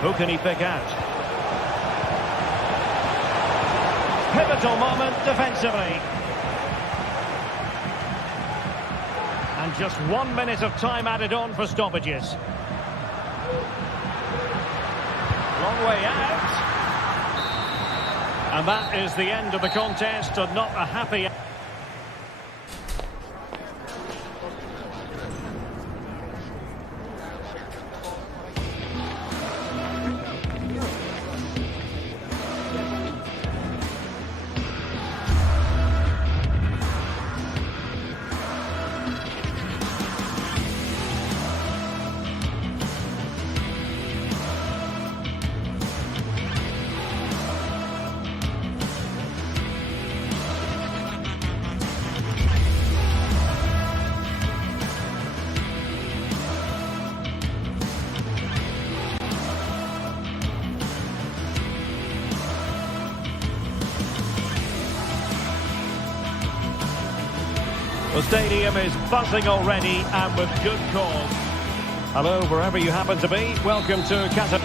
Who can he pick out? Pivotal moment defensively. And just 1 minute of time added on for stoppages. Long way out. And that is the end of the contest, and not a happy... The stadium is buzzing already, and with good cause. Hello, wherever you happen to be. Welcome to Casa.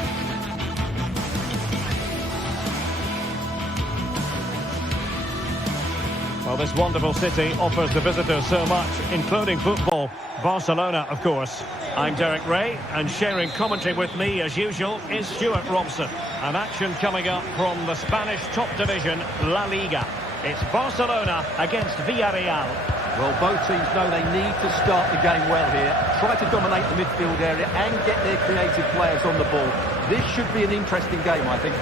Well, this wonderful city offers the visitors so much, including football. Barcelona, of course. I'm Derek Ray, and sharing commentary with me, as usual, is Stuart Robson. An action coming up from the Spanish top division, La Liga. It's Barcelona against Villarreal. Well, both teams know they need to start the game well here. Try to dominate the midfield area and get their creative players on the ball. This should be an interesting game, I think.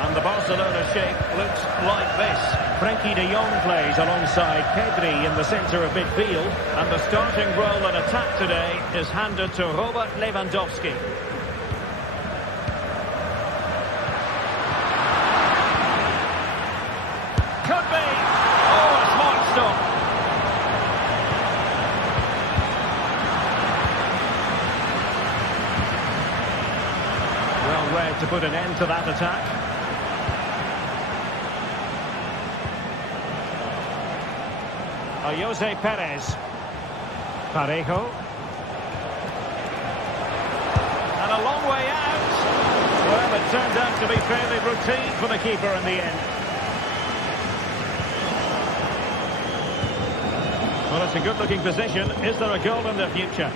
And the Barcelona shape looks like this. Frenkie de Jong plays alongside Pedri in the centre of midfield. And the starting role in attack today is handed to Robert Lewandowski. Could be. Oh, a smart stop. Well read to put an end to that attack. Jose Perez. Parejo. And a long way out. Well, it turned out to be fairly routine for the keeper in the end. Well, it's a good-looking position. Is there a goal in the future?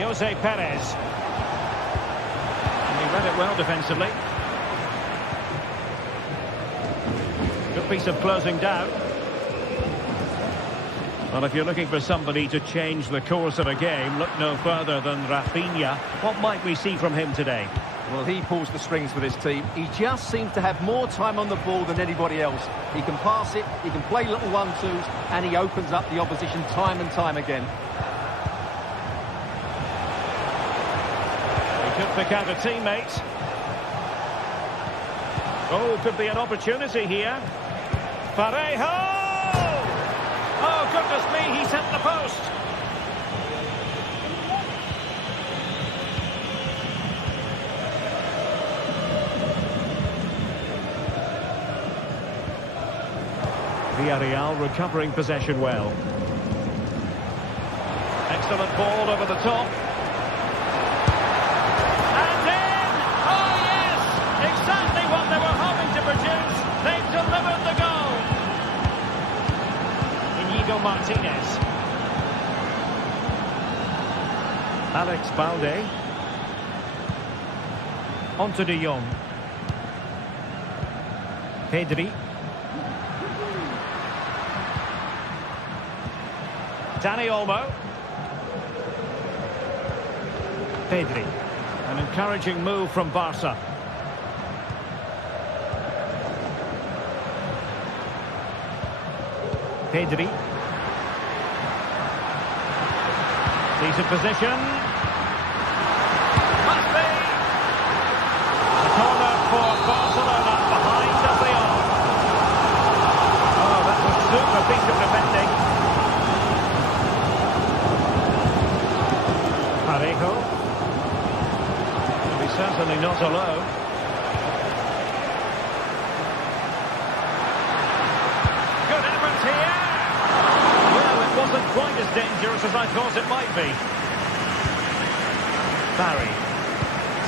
Jose Perez. He read it well defensively. Good piece of closing down. Well, if you're looking for somebody to change the course of a game, look no further than Rafinha. What might we see from him today? Well, he pulls the strings for this team. He just seems to have more time on the ball than anybody else. He can pass it, he can play little 1-2s, and he opens up the opposition time and time again. Pick out a teammate. Oh, could be an opportunity here. Parejo! Oh, goodness me, he's hit the post. Villarreal recovering possession well. Excellent ball over the top. Exactly what they were hoping to produce. They've delivered the goal. Inigo Martinez. Alex Balde. On to de Jong. Pedri. Dani Olmo. Pedri. An encouraging move from Barca. Pedri. Decent position. Must be. A corner for Barcelona, behind as they are. Oh, that's a super piece of defending. Parejo. He's certainly not alone. Good effort here. Wasn't quite as dangerous as I thought it might be. Barry.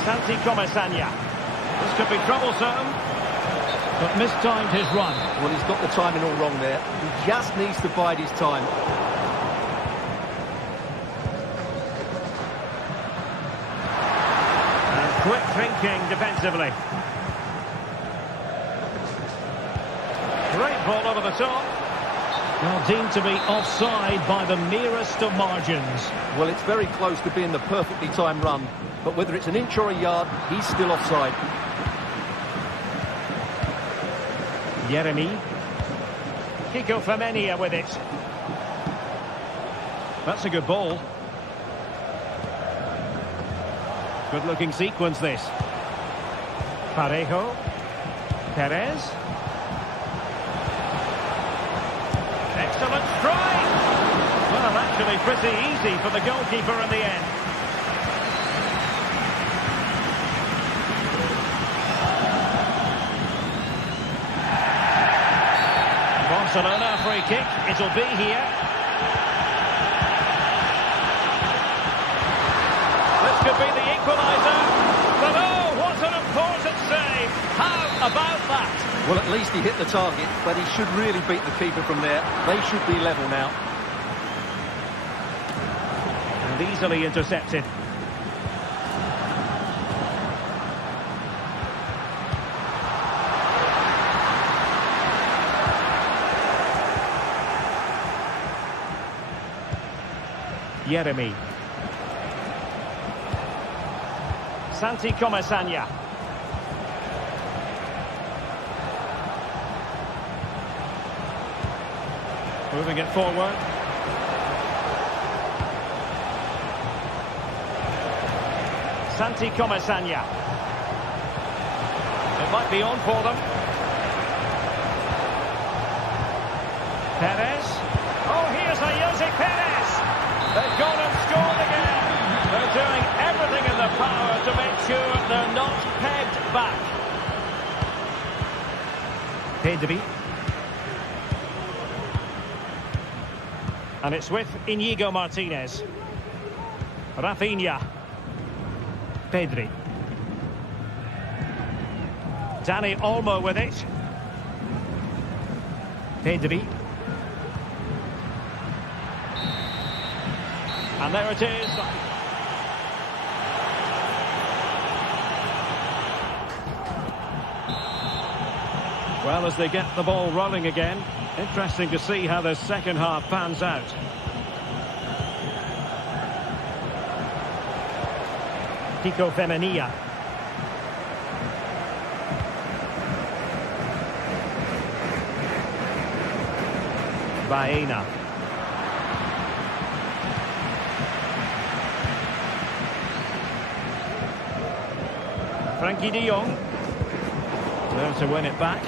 Santi Comesaña. This could be troublesome. But mistimed his run. Well, he's got the timing all wrong there. He just needs to bide his time. And quick thinking defensively. Great ball over the top. Well, deemed to be offside by the merest of margins. Well, it's very close to being the perfectly timed run. But whether it's an inch or a yard, he's still offside. Jeremy. Kiko Femenia with it. That's a good ball. Good-looking sequence, this. Parejo. Perez. Excellent strike! Well, actually pretty easy for the goalkeeper in the end. Barcelona free kick, it'll be here. This could be the equaliser. But oh, what an important save! How about that? Well, at least he hit the target, but he should really beat the keeper from there. They should be level now. And easily intercepted. Yeremy. Santi Comesaña. Moving it forward. Santi Comesaña. It might be on for them. Perez. Oh, here's a Jose Perez. They've gone and scored again. They're doing everything in their power to make sure they're not pegged back. Pedri. And it's with Inigo Martinez. Rafinha. Pedri. Dani Olmo with it. Pedri. And there it is. Well, as they get the ball rolling again, interesting to see how the second half pans out. Kiko Femenia. Baena. Frankie de Jong. There to win it back.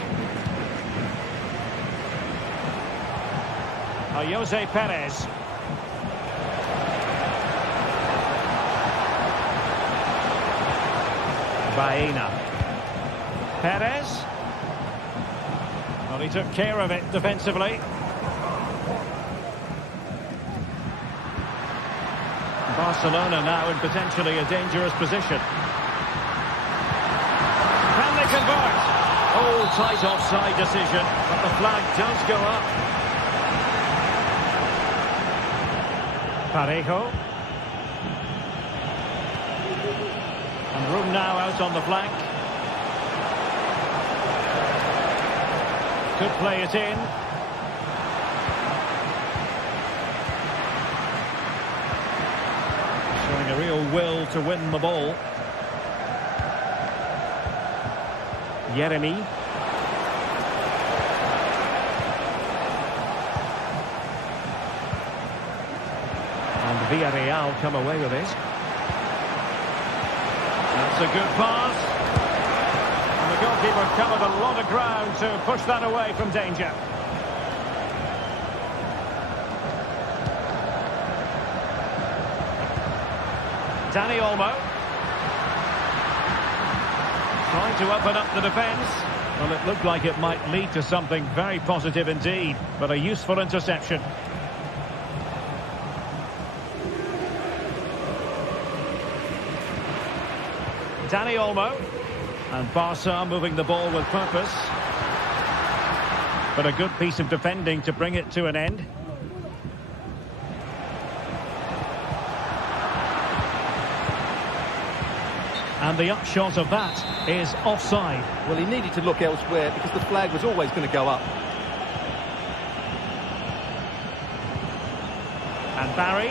Jose Perez. Baena. Perez. Well, he took care of it defensively. Barcelona now in potentially a dangerous position. Can they convert? Oh, tight offside decision, but the flag does go up. Parejo. And room now out on the flank. Could play it in. Showing a real will to win the ball. Yeremy. And Villarreal come away with it. That's a good pass. And the goalkeeper covered a lot of ground to push that away from danger. Dani Olmo. Trying to open up the defence. Well, it looked like it might lead to something very positive indeed, but a useful interception. Dani Olmo. And Barca moving the ball with purpose. But a good piece of defending to bring it to an end. And the upshot of that is offside. Well, he needed to look elsewhere because the flag was always going to go up. And Barry.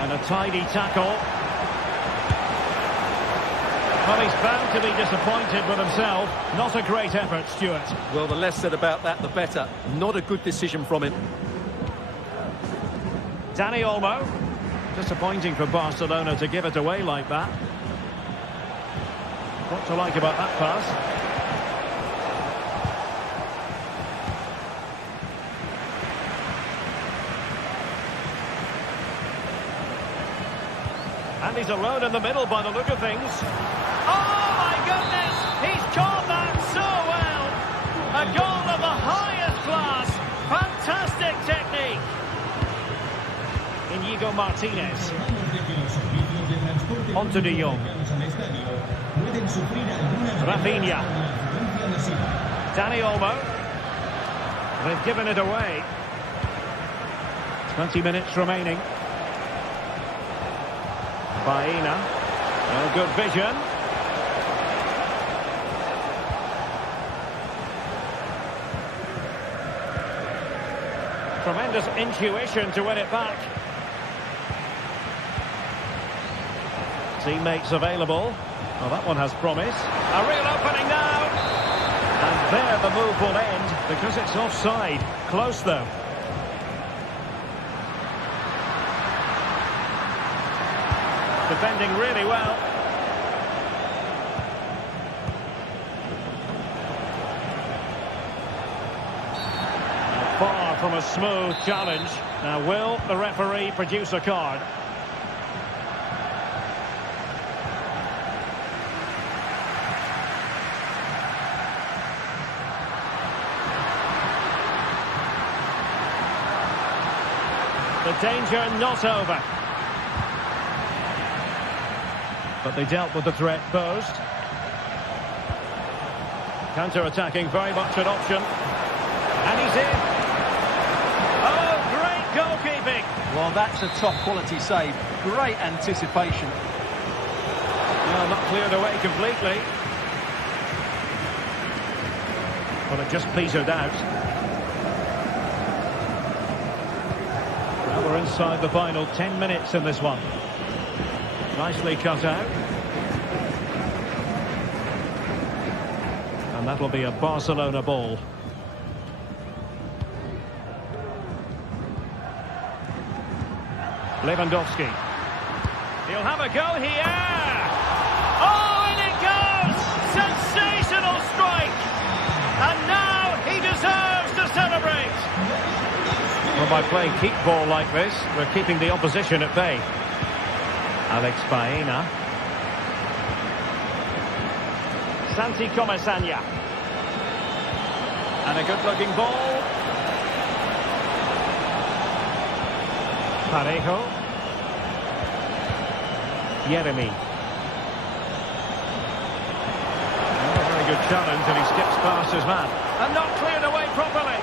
And a tidy tackle. Well, he's bound to be disappointed with himself. Not a great effort, Stuart. Well, the less said about that, the better. Not a good decision from him. Dani Olmo. Disappointing for Barcelona to give it away like that. What to like about that pass? And he's alone in the middle by the look of things. Oh my goodness! He's caught that so well! A goal of the highest class! Fantastic technique! Inigo Martinez. Onto de Jong. Rafinha. Dani Olmo. They've given it away. 20 minutes remaining. Baena. Well, good vision. Tremendous intuition to win it back. Teammates available. Well, that one has promise. A real opening now. And there the move will end because it's offside. Close though. Defending really well. Far from a smooth challenge. Now will the referee produce a card? The danger not over. But they dealt with the threat posed. Counter-attacking, very much an option. And he's in. Oh, great goalkeeping. Well, that's a top-quality save. Great anticipation. Well, not cleared away completely. Well, it just petered out. Well, we're inside the final 10 minutes in this one. Nicely cut out. And that'll be a Barcelona ball. Lewandowski. He'll have a go here. Oh, and it goes! Sensational strike! And now he deserves to celebrate. Well, by playing keep ball like this, we're keeping the opposition at bay. Alex Baena. Santi Comesaña. And a good-looking ball. Parejo. Yeremy. Oh, very good challenge, and he skips past his man. And not cleared away properly.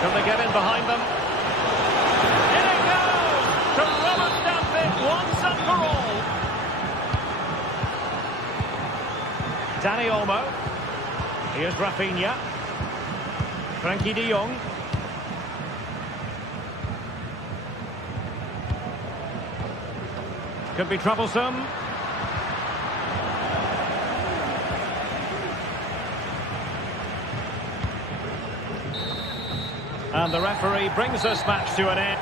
Can they get in behind them? In it goes! To rubber stamp it once and for all. Dani Olmo. Here's Rafinha. Frankie de Jong. Could be troublesome. And the referee brings this match to an end.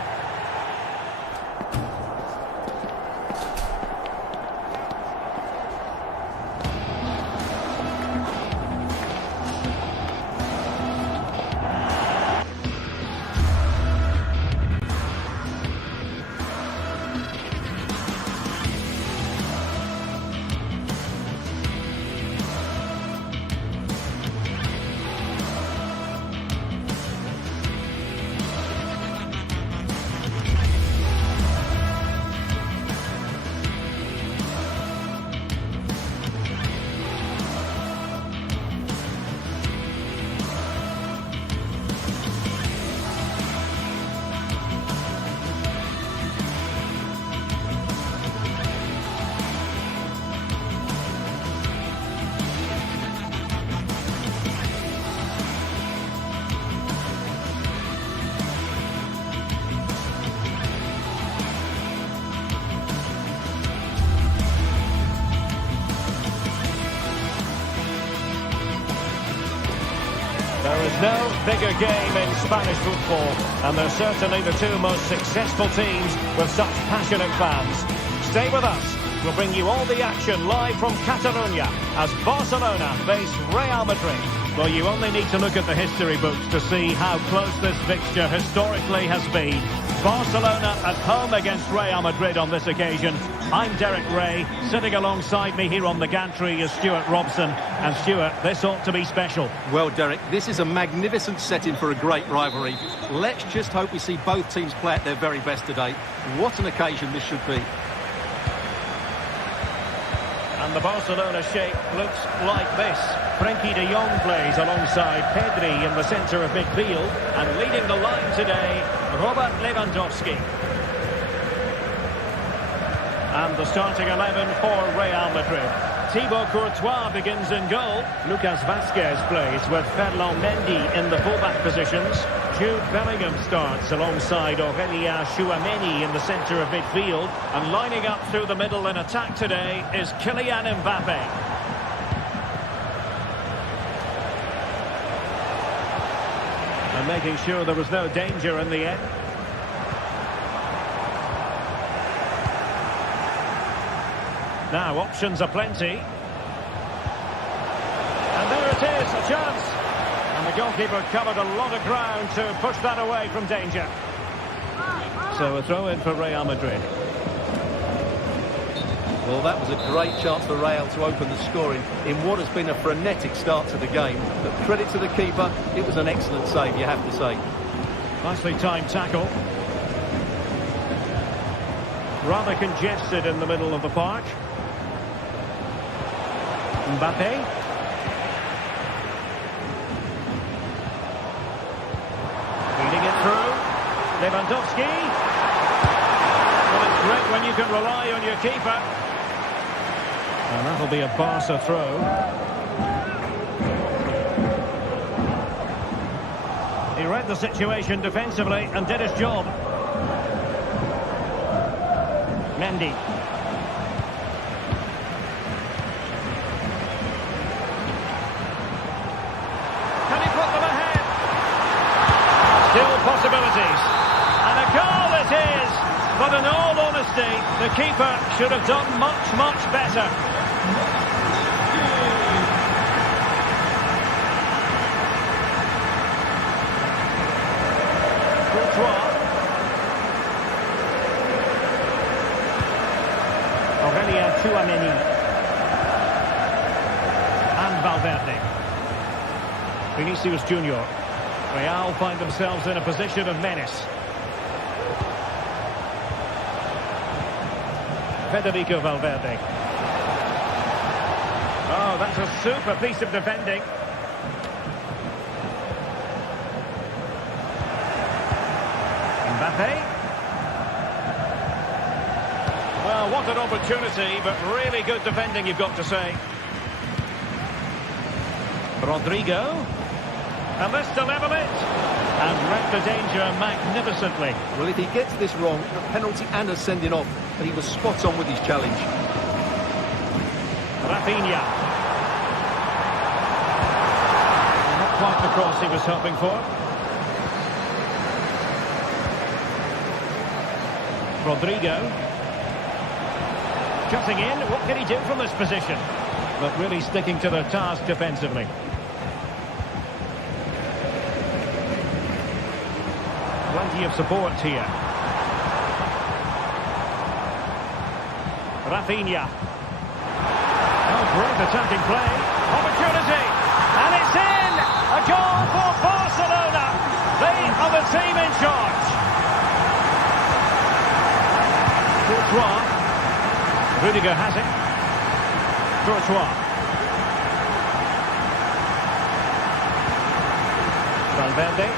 There is no bigger game in Spanish football, and they're certainly the two most successful teams with such passionate fans. Stay with us. We'll bring you all the action live from Catalonia as Barcelona face Real Madrid. Well, you only need to look at the history books to see how close this fixture historically has been. Barcelona at home against Real Madrid on this occasion. I'm Derek Ray. Sitting alongside me here on the gantry is Stuart Robson. And Stuart, this ought to be special. Well, Derek, this is a magnificent setting for a great rivalry. Let's just hope we see both teams play at their very best today. What an occasion this should be. And the Barcelona shape looks like this. Frankie de Jong plays alongside Pedri in the centre of midfield. And leading the line today, Robert Lewandowski. And the starting 11 for Real Madrid. Thibaut Courtois begins in goal. Lucas Vazquez plays with Ferland Mendy in the fullback positions. Jude Bellingham starts alongside Aurélien Tchouameni in the centre of midfield. And lining up through the middle in attack today is Kylian Mbappe. And making sure there was no danger in the end. Now, options are plenty. And there it is, a chance. And the goalkeeper covered a lot of ground to push that away from danger. So a throw in for Real Madrid. Well, that was a great chance for Real to open the scoring in what has been a frenetic start to the game. But credit to the keeper, it was an excellent save, you have to say. Nicely timed tackle. Rather congested in the middle of the park. Mbappe. Feeding it through. Lewandowski. Well, it's great when you can rely on your keeper. And that'll be a Barca throw. He read the situation defensively and did his job. Mendy. Can he put them ahead? Still possibilities. And a goal it is. But in all honesty, the keeper should have done much, much better. Aurélien Tchouameni and Valverde. Vinicius Junior. Real find themselves in a position of menace. Federico Valverde. Oh, that's a super piece of defending. Mbappe. Well, what an opportunity, but really good defending, you've got to say. Rodrigo. And this to level it. And read the danger magnificently. Well, if he gets this wrong, a penalty and a sending off, and he was spot on with his challenge. Rafinha. Not quite the cross he was hoping for. Rodrigo. Cutting in, what can he do from this position? But really sticking to their task defensively. Plenty of support here. Rafinha. Oh, great attacking play. Opportunity. And it's in! A goal for Barcelona. They are the team in charge. Courtois. Rudiger has it. Courtois. Valverde.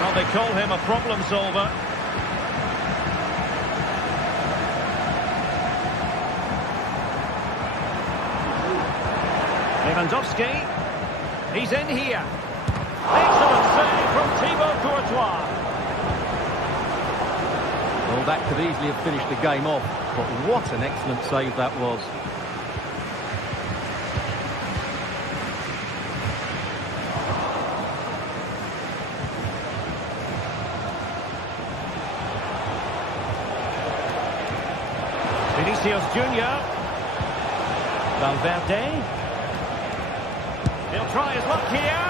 Well, they call him a problem solver. Lewandowski. He's in here. Excellent save from Thibaut Courtois. Well, that could easily have finished the game off, but what an excellent save that was. Vinicius Junior. Valverde. He'll try his luck here.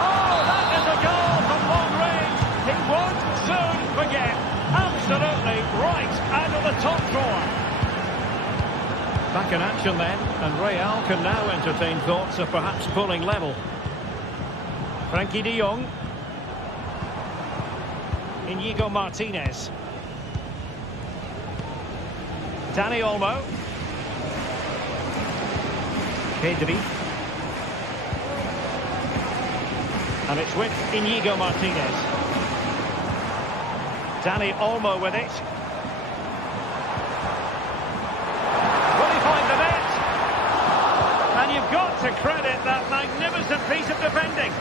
Oh, that is a goal from long range. He won't soon forget. Absolutely right out of the top drawer. Back in action then, and Real can now entertain thoughts of perhaps pulling level. Frankie de Jong. Inigo Martinez. Dani Olmo. Pedri. And it's with Inigo Martinez. Dani Olmo with it. Will he find the net? to credit that magnificent piece of defending.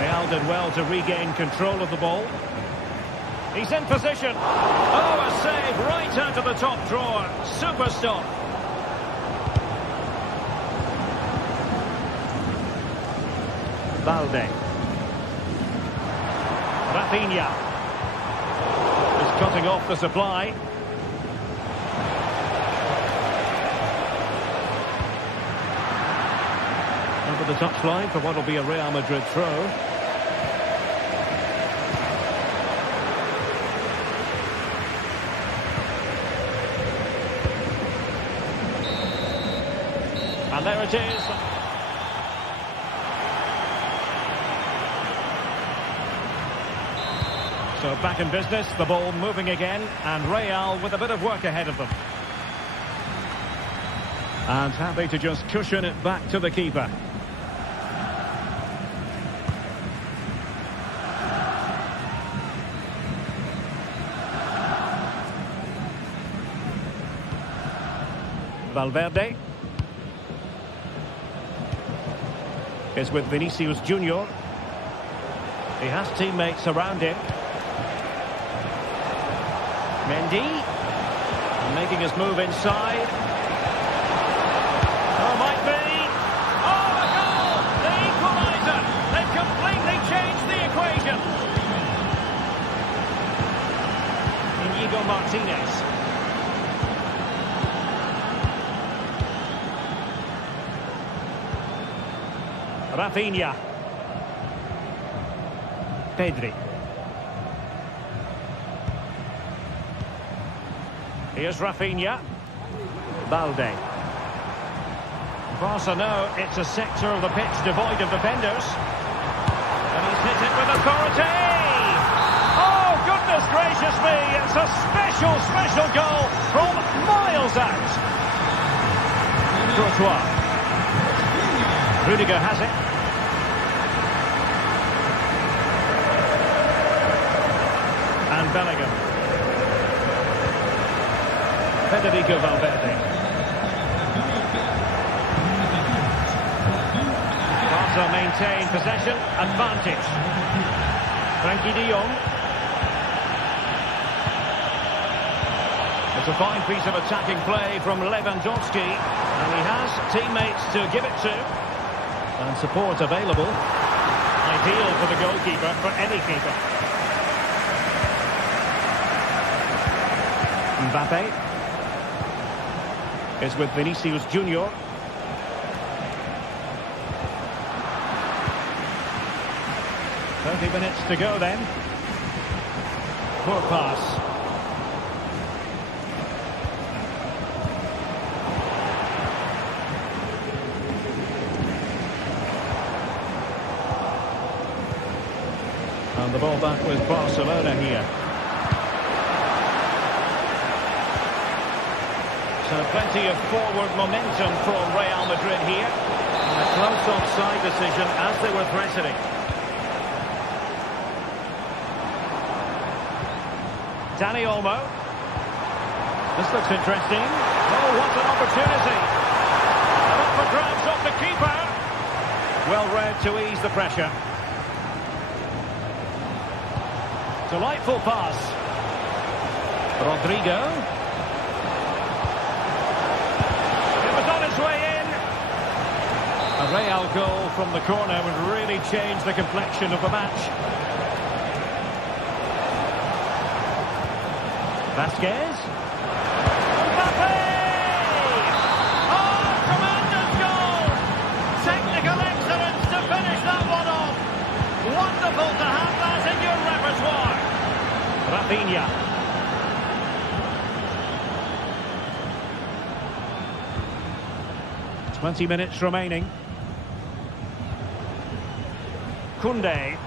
Real did well to regain control of the ball. He's in position. Oh, a save right out of the top drawer. Super stop. Balde. Rafinha is cutting off the supply. Over the touchline for what will be a Real Madrid throw. And there it is. So back in business, the ball moving again, and Real with a bit of work ahead of them. And happy to just cushion it back to the keeper. Valverde is with Vinicius Junior. He has teammates around him. Mendy making his move inside. Oh, might be. Oh, a goal! The equaliser. They've completely changed the equation. Inigo Martinez. Rafinha. Pedri. Here's Rafinha. Balde. Barca know it's a sector of the pitch devoid of defenders. And he's hit it with authority. Oh, goodness gracious me. It's a special goal from miles out. Courtois. Rudiger has it. And Bellingham. Federico Valverde. Barca maintain possession, advantage. Frankie de Jong. It's a fine piece of attacking play from Lewandowski, and he has teammates to give it to. And support available. Ideal for the goalkeeper, for any keeper. Mbappe is with Vinicius Junior. Minutes to go then. Poor pass. And the ball back with Barcelona here. So plenty of forward momentum from Real Madrid here. And a close offside decision as they were threatening. Dani Olmo. This looks interesting. Oh, what an opportunity. And up for grabs off the keeper. Well read to ease the pressure. Delightful pass. Rodrigo. It was on its way in. A Real goal from the corner would really change the complexion of the match. Vasquez. Mbappe! Oh, tremendous goal! Technical excellence to finish that one off. Wonderful to have that in your repertoire. Rafinha. 20 minutes remaining. Koundé.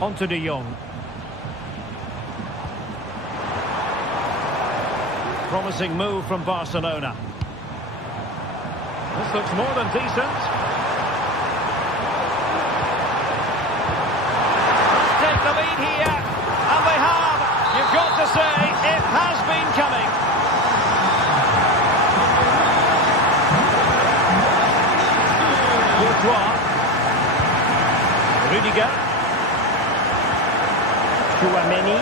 Onto de Jong. Promising move from Barcelona. This looks more than decent. take the lead here? And they have. You've got to say, it has been coming. Courtois. Rudiger. Tchouaméni.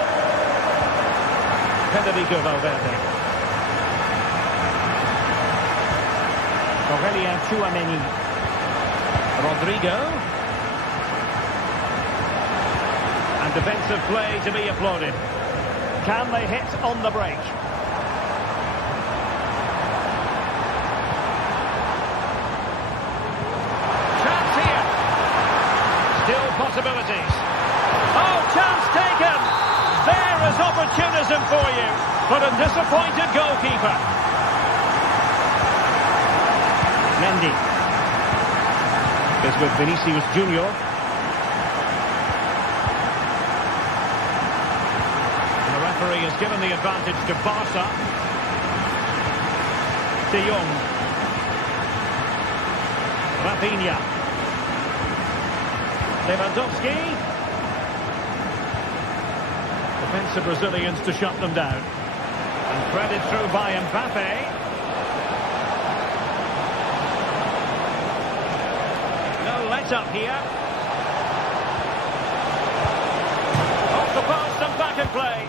Federico Valverde. Aurelien Tchouaméni. Rodrigo. And defensive play to be applauded. Can they hit on the break? Chance here. Still possibilities. Oh, chance taken. There is opportunism for you, but a disappointed goalkeeper. Mendy is with Vinicius Junior. And the referee has given the advantage to Barca. De Jong. Rafinha. Lewandowski. Defensive Brazilians to shut them down. And threaded through by Mbappe. Let up here. Off the post and back in play.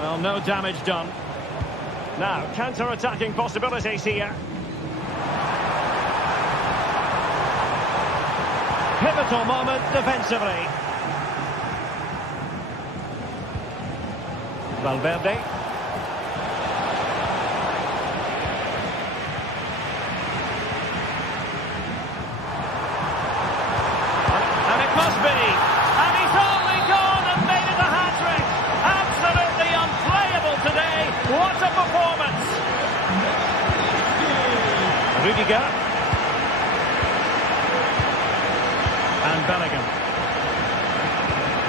Well, no damage done. Now, counter-attacking possibilities here. Pivotal moment defensively. Valverde. Must be, and he's only gone and made it a hat-trick. Absolutely unplayable today. What a performance. Rudiger. And Bellingham.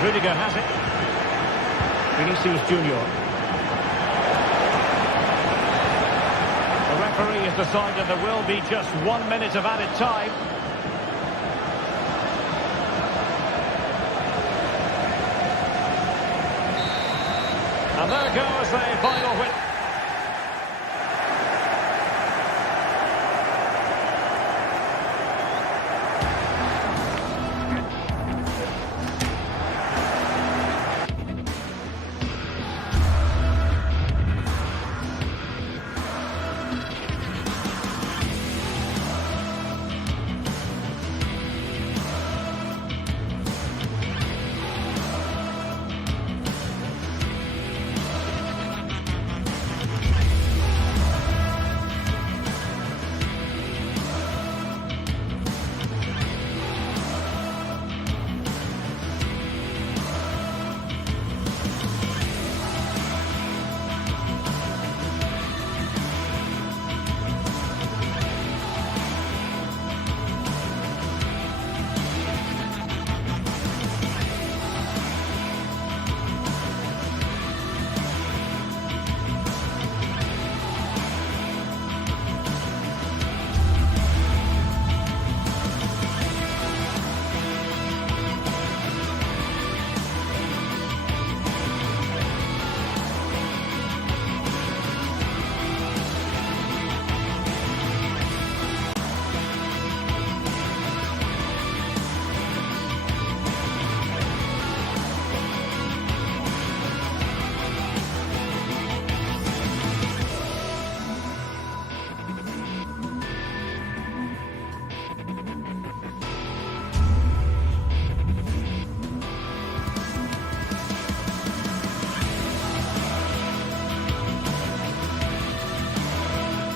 Rudiger has it. Vinicius Junior. The referee has decided there will be just 1 minute of added time. And there goes the final win.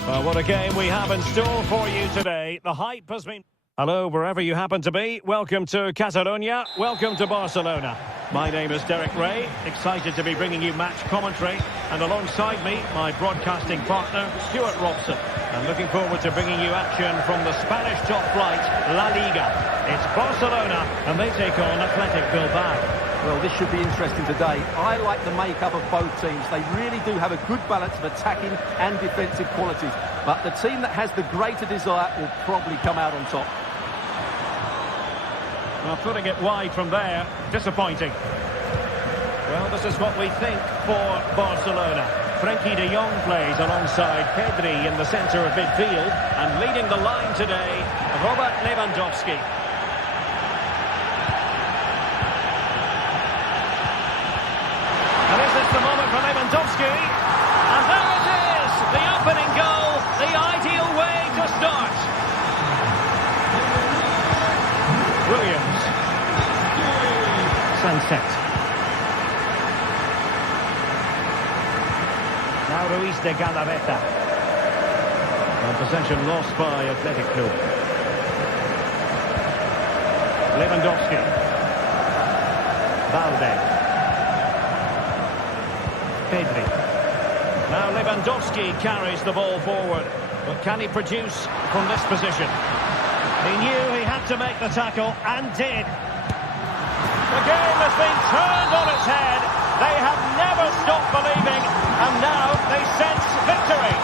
Well, what a game we have in store for you today. The hype has been... Hello, wherever you happen to be. Welcome to Catalonia. Welcome to Barcelona. My name is Derek Ray. Excited to be bringing you match commentary. And alongside me, my broadcasting partner, Stuart Robson. I'm looking forward to bringing you action from the Spanish top flight, La Liga. It's Barcelona, and they take on Athletic Bilbao. Well, this should be interesting today. I like the makeup of both teams. They really do have a good balance of attacking and defensive qualities. But the team that has the greater desire will probably come out on top. Well, putting it wide from there, disappointing. Well, this is what we think for Barcelona. Frenkie de Jong plays alongside Pedri in the centre of midfield, and leading the line today, Robert Lewandowski. And is this the moment for Lewandowski? And there it is! The opening goal, the ideal way to start. Williams. Sunset. Now Ruiz de Galarreta. And possession lost by Atletico. Lewandowski. Valde. Pedri. Now Lewandowski carries the ball forward. But can he produce from this position? He knew he had to make the tackle, and did. The game has been turned on its head. They have never stopped believing, and now they sense victory.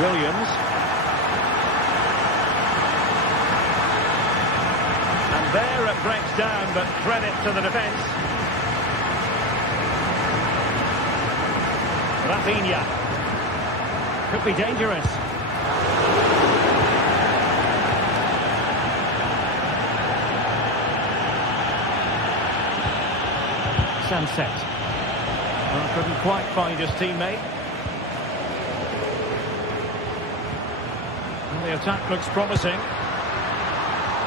Williams. And there it breaks down, but credit to the defence. Rafinha. Could be dangerous. Sunset. Well, couldn't quite find his teammate. Well, the attack looks promising.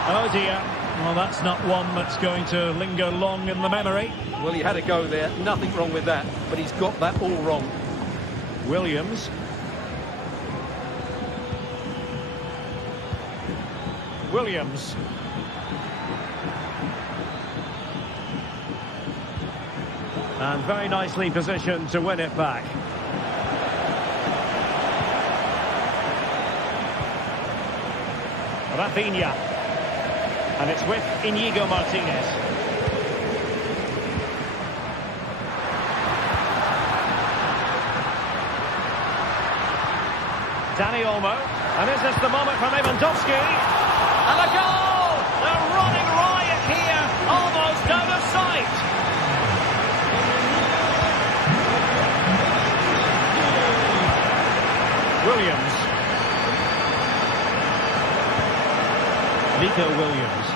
Oh dear. Well, that's not one that's going to linger long in the memory. Well, he had a go there. Nothing wrong with that. But he's got that all wrong. Williams. Williams. And very nicely positioned to win it back. Rafinha. And it's with Íñigo Martínez. Dani Olmo. And is this the moment for Lewandowski? And a goal! They're running riot here, almost out of sight. Williams. Nico Williams.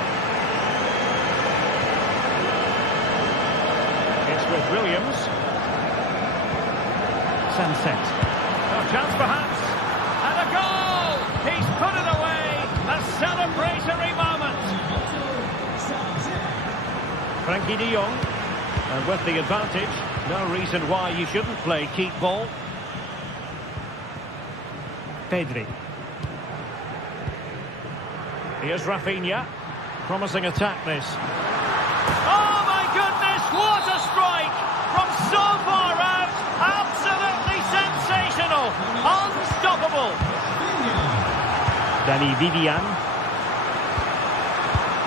It's with Williams. Sunset. A chance perhaps. And a goal! He's put it away! A celebratory moment! Frenkie de Jong. And with the advantage, no reason why you shouldn't play keep ball. Pedri. Here's Rafinha. Promising attack this. Oh my goodness, what a strike! From so far out, absolutely sensational! Unstoppable! Dani Vivian.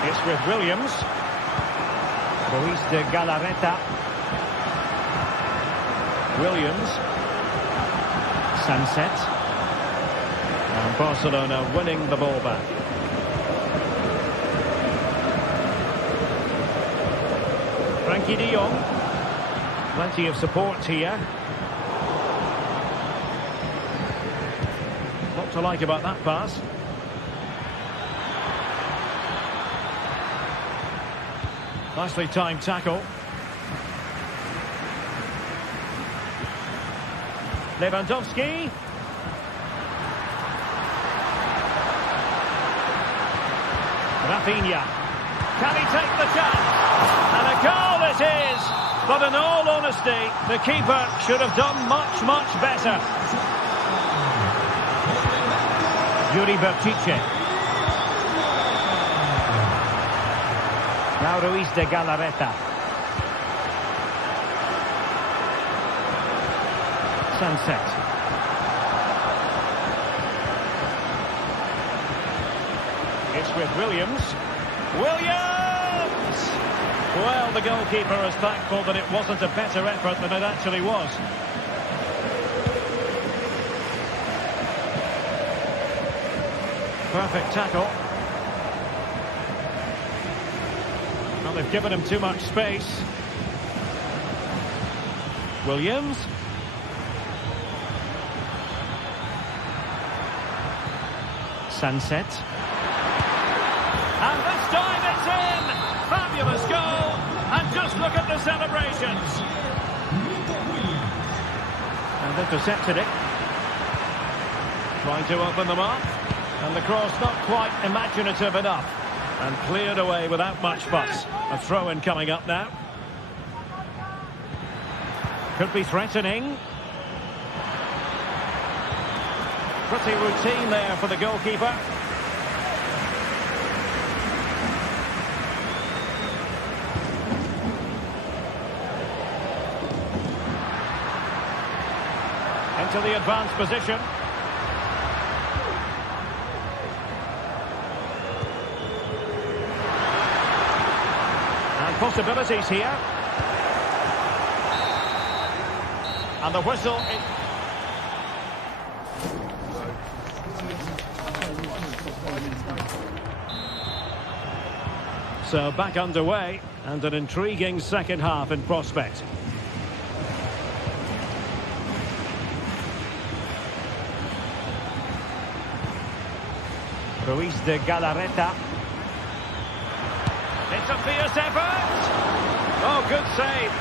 It's with Williams. Ruiz de Galarreta. Williams. Sunset. And Barcelona winning the ball back. Frenkie de Jong. Plenty of support here. What to like about that pass? Nicely timed tackle. Lewandowski. Rafinha. Can he take the chance? And a goal it is! But in all honesty, the keeper should have done much, much better. Yuri Bertice. Now Ruiz de Galarreta. Sunset. It's with Williams. Williams! Well, the goalkeeper is thankful that it wasn't a better effort than it actually was. Perfect tackle. Well, they've given him too much space. Williams. Sunset. And this time it's in! Fabulous goal! And just look at the celebrations. And intercepted it. Trying to open them up. And the cross not quite imaginative enough. And cleared away without much fuss. A throw-in coming up now. Could be threatening. Pretty routine there for the goalkeeper. Into the advanced position. And possibilities here. And the whistle. So back underway, and an intriguing second half in prospect. Ruiz de Galarreta. It's a fierce effort. Oh, good save.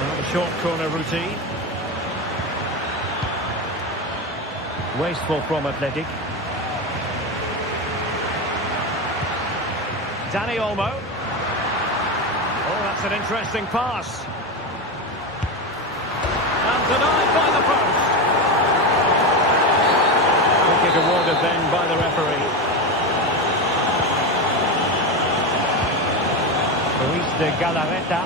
Well, the short corner routine. Wasteful from Athletic. Dani Olmo. Oh, that's an interesting pass. And denied by the post. Free kick awarded then by the referee. Ruiz de Galarreta.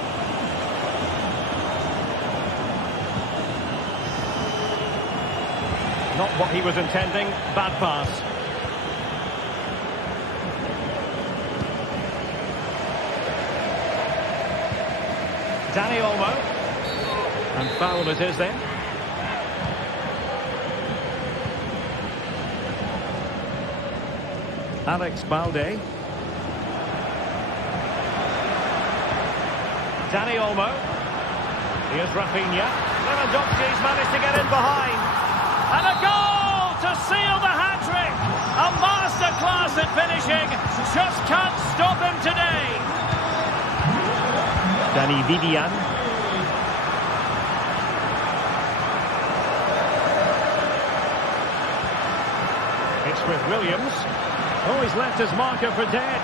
Not what he was intending. Bad pass. Dani Olmo. And foul it is then. Alex Balde. Dani Olmo. Here's Rafinha. Lewandowski's managed to get in behind. And a goal to seal the hat-trick. A masterclass at finishing. Just can't stop him today. Dani Vivian. It's with Williams. Oh, he's left his marker for dead.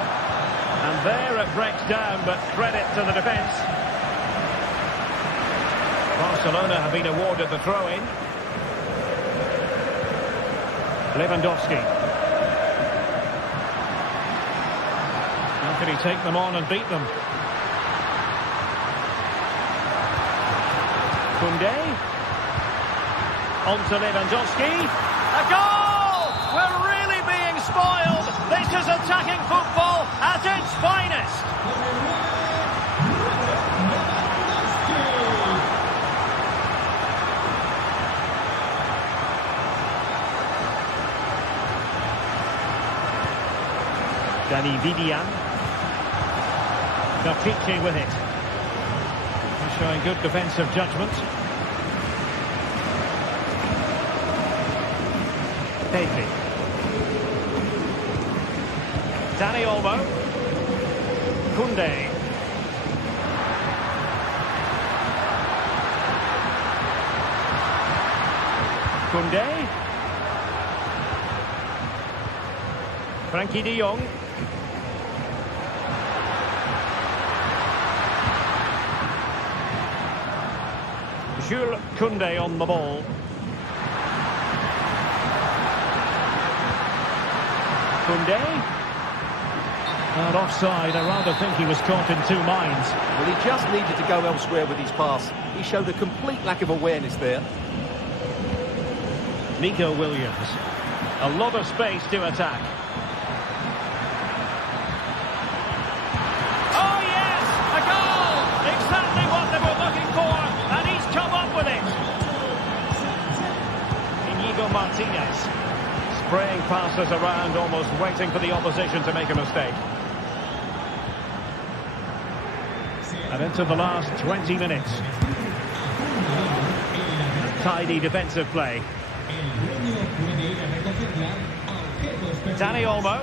And there it breaks down, but credit to the defence. Barcelona have been awarded the throw-in. Lewandowski. How can he take them on and beat them? Koundé. On to Lewandowski. A goal! We're really being spoiled. This is attacking football at its finest. Dani Vivian. Gachichi with it. He's showing good defensive judgment. Pedri. Dani Olmo. Koundé. Koundé. Frankie de Jong. Jules Koundé on the ball. Koundé. And offside. I rather think he was caught in two minds. Well, he just needed to go elsewhere with his pass. He showed a complete lack of awareness there. Nico Williams. A lot of space to attack. Oh, yes! A goal! Exactly what they were looking for, and he's come up with it. passes around, almost waiting for the opposition to make a mistake. And into the last 20 minutes. Tidy defensive play. Dani Olmo.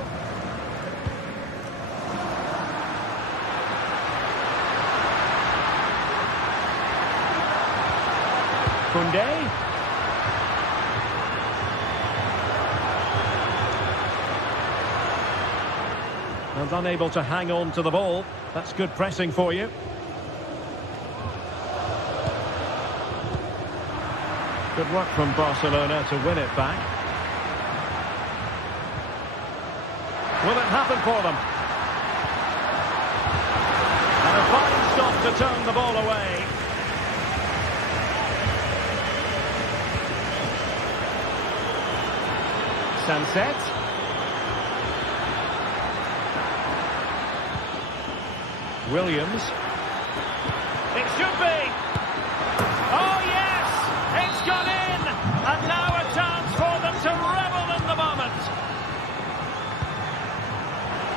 Koundé. And unable to hang on to the ball. That's good pressing for you. Good work from Barcelona to win it back. Will it happen for them? And a fine stop to turn the ball away. Sunset. Williams. It should be. Oh, yes! It's gone in! And now a chance for them to revel in the moment.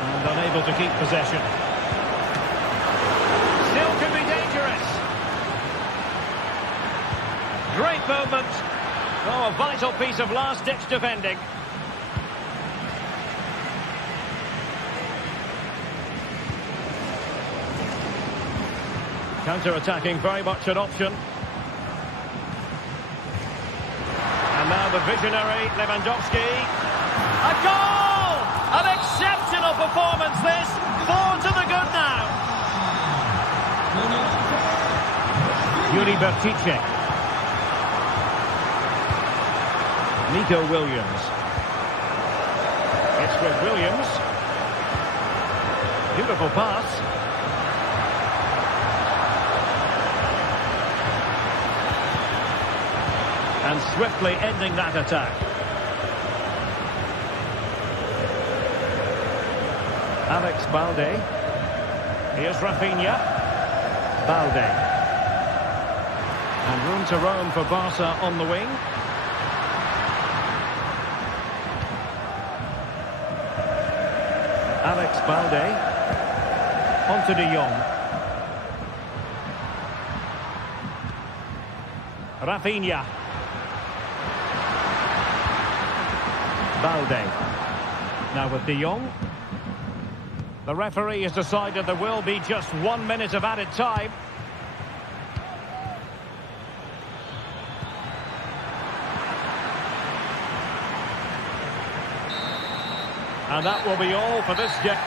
And unable to keep possession. Still could be dangerous. Great movement. Oh, a vital piece of last-ditch defending. Counter-attacking, very much an option. And now the visionary Lewandowski. A goal! An exceptional performance this. 4 to the good now. Yuri Bertice. Nico Williams. It's with Williams. Beautiful pass. And swiftly ending that attack. Alex Balde. Here's Rafinha. Balde. And room to roam for Barca on the wing. Alex Balde. On to De Jong. Rafinha. Balde. Now with De Jong. The referee has decided there will be just 1 minute of added time. And that will be all for this game.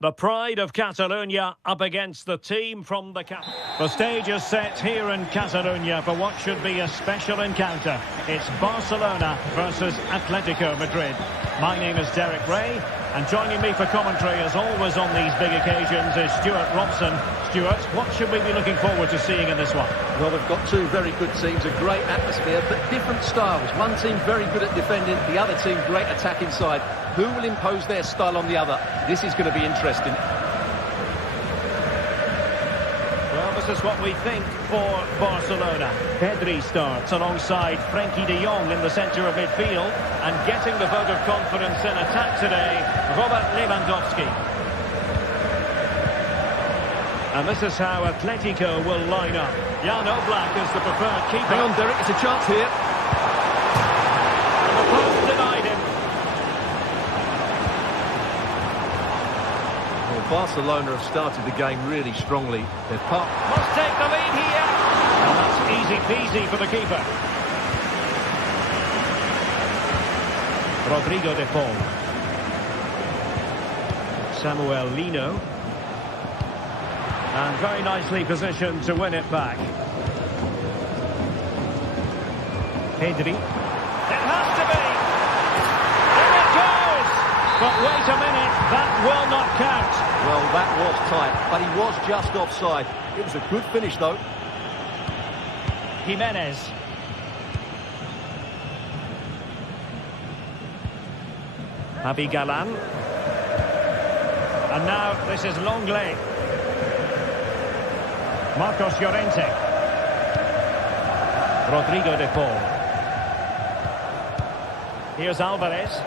The pride of Catalonia up against the team from the capital. The stage is set here in Catalonia for what should be a special encounter. It's Barcelona versus Atletico Madrid. My name is Derek Ray. And joining me for commentary, as always on these big occasions, is Stuart Robson. Stuart, what should we be looking forward to seeing in this one? Well, they've got two very good teams, a great atmosphere, but different styles. One team very good at defending, the other team great attack inside. Who will impose their style on the other? This is going to be interesting. Well, this is what we think for Barcelona. Pedri starts alongside Frenkie de Jong in the centre of midfield, and getting the vote of confidence in attack today, Robert Lewandowski. And this is how Atletico will line up. Jan Oblak is the preferred keeper. Hang on, Derek, it's a chance here. And the post denied him. Well, Barcelona have started the game really strongly. They've Must take the lead here. And that's easy peasy for the keeper. Rodrigo de Paul. Samuel Lino. And very nicely positioned to win it back. Pedri. It has to be! There it goes! But wait a minute, that will not count. Well, that was tight, but he was just offside. It was a good finish, though. Jimenez. Javi Galan. And now this is Longley. Marcos Llorente. Rodrigo de Paul. Here's Alvarez.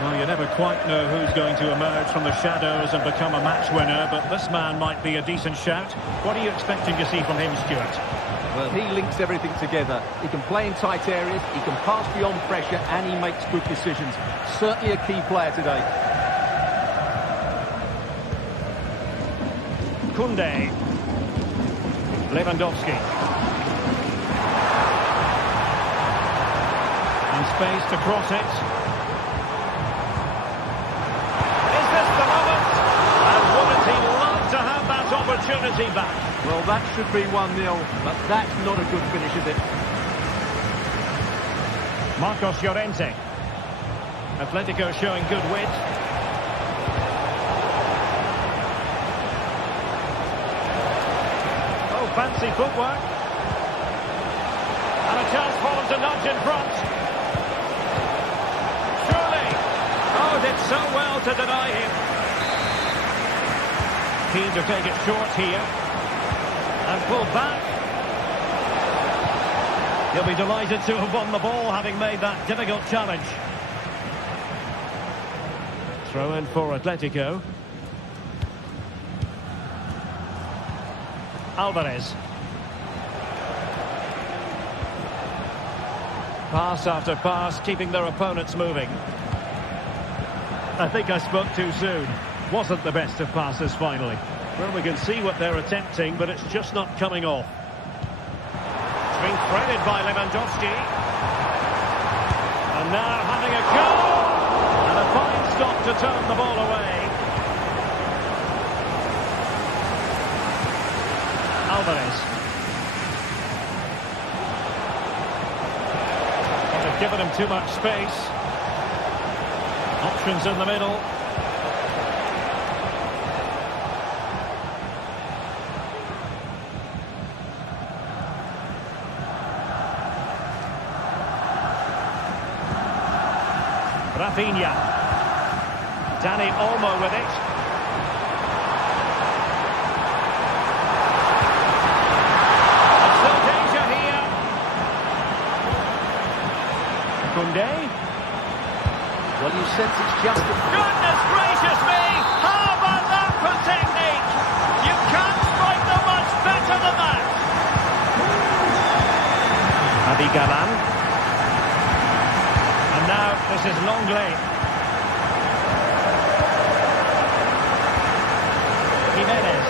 Well, you never quite know who's going to emerge from the shadows and become a match winner, but this man might be a decent shout. What are you expecting to see from him, Stuart? Well, he links everything together. He can play in tight areas, he can pass beyond pressure, and he makes good decisions. Certainly a key player today. Koundé. Lewandowski. And space to cross it. Is this the moment? And wouldn't he love to have that opportunity back? Well, that should be 1-0, but that's not a good finish, is it? Marcos Llorente. Atletico showing good width. Fancy footwork. And a chance for him to nudge in front. Surely. Oh, did so well to deny him. Keen to take it short here. And pull back. He'll be delighted to have won the ball, having made that difficult challenge. Throw in for Atletico. Alvarez. Pass after pass, keeping their opponents moving. I think I spoke too soon. Wasn't the best of passes finally. Well, we can see what they're attempting, but it's just not coming off. It's been threaded by Lewandowski. And now having a go! And a fine stop to turn the ball away. Alvarez. Well, they've given him too much space. Options in the middle. Rafinha. Dani Olmo with it. Koundé. Well, you sense it's just a... Goodness gracious me! How about that for technique? You can't strike them much better than that! Javi Galan. And now this is Longley. Jimenez.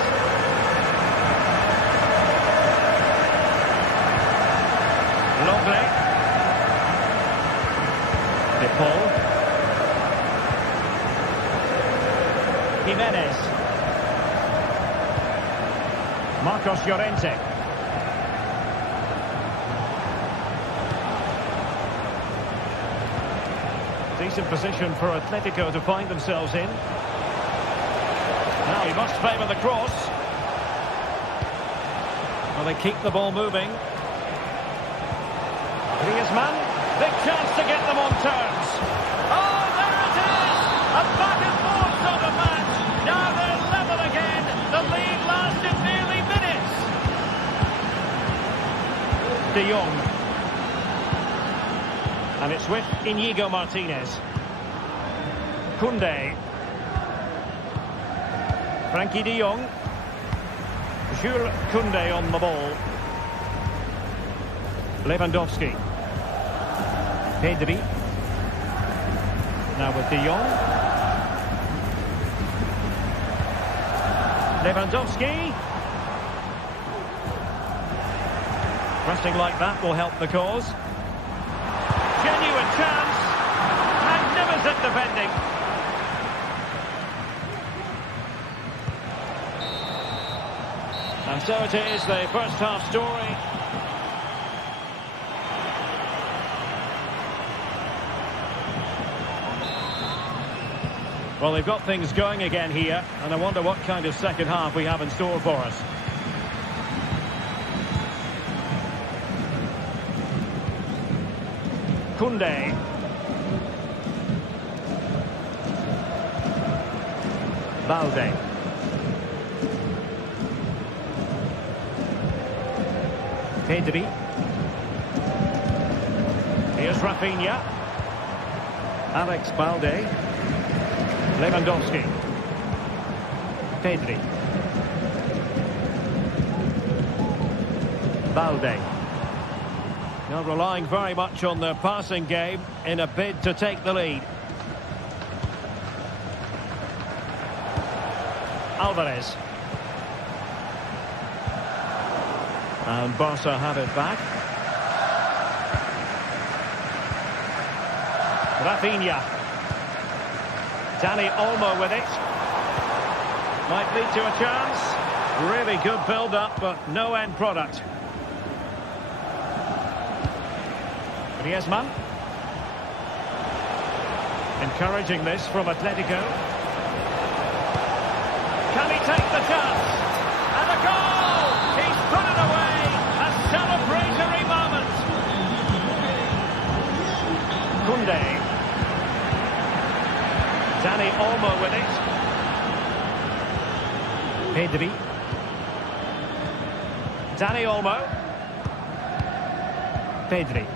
Longley. De Paul. Jimenez. Marcos Llorente. Decent position for Atletico to find themselves in. Now he must favour the cross. Well, they keep the ball moving. Griezmann, big chance to get them on terms. Oh, there it is! A back and forth sort of match. Now they're level again. The lead lasted nearly minutes. De Jong. And it's with Íñigo Martínez. Koundé. Frankie de Jong. Jules Koundé on the ball. Lewandowski. Pedri. Now with de Jong. Lewandowski. Pressing like that will help the cause. Genuine chance. Magnificent defending. And so it is, the first half story. Well, they've got things going again here, and I wonder what kind of second half we have in store for us. Koundé. Balde. Pedri. Here's Rafinha. Alex Balde. Lewandowski. Pedri. Balde. Now relying very much on their passing game in a bid to take the lead. Alvarez. And Barca have it back. Rafinha. Dani Olmo with it. Might lead to a chance. Really good build-up, but no end product. Griezmann. Encouraging this from Atletico. Can he take the chance? And a goal! He's put it away! A celebratory moment! Koundé. Dani Olmo with it. Pedri. Dani Olmo. Pedri.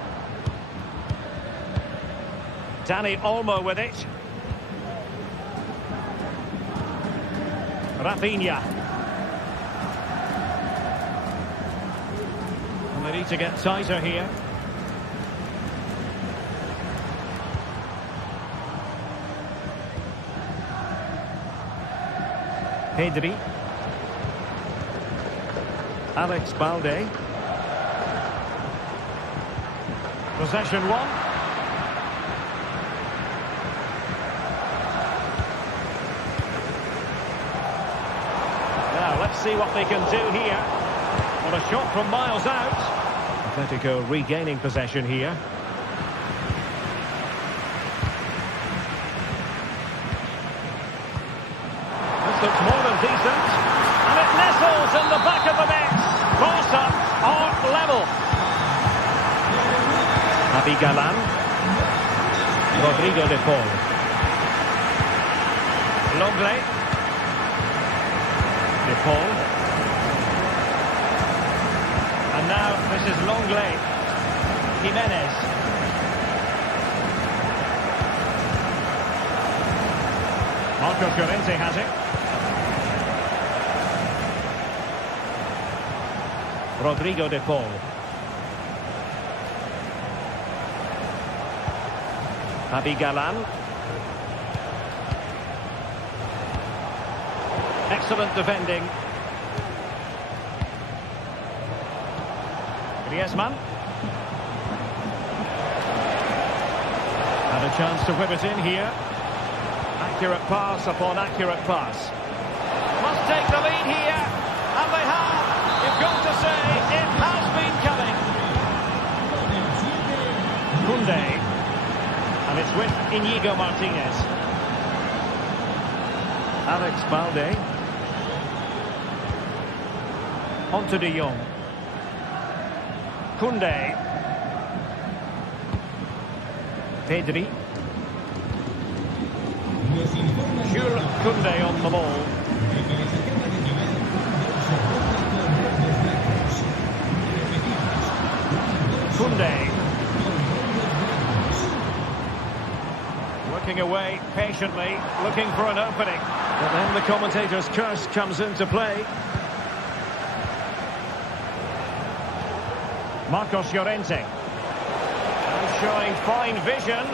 Dani Olmo with it. Rafinha. And they need to get tighter here. Pedri. Alex Balde. Possession one. Now let's see what they can do here. Well, a shot from miles out. Atletico regaining possession here. Looks more than decent, and it nestles in the back of the net. Barca are level. Galan. Rodrigo de Paul. Longley. De Paul. And now this is Longley. Jimenez. Marco Llorente has it. Rodrigo de Paul. Galan. Excellent defending. Griezmann. Had a chance to whip it in here. Accurate pass upon accurate pass. Must take the lead here. And they have. You've got to say, it has been coming. Koundé. And it's with Inigo Martinez. Alex Balde. On to De Jong. Koundé. Pedri. Jules Koundé on the ball. Koundé. Working away patiently, looking for an opening. But then the commentator's curse comes into play. Marcos Llorente. Showing fine vision.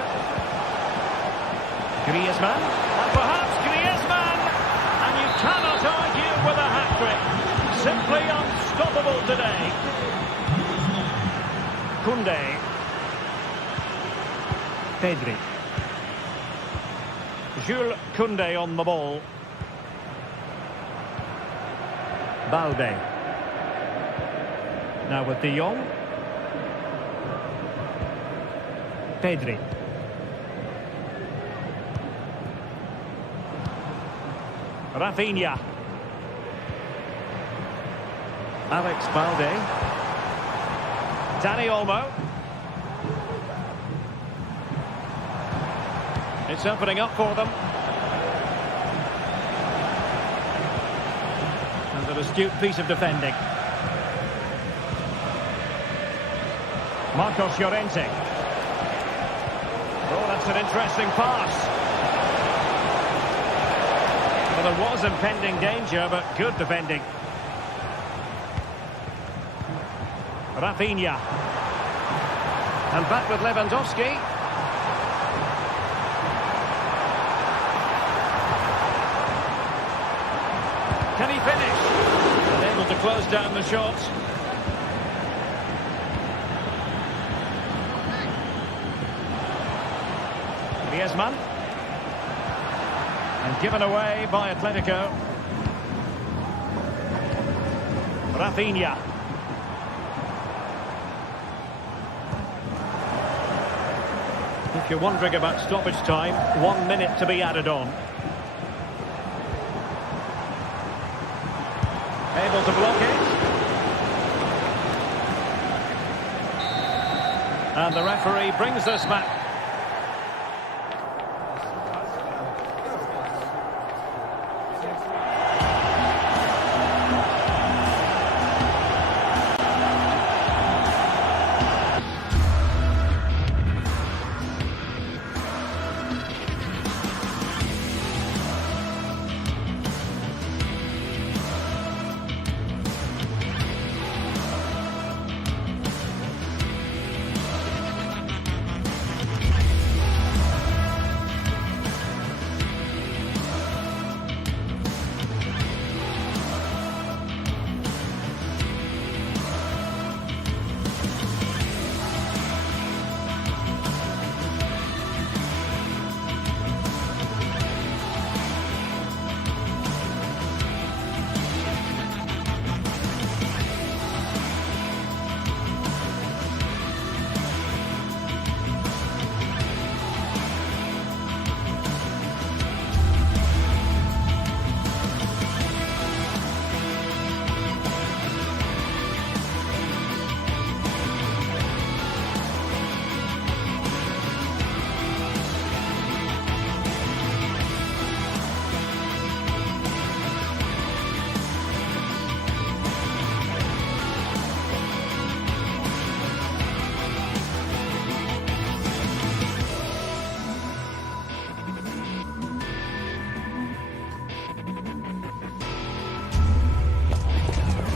Griezmann. And perhaps Griezmann. And you cannot argue with a hat-trick. Simply unstoppable today. Koundé. Pedri. Jules Koundé on the ball. Balde. Now with De Jong. Pedri. Rafinha. Alex Balde. Dani Olmo. It's opening up for them. And an astute piece of defending. Marcos Llorente. Oh, that's an interesting pass. Well, there was impending danger, but good defending. Rafinha. And back with Lewandowski. Can he finish? And able to close down the shot. Griezmann. And given away by Atletico. Rafinha. If you're wondering about stoppage time, 1 minute to be added on. Able to block it. And the referee brings this match.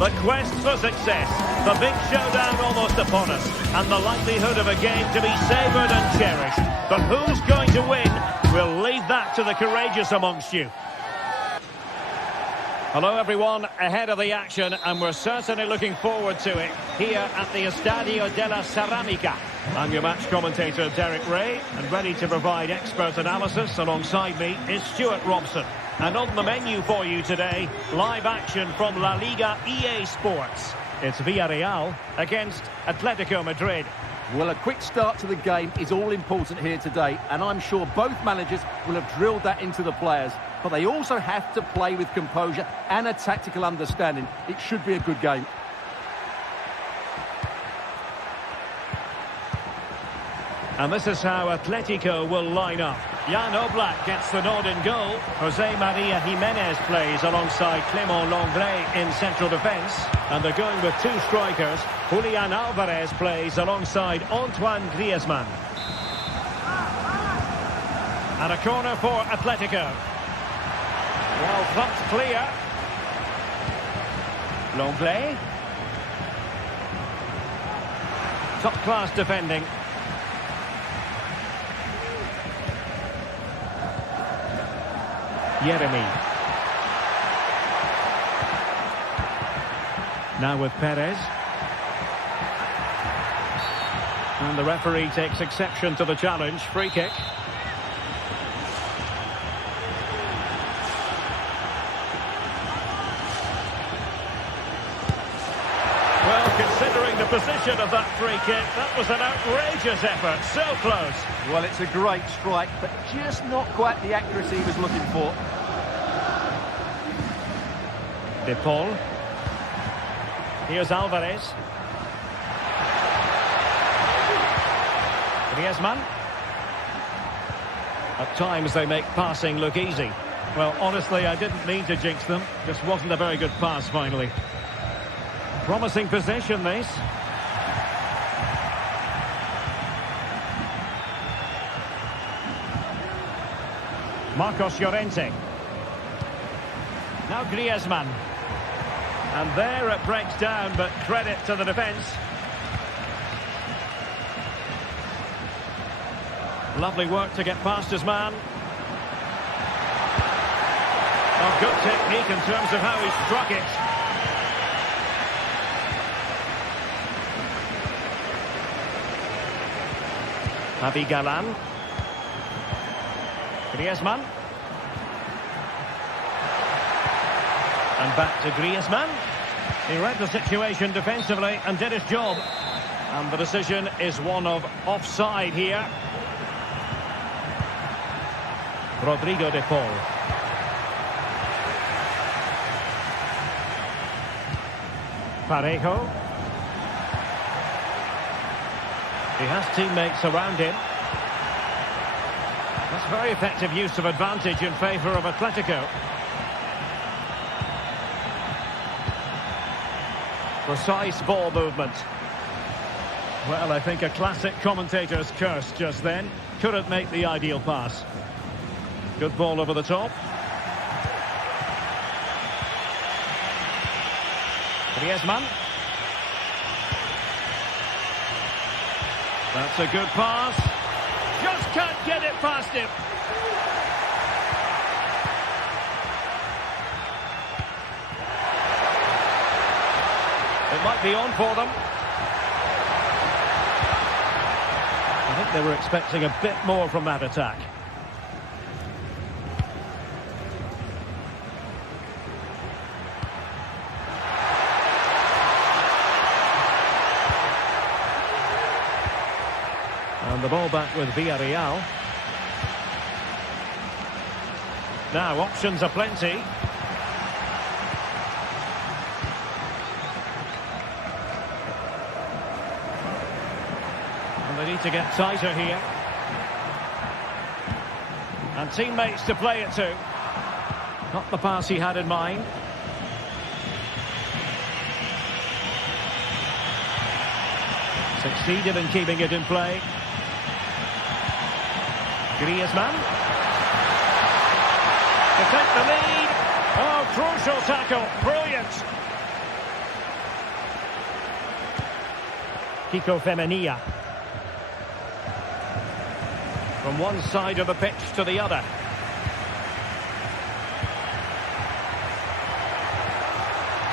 The quest for success, the big showdown almost upon us, and the likelihood of a game to be savoured and cherished. But who's going to win? We'll leave that to the courageous amongst you. Hello everyone, ahead of the action, and we're certainly looking forward to it here at the Estadio de la Ceramica. I'm your match commentator Derek Ray, and ready to provide expert analysis alongside me is Stuart Robson. And on the menu for you today, live action from La Liga EA Sports. It's Villarreal against Atletico Madrid. Well, a quick start to the game is all important here today, and I'm sure both managers will have drilled that into the players. But they also have to play with composure and a tactical understanding. It should be a good game. And this is how Atletico will line up. Jan Oblak gets the nod in goal. Jose Maria Jimenez plays alongside Clément Lenglet in central defence. And they're going with two strikers. Julian Alvarez plays alongside Antoine Griezmann. And a corner for Atletico. Well thumped clear. Lenglet. Top-class defending. Yeremy. Now with Perez. And the referee takes exception to the challenge. Free kick. Well, considering the position of that free kick, that was an outrageous effort. So close. Well, it's a great strike, but just not quite the accuracy he was looking for. De Paul. Here's Alvarez. Griezmann. At times they make passing look easy. Well, honestly, I didn't mean to jinx them. Just wasn't a very good pass, finally. Promising possession, this. Marcos Llorente. Now Griezmann. And there it breaks down, but credit to the defence. Lovely work to get past his man. Oh, good technique in terms of how he struck it. Javi Galán. Griezmann. And back to Griezmann. He read the situation defensively and did his job. And the decision is one of offside here. Rodrigo de Paul. Parejo. He has teammates around him. That's very effective use of advantage in favour of Atletico. Precise ball movement. Well, I think a classic commentator's curse just then. Couldn't make the ideal pass. Good ball over the top. Griezmann. That's a good pass. Just can't get it past him. It might be on for them. I think they were expecting a bit more from that attack. And the ball back with Villarreal. Now options are plenty. And they need to get tighter here. And teammates to play it to. Not the pass he had in mind. Succeeded in keeping it in play. Griezmann. To take the lead. Oh, crucial tackle. Brilliant. Kiko Femenia. From one side of the pitch to the other.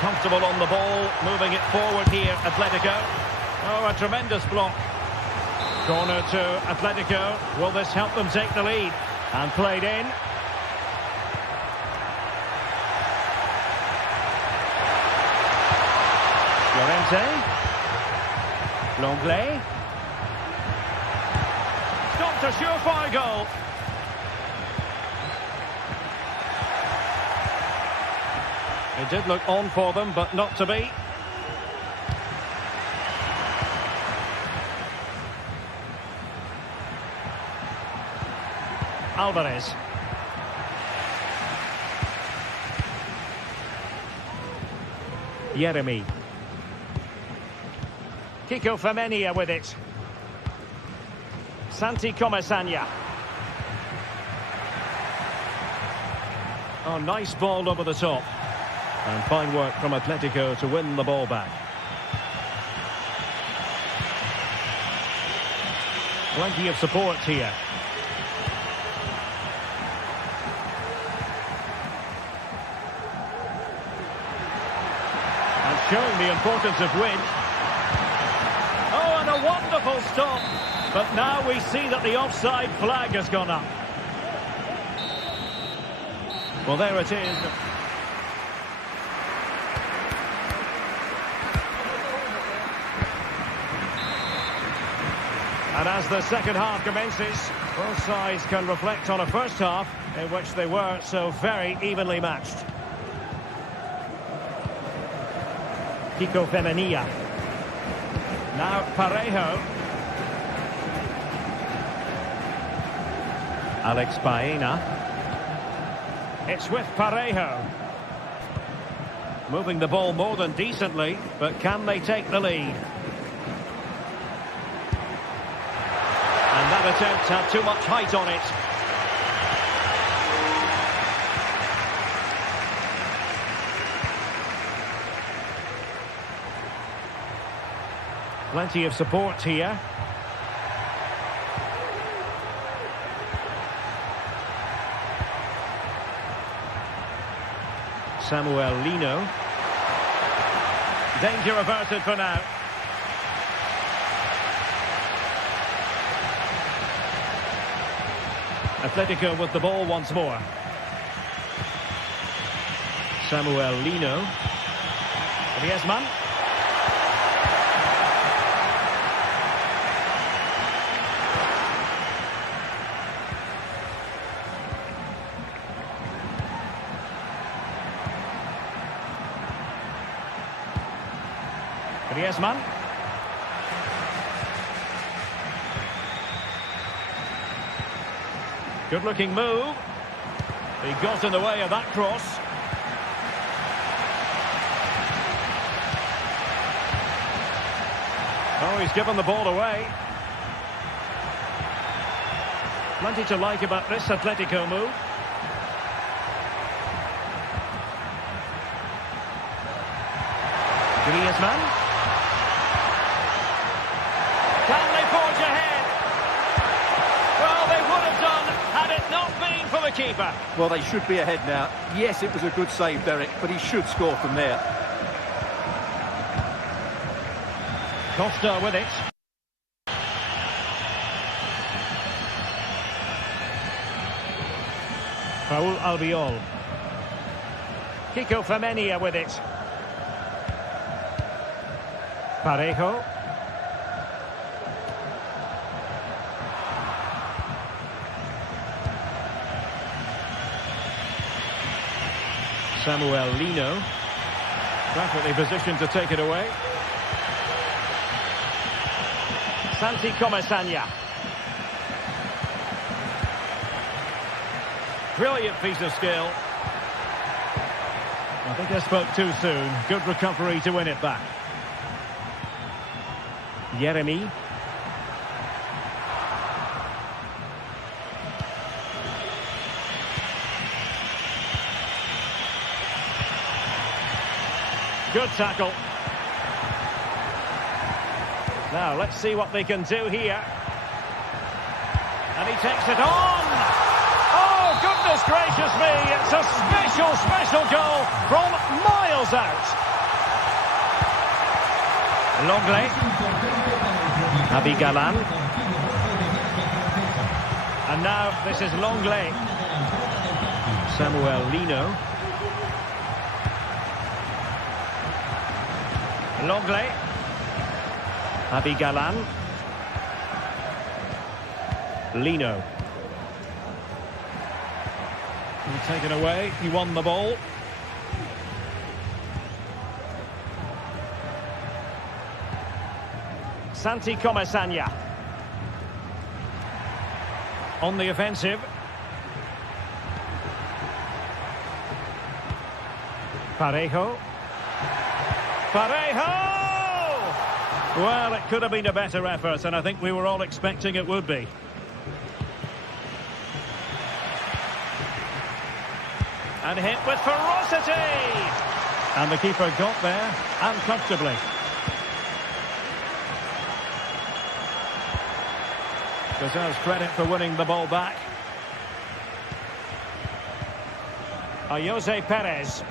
Comfortable on the ball. Moving it forward here, Atletico. Oh, a tremendous block. Corner to Atletico. Will this help them take the lead? And played in. Llorente. Lenglet. It's a surefire goal. It did look on for them, but not to be. Alvarez. Yeremy. Kiko Femenia with it. Santi Comesaña. Oh, nice ball over the top. And fine work from Atletico to win the ball back. Plenty of support here. And showing the importance of wind. Oh, and a wonderful stop. But now we see that the offside flag has gone up. Well, there it is. And as the second half commences, both sides can reflect on a first half in which they were so very evenly matched. Kiko Femenia. Now Parejo. Alex Baena. It's with Parejo. Moving the ball more than decently, but can they take the lead? And that attempt had too much height on it. Plenty of support here. Samuel Lino. Danger averted for now. Atletico with the ball once more. Samuel Lino. Griezmann. Griezmann. Good-looking move. He got in the way of that cross. Oh, he's given the ball away. Plenty to like about this Atletico move. Griezmann. Can they forge ahead? Well, they would have done had it not been for the keeper. Well, they should be ahead now. Yes, it was a good save, Derek, but he should score from there. Costa with it. Raúl Albiol. Kiko Femenia with it. Parejo. Samuel Lino. Perfectly positioned to take it away. Santi Comesaña. Brilliant piece of skill. I think I spoke too soon. Good recovery to win it back. Yeremy. Good tackle. Now, let's see what they can do here. And he takes it on! Oh, goodness gracious me! It's a special, special goal from miles out. Longley. Abigalan. And now, this is Longley. Samuel Lino. Longley. Abigalan. Lino. Taken away, he won the ball. Santi Comesaña. On the offensive. Parejo. Well, it could have been a better effort, and I think we were all expecting it would be. And hit with ferocity! And the keeper got there, and comfortably. Deserves credit for winning the ball back. Jose Perez.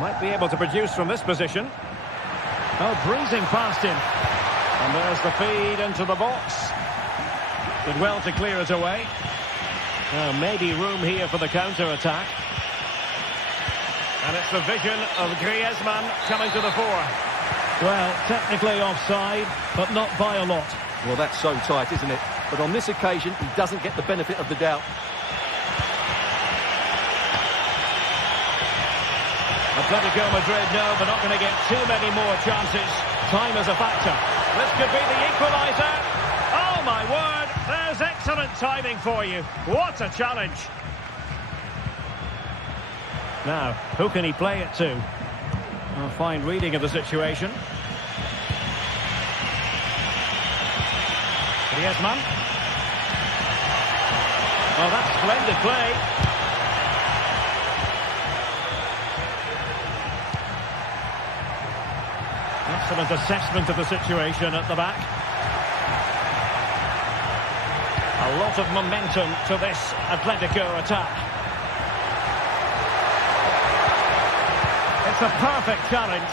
Might be able to produce from this position. Oh, breezing past him. And there's the feed into the box. Did well to clear it away. Maybe room here for the counter-attack. And it's the vision of Griezmann coming to the fore. Well, technically offside, but not by a lot. Well, that's so tight, isn't it? But on this occasion, he doesn't get the benefit of the doubt. Atletico Madrid know they're not going to get too many more chances. Time is a factor. This could be the equaliser. Oh, my word. There's excellent timing for you. What a challenge. Now, who can he play it to? A fine reading of the situation. Griezmann. Oh, that's splendid play. Excellent assessment of the situation at the back. A lot of momentum to this Atletico attack. It's a perfect challenge.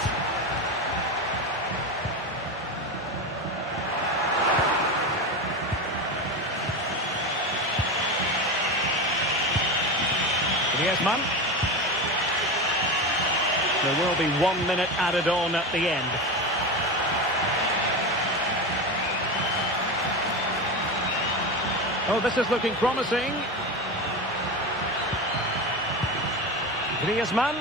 Griezmann. There will be 1 minute added on at the end. Oh, this is looking promising. Griezmann.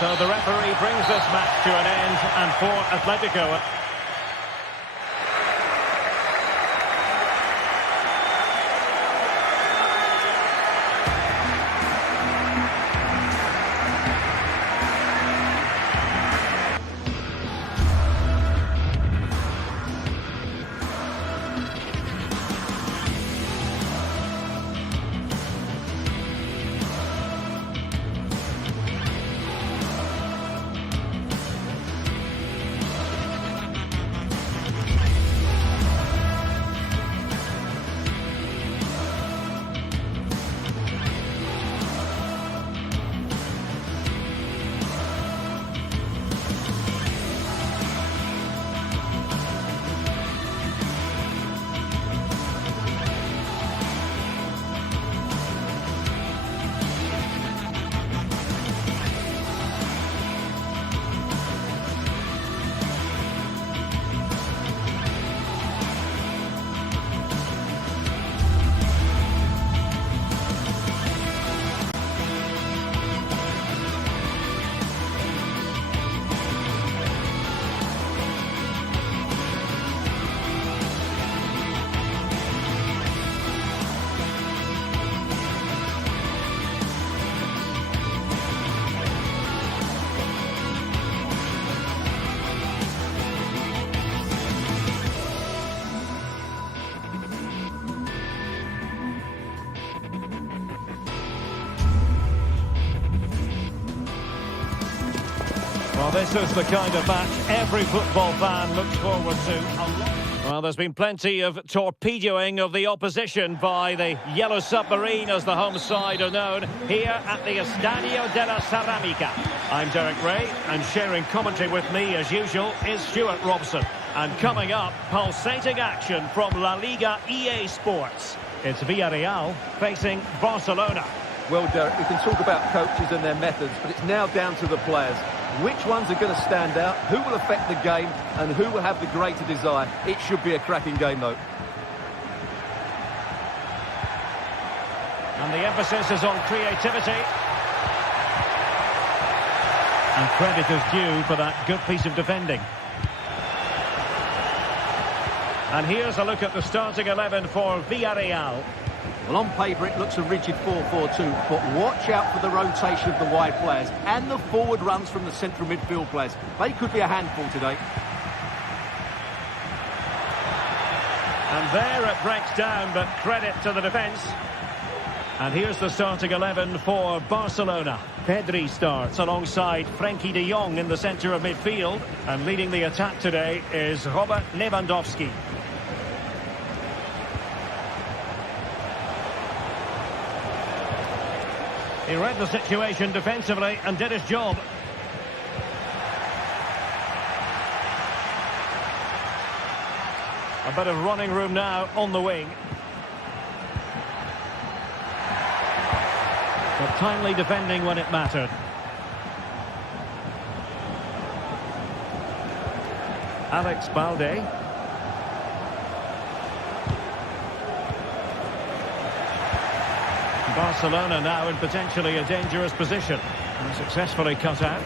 So the referee brings this match to an end, and for Atletico. Well, this is the kind of match every football fan looks forward to. Well, there's been plenty of torpedoing of the opposition by the Yellow Submarine, as the home side are known, here at the Estadio de la Ceramica. I'm Derek Ray, and sharing commentary with me, as usual, is Stuart Robson. And coming up, pulsating action from La Liga EA Sports. It's Villarreal facing Barcelona. Well, Derek, we can talk about coaches and their methods, but it's now down to the players. Which ones are going to stand out, who will affect the game, and who will have the greater desire? It should be a cracking game, though. And the emphasis is on creativity. And credit is due for that good piece of defending. And here's a look at the starting 11 for Villarreal. Well, on paper, it looks a rigid 4-4-2, but watch out for the rotation of the wide players and the forward runs from the central midfield players. They could be a handful today. And there it breaks down, but credit to the defence. And here's the starting 11 for Barcelona. Pedri starts alongside Frenkie de Jong in the centre of midfield. And leading the attack today is Robert Lewandowski. He read the situation defensively and did his job. A bit of running room now on the wing. But timely defending when it mattered. Alex Balde. Barcelona now in potentially a dangerous position. And successfully cut out.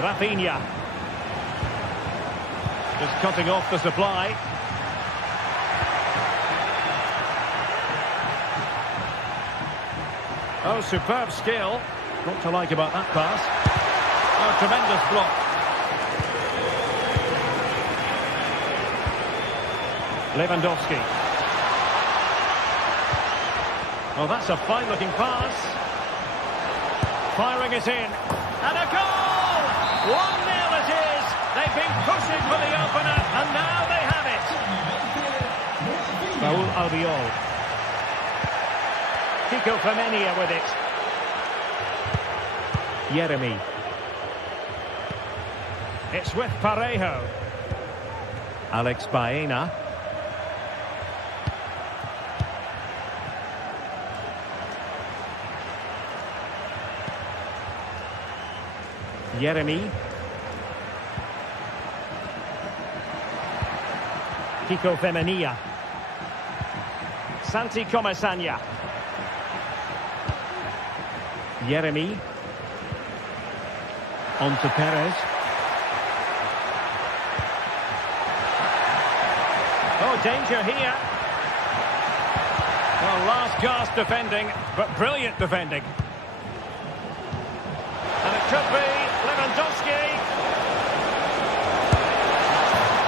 Rafinha. Just cutting off the supply. Oh, superb skill. What to like about that pass. Oh, tremendous block. Lewandowski. Well, that's a fine-looking pass. Firing it in. And a goal! 1-0 it is. They've been pushing for the opener, and now they have it. Raul Albiol. Kiko Femenia with it. Yeremy. It's with Parejo. Alex Baena. Yeremy. Kiko Femenia. Santi Comesaña. Yeremy. On to Perez. Oh, danger here. Well, last gasp defending, but brilliant defending. And it could be Lewandowski.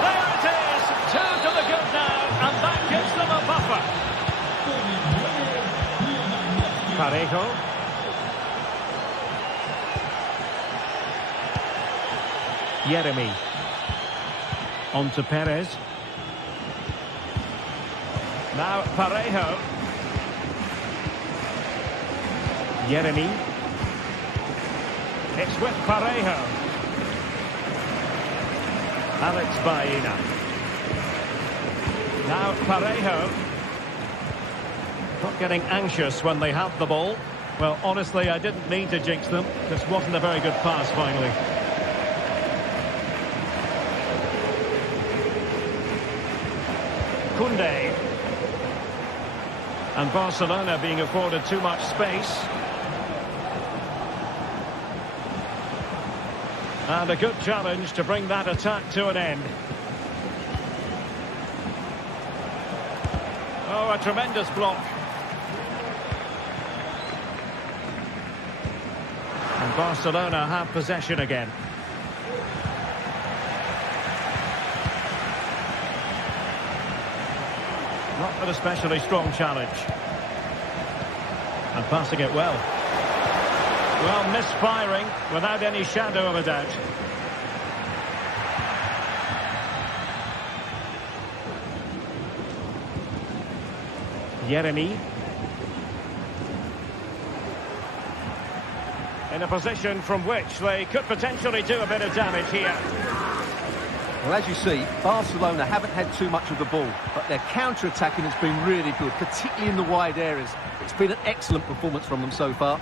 There it is. 2 to the good now, and that gives them a buffer. Parejo. Yeremy. On to Perez. Now Parejo. Yeremy. It's with Parejo. Alex Baena. Now Parejo. Not getting anxious when they have the ball. Well, honestly, I didn't mean to jinx them. This wasn't a very good pass, finally. Koundé. And Barcelona being afforded too much space. And a good challenge to bring that attack to an end. Oh, a tremendous block. And Barcelona have possession again. Not an especially strong challenge. And passing it well. Well, misfiring without any shadow of a doubt. Yeremy. In a position from which they could potentially do a bit of damage here. Well, as you see, Barcelona haven't had too much of the ball, but their counter-attacking has been really good, particularly in the wide areas. It's been an excellent performance from them so far.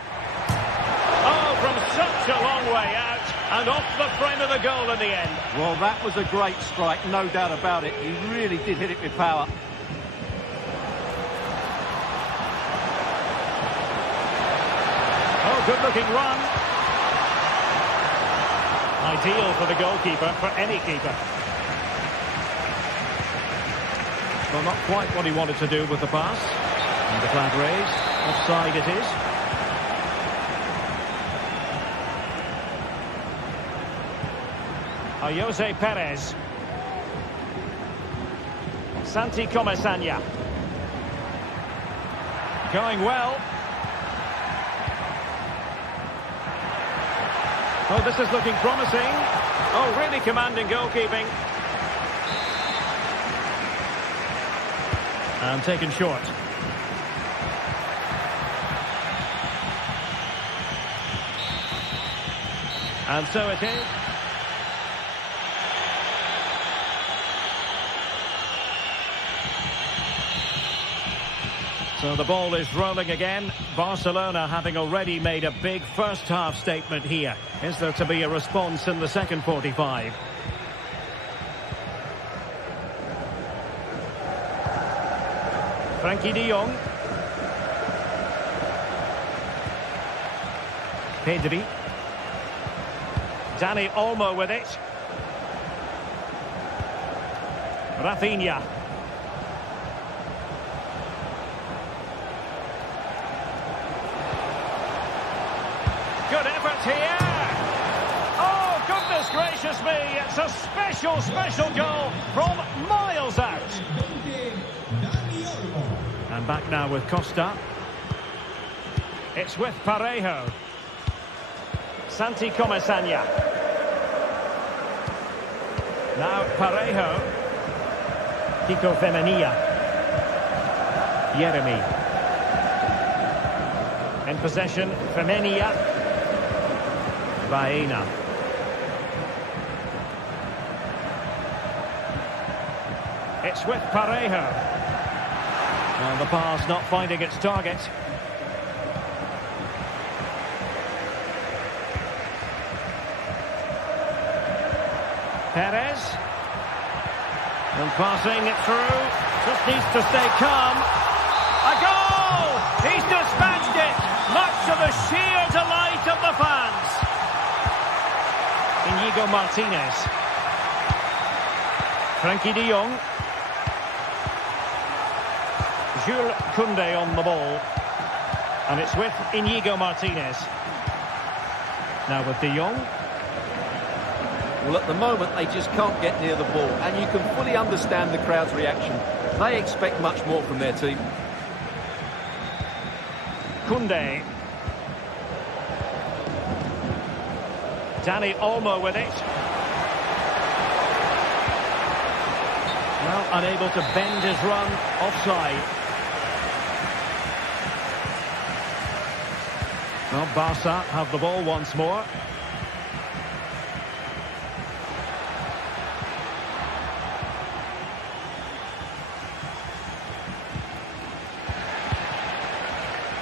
Oh, from such a long way out, and off the frame of the goal in the end. Well, that was a great strike, no doubt about it. He really did hit it with power. Oh, good-looking run. Ideal for the goalkeeper, for any keeper. Well, not quite what he wanted to do with the pass. And the flag raised. Offside it is. Jose Perez. Santi Comesaña. Going well. Oh, this is looking promising. Oh, really commanding goalkeeping. And taken short. And so it is. So the ball is rolling again. Barcelona having already made a big first-half statement here. Is there to be a response in the second 45? Frankie de Jong. Pedri. Dani Olmo with it. Rafinha. Good effort here. Oh, goodness gracious me. It's a special, special goal from miles out. And back now with Costa. It's with Parejo. Santi Comesaña. Now Parejo. Kiko Femenia. Yeremy. In possession, Femenia. Baena. It's with Parejo. And the pass not finding its target. Perez. And passing it through. Just needs to stay calm. A goal! He's dispatched it! Much to the sheer delight of the fans. Inigo Martinez. Frankie de Jong. Jules Koundé on the ball. And it's with Inigo Martinez. Now with de Jong. Well, at the moment, they just can't get near the ball. And you can fully understand the crowd's reaction. They expect much more from their team. Koundé. Dani Olmo with it. Well, unable to bend his run. Offside. Well, Barca have the ball once more.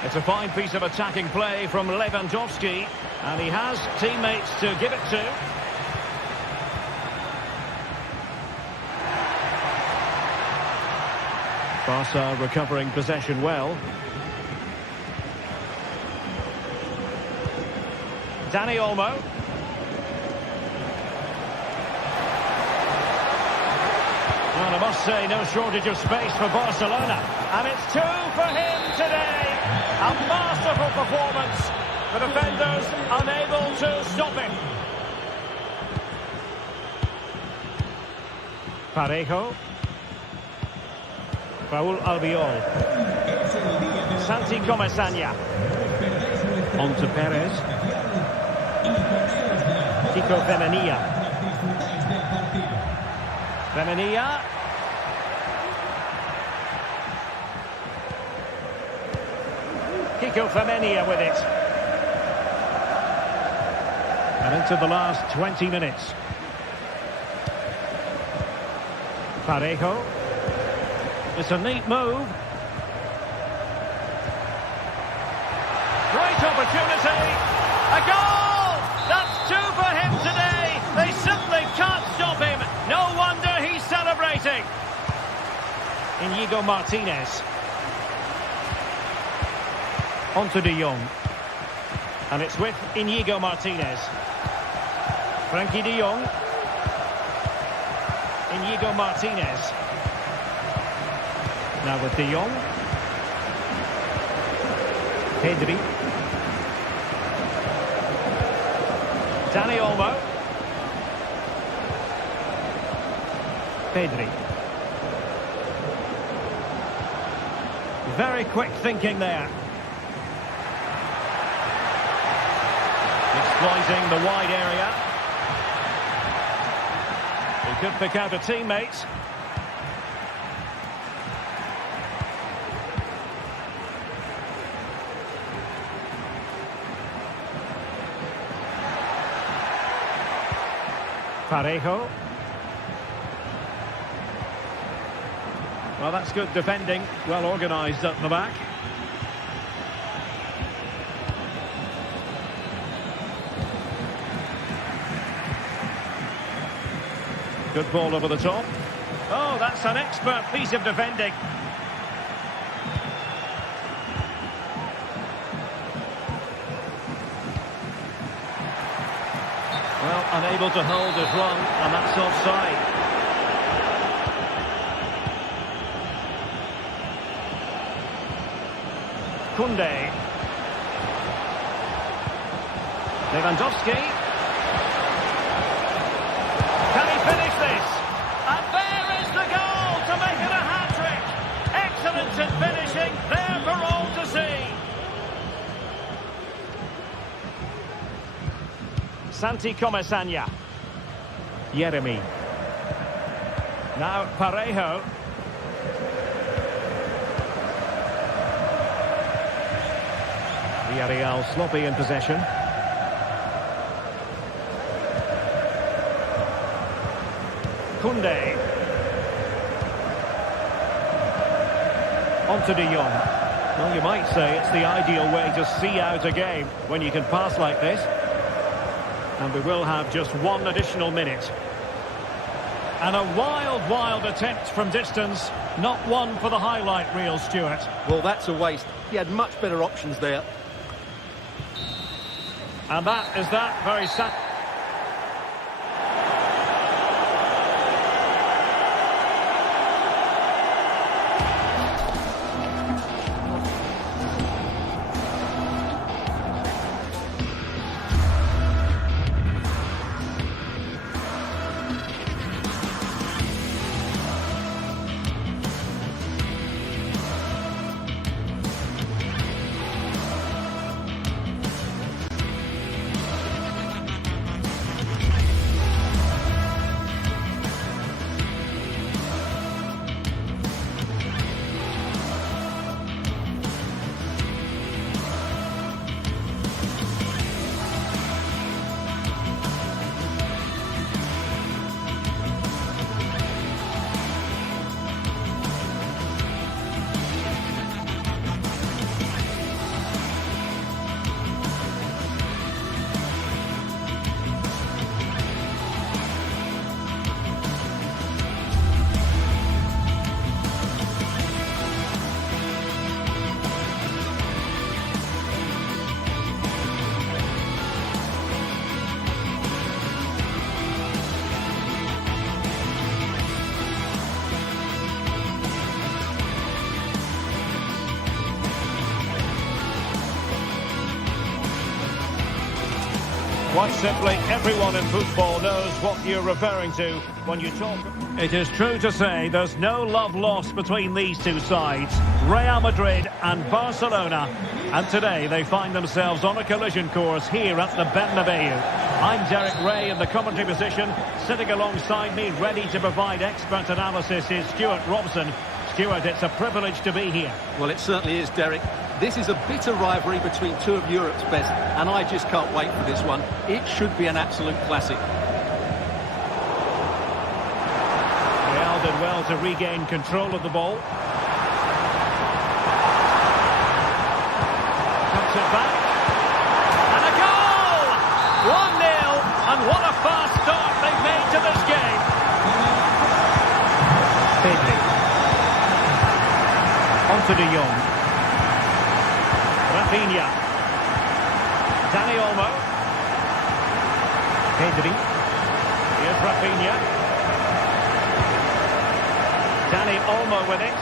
It's a fine piece of attacking play from Lewandowski, and he has teammates to give it to. Barca recovering possession well. Dani Olmo. Well, I must say, no shortage of space for Barcelona. And it's 2 for him today. A masterful performance. The defenders unable to stop him. Parejo. Raúl Albiol. Santi Comesaña. On to Perez. Kiko Femenia. Femenia. Kiko Femenia with it. And into the last 20 minutes. Parejo. It's a neat move. Great opportunity. A goal! That's two for him today. They simply can't stop him. No wonder he's celebrating. Inigo Martinez. On to De Jong. And it's with Inigo Martinez. Frankie De Jong. Inigo Martinez. Now with De Jong. Pedri. Dani Olmo. Pedri. Very quick thinking there. Exploiting the wide area. He could pick out a teammate. Parejo. Well, that's good defending. Well organised at the back. Good ball over the top. Oh, that's an expert piece of defending. Well, unable to hold his run, and that's offside. Koundé. Lewandowski. Can he finish this? And there is the goal to make it a hat-trick. Excellence in finishing, there for all to see. Santi Comesaña. Yeremi. Now Parejo. Villarreal sloppy in possession. Koundé. On to De Jong. Well, you might say it's the ideal way to see out a game when you can pass like this. And we will have just one additional minute. And a wild, wild attempt from distance. Not one for the highlight reel, Stuart. Well, that's a waste. He had much better options there. And that is that. Very sad. Quite simply, everyone in football knows what you're referring to when you talk. It is true to say there's no love lost between these two sides, Real Madrid and Barcelona. And today they find themselves on a collision course here at the Bernabeu. I'm Derek Ray in the commentary position. Sitting alongside me, ready to provide expert analysis, is Stuart Robson. Stuart, it's a privilege to be here. Well, it certainly is, Derek. This is a bitter rivalry between two of Europe's best, and I just can't wait for this one. It should be an absolute classic. Real did Doing well to regain control of the ball. Cuts it back. And a goal! 1-0. And what a fast start they've made to this game. Pedri. On to De Jong. Rafinha. Dani Olmo. Pedri. Here's Rafinha. Dani Olmo with it.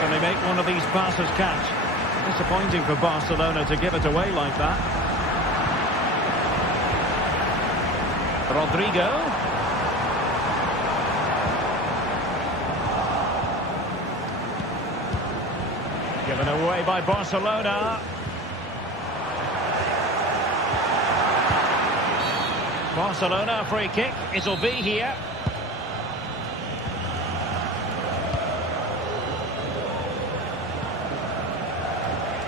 Can they make one of these passes catch? Disappointing for Barcelona to give it away like that. Rodrigo. Given away by Barcelona. Barcelona free kick. It'll be here.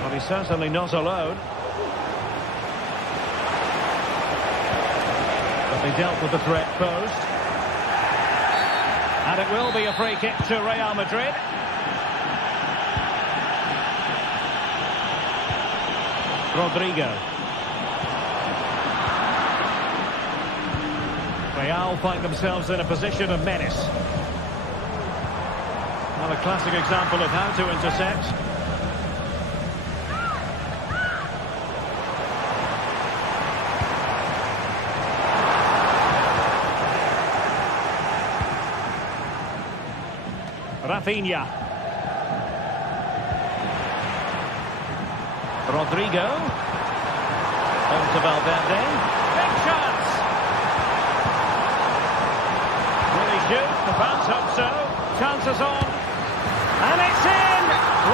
Well, he's certainly not alone. But they dealt with the threat posed. And it will be a free kick to Real Madrid. Rodrigo. Real find themselves in a position of menace. Well, a classic example of how to intercept. Rafinha. Rodrigo. On to Valverde. Big chance. Will he shoot? The fans hope so. Chances on. And it's in!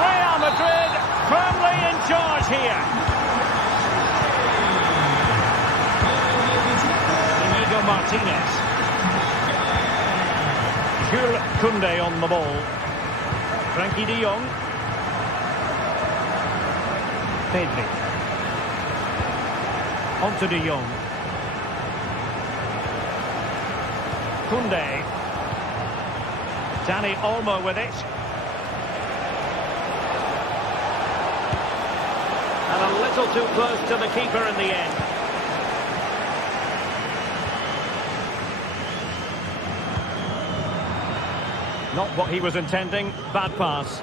Real Madrid firmly in charge here. Inigo Martinez. Jules Koundé on the ball. Frankie de Jong. Pedri. On to de Jong. Koundé. Dani Olmo with it. And a little too close to the keeper in the end. Not what he was intending. Bad pass.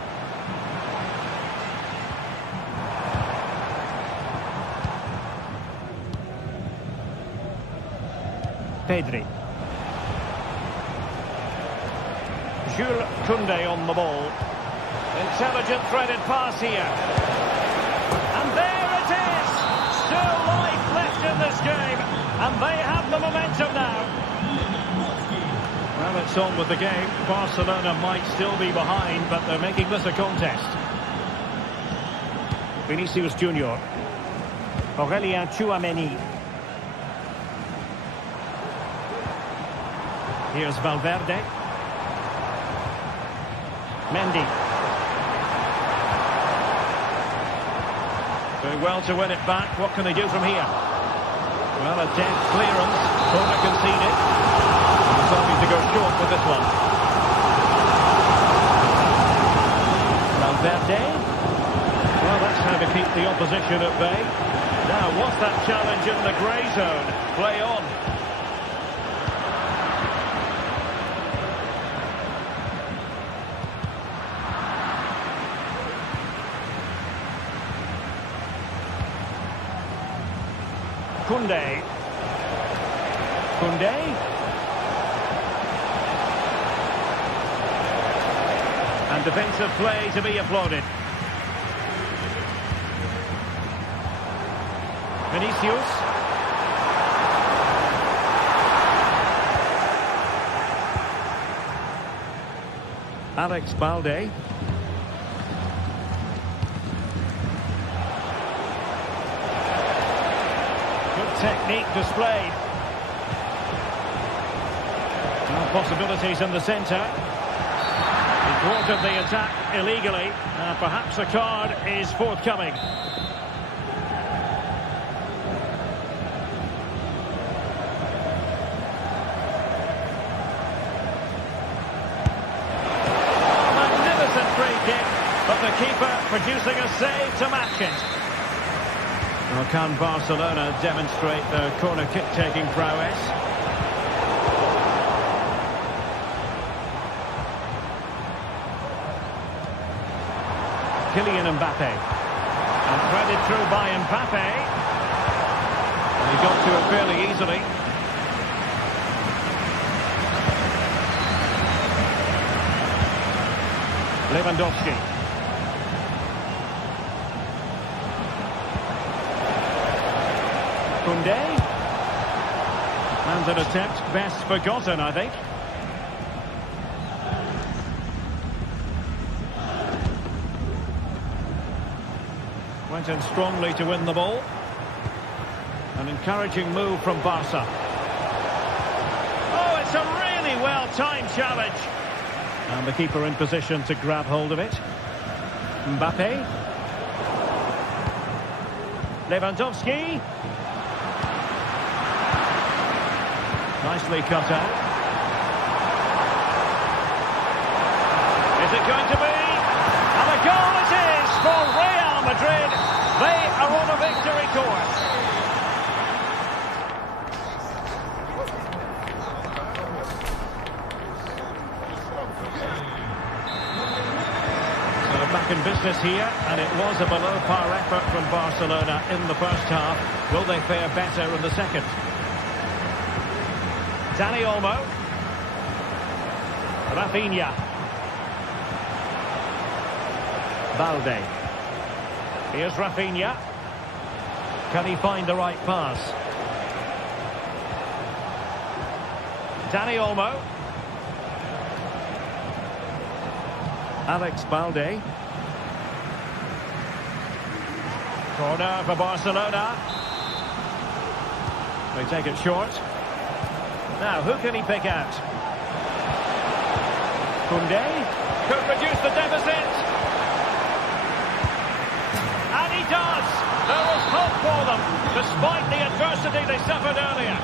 Pedri. Jules Koundé on the ball. Intelligent threaded pass here. And there it is! Still life left in this game. And they have the momentum now. Well, it's on with the game. Barcelona might still be behind, but they're making this a contest. Vinicius Junior. Aurelien Tchouameni. Here's Valverde. Mendy. Doing well to win it back. What can they do from here? Well, a dead clearance. Corner conceded. Deciding to go short with this one. Valverde. Well, that's how to keep the opposition at bay. Now, what's that challenge in the grey zone? Play on. Koundé. Koundé. And defensive play to be applauded. Vinicius. Alex Balde. Good technique displayed. Now possibilities in the centre. He thwarted the attack illegally. Perhaps a card is forthcoming. keeper producing a save to match it. Well, can Barcelona demonstrate their corner kick-taking prowess? Kylian Mbappe. And threaded through by Mbappe. And he got to it fairly easily. Lewandowski. Koundé. And an attempt best forgotten, I think. Went in strongly to win the ball. An encouraging move from Barca. Oh, it's a really well-timed challenge. And the keeper in position to grab hold of it. Mbappe. Lewandowski. Nicely cut out. Is it going to be? And a goal it is for Real Madrid. They are on a victory course. Back in business here, and it was a below-par effort from Barcelona in the first half. Will they fare better in the second? Dani Olmo. Rafinha. Balde. Here's Rafinha. Can he find the right pass? Dani Olmo. Alex Balde. Corner for Barcelona. They take it short. Now, who can he pick out? Koundé could reduce the deficit. And he does. There was hope for them, despite the adversity they suffered earlier.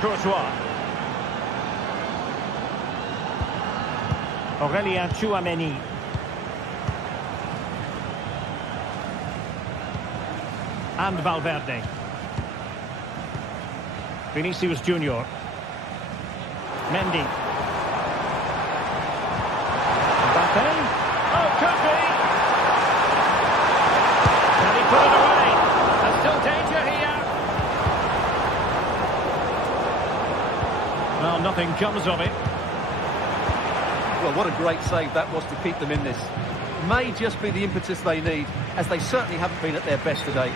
Courtois. Aurélien Tchouameni. And Valverde. Vinicius Junior. Mendy. Mbappe. Oh, could be. Can he put it away? There's still danger here. Well, nothing comes of it. Well, what a great save that was to keep them in this. May just be the impetus they need, as they certainly haven't been at their best today.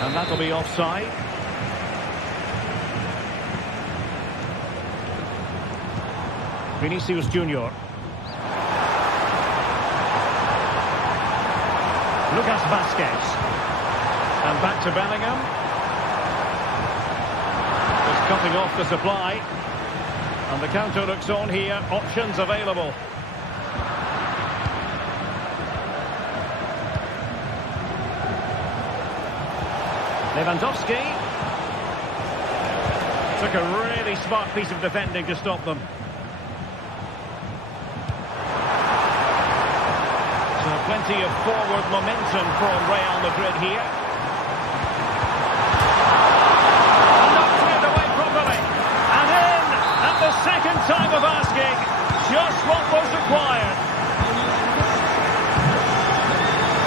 And that'll be offside. Vinicius Junior. Lucas Vázquez. And back to Bellingham. Just cutting off the supply. And the counter looks on here. Options available. Lewandowski. Took a really smart piece of defending to stop them. So plenty of forward momentum from Real Madrid here. And not cleared away properly. And in at the second time of asking. Just what was required.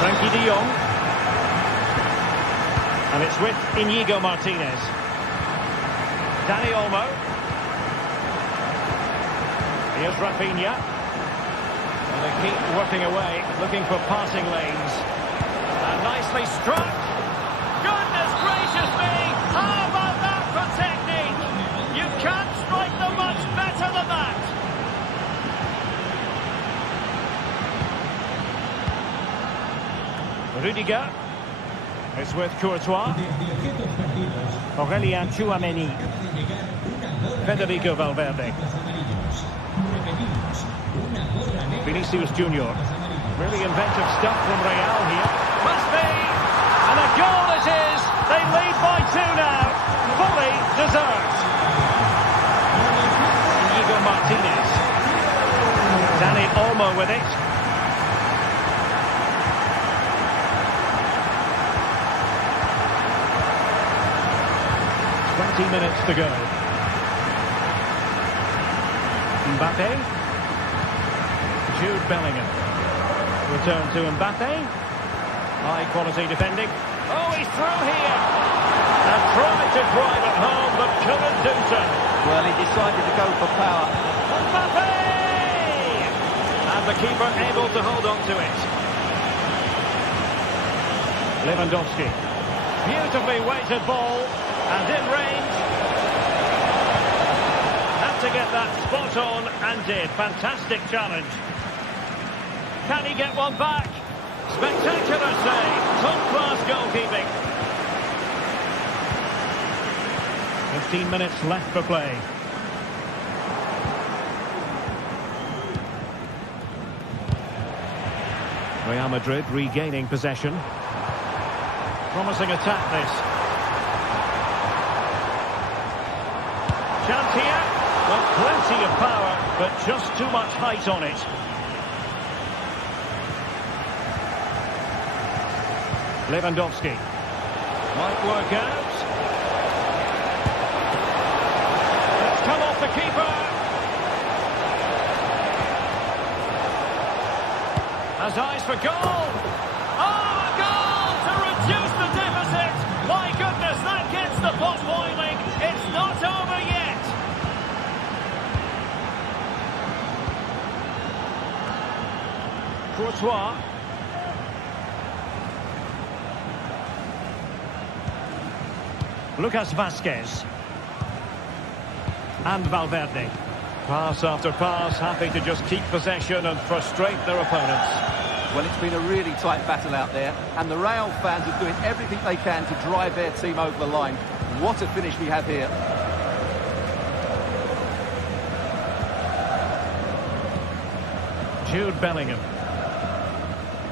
Frankie de Jong. And it's with Íñigo Martínez. Dani Olmo. Here's Rafinha. And they keep working away, looking for passing lanes. And nicely struck. Goodness gracious me! How about that for technique? You can't strike them much better than that. Rudiger. It's with Courtois. Aurélien Tchouameni. Federico Valverde. Vinicius Junior. Really inventive stuff from Real here. Must be! And a goal it is! They lead by 2 now. Fully deserved. Íñigo Martínez. Dani Olmo with it. Minutes to go. Mbappe. Jude Bellingham. Return to Mbappe. High quality defending. Oh, he's through here. And tried to drive it home, but couldn't do so. Well, he decided to go for power. Mbappe! And the keeper able to hold on to it. Lewandowski. Beautifully weighted ball. And in range. Had to get that spot on and did. Fantastic challenge. Can he get one back? Spectacular save. Top-class goalkeeping. 15 minutes left for play. Real Madrid regaining possession. Promising attack this. Chance here. Well, plenty of power, but just too much height on it. Lewandowski. Might work out. It's come off the keeper. Has eyes for goal. Oh, a goal to reduce the deficit. My goodness, that gets the pot boiling. It's not over yet. Courtois. Lucas Vazquez. And Valverde. Pass after pass, happy to just keep possession and frustrate their opponents. Well, it's been a really tight battle out there, and the Real fans are doing everything they can to drive their team over the line. What a finish we have here. Jude Bellingham.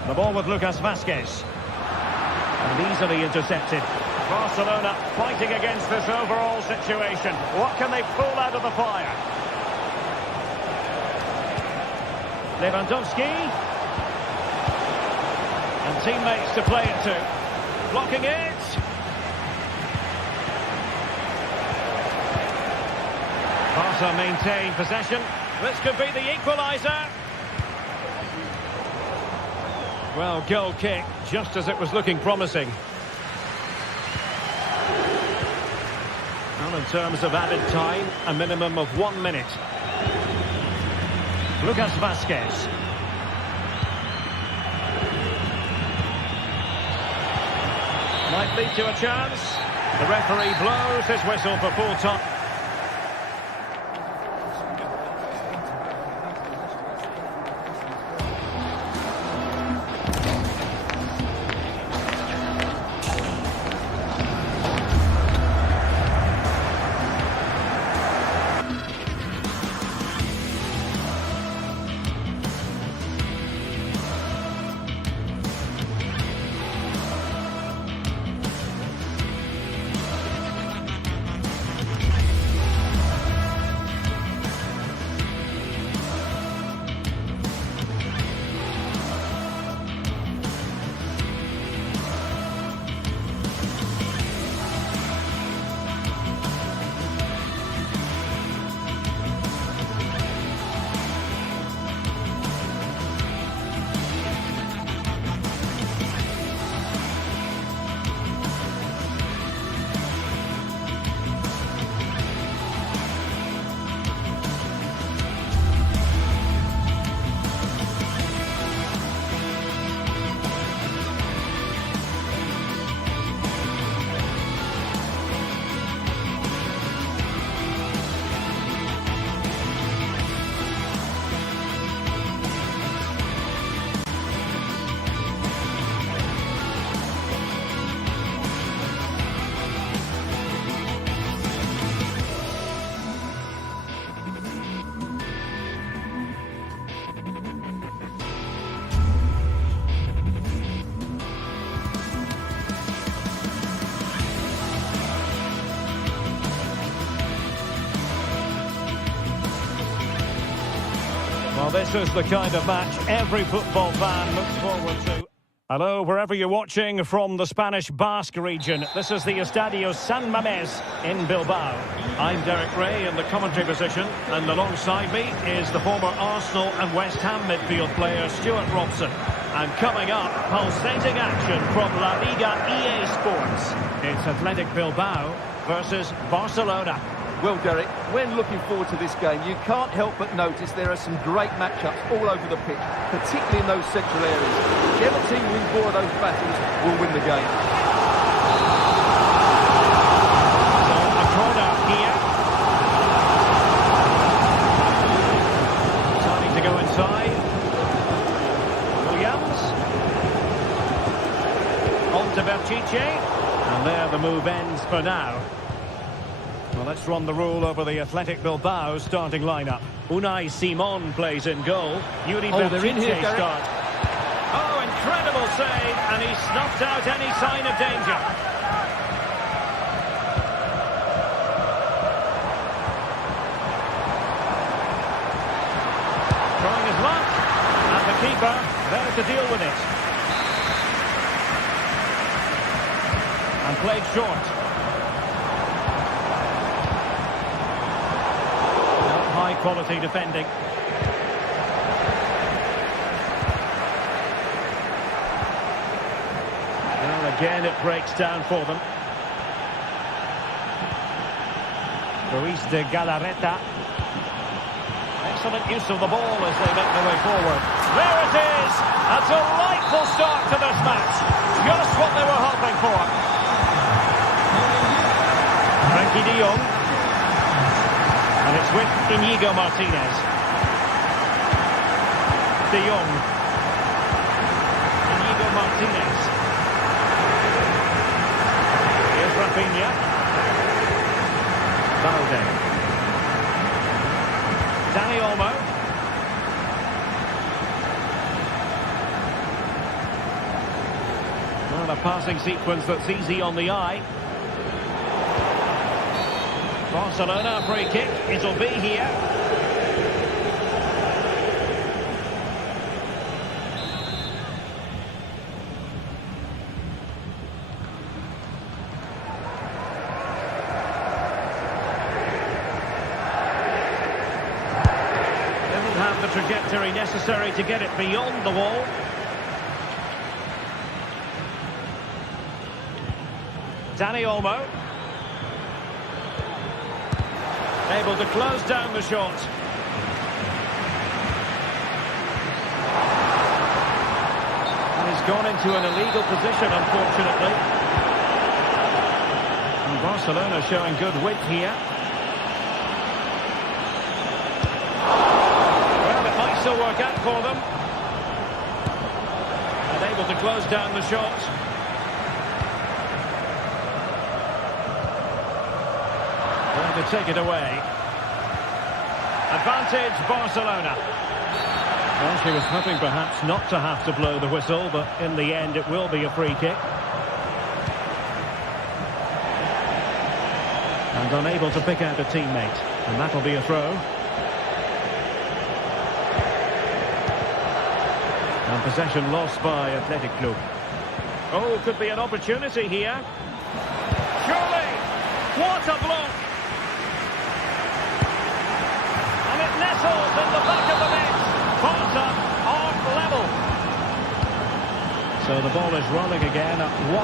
The ball with Lucas Vazquez. And easily intercepted. Barcelona fighting against this overall situation. What can they pull out of the fire? Lewandowski. And teammates to play it to. Blocking it. Barca maintain possession. This could be the equaliser. Well, goal kick, just as it was looking promising. Well, in terms of added time, a minimum of 1 minute. Lucas Vazquez. Might lead to a chance. The referee blows his whistle for full time. this is the kind of match every football fan looks forward to. Hello, wherever you're watching from the Spanish Basque region. This is the Estadio San Mamés in Bilbao. I'm Derek Ray in the commentary position, and alongside me is the former Arsenal and West Ham midfield player Stuart Robson. And coming up, pulsating action from La Liga EA Sports. It's Athletic Bilbao versus Barcelona. Well, Derek, when looking forward to this game, you can't help but notice there are some great matchups all over the pitch, particularly in those central areas. Whichever team wins more of those battles will win the game. So, a corner here. Starting to go inside. Williams. On to Berchiche. And there the move ends for now. Well, let's run the rule over the Athletic Bilbao starting lineup. Unai Simon plays in goal. Yuri Berchiche starts. Oh, incredible save, and he snuffed out any sign of danger. Trying his luck, and the keeper there to deal with it. And played short. High-quality defending. Well, again, it breaks down for them. Ruiz de Galarreta. Excellent use of the ball as they make their way forward. There it is! A delightful start to this match. Just what they were hoping for. Frankie de Jong. And it's with Íñigo Martínez. De Jong. Íñigo Martínez. Here's Rafinha. Valde. Dani Olmo. Well, a passing sequence that's easy on the eye. Barcelona, free kick, it'll be here. Doesn't have the trajectory necessary to get it beyond the wall. Dani Olmo. Able to close down the shot. And he's gone into an illegal position, unfortunately. And Barcelona showing good width here. Well, it might still work out for them. And able to close down the shot. To take it away. Advantage Barcelona. Well, she was hoping perhaps not to have to blow the whistle, but in the end it will be a free kick. And unable to pick out a teammate. And that'll be a throw. And possession lost by Atletico. Oh, could be an opportunity here. Surely! What a block! Nestles in the back of the net. Barca are level. So the ball is rolling again at 1-1.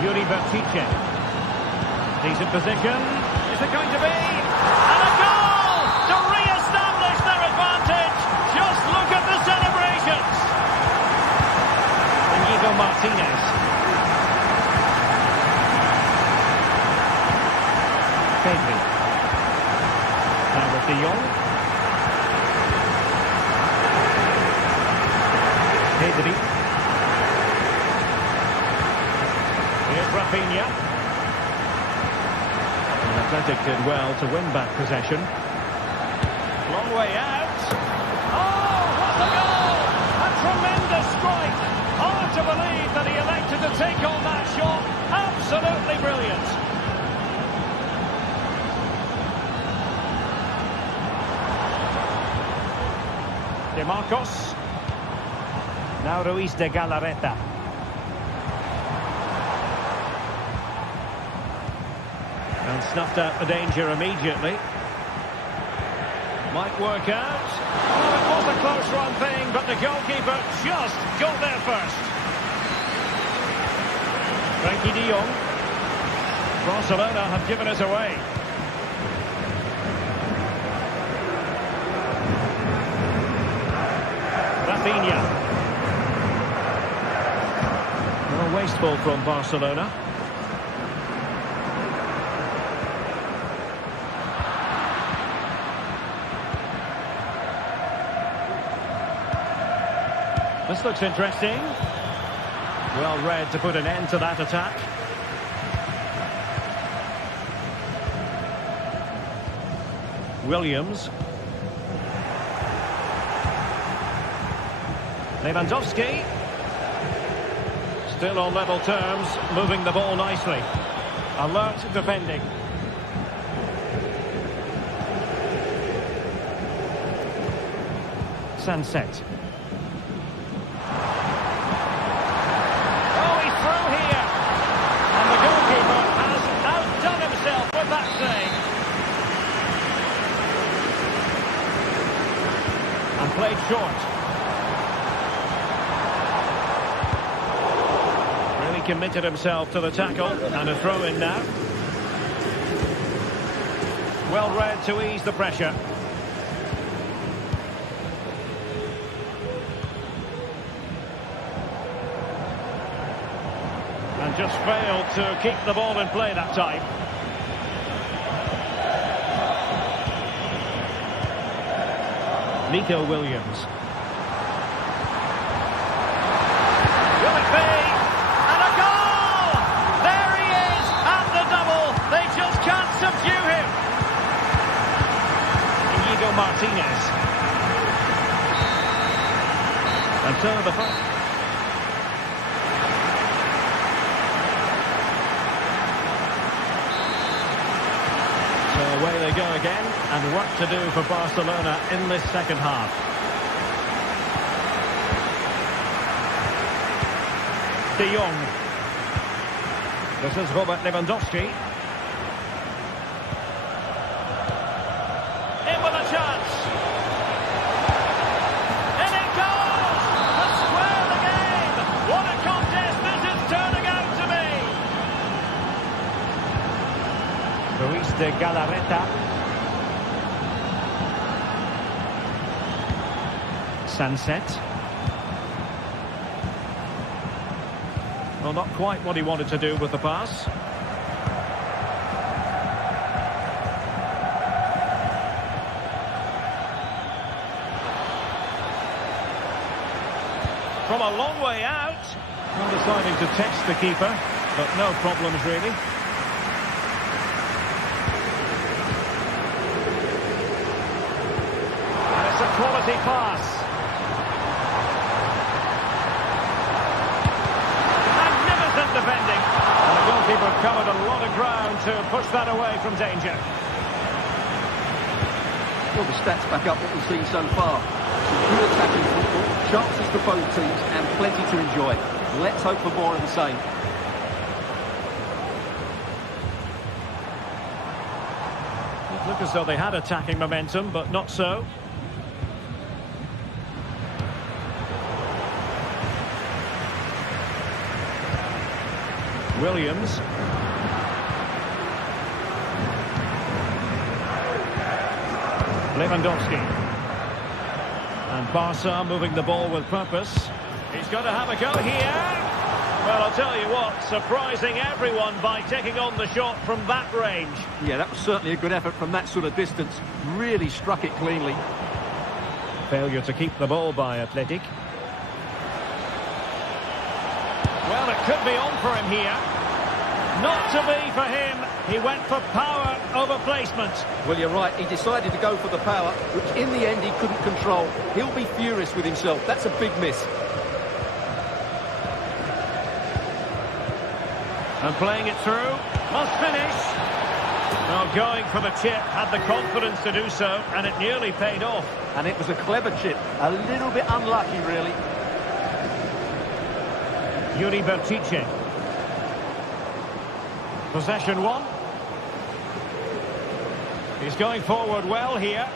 Yuri Berchiche. Decent position. Is it going to be? And a goal to re-establish their advantage. Just look at the celebrations. Íñigo Martínez. Pedri. Now with De Jong. Pedri. Here's Rafinha. And Athletic did well to win back possession. Long way out. Oh, what a goal! A tremendous strike. Hard to believe that he elected to take on that shot. Absolutely brilliant. De Marcos. Now Ruiz de Galarreta. And snuffed out the danger immediately. Might work out. Oh, it was a close run thing, but the goalkeeper just got there first. Frankie de Jong. Barcelona have given us away. Rafinha. Well, wasteful from Barcelona. This looks interesting. Well read to put an end to that attack. Williams. Lewandowski. Still on level terms, moving the ball nicely. Alert defending. Sunset. Oh, he's through here. And the goalkeeper has outdone himself with that save. And played short. Really committed himself to the tackle. And a throw in now. Well read to ease the pressure. And just failed to keep the ball in play that time. Nico Williams. Will it be? And a goal! There he is at the double. They just can't subdue him. Inigo Martinez. And so the first. Away they go again, and work to do for Barcelona in this second half. De Jong. This is Robert Lewandowski. In with a chance. And it goes! To square the game! What a contest this is turning out to be! Ruiz de Galarreta. Sunset. Well, not quite what he wanted to do with the pass. From a long way out. Well, deciding to test the keeper, but no problems really. Quality pass. Magnificent defending. And the goalkeeper covered a lot of ground to push that away from danger. Well, the stats back up what we've seen so far. Some good attacking football, chances for both teams, and plenty to enjoy. Let's hope for more of the same. It looked as though they had attacking momentum, but not so. Williams. Lewandowski. And Barca moving the ball with purpose. He's got to have a go here. Well, I'll tell you what, surprising everyone by taking on the shot from that range. Yeah, that was certainly a good effort from that sort of distance. Really struck it cleanly. Failure to keep the ball by Athletic. Well, it could be on for him here. Not to be for him. He went for power over placement. Well, you're right. He decided to go for the power, which in the end he couldn't control. He'll be furious with himself. That's a big miss. And playing it through. Must finish. Well, going for the chip, had the confidence to do so, and it nearly paid off. And it was a clever chip. A little bit unlucky, really. Yuri Bertice. Possession one. He's going forward well here.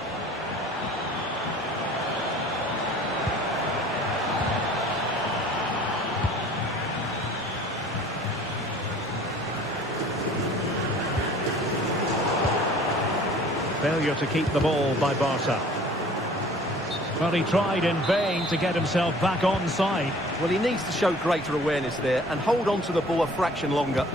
Failure to keep the ball by Barca. Well, he tried in vain to get himself back onside. Well, he needs to show greater awareness there and hold on to the ball a fraction longer.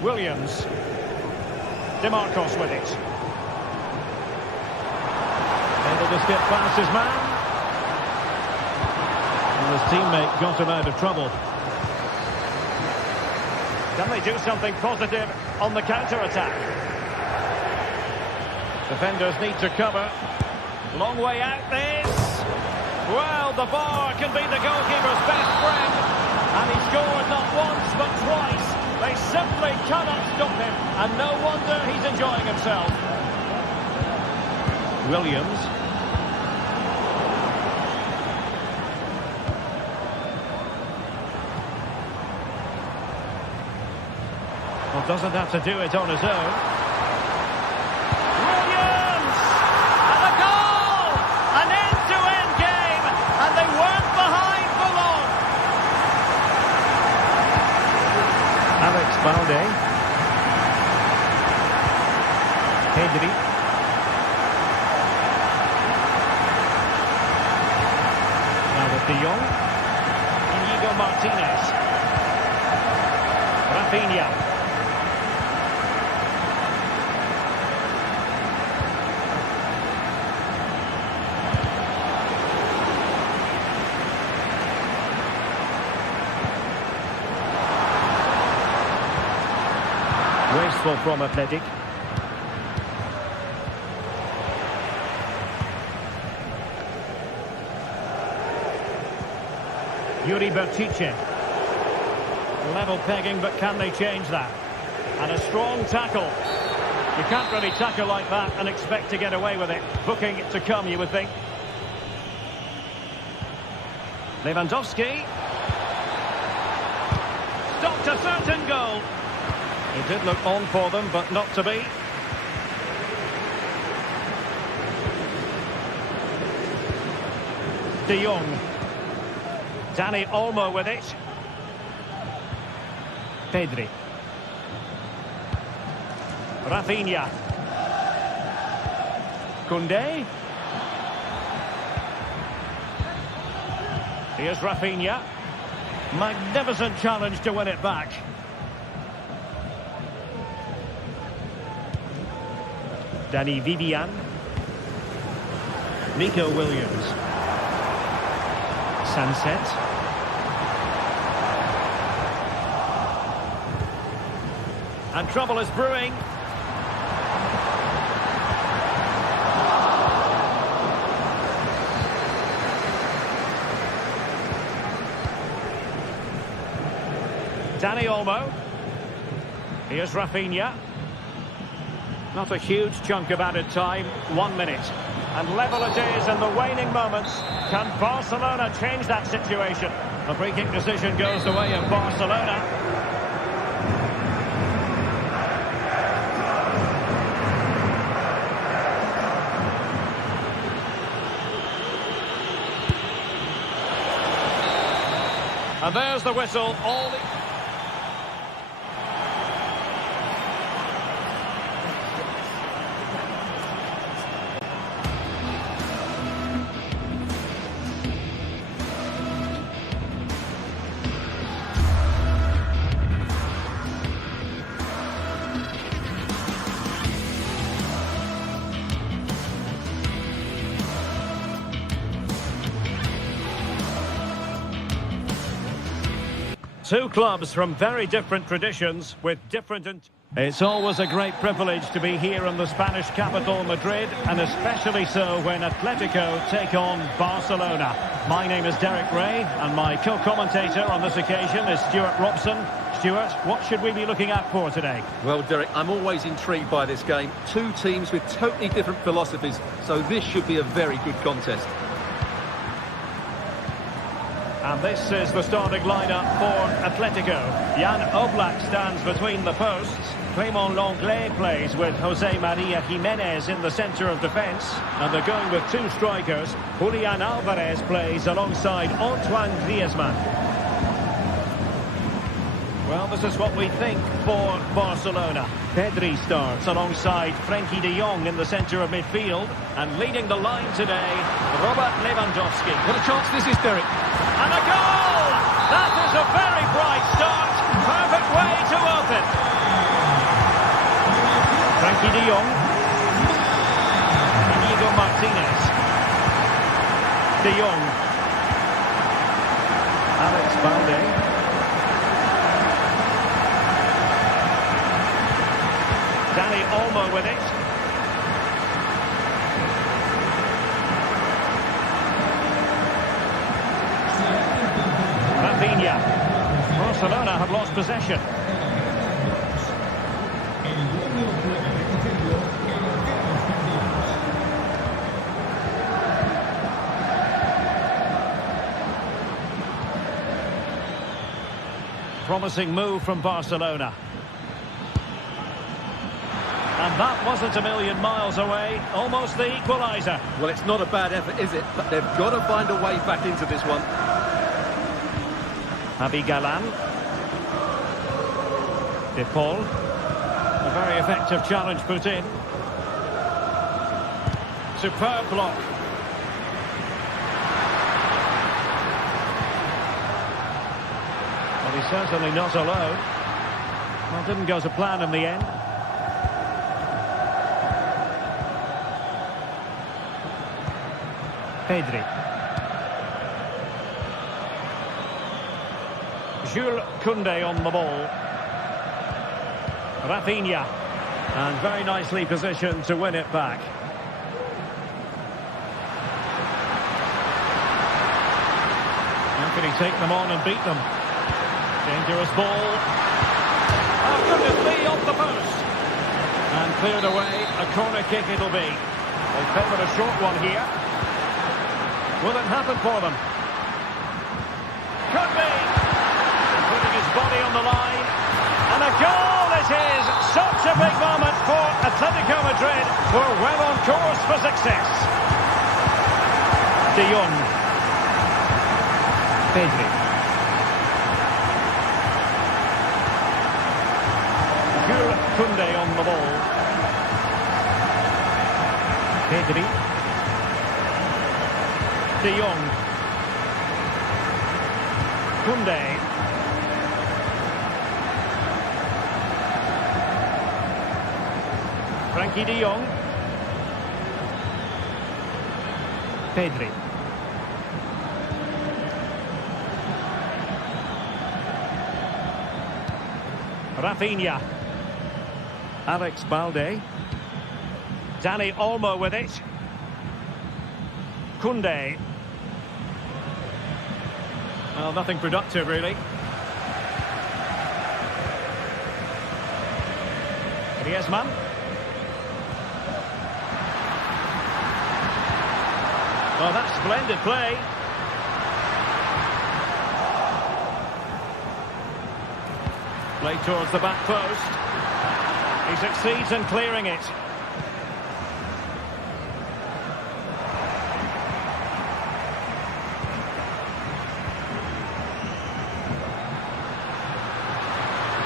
Williams. DeMarcos with it. Able to skip past his man. And his teammate got him out of trouble. Can they do something positive on the counter-attack? Defenders need to cover. Long way out this. Well, the bar can be the goalkeeper's best friend. And he scored not once but twice. They simply cannot stop him. And no wonder he's enjoying himself. Williams. Well, doesn't have to do it on his own. Williams! And a goal! An end-to-end game! And they weren't behind for long. Alex Balde. Pedri. Now with De Jong. Inigo Martinez. Rafinha. Wasteful from Athletic. Yuri Bertice. Level pegging, but can they change that? And a strong tackle. You can't really tackle like that and expect to get away with it. Booking to come, you would think. Lewandowski. Stopped a certain goal. He did look on for them, but not to be. De Jong. Dani Olmo with it. Pedri. Rafinha. Koundé. Here's Rafinha. Magnificent challenge to win it back. Danny Vivian. Nico Williams. Sunset. And trouble is brewing. Dani Olmo. Here's Rafinha. Not a huge chunk of added time. 1 minute. And level it is in the waning moments. Can Barcelona change that situation? A free kick decision goes the way of Barcelona. And there's the whistle. Two clubs from very different traditions with different... It's always a great privilege to be here in the Spanish capital, Madrid, and especially so when Atletico take on Barcelona. My name is Derek Ray, and my co-commentator on this occasion is Stuart Robson. Stuart, what should we be looking out for today? Well, Derek, I'm always intrigued by this game. Two teams with totally different philosophies, so this should be a very good contest. And this is the starting lineup for Atletico. Jan Oblak stands between the posts. Clément Lenglet plays with Jose Maria Jimenez in the centre of defence. And they're going with two strikers. Julian Alvarez plays alongside Antoine Griezmann. Well, this is what we think for Barcelona. Pedri starts alongside Frenkie de Jong in the centre of midfield. And leading the line today, Robert Lewandowski. What a chance this is, Derek. And a goal! That is a very bright start. Perfect way to open. Frenkie de Jong. Inigo Martinez. De Jong. Alex Balde. Dani Olmo with it. Rafinha. Barcelona have lost possession. Promising move from Barcelona. And that wasn't a million miles away. Almost the equaliser. Well, it's not a bad effort, is it? But they've got to find a way back into this one. Javi Galán. De Paul. A very effective challenge put in. Superb block. Well, he's certainly not alone. Well, didn't go to plan in the end. Pedri. Jules Koundé on the ball. Rafinha. And very nicely positioned to win it back. How can he take them on and beat them? Dangerous ball. Oh, goodness me, off the post. And cleared away. A corner kick it'll be. They favoured a short one here. Will it happen for them? Could be. Putting his body on the line. And a goal it is. Such a big moment for Atletico Madrid, who are well on course for success. De Jong. Pedri. Jules Koundé on the ball. Pedri. De Jong. Koundé. Frenkie de Jong. Pedri. Rafinha. Alex Balde. Dani Olmo with it. Koundé. Well, nothing productive, really. Griezmann. Well, that's splendid play. Play towards the back post. He succeeds in clearing it.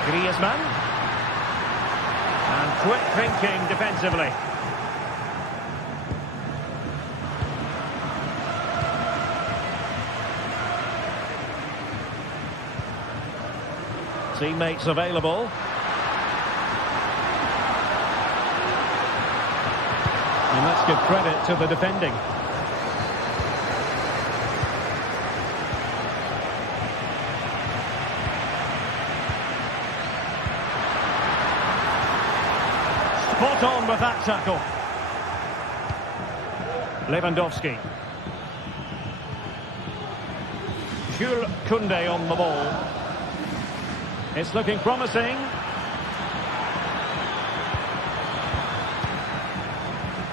Griezmann. And quick thinking defensively. Teammates available. And let's give credit to the defending. spot on with that tackle. Lewandowski. Jules Koundé on the ball. It's looking promising.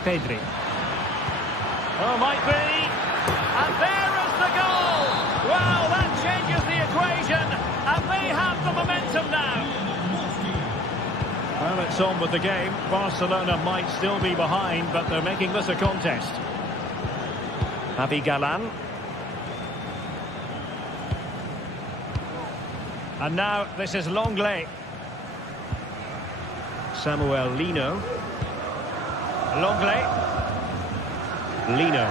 Pedri. Oh, might be. And there is the goal. Wow, that changes the equation. And they have the momentum now. Well, it's on with the game. Barcelona might still be behind, but they're making this a contest. Javi Galan. And now this is Longley. Samuel Lino. Longley. Lino.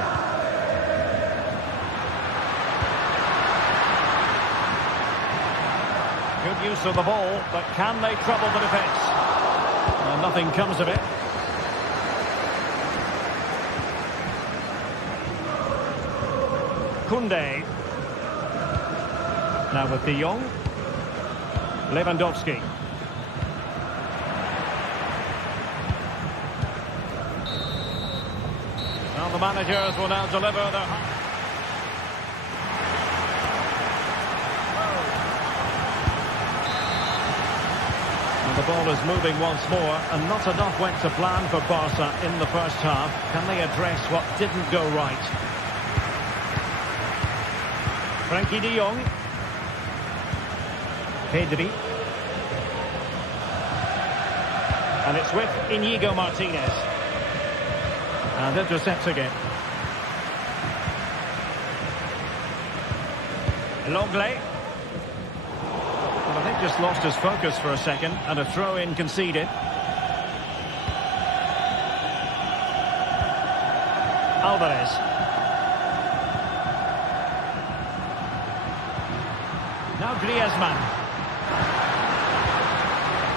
Good use of the ball, but can they trouble the defence? Well, nothing comes of it. Koundé. Now with De Jong. Lewandowski. Well, the managers will now deliver their... And the ball is moving once more, and not enough went to plan for Barca in the first half. Can they address what didn't go right? Frankie de Jong. Pedri. And it's with Inigo Martinez. And intercepts again. Longley. Well, I think just lost his focus for a second, and a throw-in conceded. Alvarez. Now Griezmann.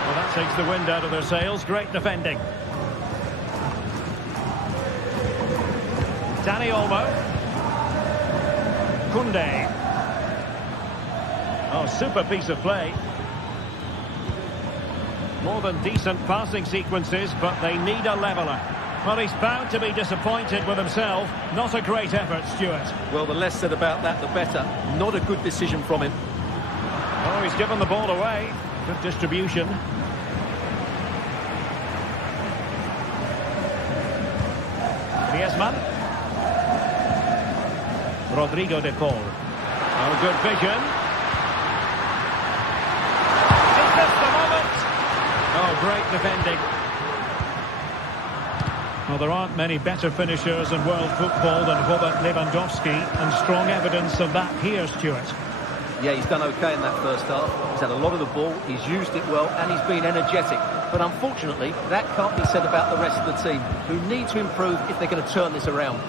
Well, that takes the wind out of their sails. Great defending. Dani Olmo. Koundé. Oh, super piece of play. More than decent passing sequences, but they need a leveller. Well, he's bound to be disappointed with himself. Not a great effort, Stuart. Well, the less said about that, the better. Not a good decision from him. Oh, he's given the ball away. Good distribution. Griezmann. Rodrigo de Paul. Oh, good vision. Is this the moment? Oh, great defending. Well, there aren't many better finishers in world football than Robert Lewandowski, and strong evidence of that here, Stuart. Yeah, he's done okay in that first half. He's had a lot of the ball, he's used it well, and he's been energetic. But unfortunately, that can't be said about the rest of the team, who need to improve if they're going to turn this around.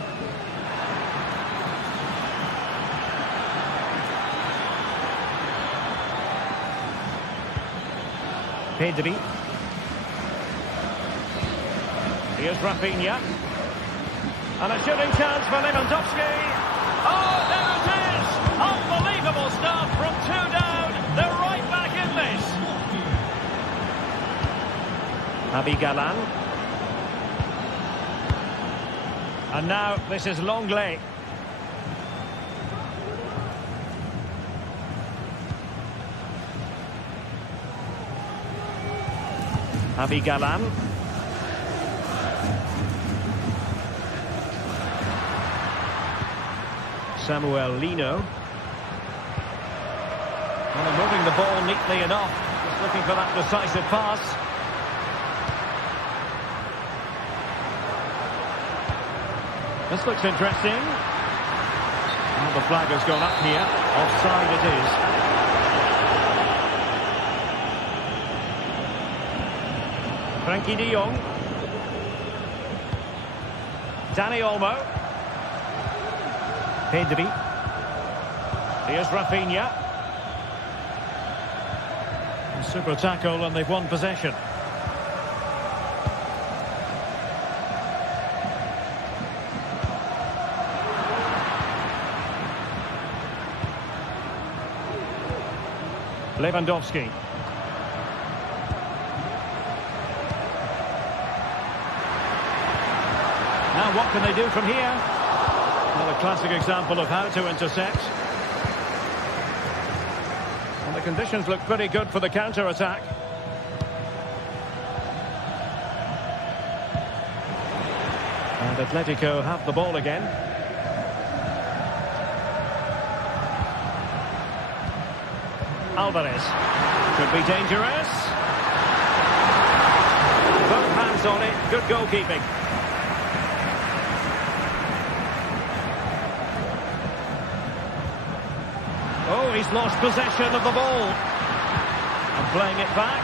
Pedri. Here's Rafinha. And a shooting chance for Lewandowski. Oh, there it is! Unbelievable start from two down. They're right back in this. Javi Galan. And now this is Longley. Javi Galan. Samuel Lino. Well, they're moving the ball neatly enough. Just looking for that decisive pass. This looks interesting. Well, the flag has gone up here. Offside it is. Frankie de Jong. Dani Olmo. Pedri. Here's Rafinha. Super tackle, and they've won possession. Lewandowski. Now what can they do from here? Well, a classic example of how to intercept. And the conditions look pretty good for the counter-attack. And Atletico have the ball again. Alvarez. Could be dangerous. Both hands on it. Good goalkeeping. Oh, he's lost possession of the ball. And playing it back.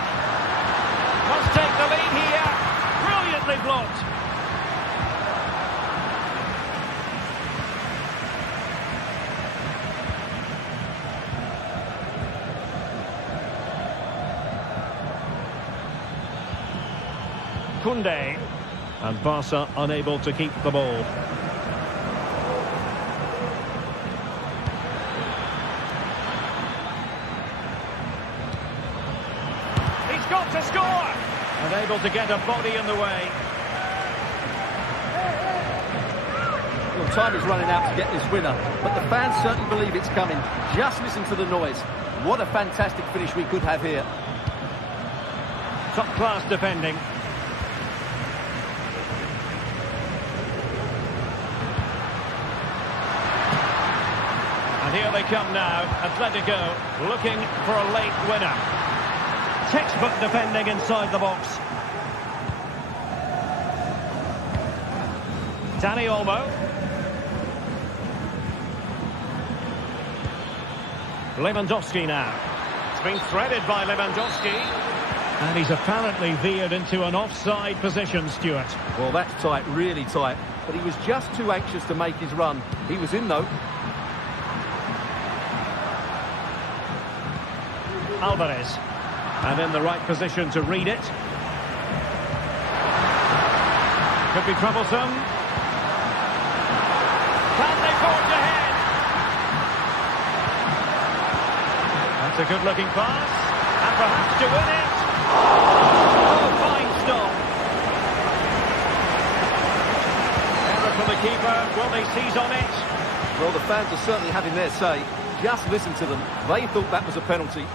Must take the lead here. Brilliantly blocked. Koundé, and Barca unable to keep the ball. He's got to score! Unable to get a body in the way. Well, time is running out to get this winner, but the fans certainly believe it's coming. Just listen to the noise. What a fantastic finish we could have here. Top-class defending. Here they come now, Atletico looking for a late winner. Textbook defending inside the box. Dani Olmo. Lewandowski now. It's been threaded by Lewandowski. And he's apparently veered into an offside position, Stuart. Well, that's tight, really tight. But he was just too anxious to make his run. He was in, though. Alvarez, and in the right position to read it. Could be troublesome. Can they forge ahead? That's a good-looking pass, and perhaps to win it. Oh, fine stop. Error from the keeper. Will they seize on it? Well, the fans are certainly having their say. Just listen to them. They thought that was a penalty.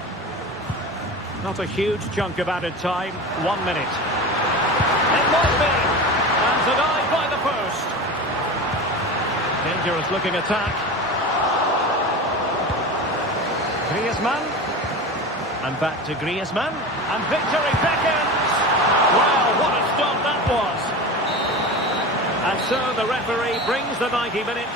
Not a huge chunk of added time. 1 minute. It must be. And denied by the post. Dangerous looking attack. Griezmann. And back to Griezmann. And victory beckons. Well, what a stop that was. And so the referee brings the 90 minutes